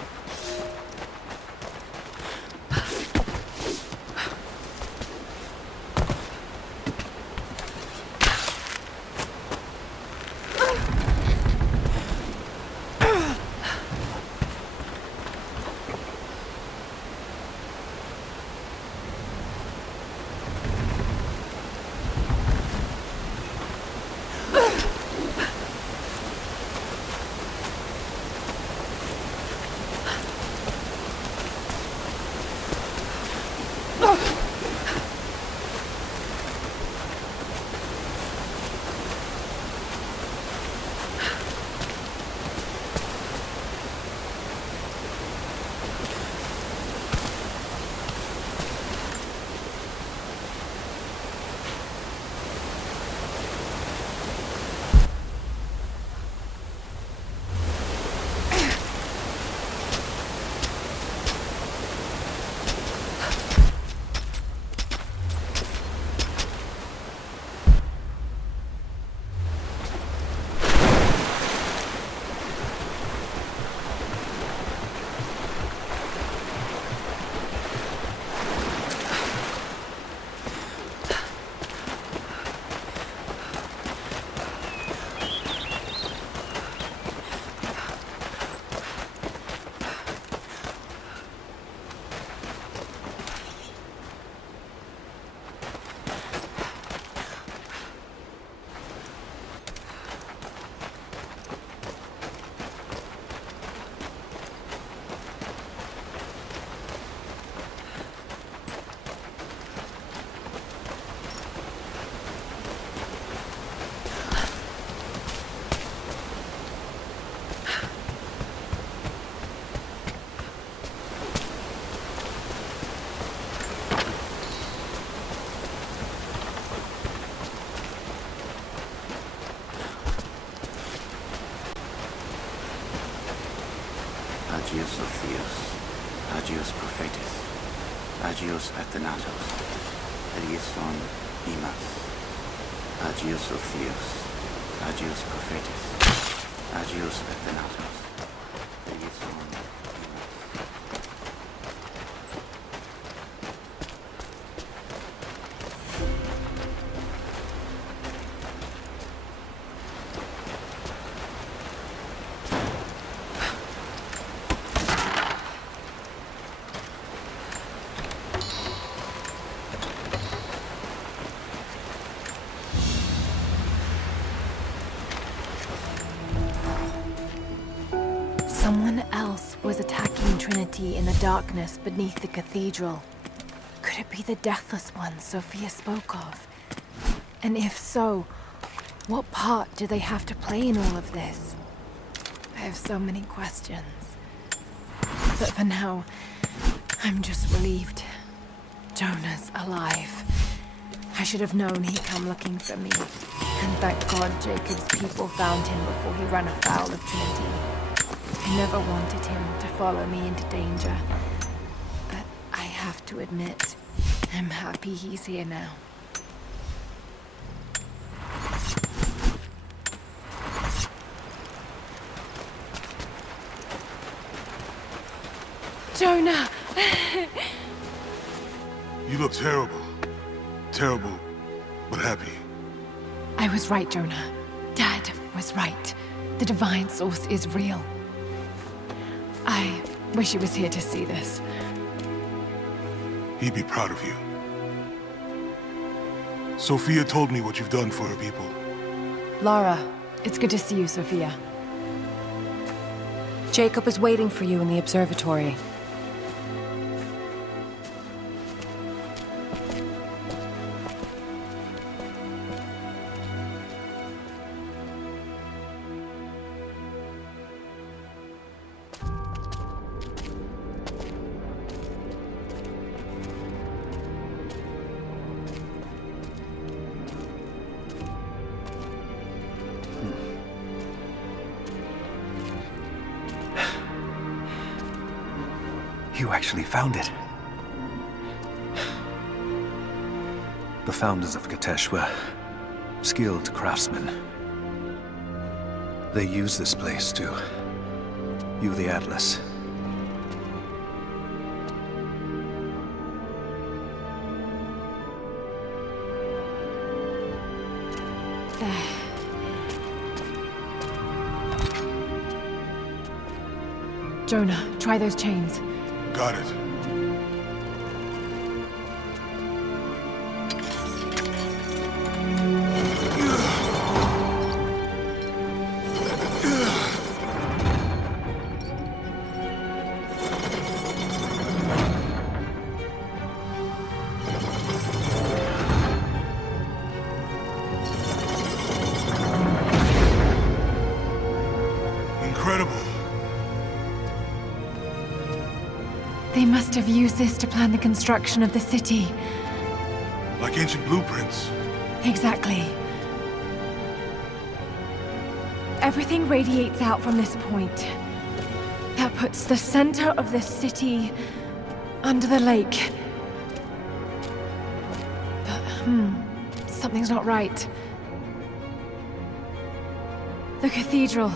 Agios Theos, Agios Prophetis, Agios Athenatos, Eleison Imas, Agios Theos, Agios Prophetis, Agios Athenatos, Eleison Imas. Someone else was attacking Trinity in the darkness beneath the cathedral. Could it be the Deathless One Sophia spoke of? And if so, what part do they have to play in all of this? I have so many questions. But for now, I'm just relieved. Jonah's alive. I should have known he'd come looking for me. And thank God Jacob's people found him before he ran afoul of Trinity. I never wanted him to follow me into danger. But I have to admit, I'm happy he's here now. Jonah! You look terrible. Terrible, but happy. I was right, Jonah. Dad was right. The divine source is real. I wish he was here to see this. He'd be proud of you. Sophia told me what you've done for her people. Lara, it's good to see you, Sophia. Jacob is waiting for you in the observatory. You actually found it. The founders of Gatesh were Skilled craftsmen. They use this place to view the Atlas. There. Jonah, try those chains. Got it. Incredible. They must have used this to plan the construction of the city. Like ancient blueprints. Exactly. Everything radiates out from this point. That puts the center of the city under the lake. But, something's not right. The cathedral,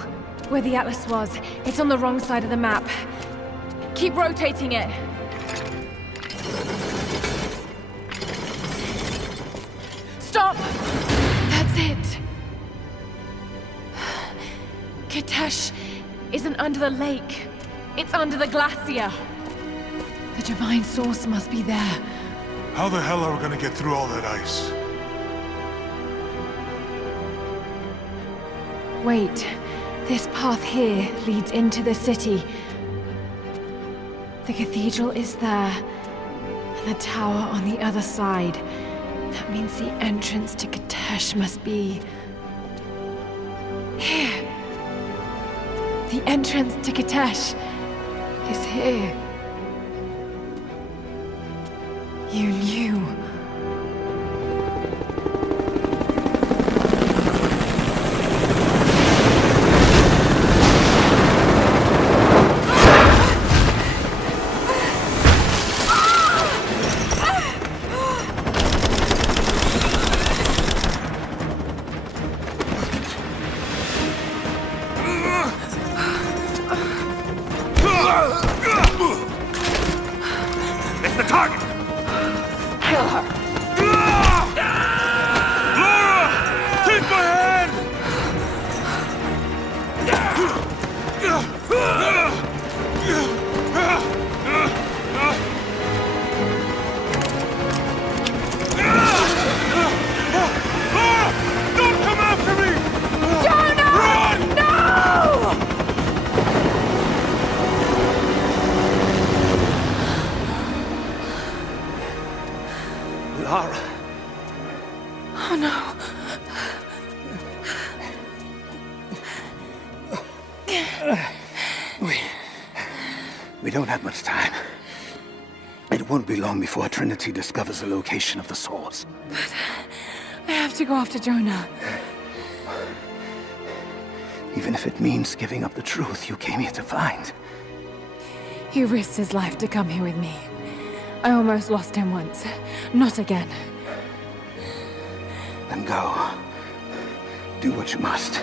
where the Atlas was, it's on the wrong side of the map. Keep rotating it. Stop! That's it. Kitesh isn't under the lake. It's under the glacier. The divine source must be there. How the hell are we gonna get through all that ice? Wait. This path here leads into the city. The cathedral is there, and the tower on the other side. That means the entrance to Kitesh must be... here. The entrance to Kitesh is here. You knew. It's the target! Kill her. Laura! Take my hand! Laura! Don't come after me! Jonah! Run! No! Lara. Oh no. We don't have much time. It won't be long before Trinity discovers the location of the source. But I have to go after Jonah. Even if it means giving up the truth you came here to find. He risked his life to come here with me. I almost lost him once. Not again. Then go. Do what you must.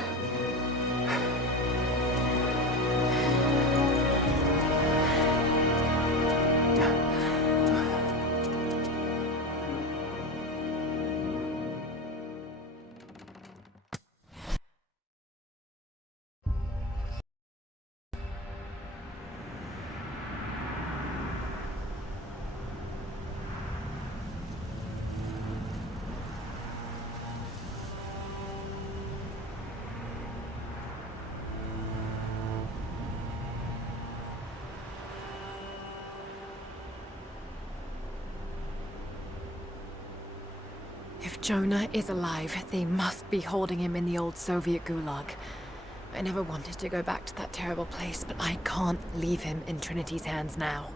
If Jonah is alive, they must be holding him in the old Soviet gulag. I never wanted to go back to that terrible place, but I can't leave him in Trinity's hands now.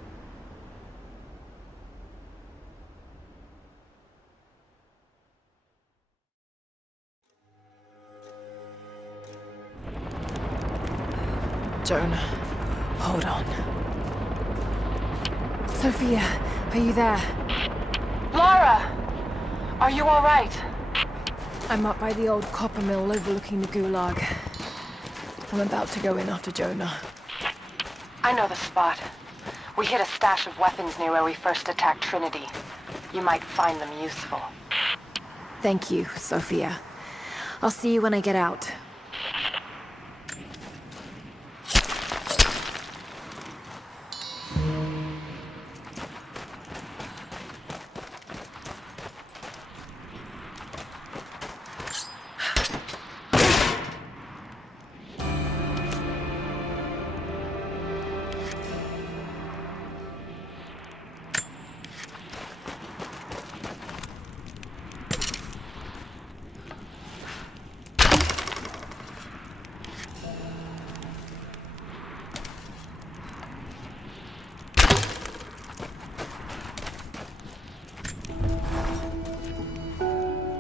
Jonah, hold on. Sophia, are you there? Lara! Are you all right? I'm up by the old copper mill overlooking the gulag. I'm about to go in after Jonah. I know the spot. We hid a stash of weapons near where we first attacked Trinity. You might find them useful. Thank you, Sophia. I'll see you when I get out.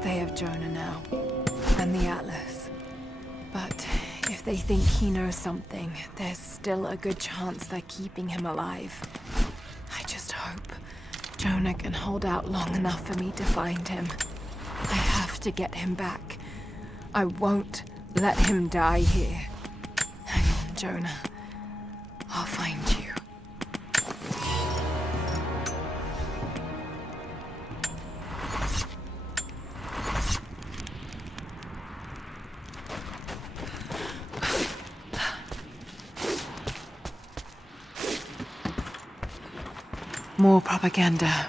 They have Jonah now, and the Atlas. But if they think he knows something, there's still a good chance they're keeping him alive. I just hope Jonah can hold out long enough for me to find him. I have to get him back. I won't let him die here. Hang on, Jonah. I'll find you. More propaganda.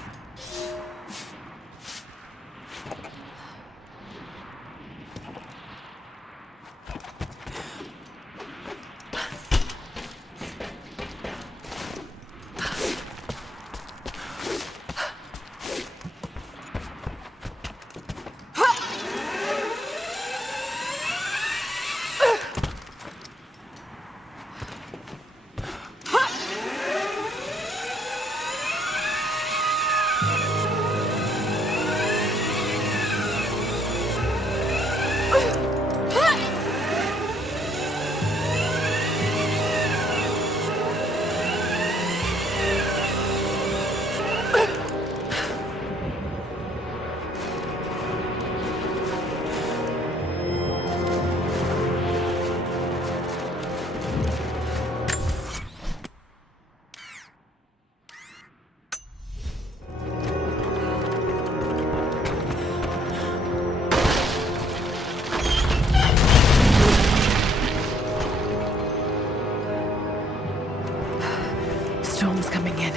Storm's coming in.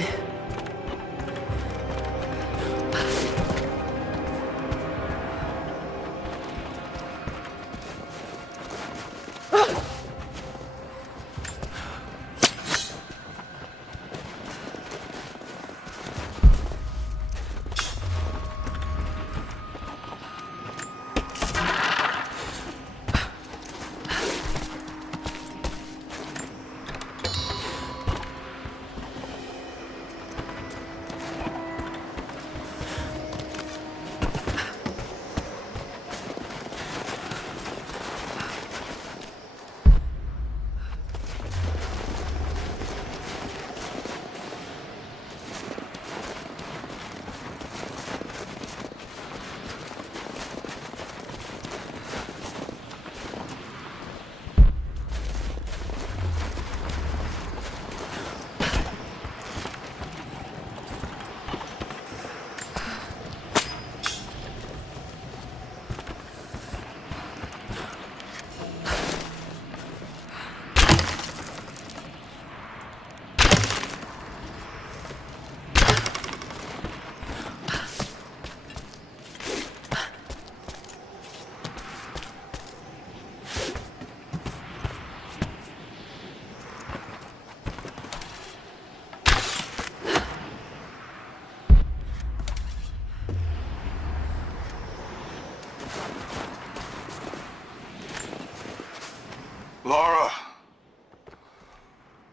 Lara!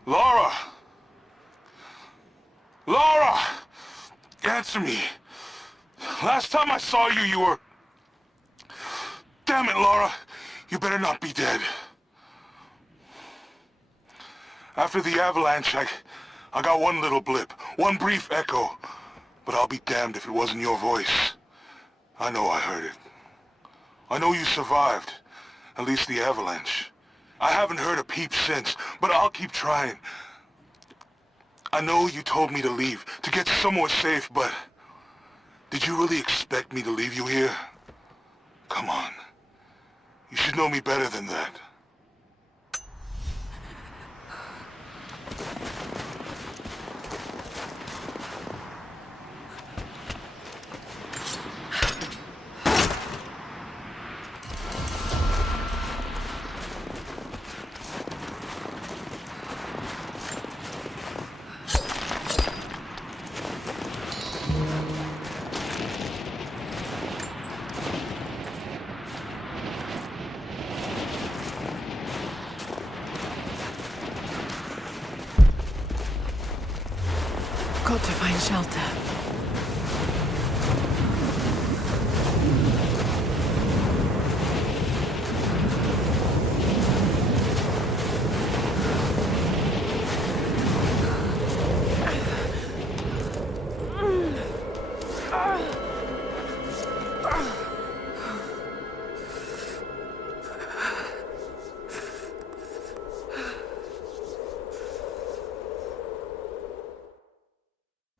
Lara! Lara! Answer me. Last time I saw you, you were... Damn it, Lara. You better not be dead. After the avalanche, I got one little blip, one brief echo. But I'll be damned if it wasn't your voice. I know I heard it. I know you survived. At least the avalanche. I haven't heard a peep since, but I'll keep trying. I know you told me to leave, to get somewhere safe, but... did you really expect me to leave you here? Come on. You should know me better than that. Got to find shelter.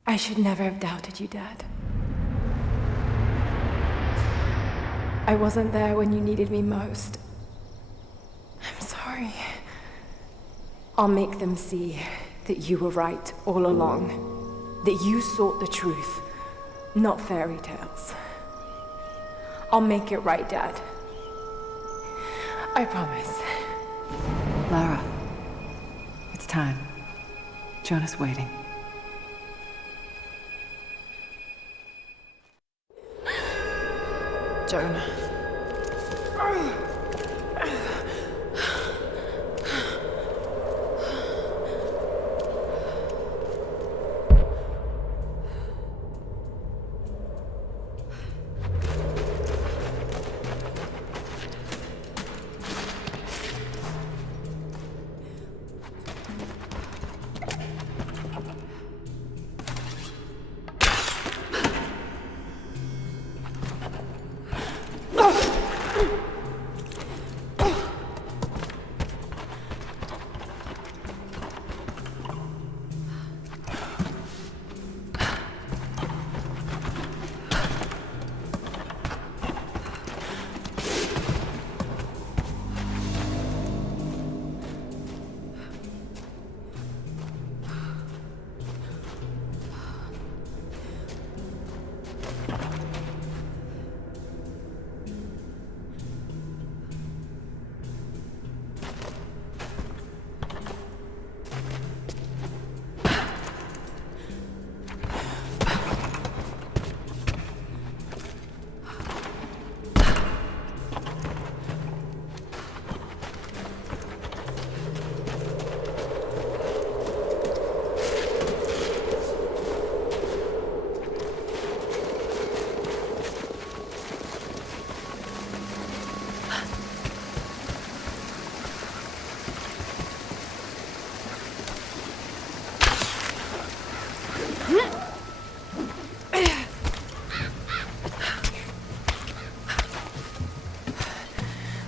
I should never have doubted you, Dad. I wasn't there when you needed me most. I'm sorry. I'll make them see that you were right all along. That you sought the truth, not fairy tales. I'll make it right, Dad. I promise. Lara, it's time. Jonah's waiting. Jonah.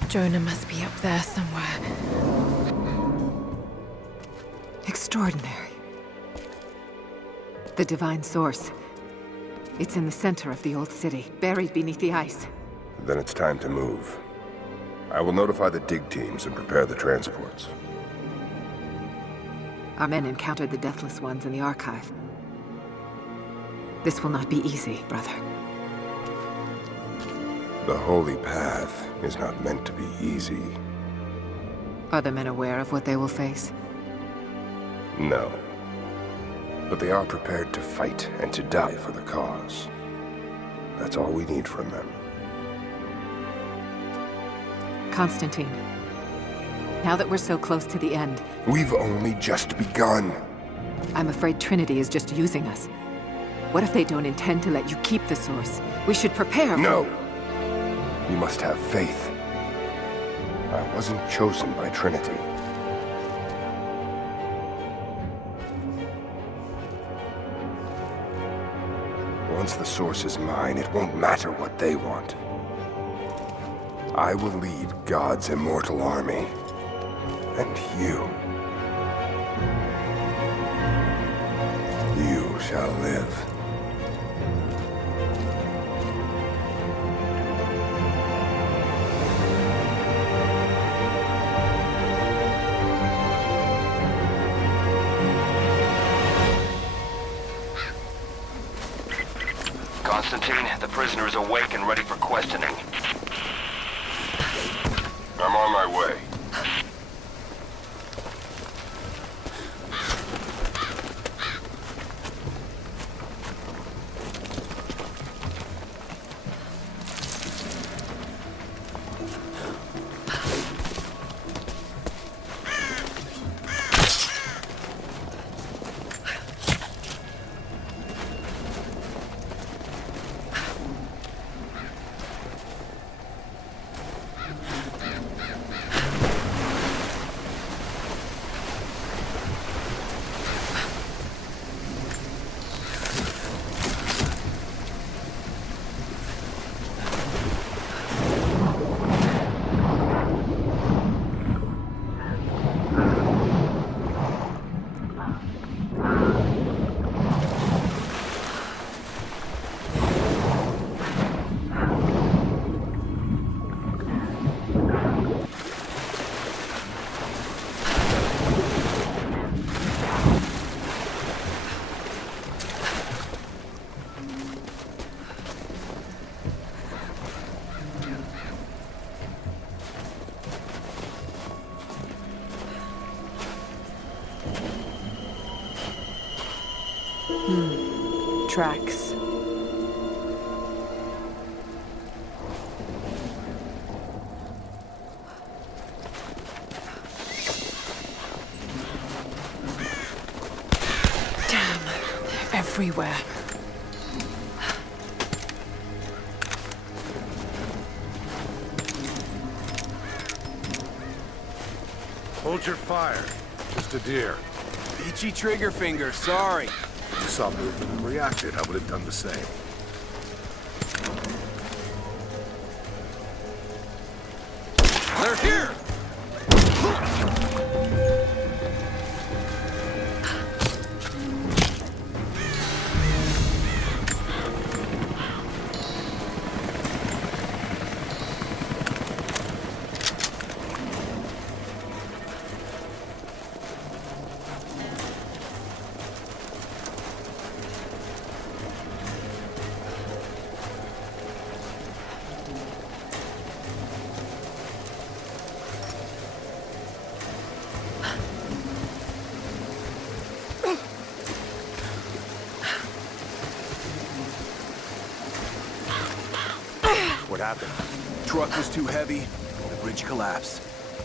Jonah must be up there somewhere. Extraordinary. The divine source. It's in the center of the old city, buried beneath the ice. Then it's time to move. I will notify the dig teams and prepare the transports. Our men encountered the Deathless Ones in the archive. This will not be easy, brother. The Holy Path is not meant to be easy. Are the men aware of what they will face? No. But they are prepared to fight and to die for the cause. That's all we need from them. Constantine, now that we're so close to the end... We've only just begun. I'm afraid Trinity is just using us. What if they don't intend to let you keep the source? We should prepare for... No! You must have faith. I wasn't chosen by Trinity. Once the source is mine, it won't matter what they want. I will lead God's immortal army. And you shall live. Constantine, the prisoner is awake and ready for questioning. I'm on my way. Tracks. Damn, they're everywhere. Hold your fire. Just a deer. Itchy trigger finger, sorry. You saw movement and reacted. I would have done the same. They're here! What happened? Truck was too heavy, the bridge collapsed.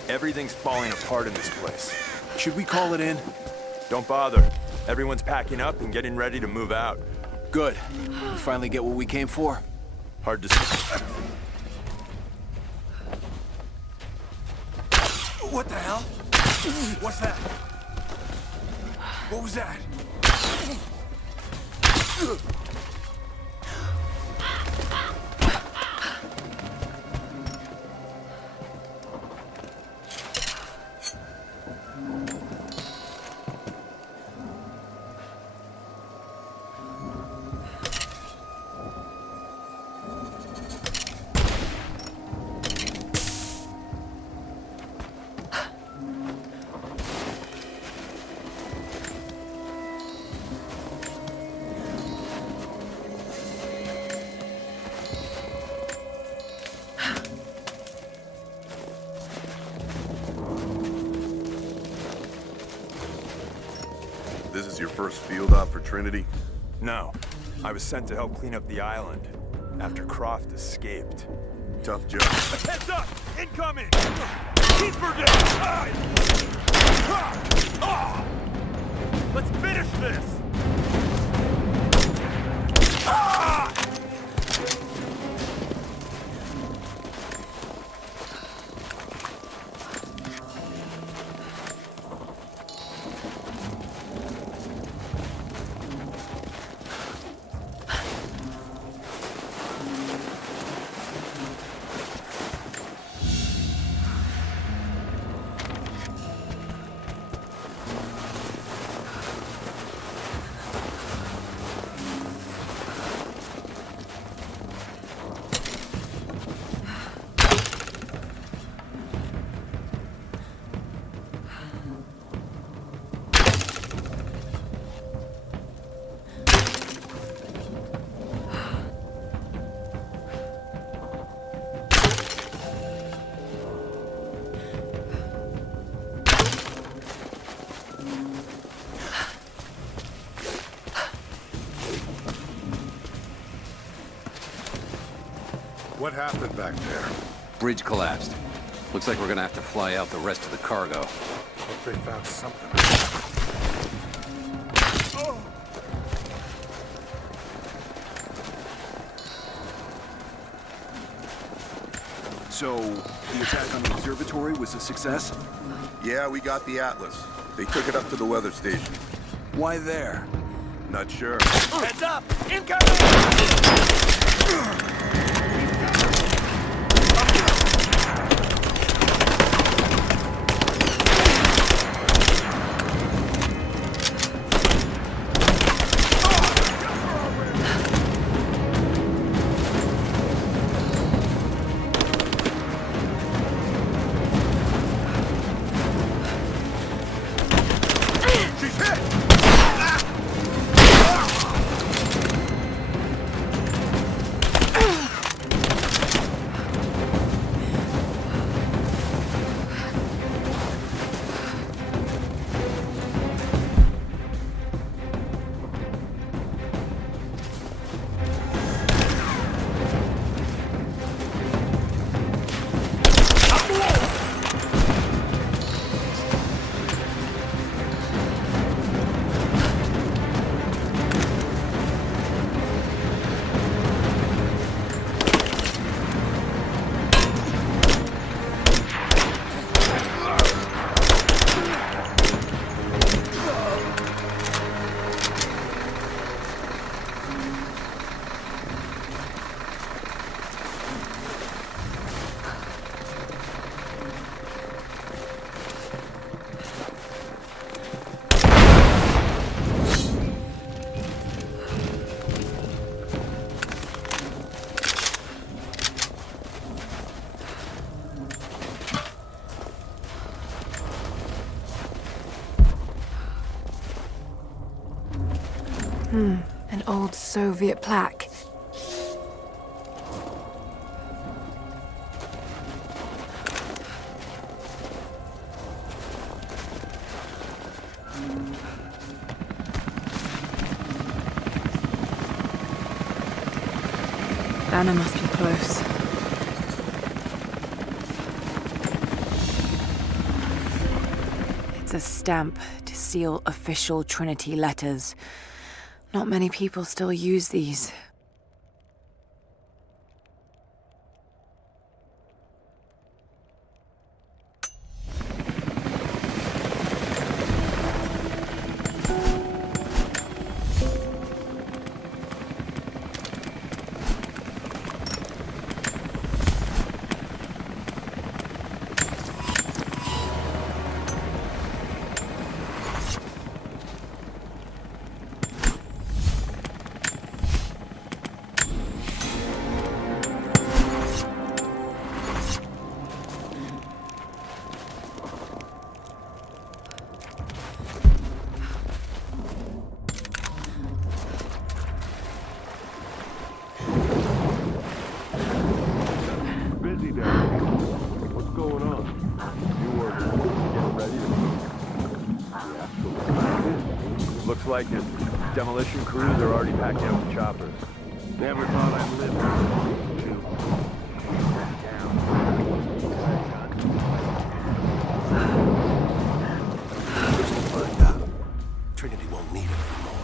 Everything's falling apart in this place. Should we call it in? Don't bother. Everyone's packing up and getting ready to move out. Good. We finally get what we came for. Hard to say. What the hell? What's that? What was that? This is your first field op for Trinity? No. I was sent to help clean up the island after Croft escaped. Tough job. Heads up! Incoming! Keeper down! Let's finish this! What happened back there? Bridge collapsed. Looks like we're gonna have to fly out the rest of the cargo. Hope they found something. So, the attack on the observatory was a success? Yeah, we got the Atlas. They took it up to the weather station. Why there? Not sure. Heads up! Incoming! An old Soviet plaque. Anna must be close. It's a stamp to seal official Trinity letters. Not many people still use these. Looks like the demolition crews are already packing up the choppers. Never thought I'd live Just to find out. Trinity won't need him anymore.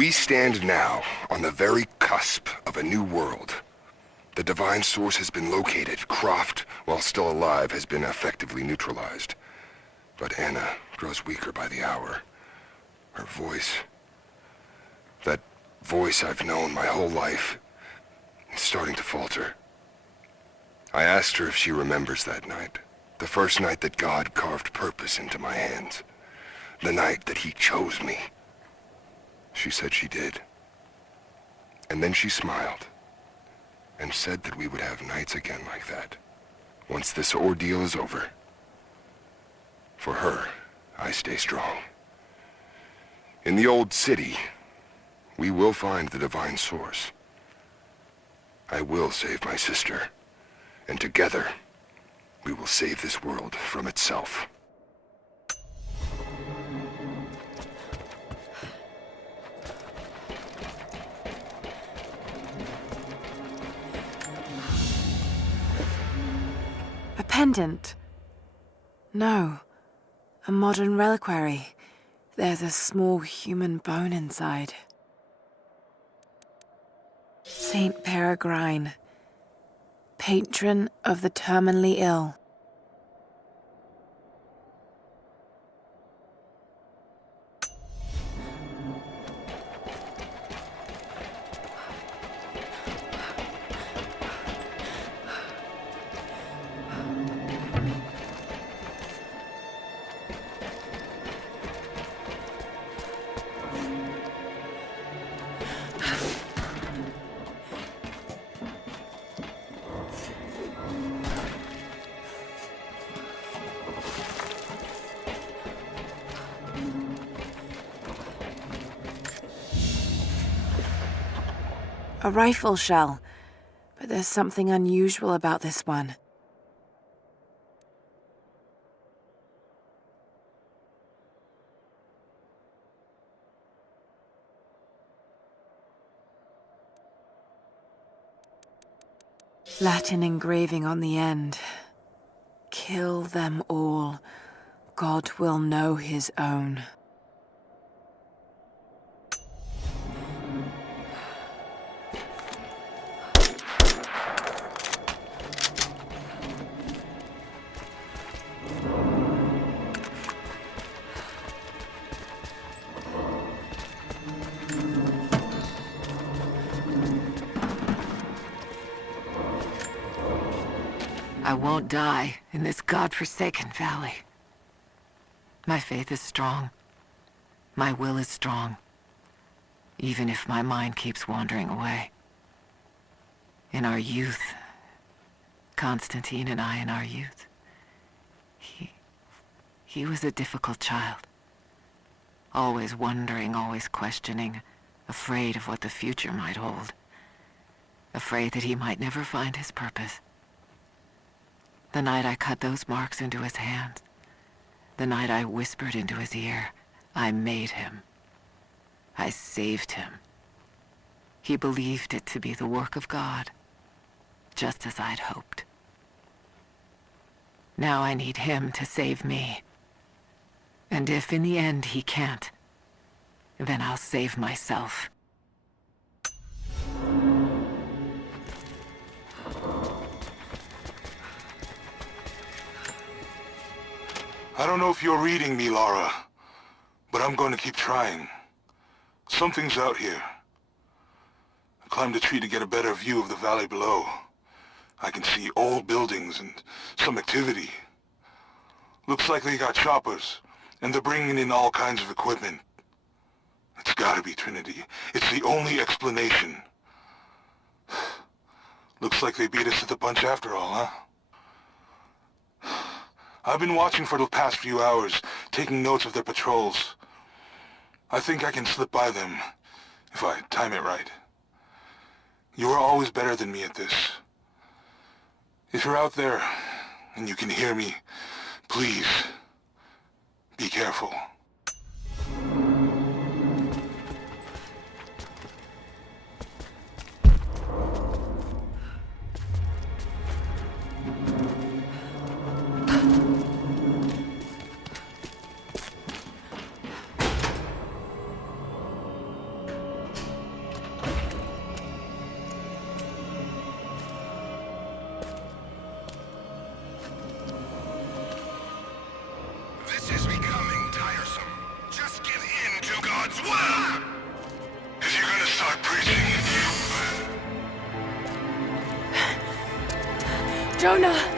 We stand now on the very cusp of a new world. The divine source has been located. Croft, while still alive, has been effectively neutralized. But Anna grows weaker by the hour. Her voice, that voice I've known my whole life, is starting to falter. I asked her if she remembers that night. The first night that God carved purpose into my hands. The night that he chose me. She said she did. And then she smiled and said that we would have nights again like that, once this ordeal is over. For her, I stay strong. In the old city, we will find the divine source. I will save my sister, and together, we will save this world from itself. A pendant? No. A modern reliquary. There's a small human bone inside. Saint Peregrine, patron of the terminally ill. A rifle shell, but there's something unusual about this one. Latin engraving on the end. Kill them all. God will know his own. I won't die in this godforsaken valley. My faith is strong. My will is strong. Even if my mind keeps wandering away. In our youth, Constantine and I in our youth, he was a difficult child. Always wondering, always questioning, afraid of what the future might hold. Afraid that he might never find his purpose. The night I cut those marks into his hands, the night I whispered into his ear, I made him. I saved him. He believed it to be the work of God, just as I'd hoped. Now I need him to save me. And if in the end he can't, then I'll save myself. I don't know if you're reading me, Lara, but I'm going to keep trying. Something's out here. I climbed a tree to get a better view of the valley below. I can see old buildings and some activity. Looks like they got choppers, and they're bringing in all kinds of equipment. It's gotta be Trinity. It's the only explanation. Looks like they beat us to the punch after all, huh? I've been watching for the past few hours, taking notes of their patrols. I think I can slip by them, if I time it right. You are always better than me at this. If you're out there, and you can hear me, please, be careful. This is becoming tiresome. Just give in to God's will! If you're gonna start preaching, Jonah!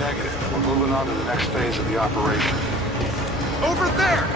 negative. We're moving on to the next phase of the operation. Over there!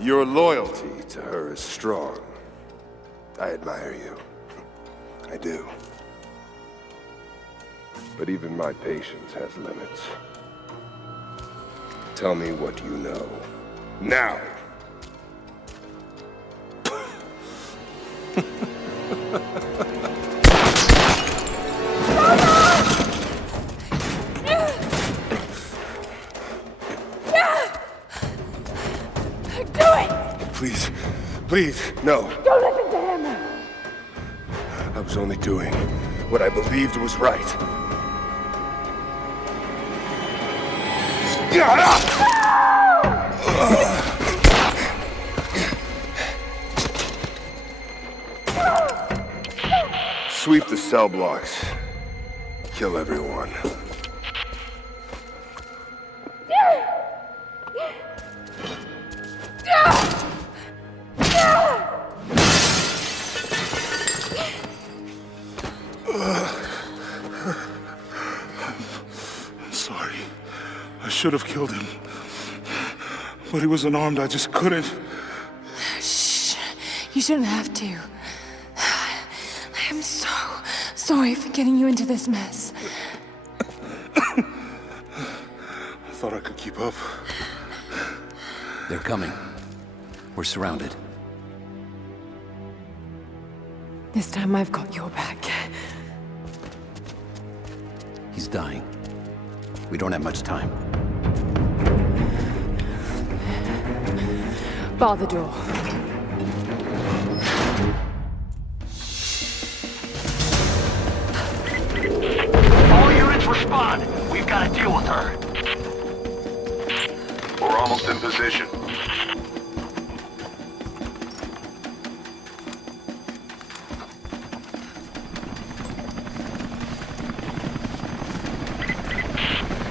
Your loyalty to her is strong. I admire you. I do. But even my patience has limits. Tell me what you know. Now! Please, please, no. Don't listen to him! I was only doing what I believed was right. Sweep the cell blocks. Kill everyone. I should have killed him. But he was unarmed, I just couldn't. Shh. You shouldn't have to. I am so sorry for getting you into this mess. I thought I could keep up. They're coming. We're surrounded. This time I've got your back. He's dying. We don't have much time. Bar the door. All units respond. We've got to deal with her. We're almost in position.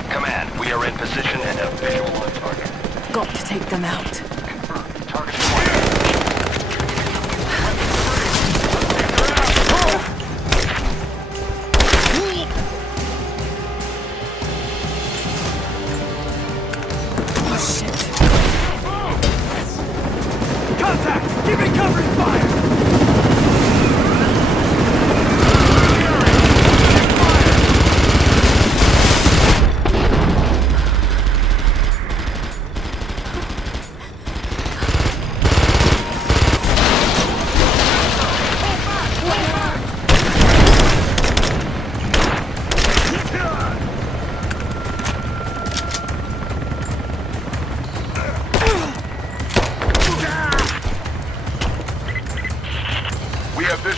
Command, we are in position and have visual on target. Got to take them out. Confirmed. Target Oh, shit. Contact! Keep it covering fire!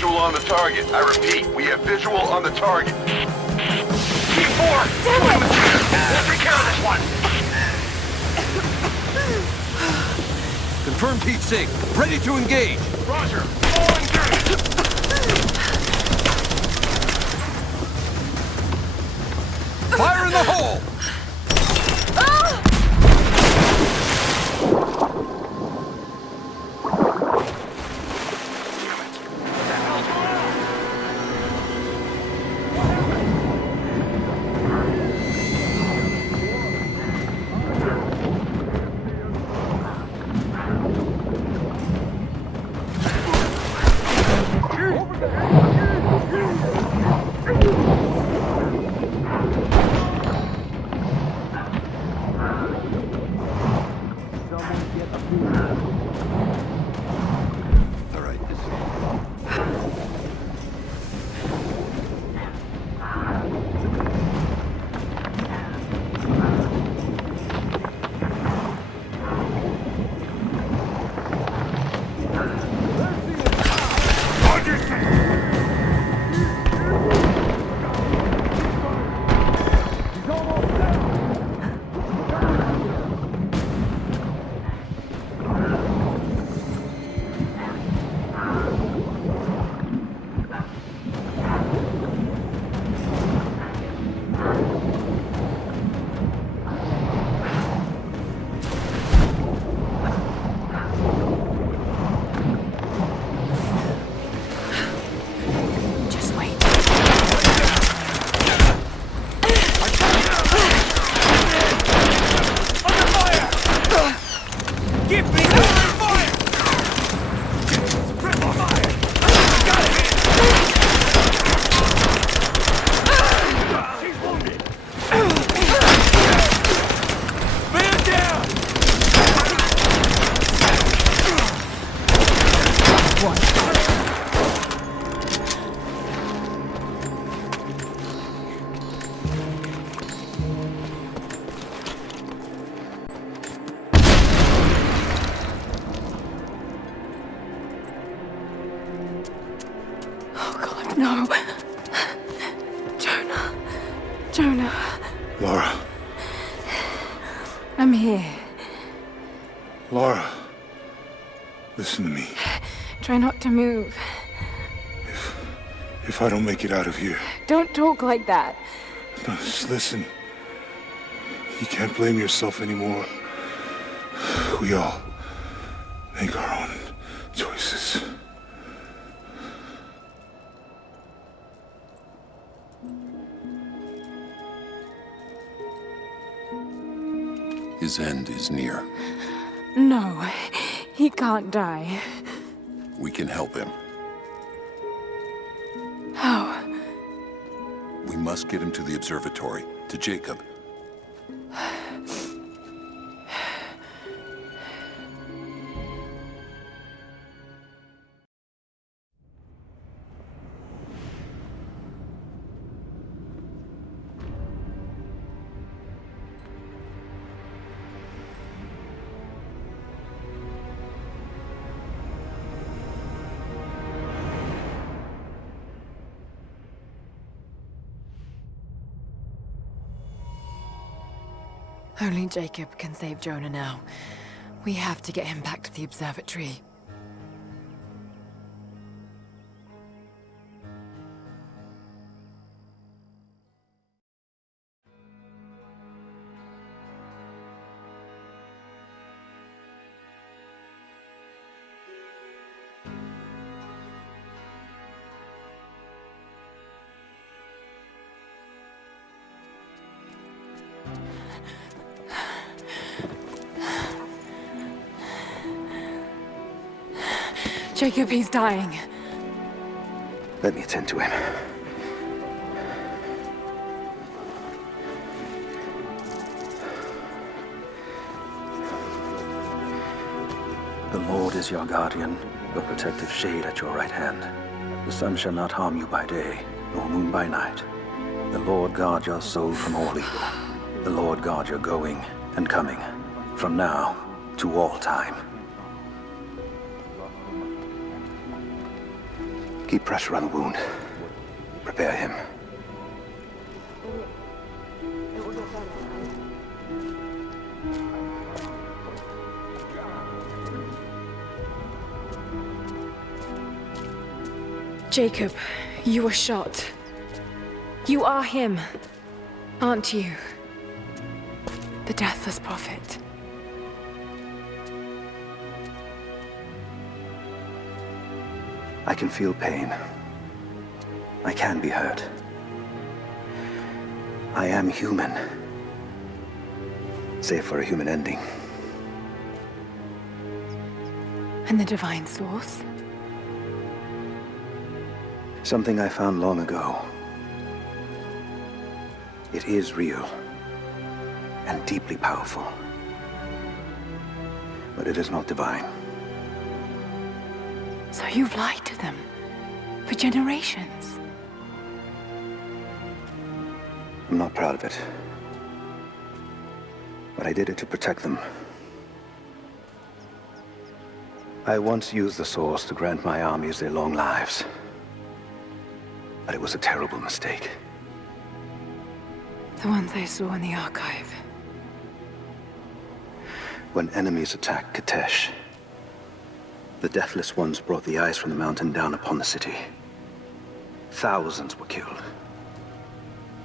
visual on the target. I repeat, we have visual on the target. Damn it! We'll take care of this one. Confirmed heat sink. Ready to engage. Roger. All engaged. Fire in the hole! No. Jonah. Laura. I'm here. Laura. Listen to me. Try not to move. If I don't make it out of here... Don't talk like that. No, just listen. You can't blame yourself anymore. We all make our own choices. His end is near. No, he can't die. We can help him. How? We must get him to the observatory, to Jacob. Only Jacob can save Jonah now. We have to get him back to the observatory. Jacob, he's dying. Let me attend to him. The Lord is your guardian, your protective shade at your right hand. The sun shall not harm you by day, nor moon by night. The Lord guard your soul from all evil. The Lord guard your going and coming, from now to all time. Keep pressure on the wound. Prepare him. Jacob, you were shot. You are him, aren't you? The Deathless Prophet. I can feel pain. I can be hurt. I am human. Save for a human ending. And the Divine Source? Something I found long ago. It is real. And deeply powerful. But it is not divine. So you've lied to them for generations. I'm not proud of it. But I did it to protect them. I once used the Source to grant my armies their long lives. But it was a terrible mistake. The ones I saw in the archive. When enemies attacked Katesh, the Deathless Ones brought the ice from the mountain down upon the city. Thousands were killed.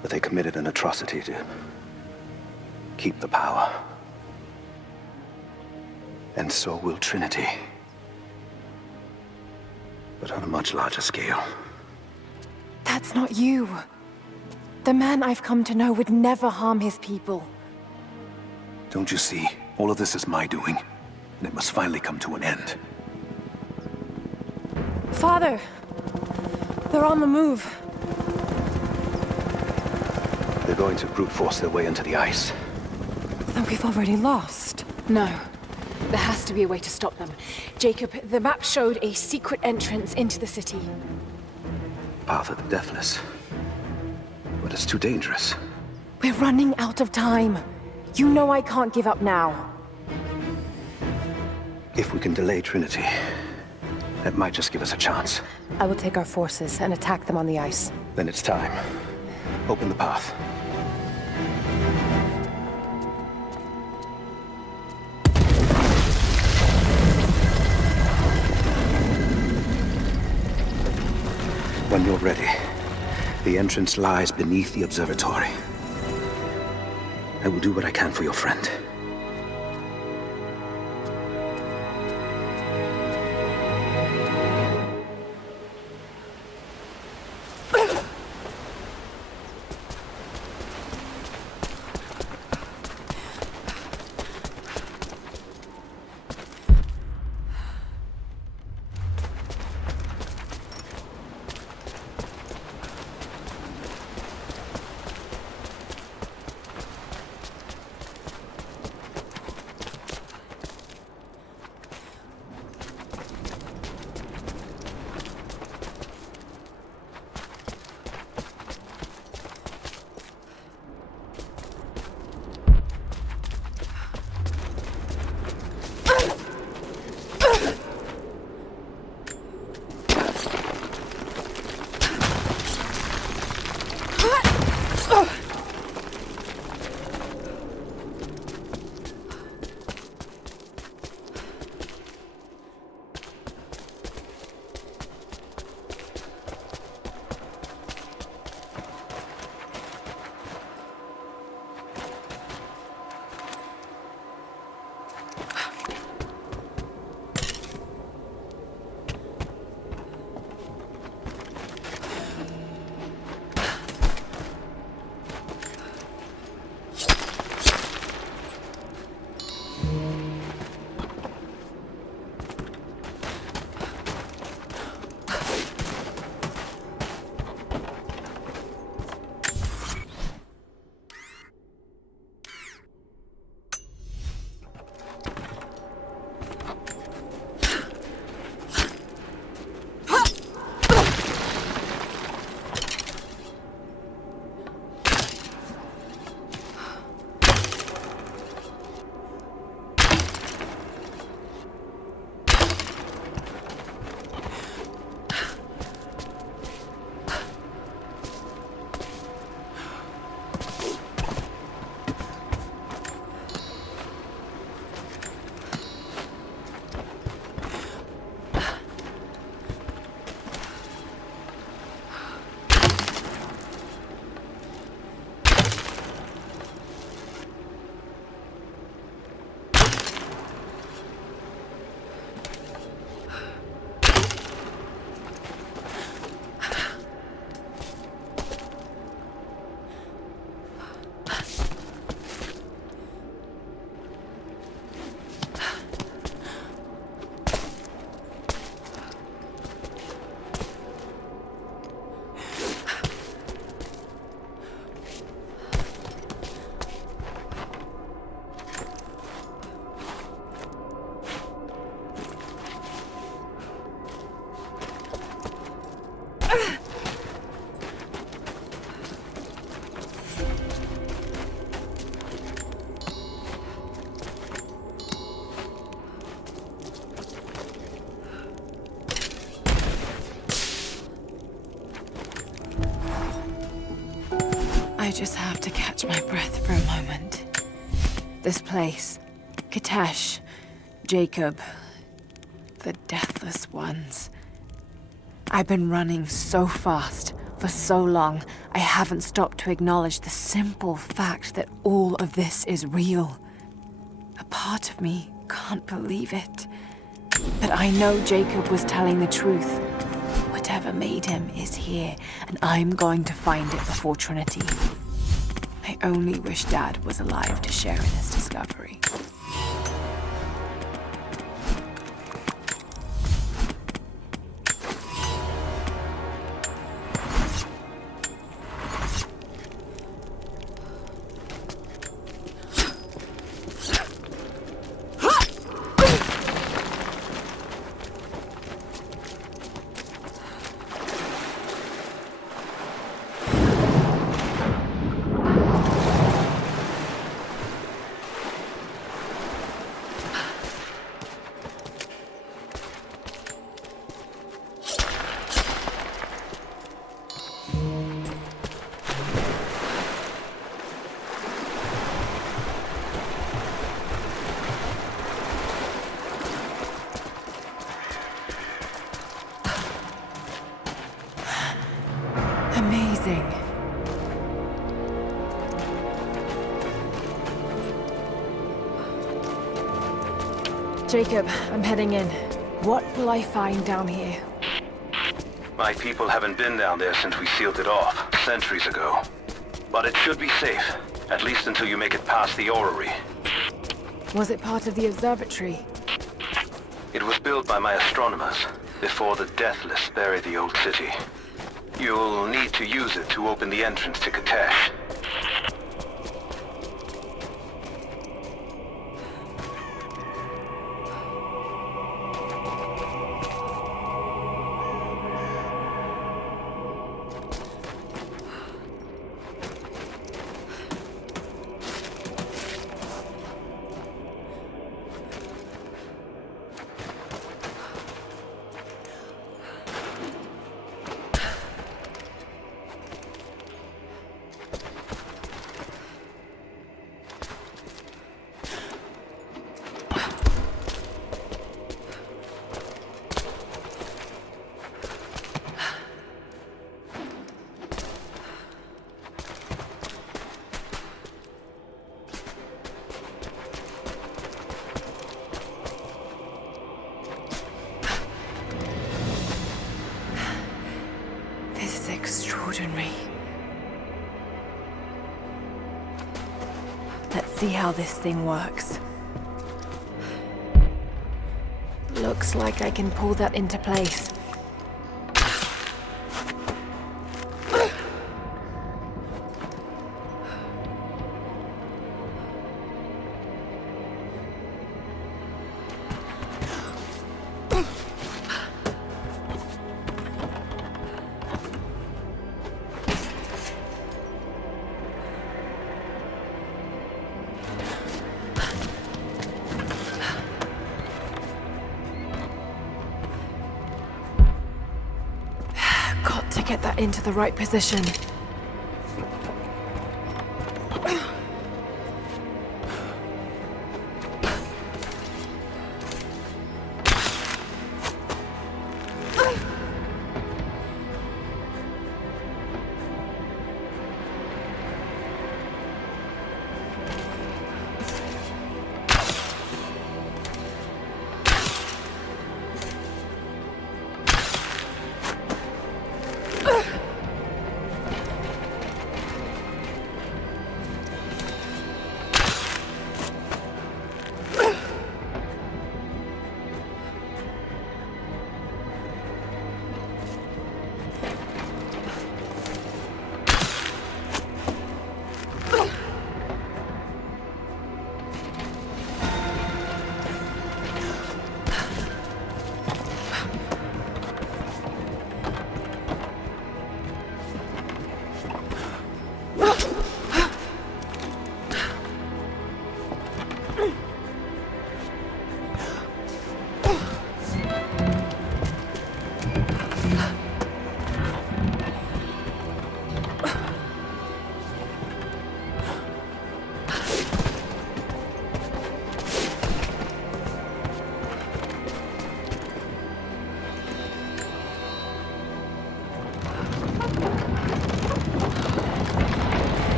But they committed an atrocity to keep the power. And so will Trinity. But on a much larger scale. That's not you. The man I've come to know would never harm his people. Don't you see? All of this is my doing. And it must finally come to an end. Father! They're on the move. They're going to brute force their way into the ice. Then we've already lost. No. There has to be a way to stop them. Jacob, the map showed a secret entrance into the city. Path of the Deathless. But it's too dangerous. We're running out of time. You know I can't give up now. If we can delay Trinity, that might just give us a chance. I will take our forces and attack them on the ice. Then it's time. Open the path. When you're ready, the entrance lies beneath the observatory. I will do what I can for your friend. I just have to catch my breath for a moment. This place, Kitesh, Jacob, the Deathless Ones. I've been running so fast for so long, I haven't stopped to acknowledge the simple fact that all of this is real. A part of me can't believe it. But I know Jacob was telling the truth. Whatever made him is here, and I'm going to find it before Trinity. I only wish Dad was alive to share in this discovery. Amazing. Jacob, I'm heading in. What will I find down here? My people haven't been down there since we sealed it off, centuries ago. But it should be safe, at least until you make it past the orrery. Was it part of the observatory? It was built by my astronomers, before the Deathless buried the old city. You'll need to use it to open the entrance to Kitesh. Extraordinary. Let's see how this thing works. Looks like I can pull that into place. Get that into the right position.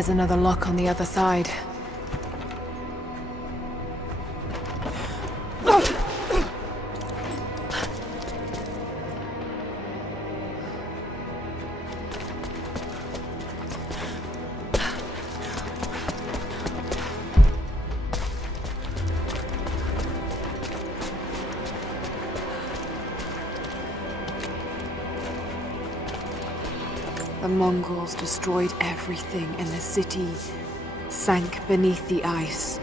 There's another lock on the other side. The Mongols destroyed everything, and the city sank beneath the ice.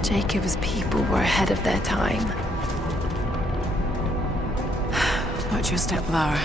Jacob's people were ahead of their time. Watch your step, Lara.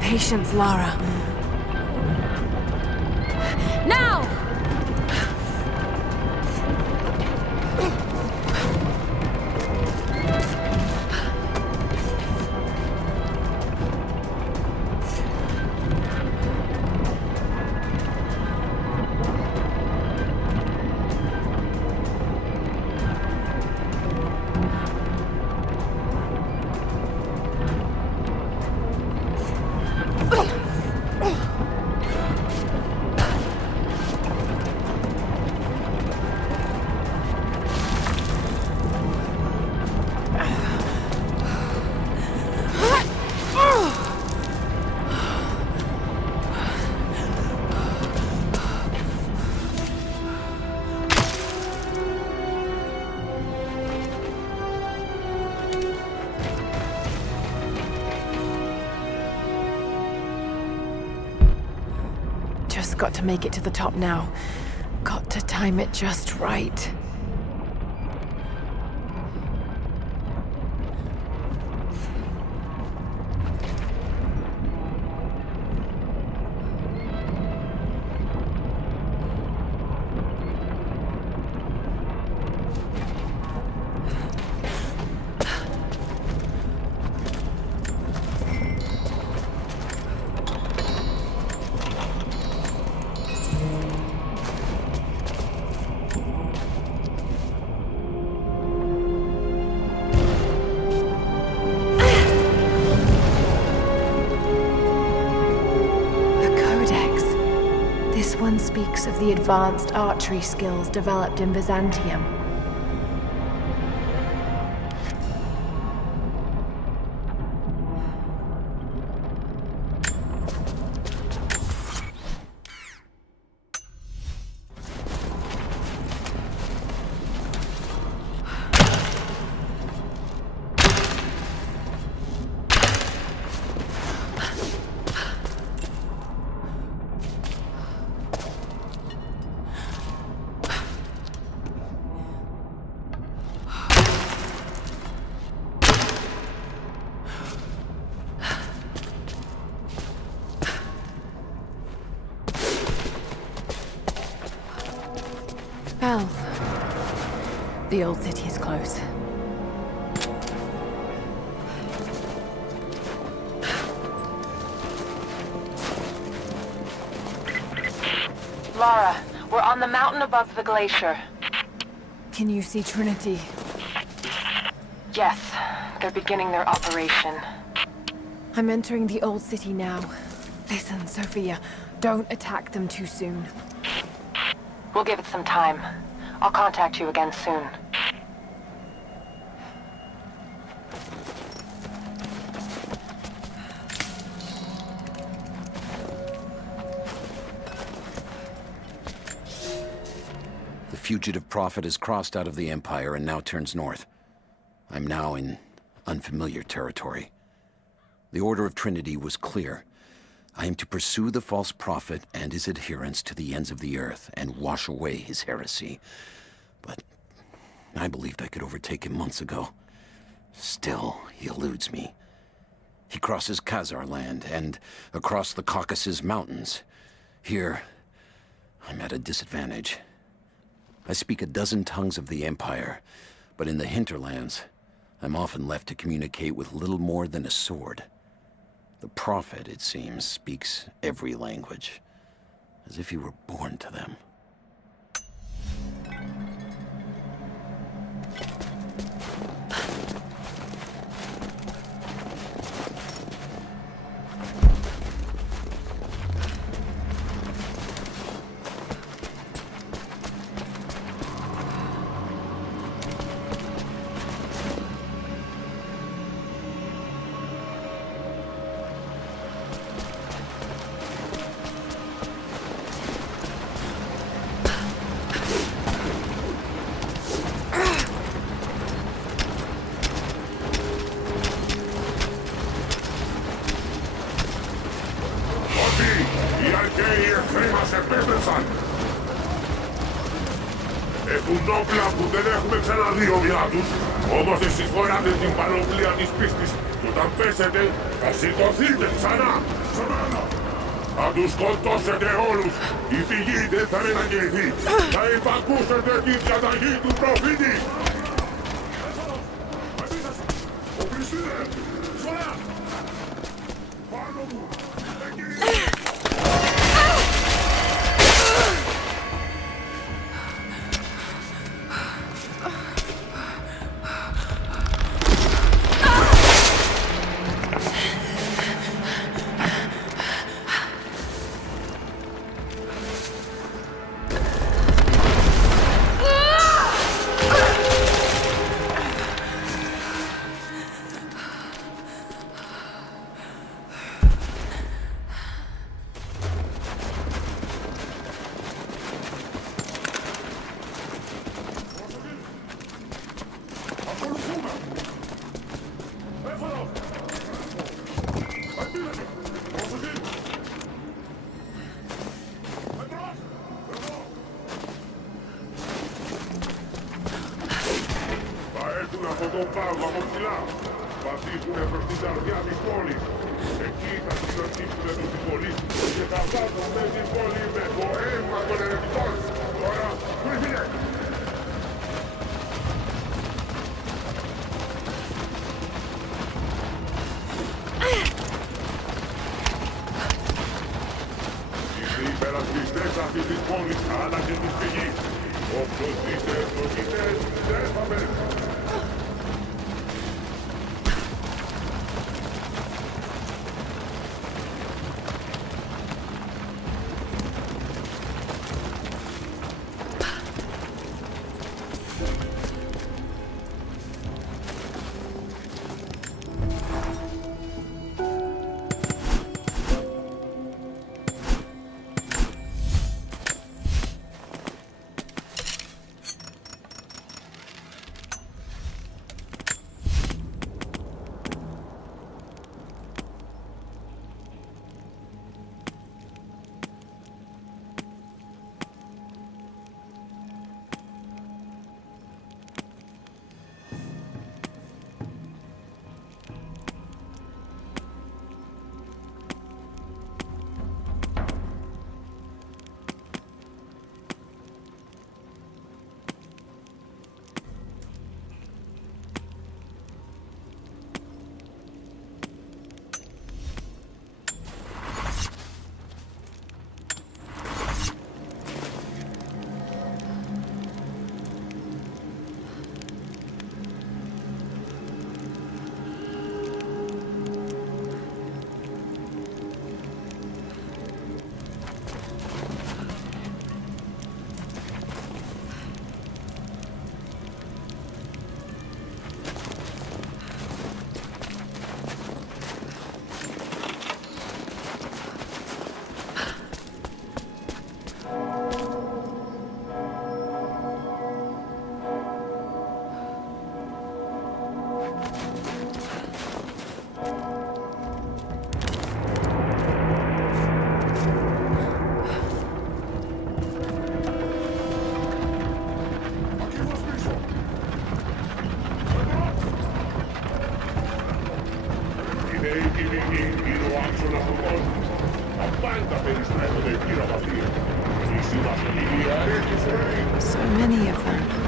Patience, Lara. Now! Just got to make it to the top now. Got to time it just right. This one speaks of the advanced archery skills developed in Byzantium. Valve. The old city is close. Lara, we're on the mountain above the glacier. Can you see Trinity? Yes, they're beginning their operation. I'm entering the old city now. Listen, Sophia, don't attack them too soon. We'll give it some time. I'll contact you again soon. The fugitive prophet has crossed out of the Empire and now turns north. I'm now in unfamiliar territory. The Order of Trinity was clear. I am to pursue the false prophet and his adherents to the ends of the earth and wash away his heresy. But I believed I could overtake him months ago. Still, he eludes me. He crosses Khazar land and across the Caucasus Mountains. Here, I'm at a disadvantage. I speak a dozen tongues of the Empire, but in the hinterlands, I'm often left to communicate with little more than a sword. The prophet, it seems, speaks every language, as if he were born to them. Έχουν όπλα που δεν έχουμε ξαναδεί ομοιά τους, όμως εσείς φοράτε την πανοπλία της πίστης και όταν πέσετε θα σηκωθείτε ξανά. Θα τους σκοτώσετε όλους, η πηγή δεν θα μετακινηθεί, θα υπακούσετε την διαταγή του προφήτη. Από τον πάγο από ψηλά. Θα δείχουνε προς την καρδιά της πόλης. Εκεί θα συλλογίσουνε τους υπολείς και θα βάζουνε την πόλη με το αίμα των ερετικών. Τώρα, κρύβινε! Οι υπερασπιστές αυτής της πόλης άλλαξε της πηγής. Όποιος δείτε ευλογητές δεν θα πέσει. So many of them.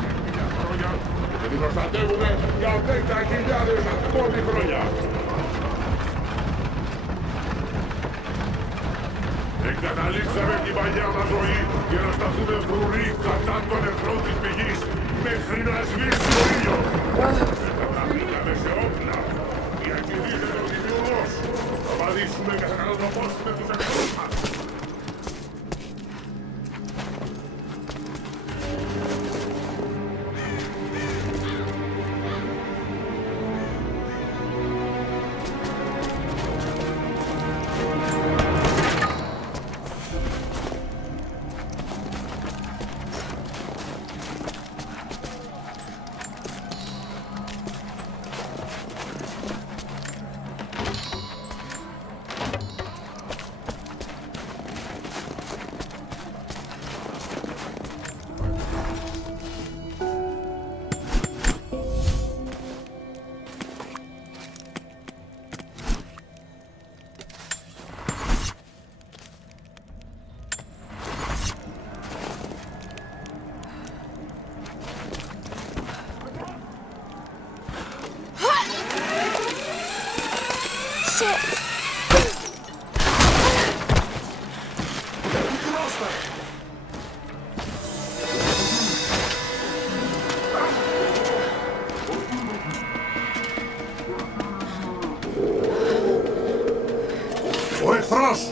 Ο εχθρός!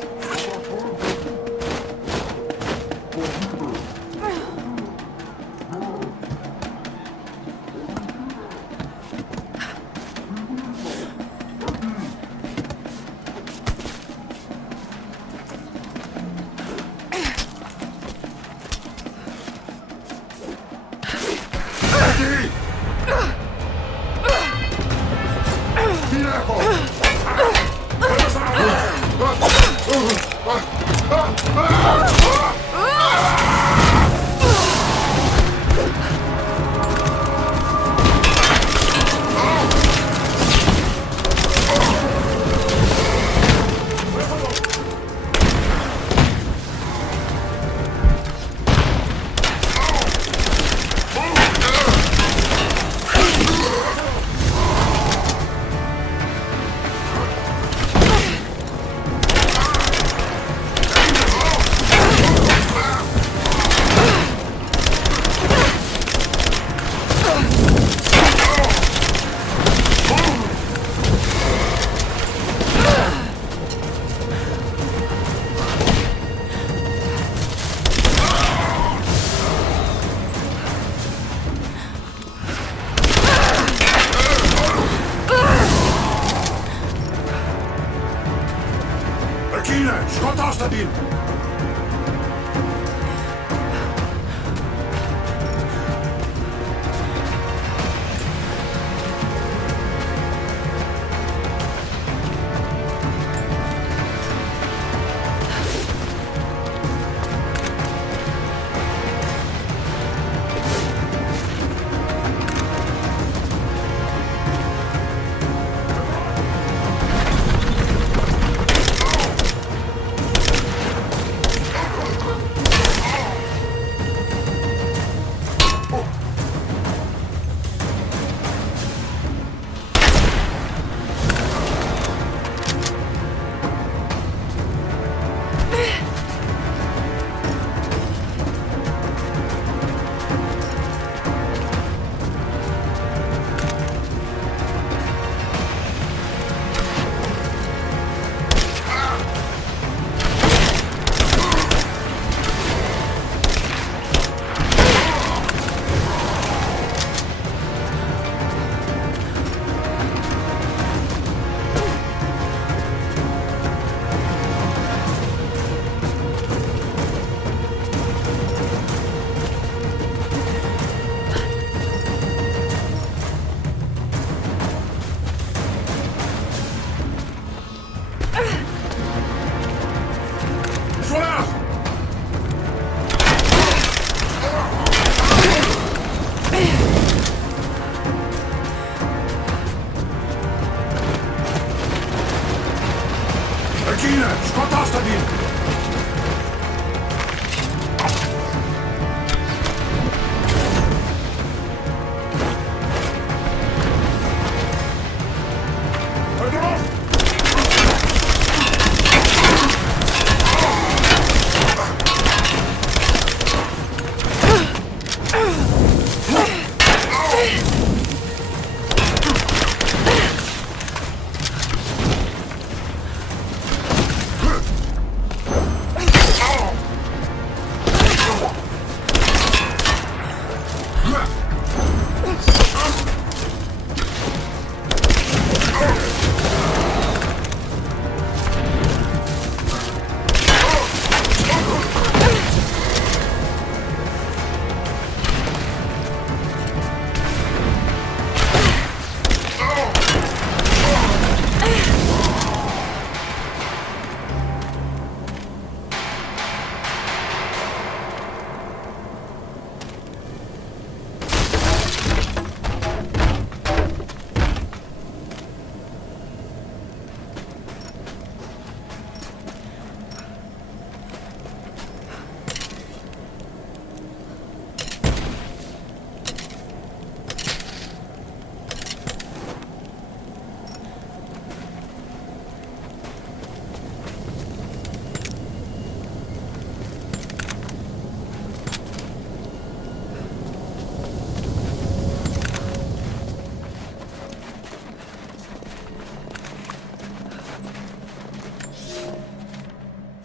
Σκοτώστε την!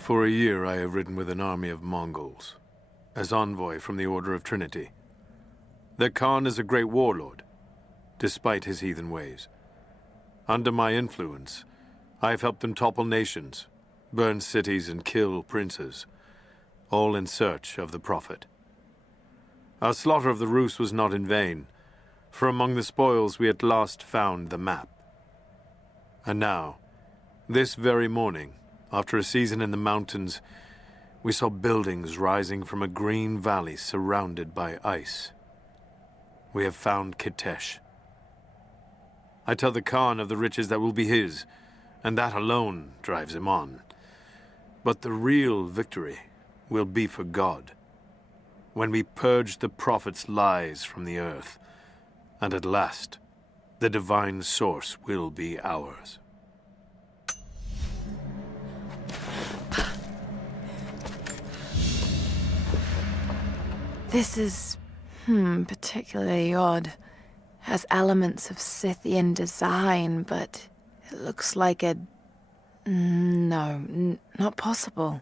For a year I have ridden with an army of Mongols, as envoy from the Order of Trinity. Their Khan is a great warlord, despite his heathen ways. Under my influence, I have helped them topple nations, burn cities and kill princes, all in search of the Prophet. Our slaughter of the Rus was not in vain, for among the spoils we at last found the map. And now, this very morning, after a season in the mountains, we saw buildings rising from a green valley surrounded by ice. We have found Kitesh. I tell the Khan of the riches that will be his, and that alone drives him on. But the real victory will be for God, when we purge the Prophet's lies from the earth, and at last, the divine source will be ours. This is, particularly odd. Has elements of Scythian design, but it looks like a... No, not possible.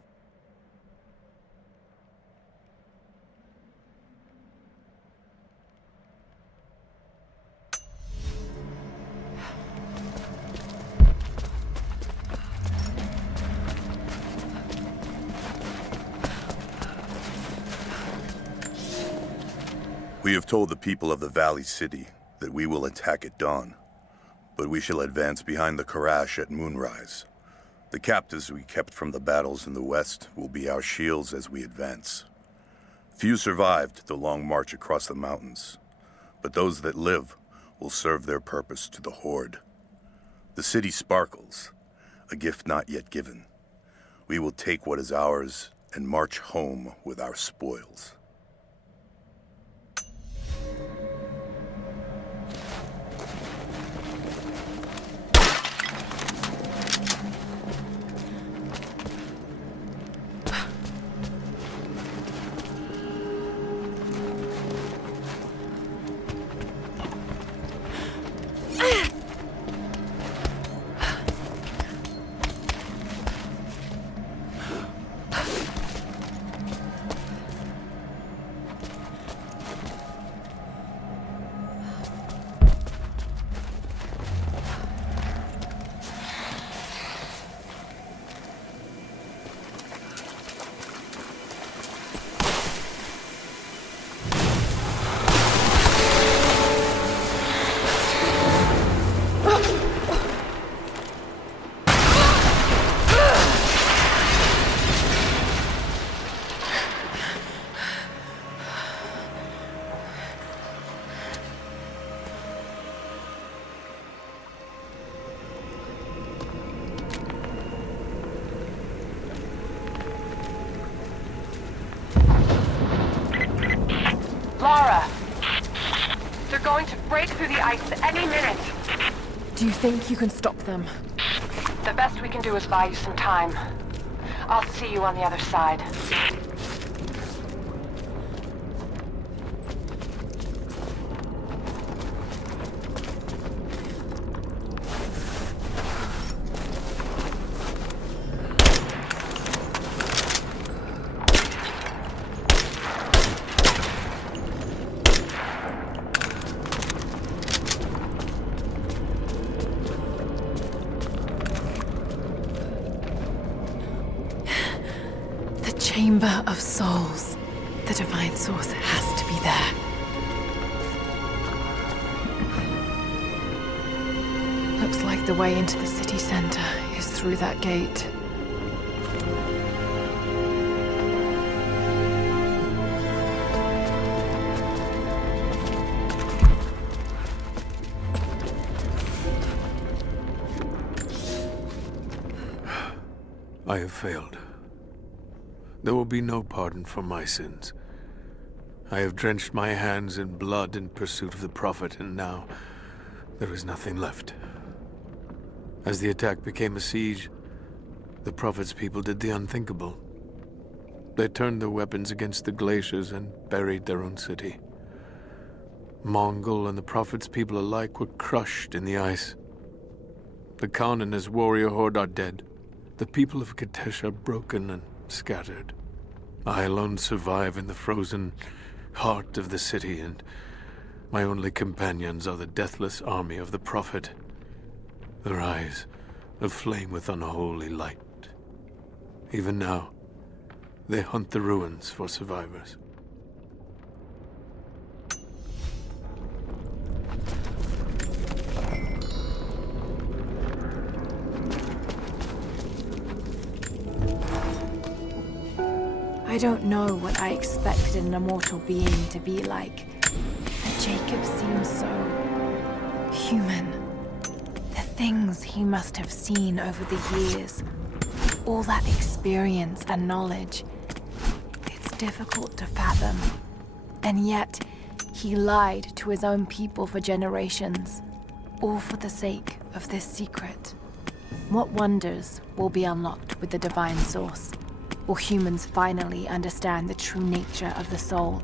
We have told the people of the Valley City that we will attack at dawn, but we shall advance behind the Karash at moonrise. The captives we kept from the battles in the west will be our shields as we advance. Few survived the long march across the mountains, but those that live will serve their purpose to the Horde. The city sparkles, a gift not yet given. We will take what is ours and march home with our spoils. Lara! They're going to break through the ice any minute. Do you think you can stop them? The best we can do is buy you some time. I'll see you on the other side. Chamber of Souls. The divine source has to be there. Looks like the way into the city center is through that gate. I have failed. There will be no pardon for my sins. I have drenched my hands in blood in pursuit of the Prophet, and now there is nothing left. As the attack became a siege, the Prophet's people did the unthinkable. They turned their weapons against the glaciers and buried their own city. Mongol and the Prophet's people alike were crushed in the ice. The Khan and his warrior horde are dead, The people of Kitezh are broken and scattered. I alone survive in the frozen heart of the city, and my only companions are the deathless army of the Prophet. Their eyes aflame with unholy light. Even now, they hunt the ruins for survivors. I don't know what I expected an immortal being to be like, but Jacob seems so human. The things he must have seen over the years, all that experience and knowledge, it's difficult to fathom. And yet, he lied to his own people for generations, all for the sake of this secret. What wonders will be unlocked with the divine source? Will humans finally understand the true nature of the soul?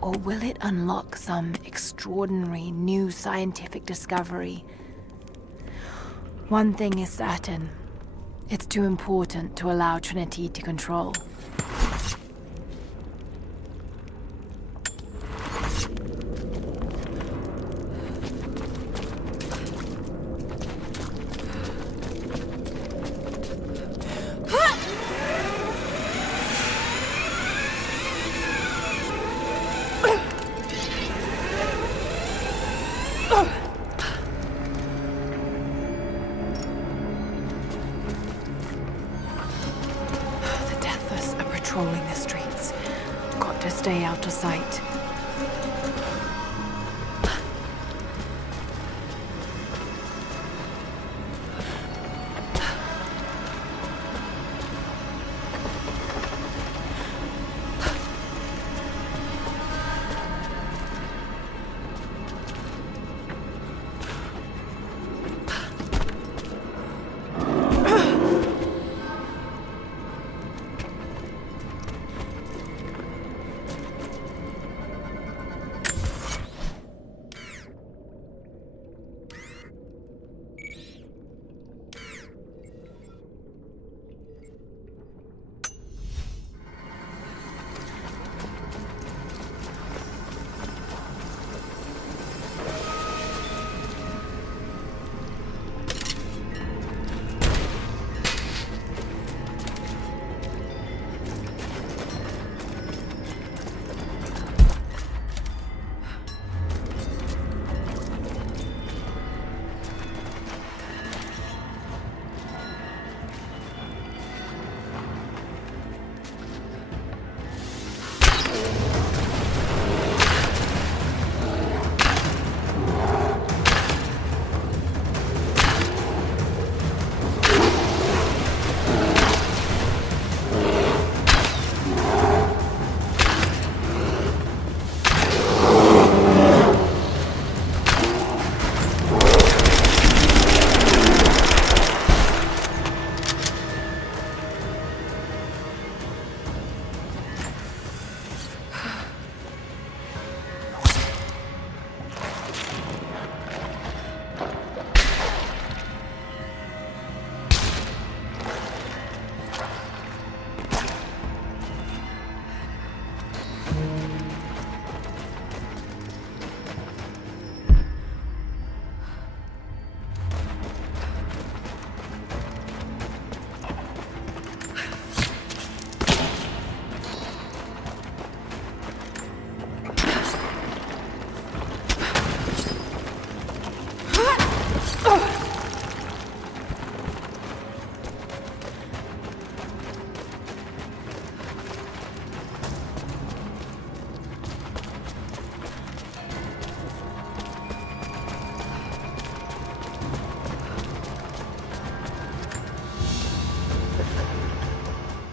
Or will it unlock some extraordinary new scientific discovery? One thing is certain. It's too important to allow Trinity to control. Patrolling the streets. Got to stay out of sight.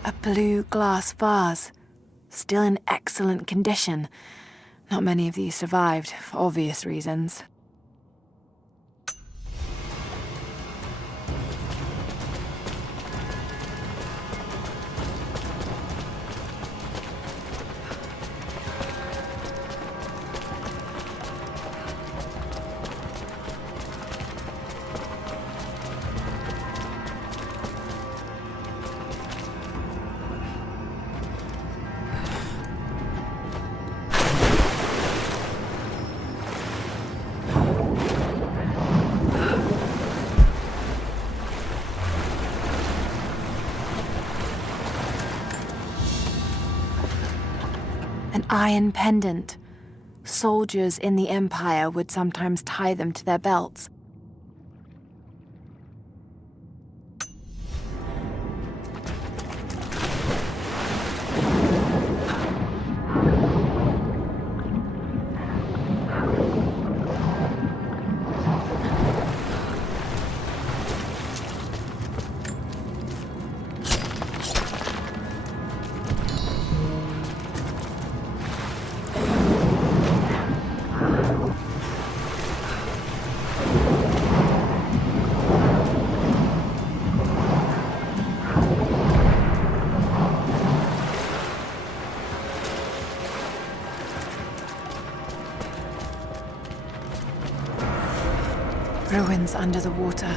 A blue glass vase, still in excellent condition. Not many of these survived, for obvious reasons. An iron pendant. Soldiers in the Empire would sometimes tie them to their belts. Ruins under the water.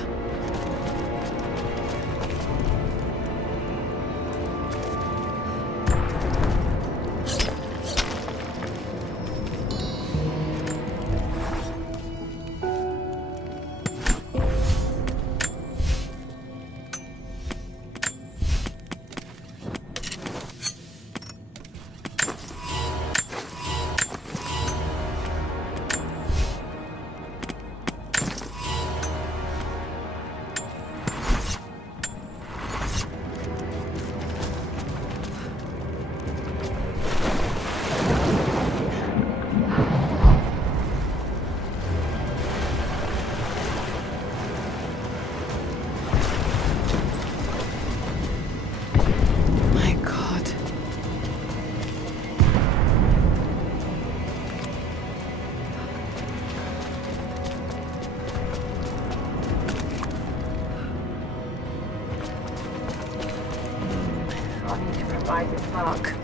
Fuck.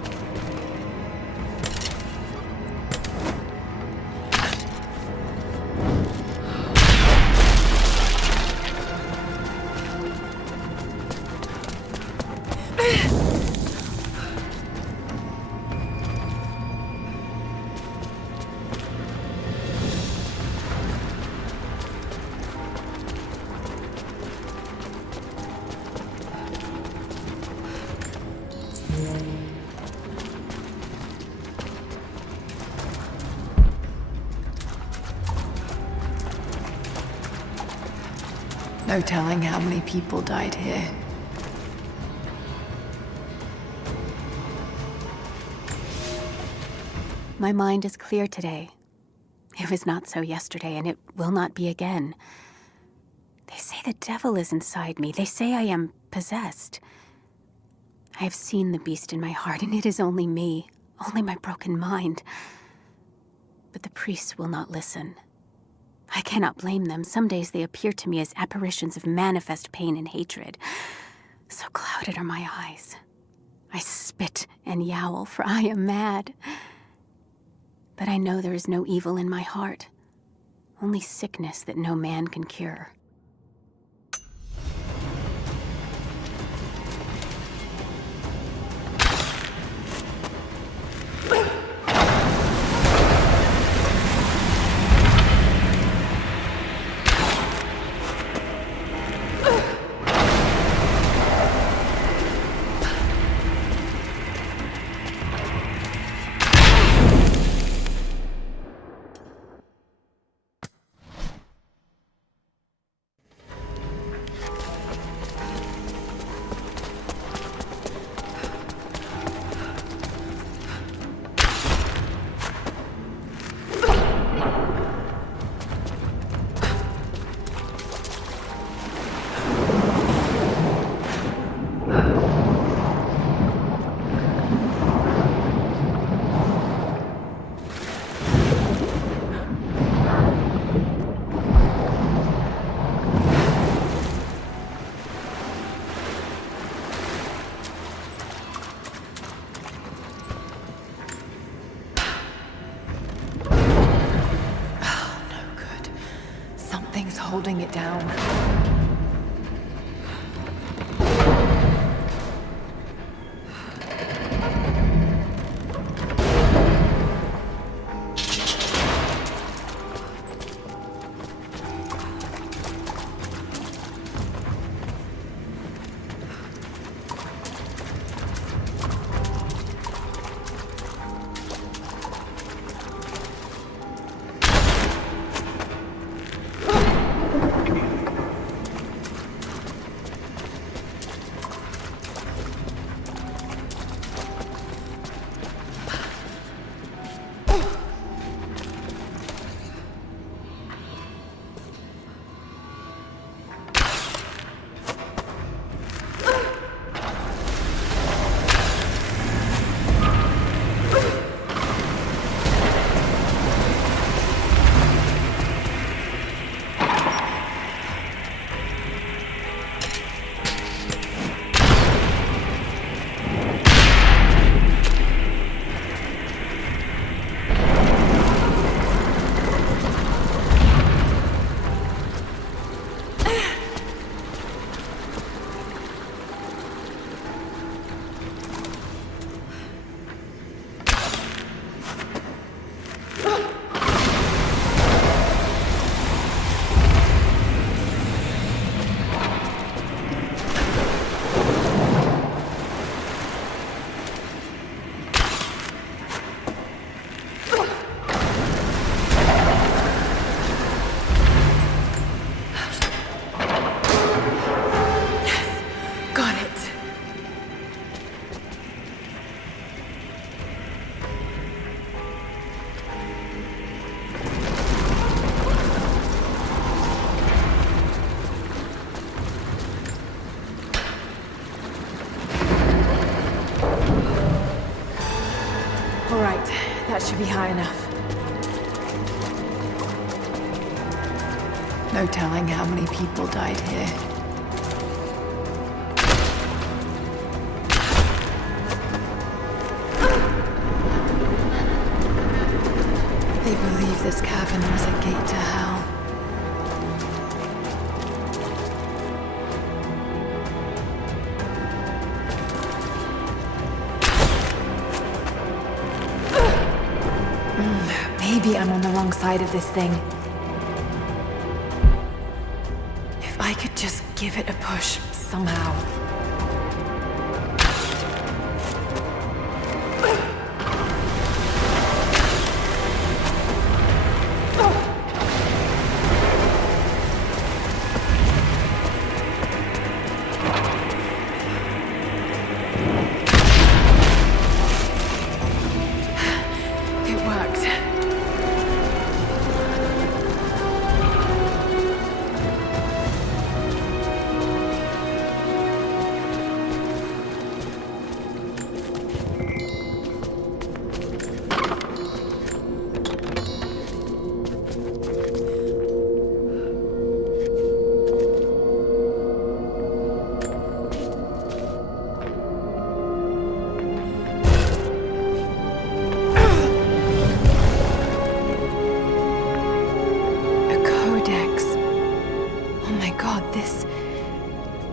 No telling how many people died here. My mind is clear today. It was not so yesterday, and it will not be again. They say the devil is inside me. They say I am possessed. I have seen the beast in my heart, and it is only me, only my broken mind. But the priests will not listen. I cannot blame them. Some days they appear to me as apparitions of manifest pain and hatred. So clouded are my eyes. I spit and yowl, for I am mad. But I know there is no evil in my heart, only sickness that no man can cure. Holding it down. be high enough. No telling how many people died here. They believe this cavern was a gate to hell. Maybe I'm on the wrong side of this thing. If I could just give it a push, somehow.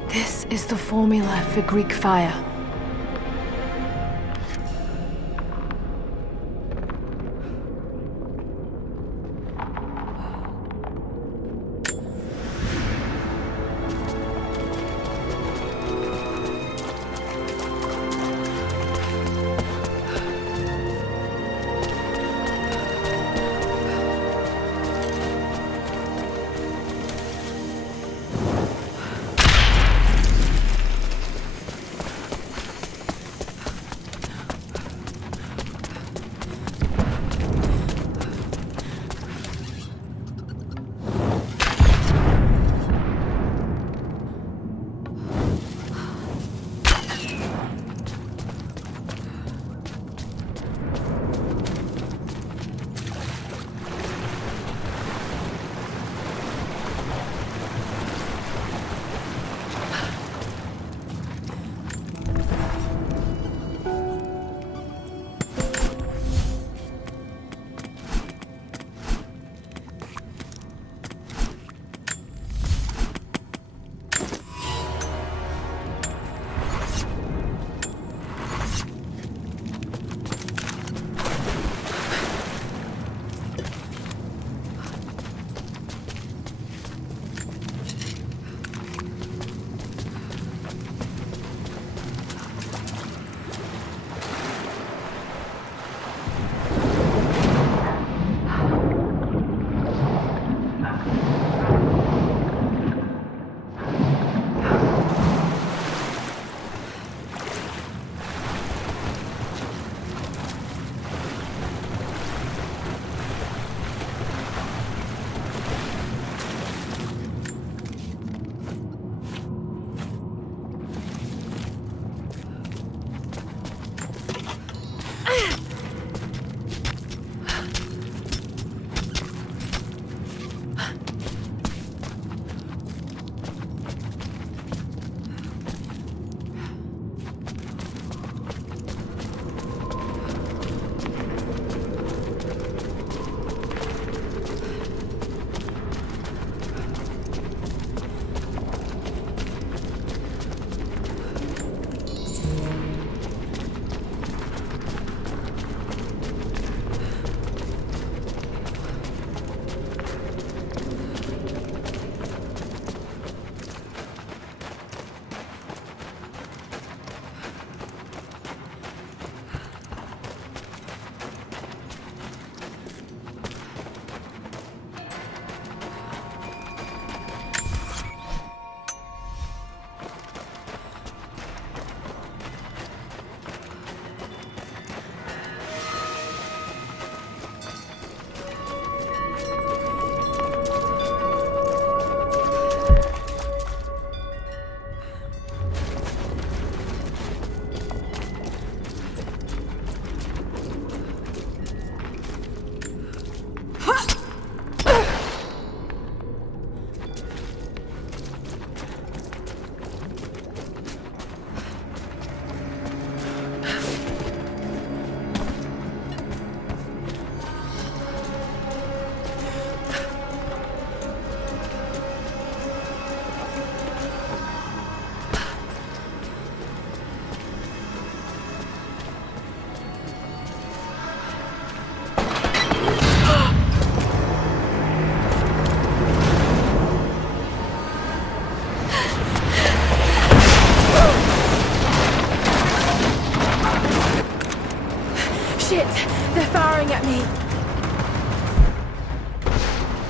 This is the formula for Greek fire.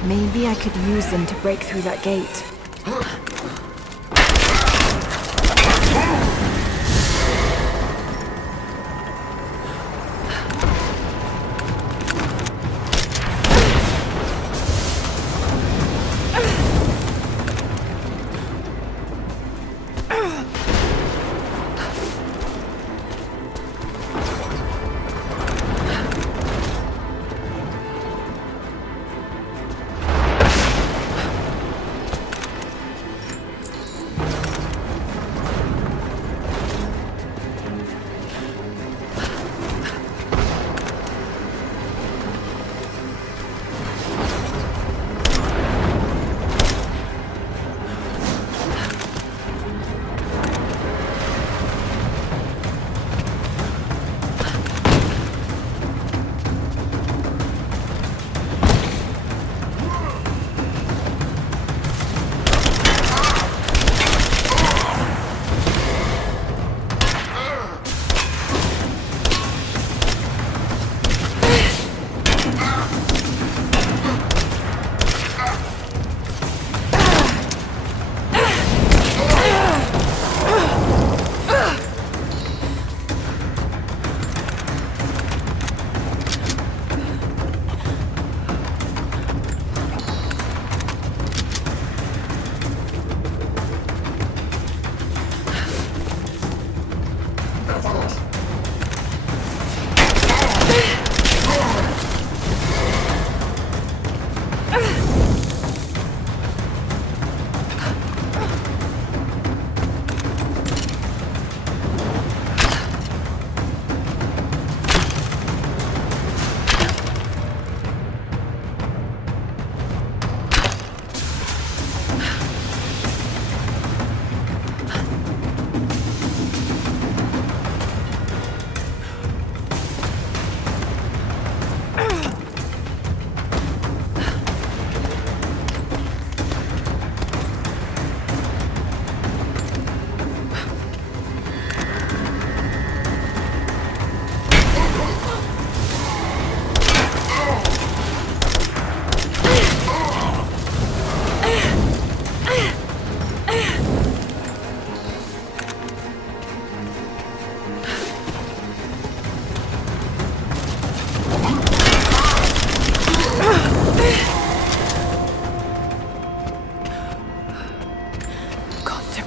Maybe I could use them to break through that gate.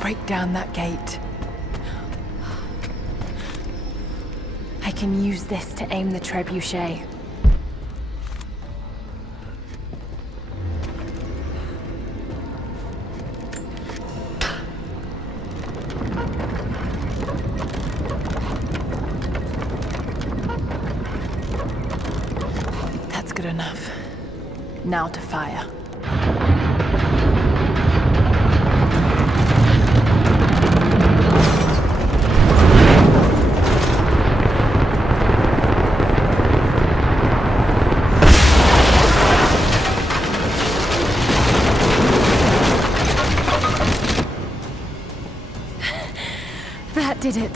Break down that gate. I can use this to aim the trebuchet. That's good enough. Now to fire. That did it.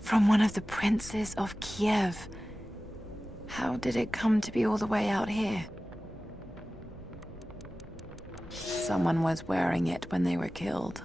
From one of the princes of Kiev. How did it come to be all the way out here? Someone was wearing it when they were killed.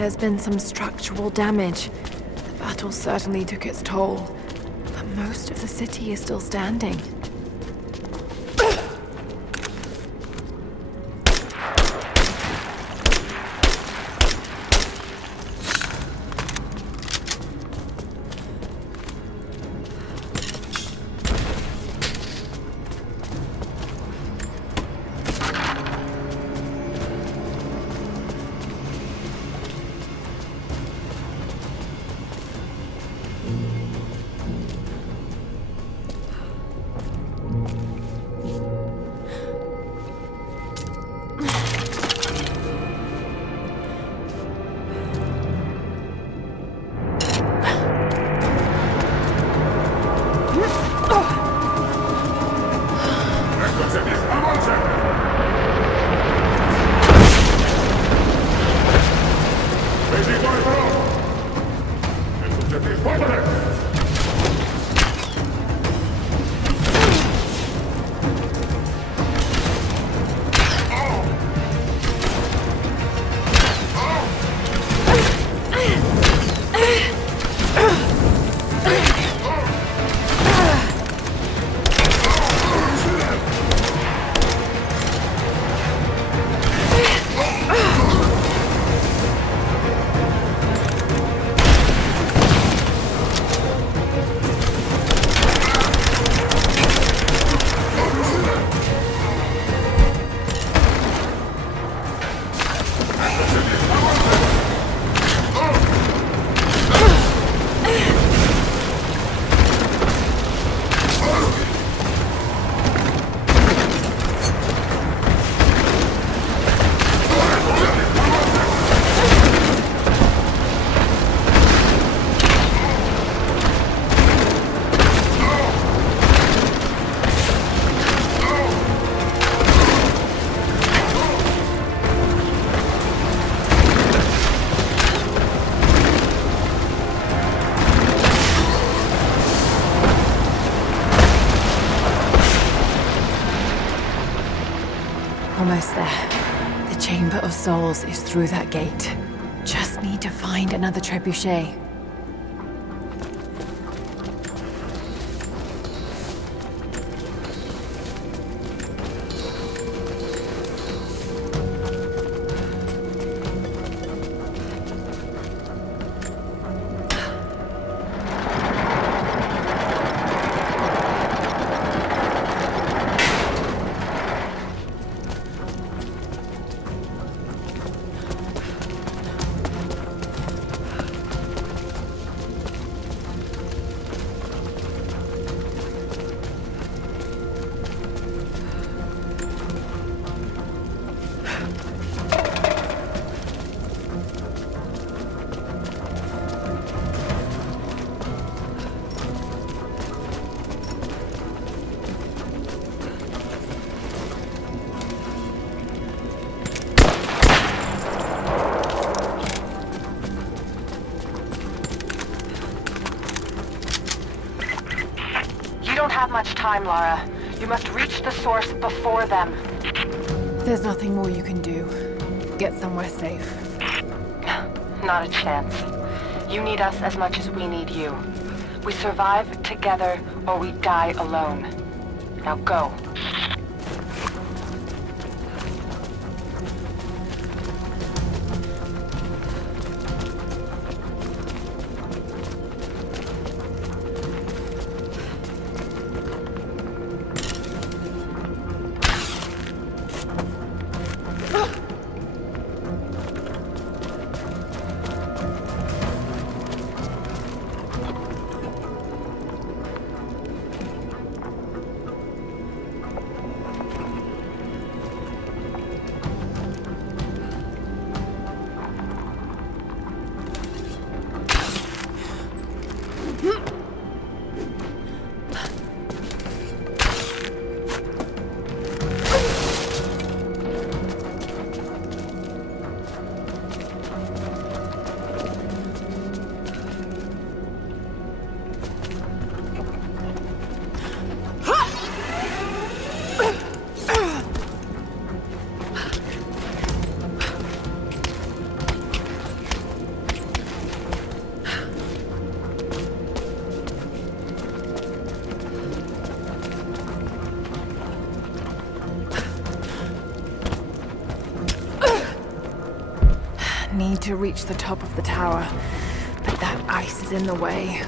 There's been some structural damage. The battle certainly took its toll. But most of the city is still standing. Almost there. The Chamber of Souls is through that gate. Just need to find another trebuchet. Much time, Lara. You must reach the source before them. There's nothing more you can do. Get somewhere safe. Not a chance. You need us as much as we need you. We survive together or we die alone. Now go. need to reach the top of the tower, but that ice is in the way.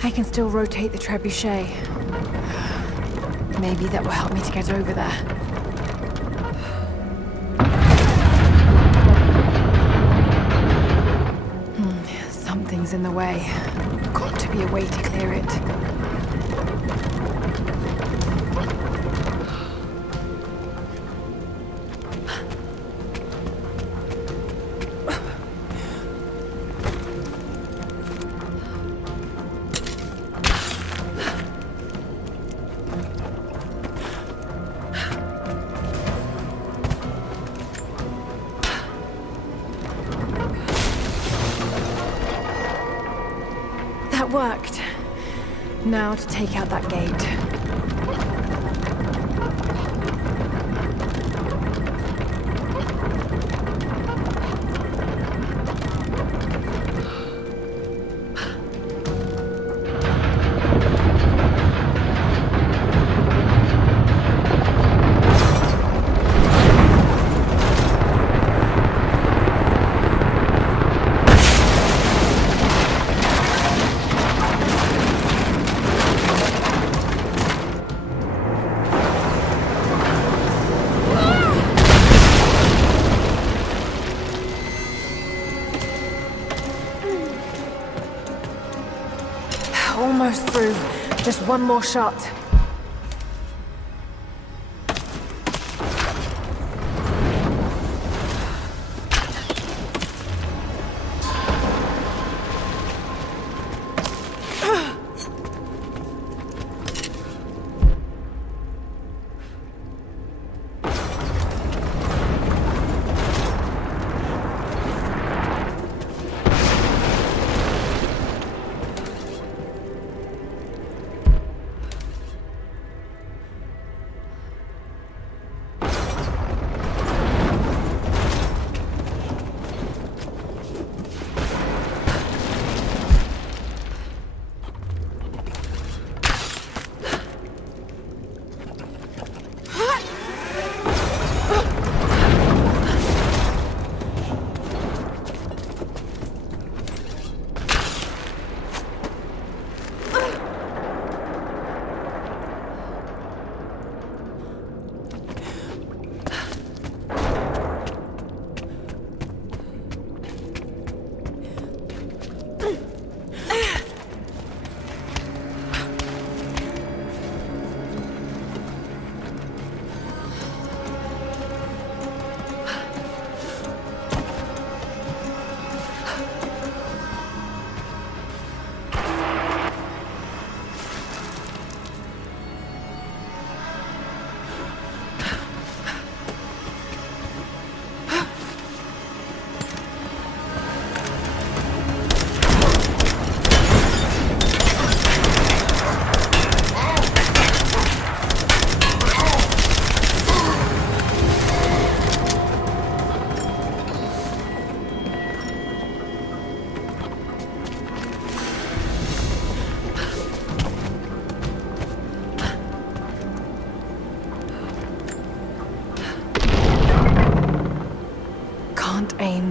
I can still rotate the trebuchet. Maybe that will help me to get over there. Something's in the way. Got to be a way to clear it. That worked. Now to take out that gate. Almost through. Just one more shot.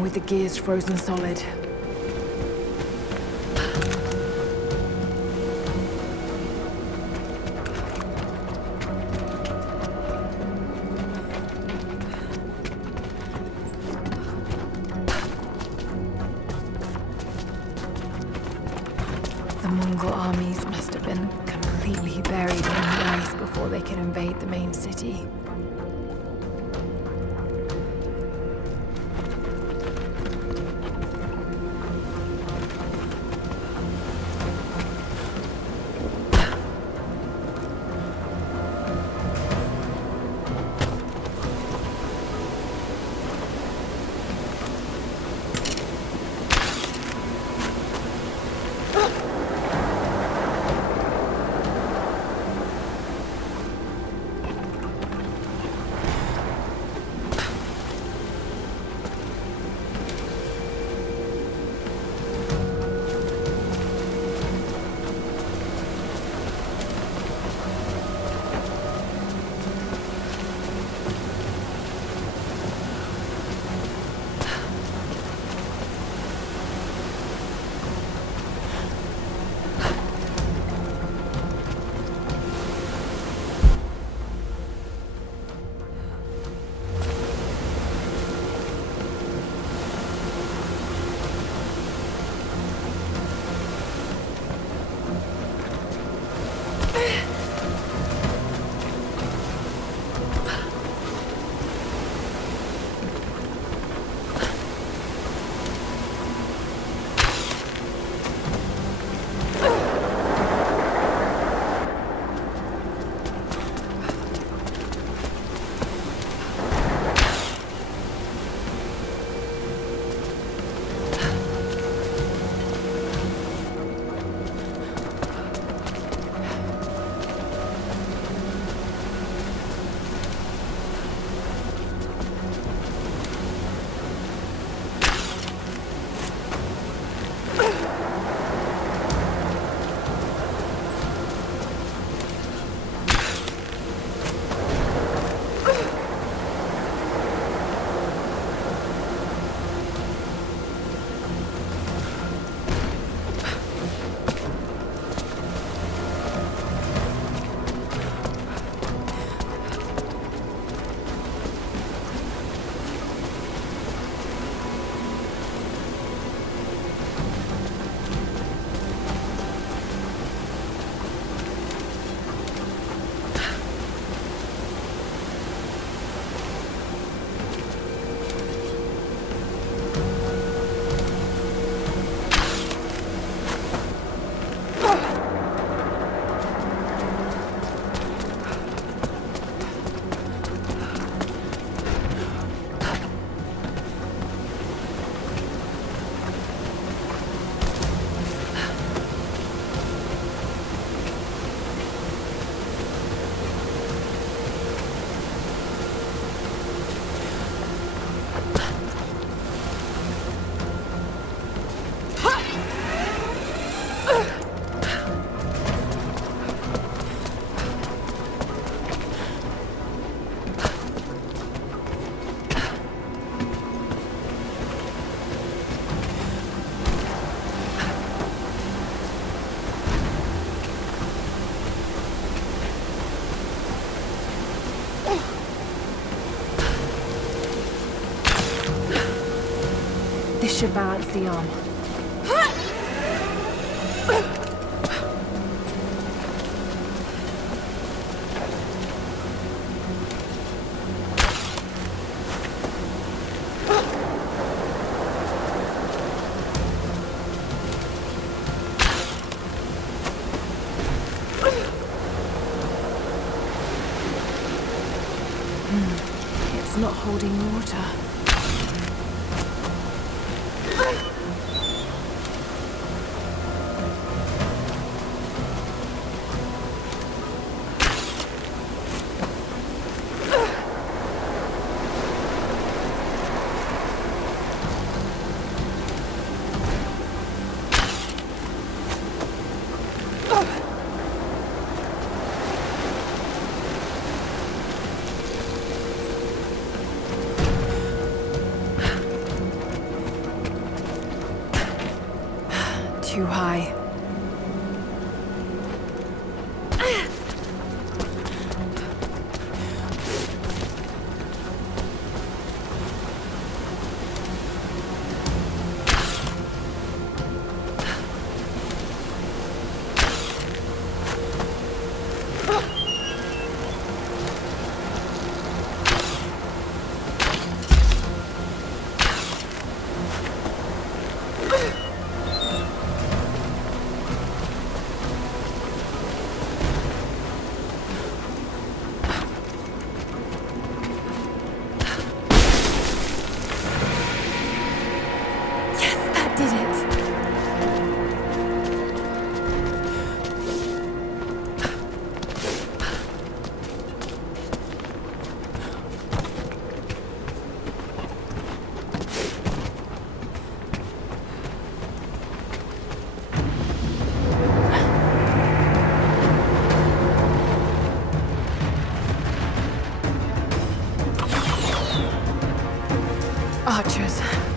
with the gears frozen solid. The Mongol armies must have been completely buried in the ice before they could invade the main city. This should balance the arm. It's not holding water.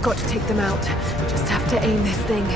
Got to take them out. Just have to aim this thing.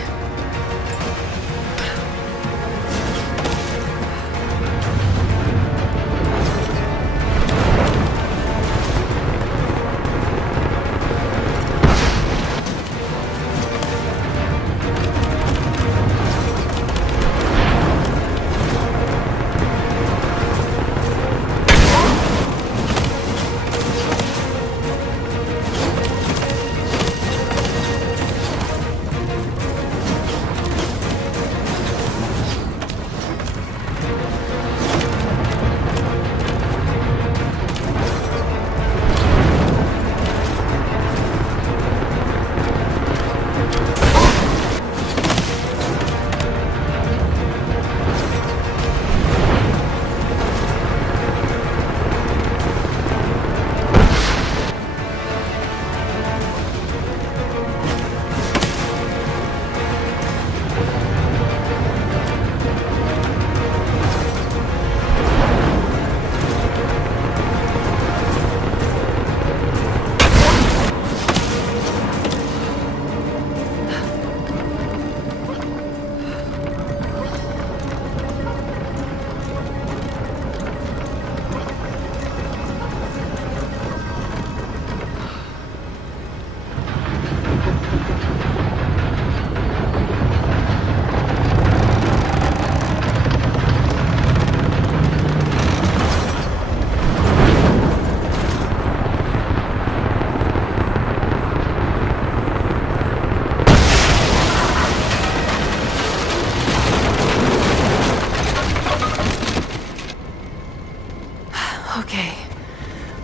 Okay,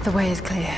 the way is clear.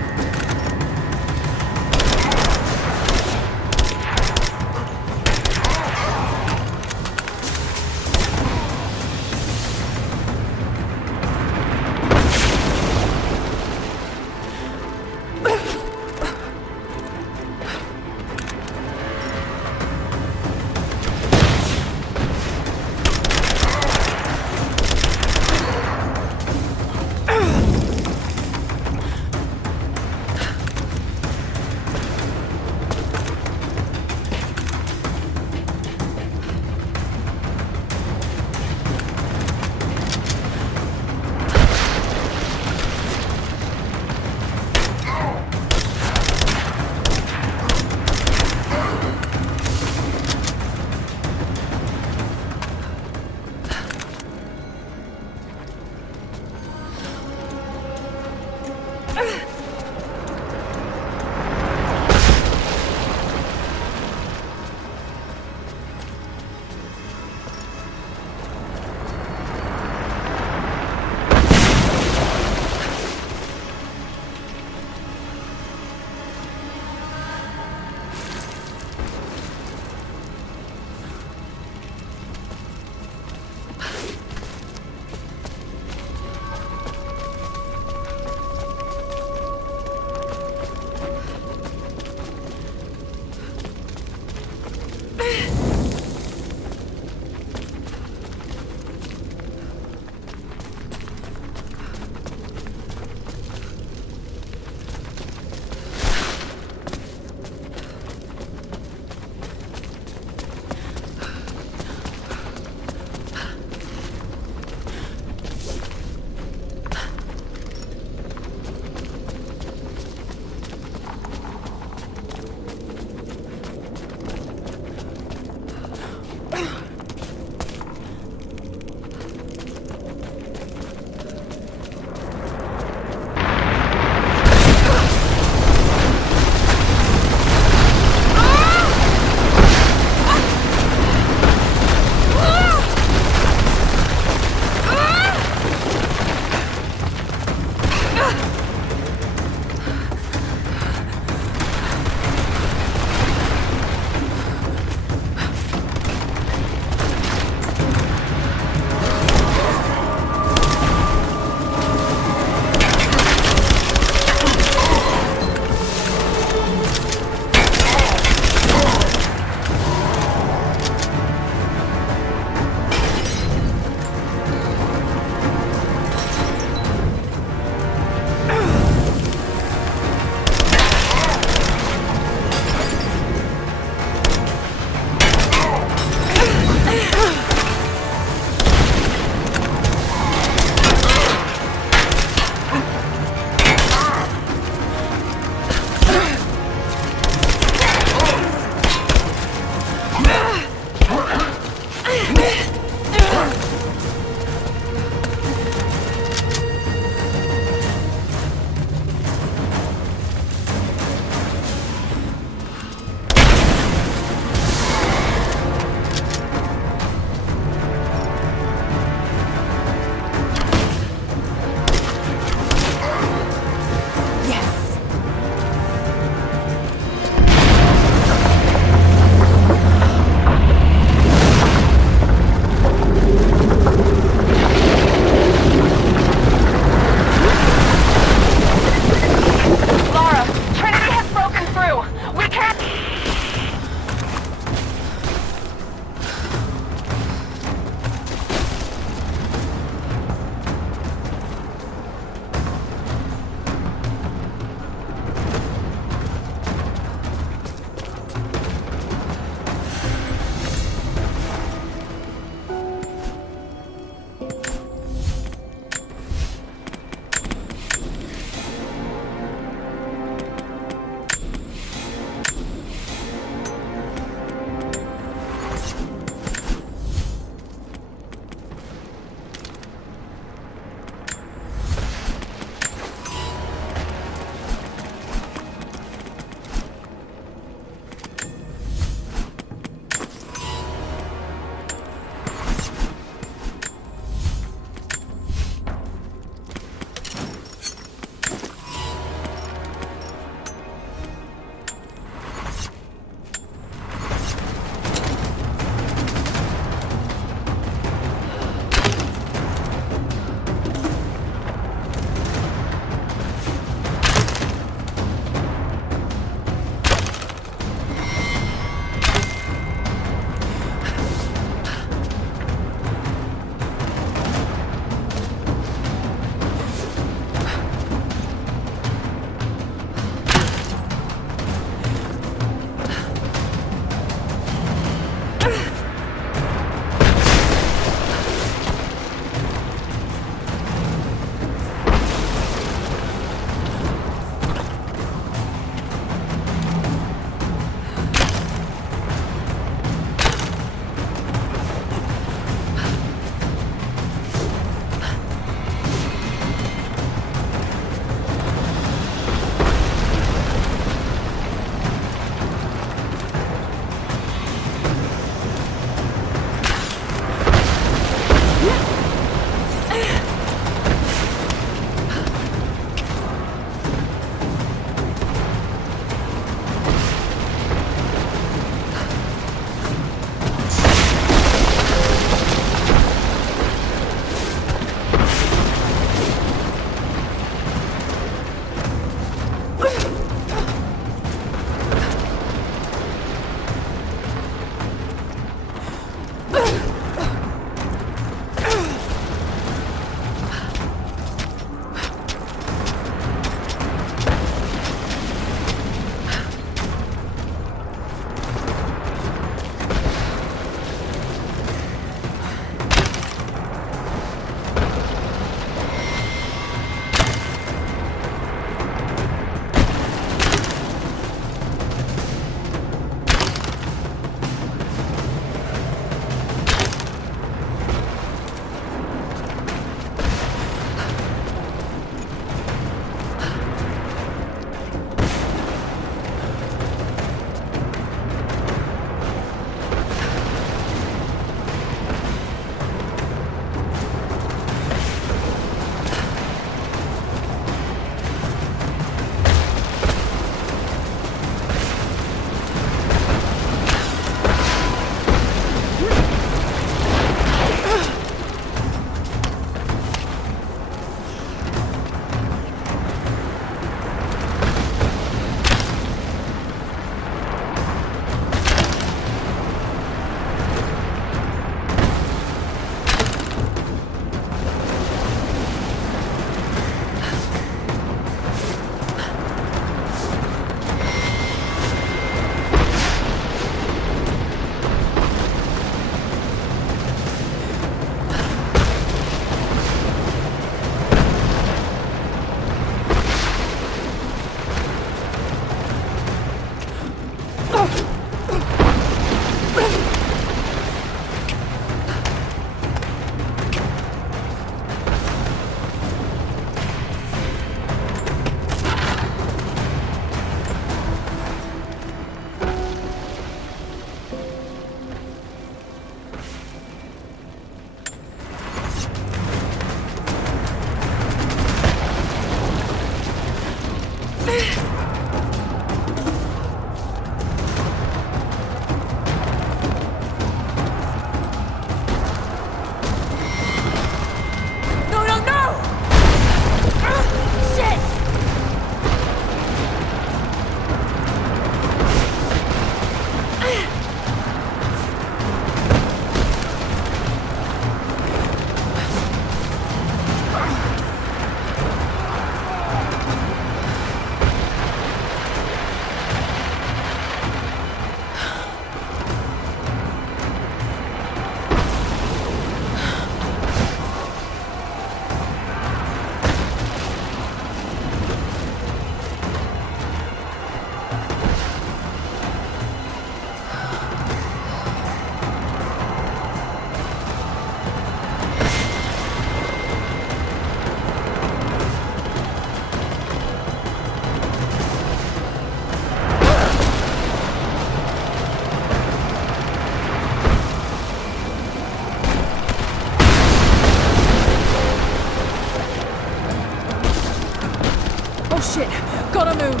Shit, gotta move.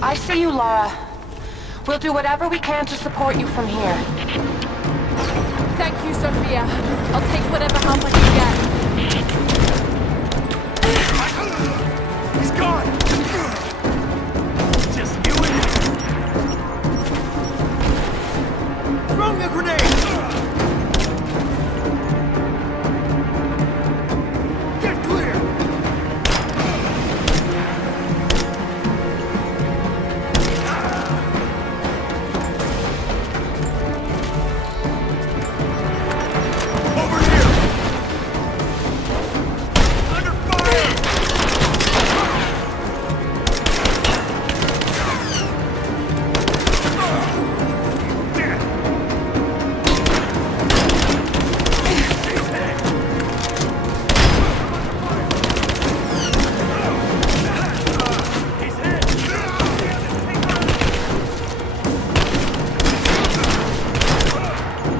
I see you, Lara. We'll do whatever we can to support you from here. Thank you, Sophia. I'll take whatever help I can get. He's gone! Just you and me. Throw me a grenade! Get clear! Over here! Under fire!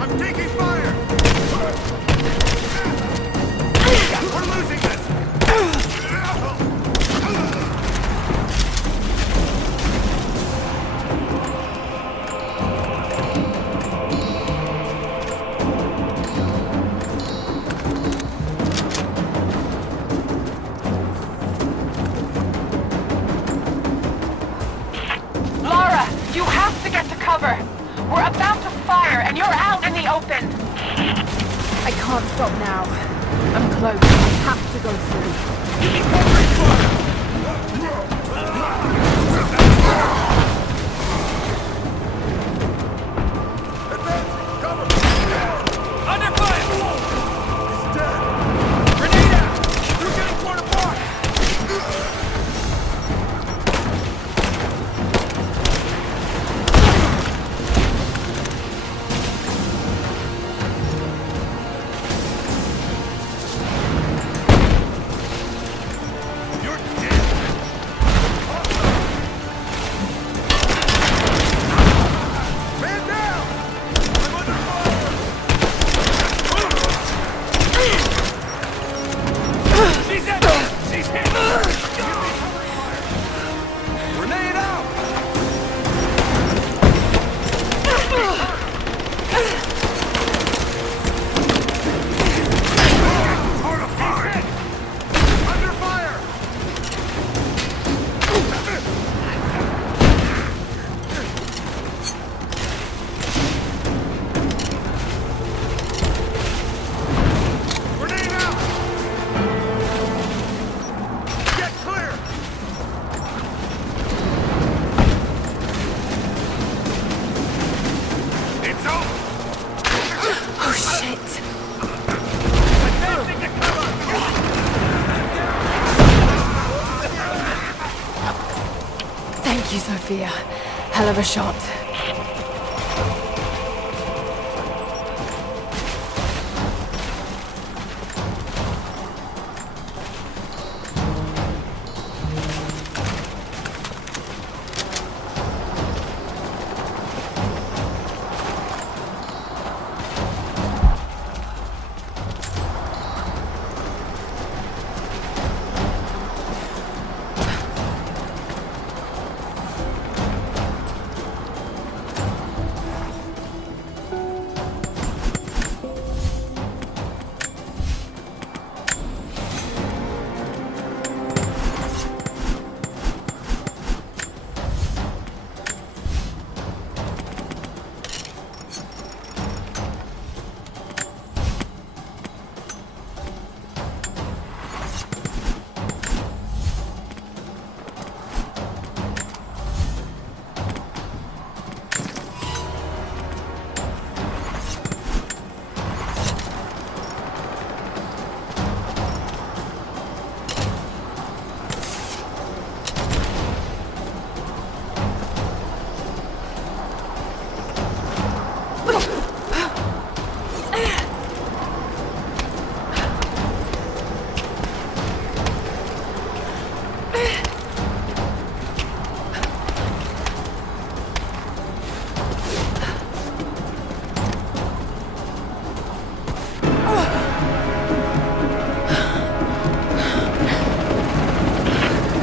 I'm taking fire! We're losing this! Lara, you have to get to cover. We're about to fire, and you're out in the open. I can't stop now. I'm close. I have to go through. Under fire! He's dead! Grenade out! You're getting torn apart! You're dead! you, Sophia. Hell of a shot.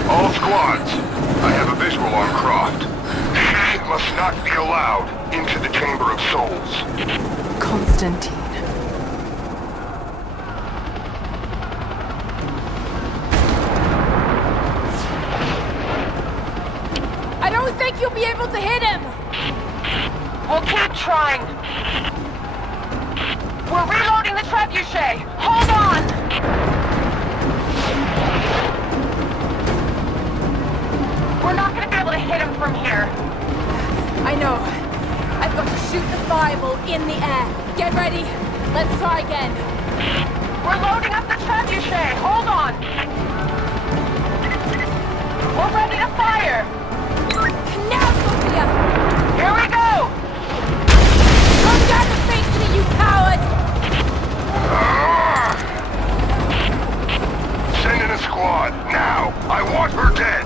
All squads, I have a visual on Croft. She must not be allowed into the Chamber of Souls. Constantine. I don't think you'll be able to hit him! We'll keep trying. We're reloading the trebuchet. Hold on! We're not gonna be able to hit him from here. I know. I've got to shoot the fireball in the air. Get ready. Let's try again. We're loading up the trebuchet. Hold on. We're ready to fire. Now, Sophia! Here we go! Come down and face me, you coward! Send in a squad, now! I want her dead!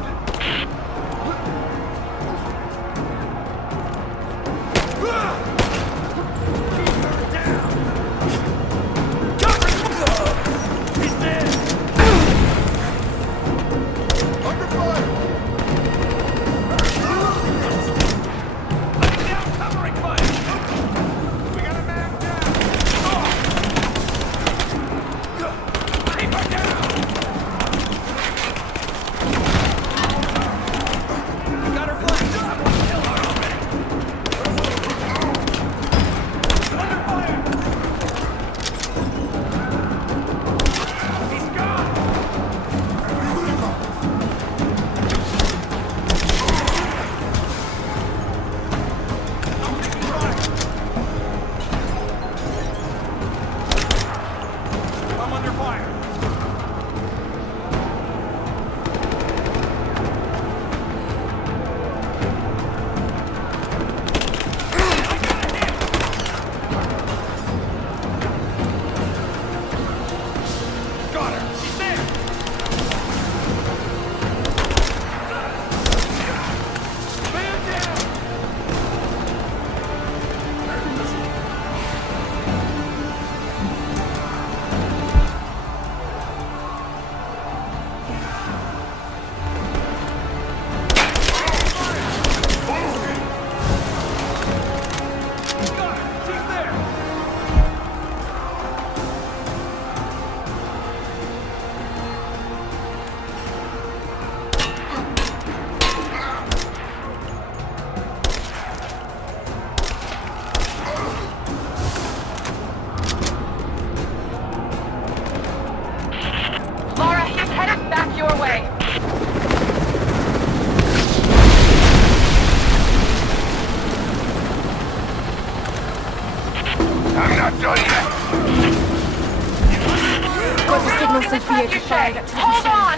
Sophia to fire that trebuchet. Hold on!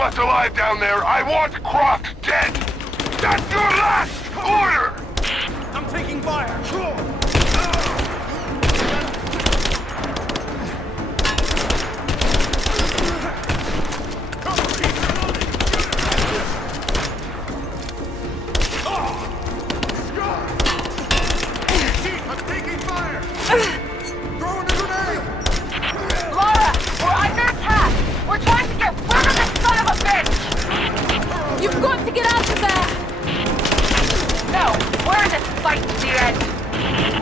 left alive down there. I want Croft dead! That's your last order! I'm taking fire! Lara, we're under attack! We're trying to get rid of this son of a bitch! You've got to get out of there! No, we're in this fight to the end!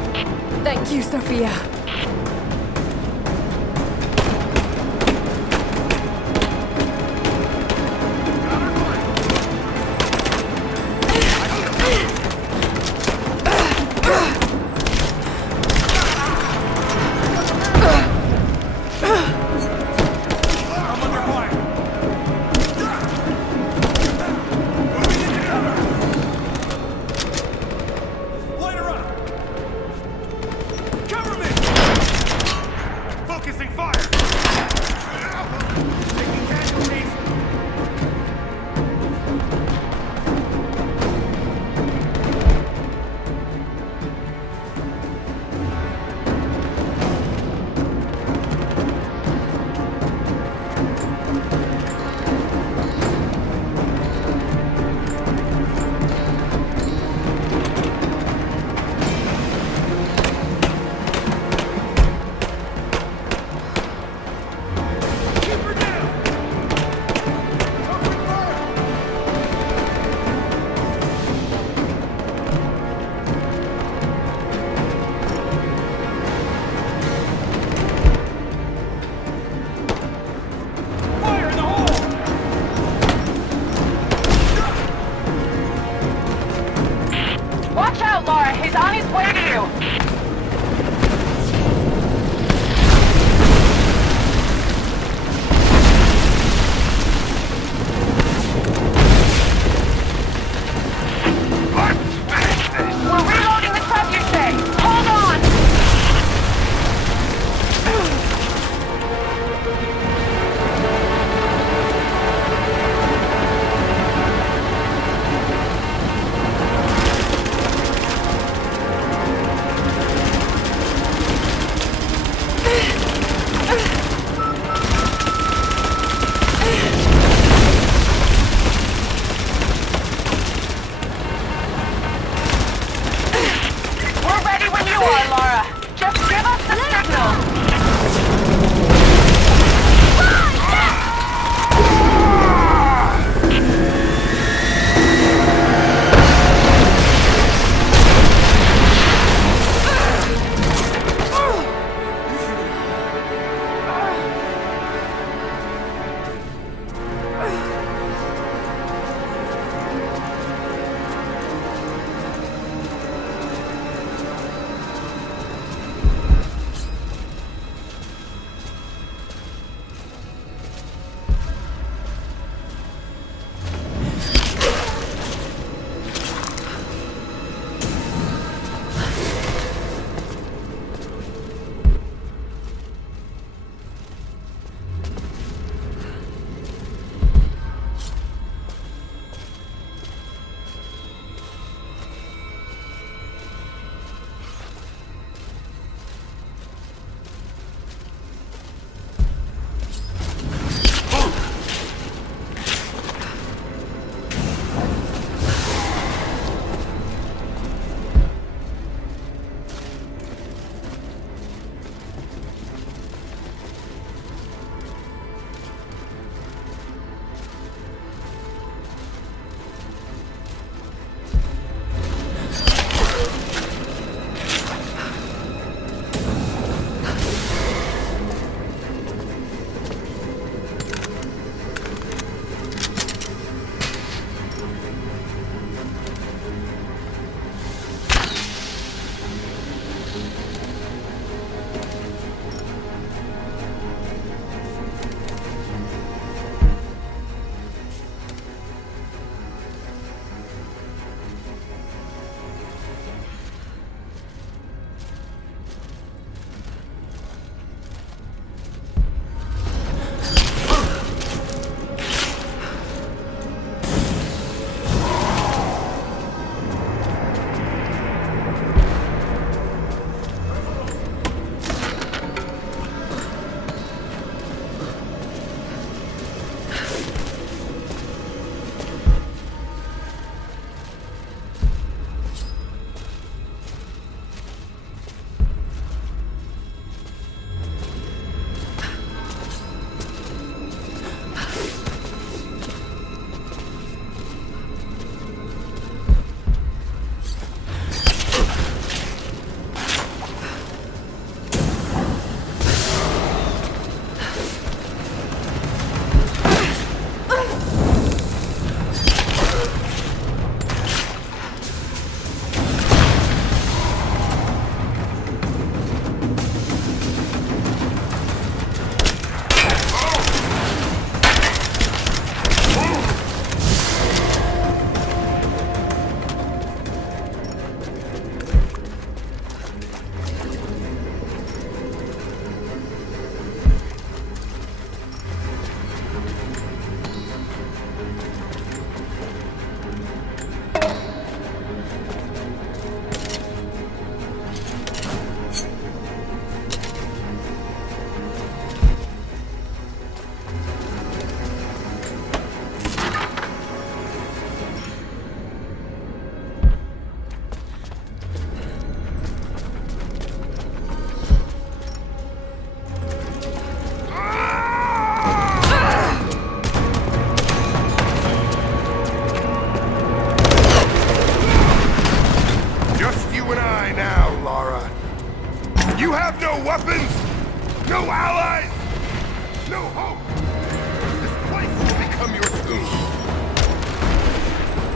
become your tomb.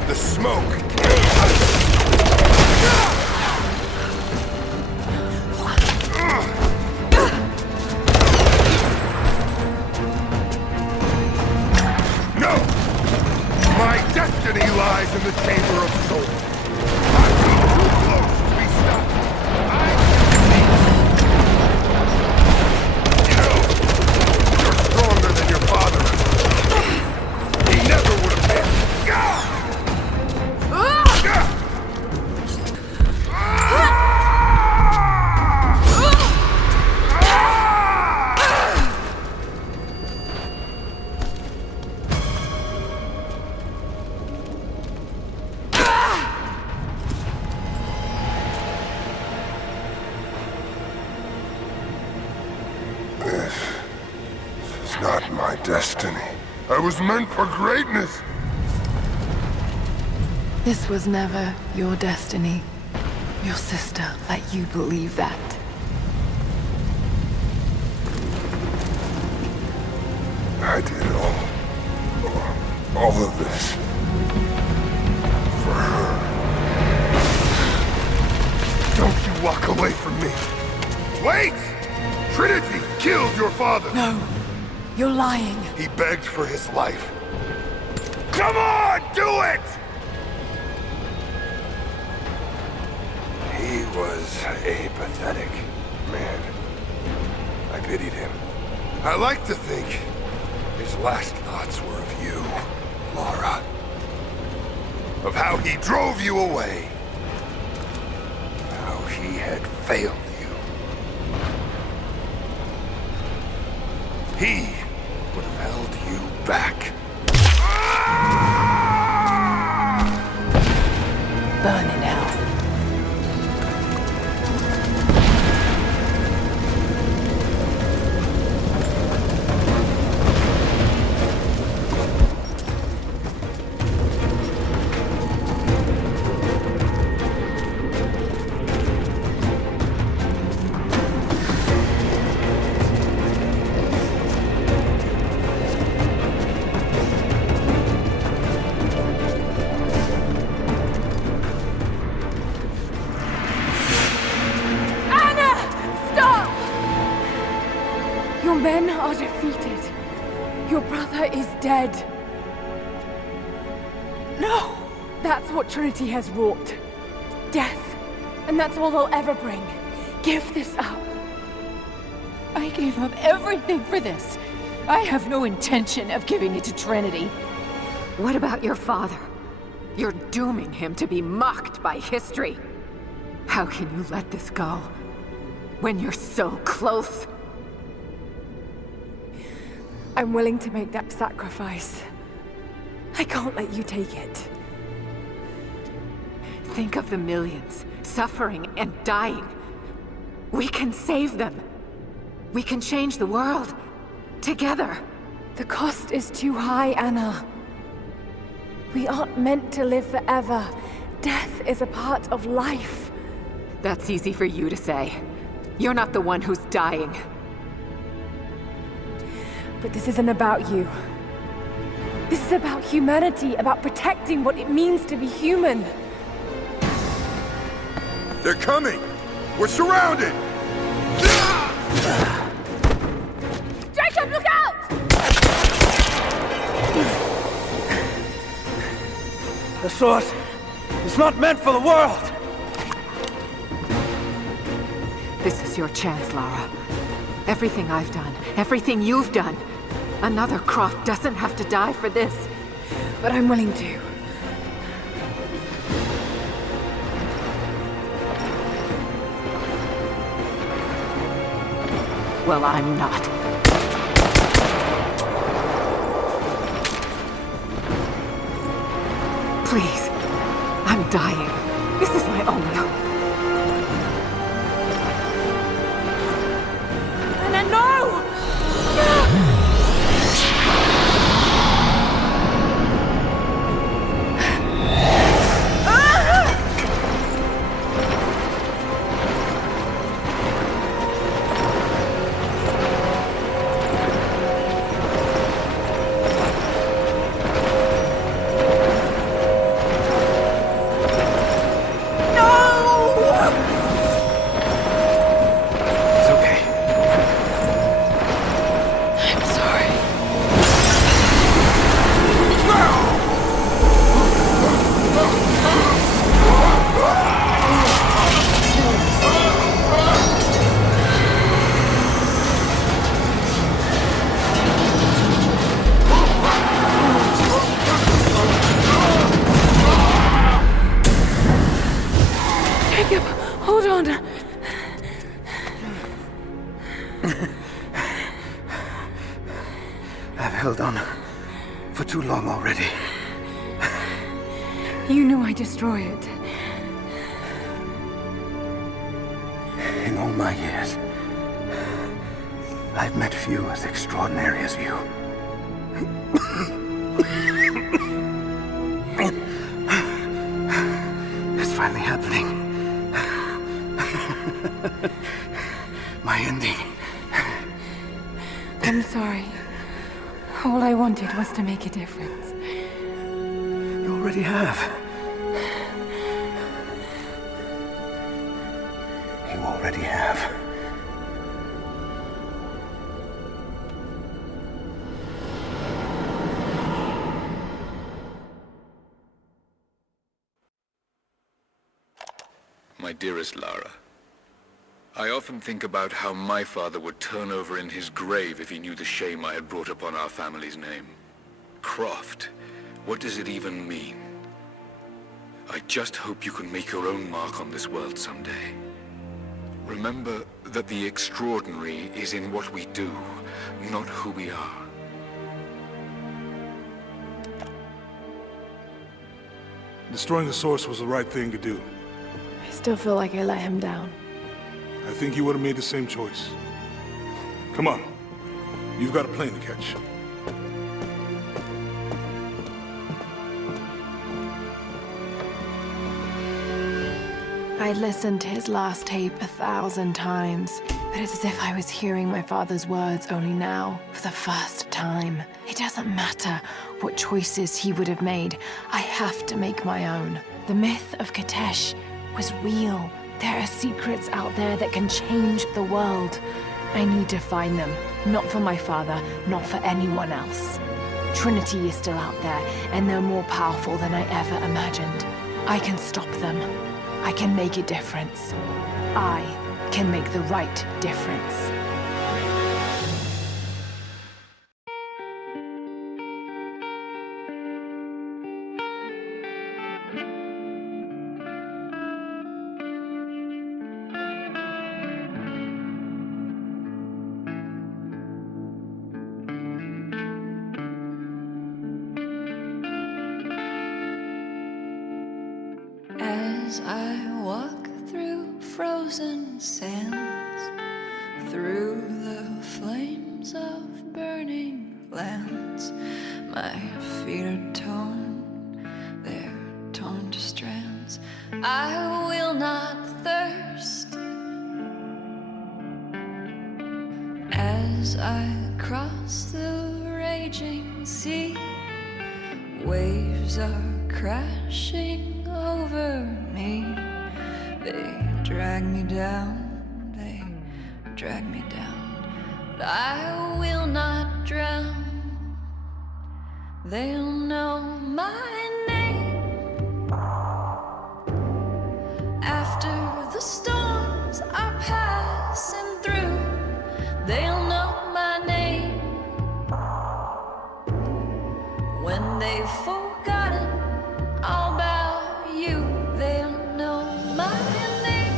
The smoke. No! My destiny lies in the Chamber of Souls. I'm too close to be stopped. You know, you're stronger than your father. He never would have been. This is not my destiny. I was meant for greatness. This was never your destiny. Your sister let you believe that. I did all of this for her. Don't you walk away from me. Wait! Trinity killed your father. No, you're lying. He begged for his life. Come on, do it! He was a pathetic man. I pitied him. I like to think his last thoughts were of you, Lara. Of how he drove you away. How he had failed you. He would have held you back. Burn in hell. Your men are defeated. Your brother is dead. No! That's what Trinity has wrought. Death. And that's all they'll ever bring. Give this up. I gave up everything for this. I have no intention of giving it to Trinity. What about your father? You're dooming him to be mocked by history. How can you let this go? When you're so close? I'm willing to make that sacrifice. I can't let you take it. Think of the millions, suffering and dying. We can save them. We can change the world. Together. The cost is too high, Anna. We aren't meant to live forever. Death is a part of life. That's easy for you to say. You're not the one who's dying. But this isn't about you. This is about humanity, about protecting what it means to be human. They're coming! We're surrounded! Jacob, look out! The sword is not meant for the world! This is your chance, Lara. Everything I've done, everything you've done. Another Croft doesn't have to die for this. But I'm willing to. Well, I'm not. Please. I'm dying. This is my only hope. Anna, no! I've held on for too long already. You knew I'd destroy it. In all my years, I've met few as extraordinary as you. It's finally happening. My ending. I'm sorry. All I wanted was to make a difference. You already have. You already have. My dearest Lara, I often think about how my father would turn over in his grave if he knew the shame I had brought upon our family's name. Croft, what does it even mean? I just hope you can make your own mark on this world someday. Remember that the extraordinary is in what we do, not who we are. Destroying the source was the right thing to do. I still feel like I let him down. I think you would have made the same choice. Come on. You've got a plane to catch. I'd listened to his last tape 1,000 times, but it's as if I was hearing my father's words only now, for the first time. It doesn't matter what choices he would have made. I have to make my own. The myth of Katesh was real. There are secrets out there that can change the world. I need to find them, not for my father, not for anyone else. Trinity is still out there, and they're more powerful than I ever imagined. I can stop them. I can make a difference. I can make the right difference. As I walk through frozen sands, through the flames of burning lands, my feet are torn, they're torn to strands. I will not thirst. As I cross the raging sea, waves are crashing over me. They drag me down, they drag me down, but I will not drown. They'll know my name. After the storms are passing through, they'll know my name. When they've forgotten all about you, they'll know my name.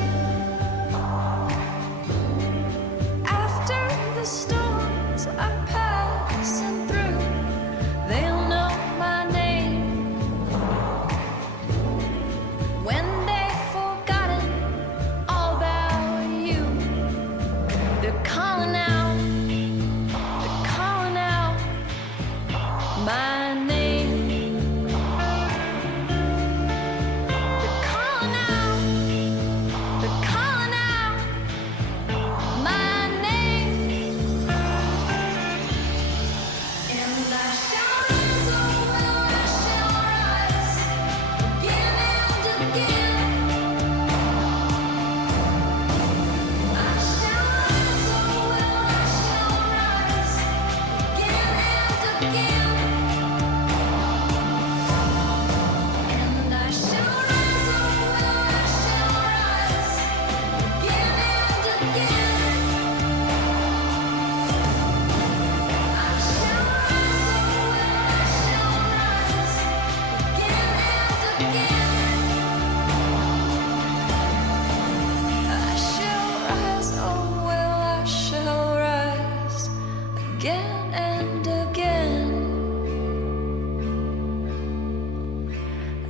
After the storms are passing through, they'll know my name. When they've forgotten all about you, they're calling out my name.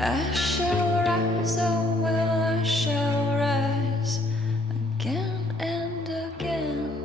I shall rise, oh well, I shall rise again and again.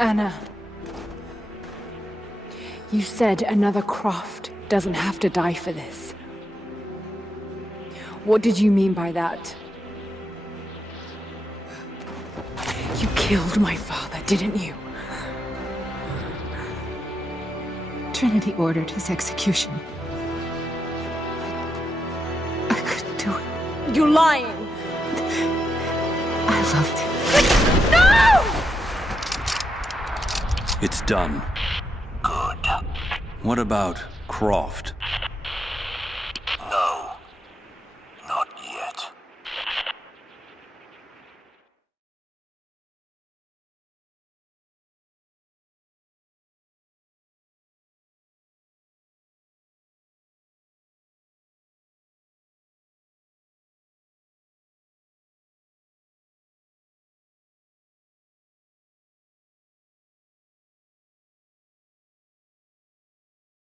Anna. You said another Croft doesn't have to die for this. What did you mean by that? You killed my father, didn't you? Trinity ordered his execution. I couldn't do it. You're lying! I loved him. It's done. Good. What about Croft?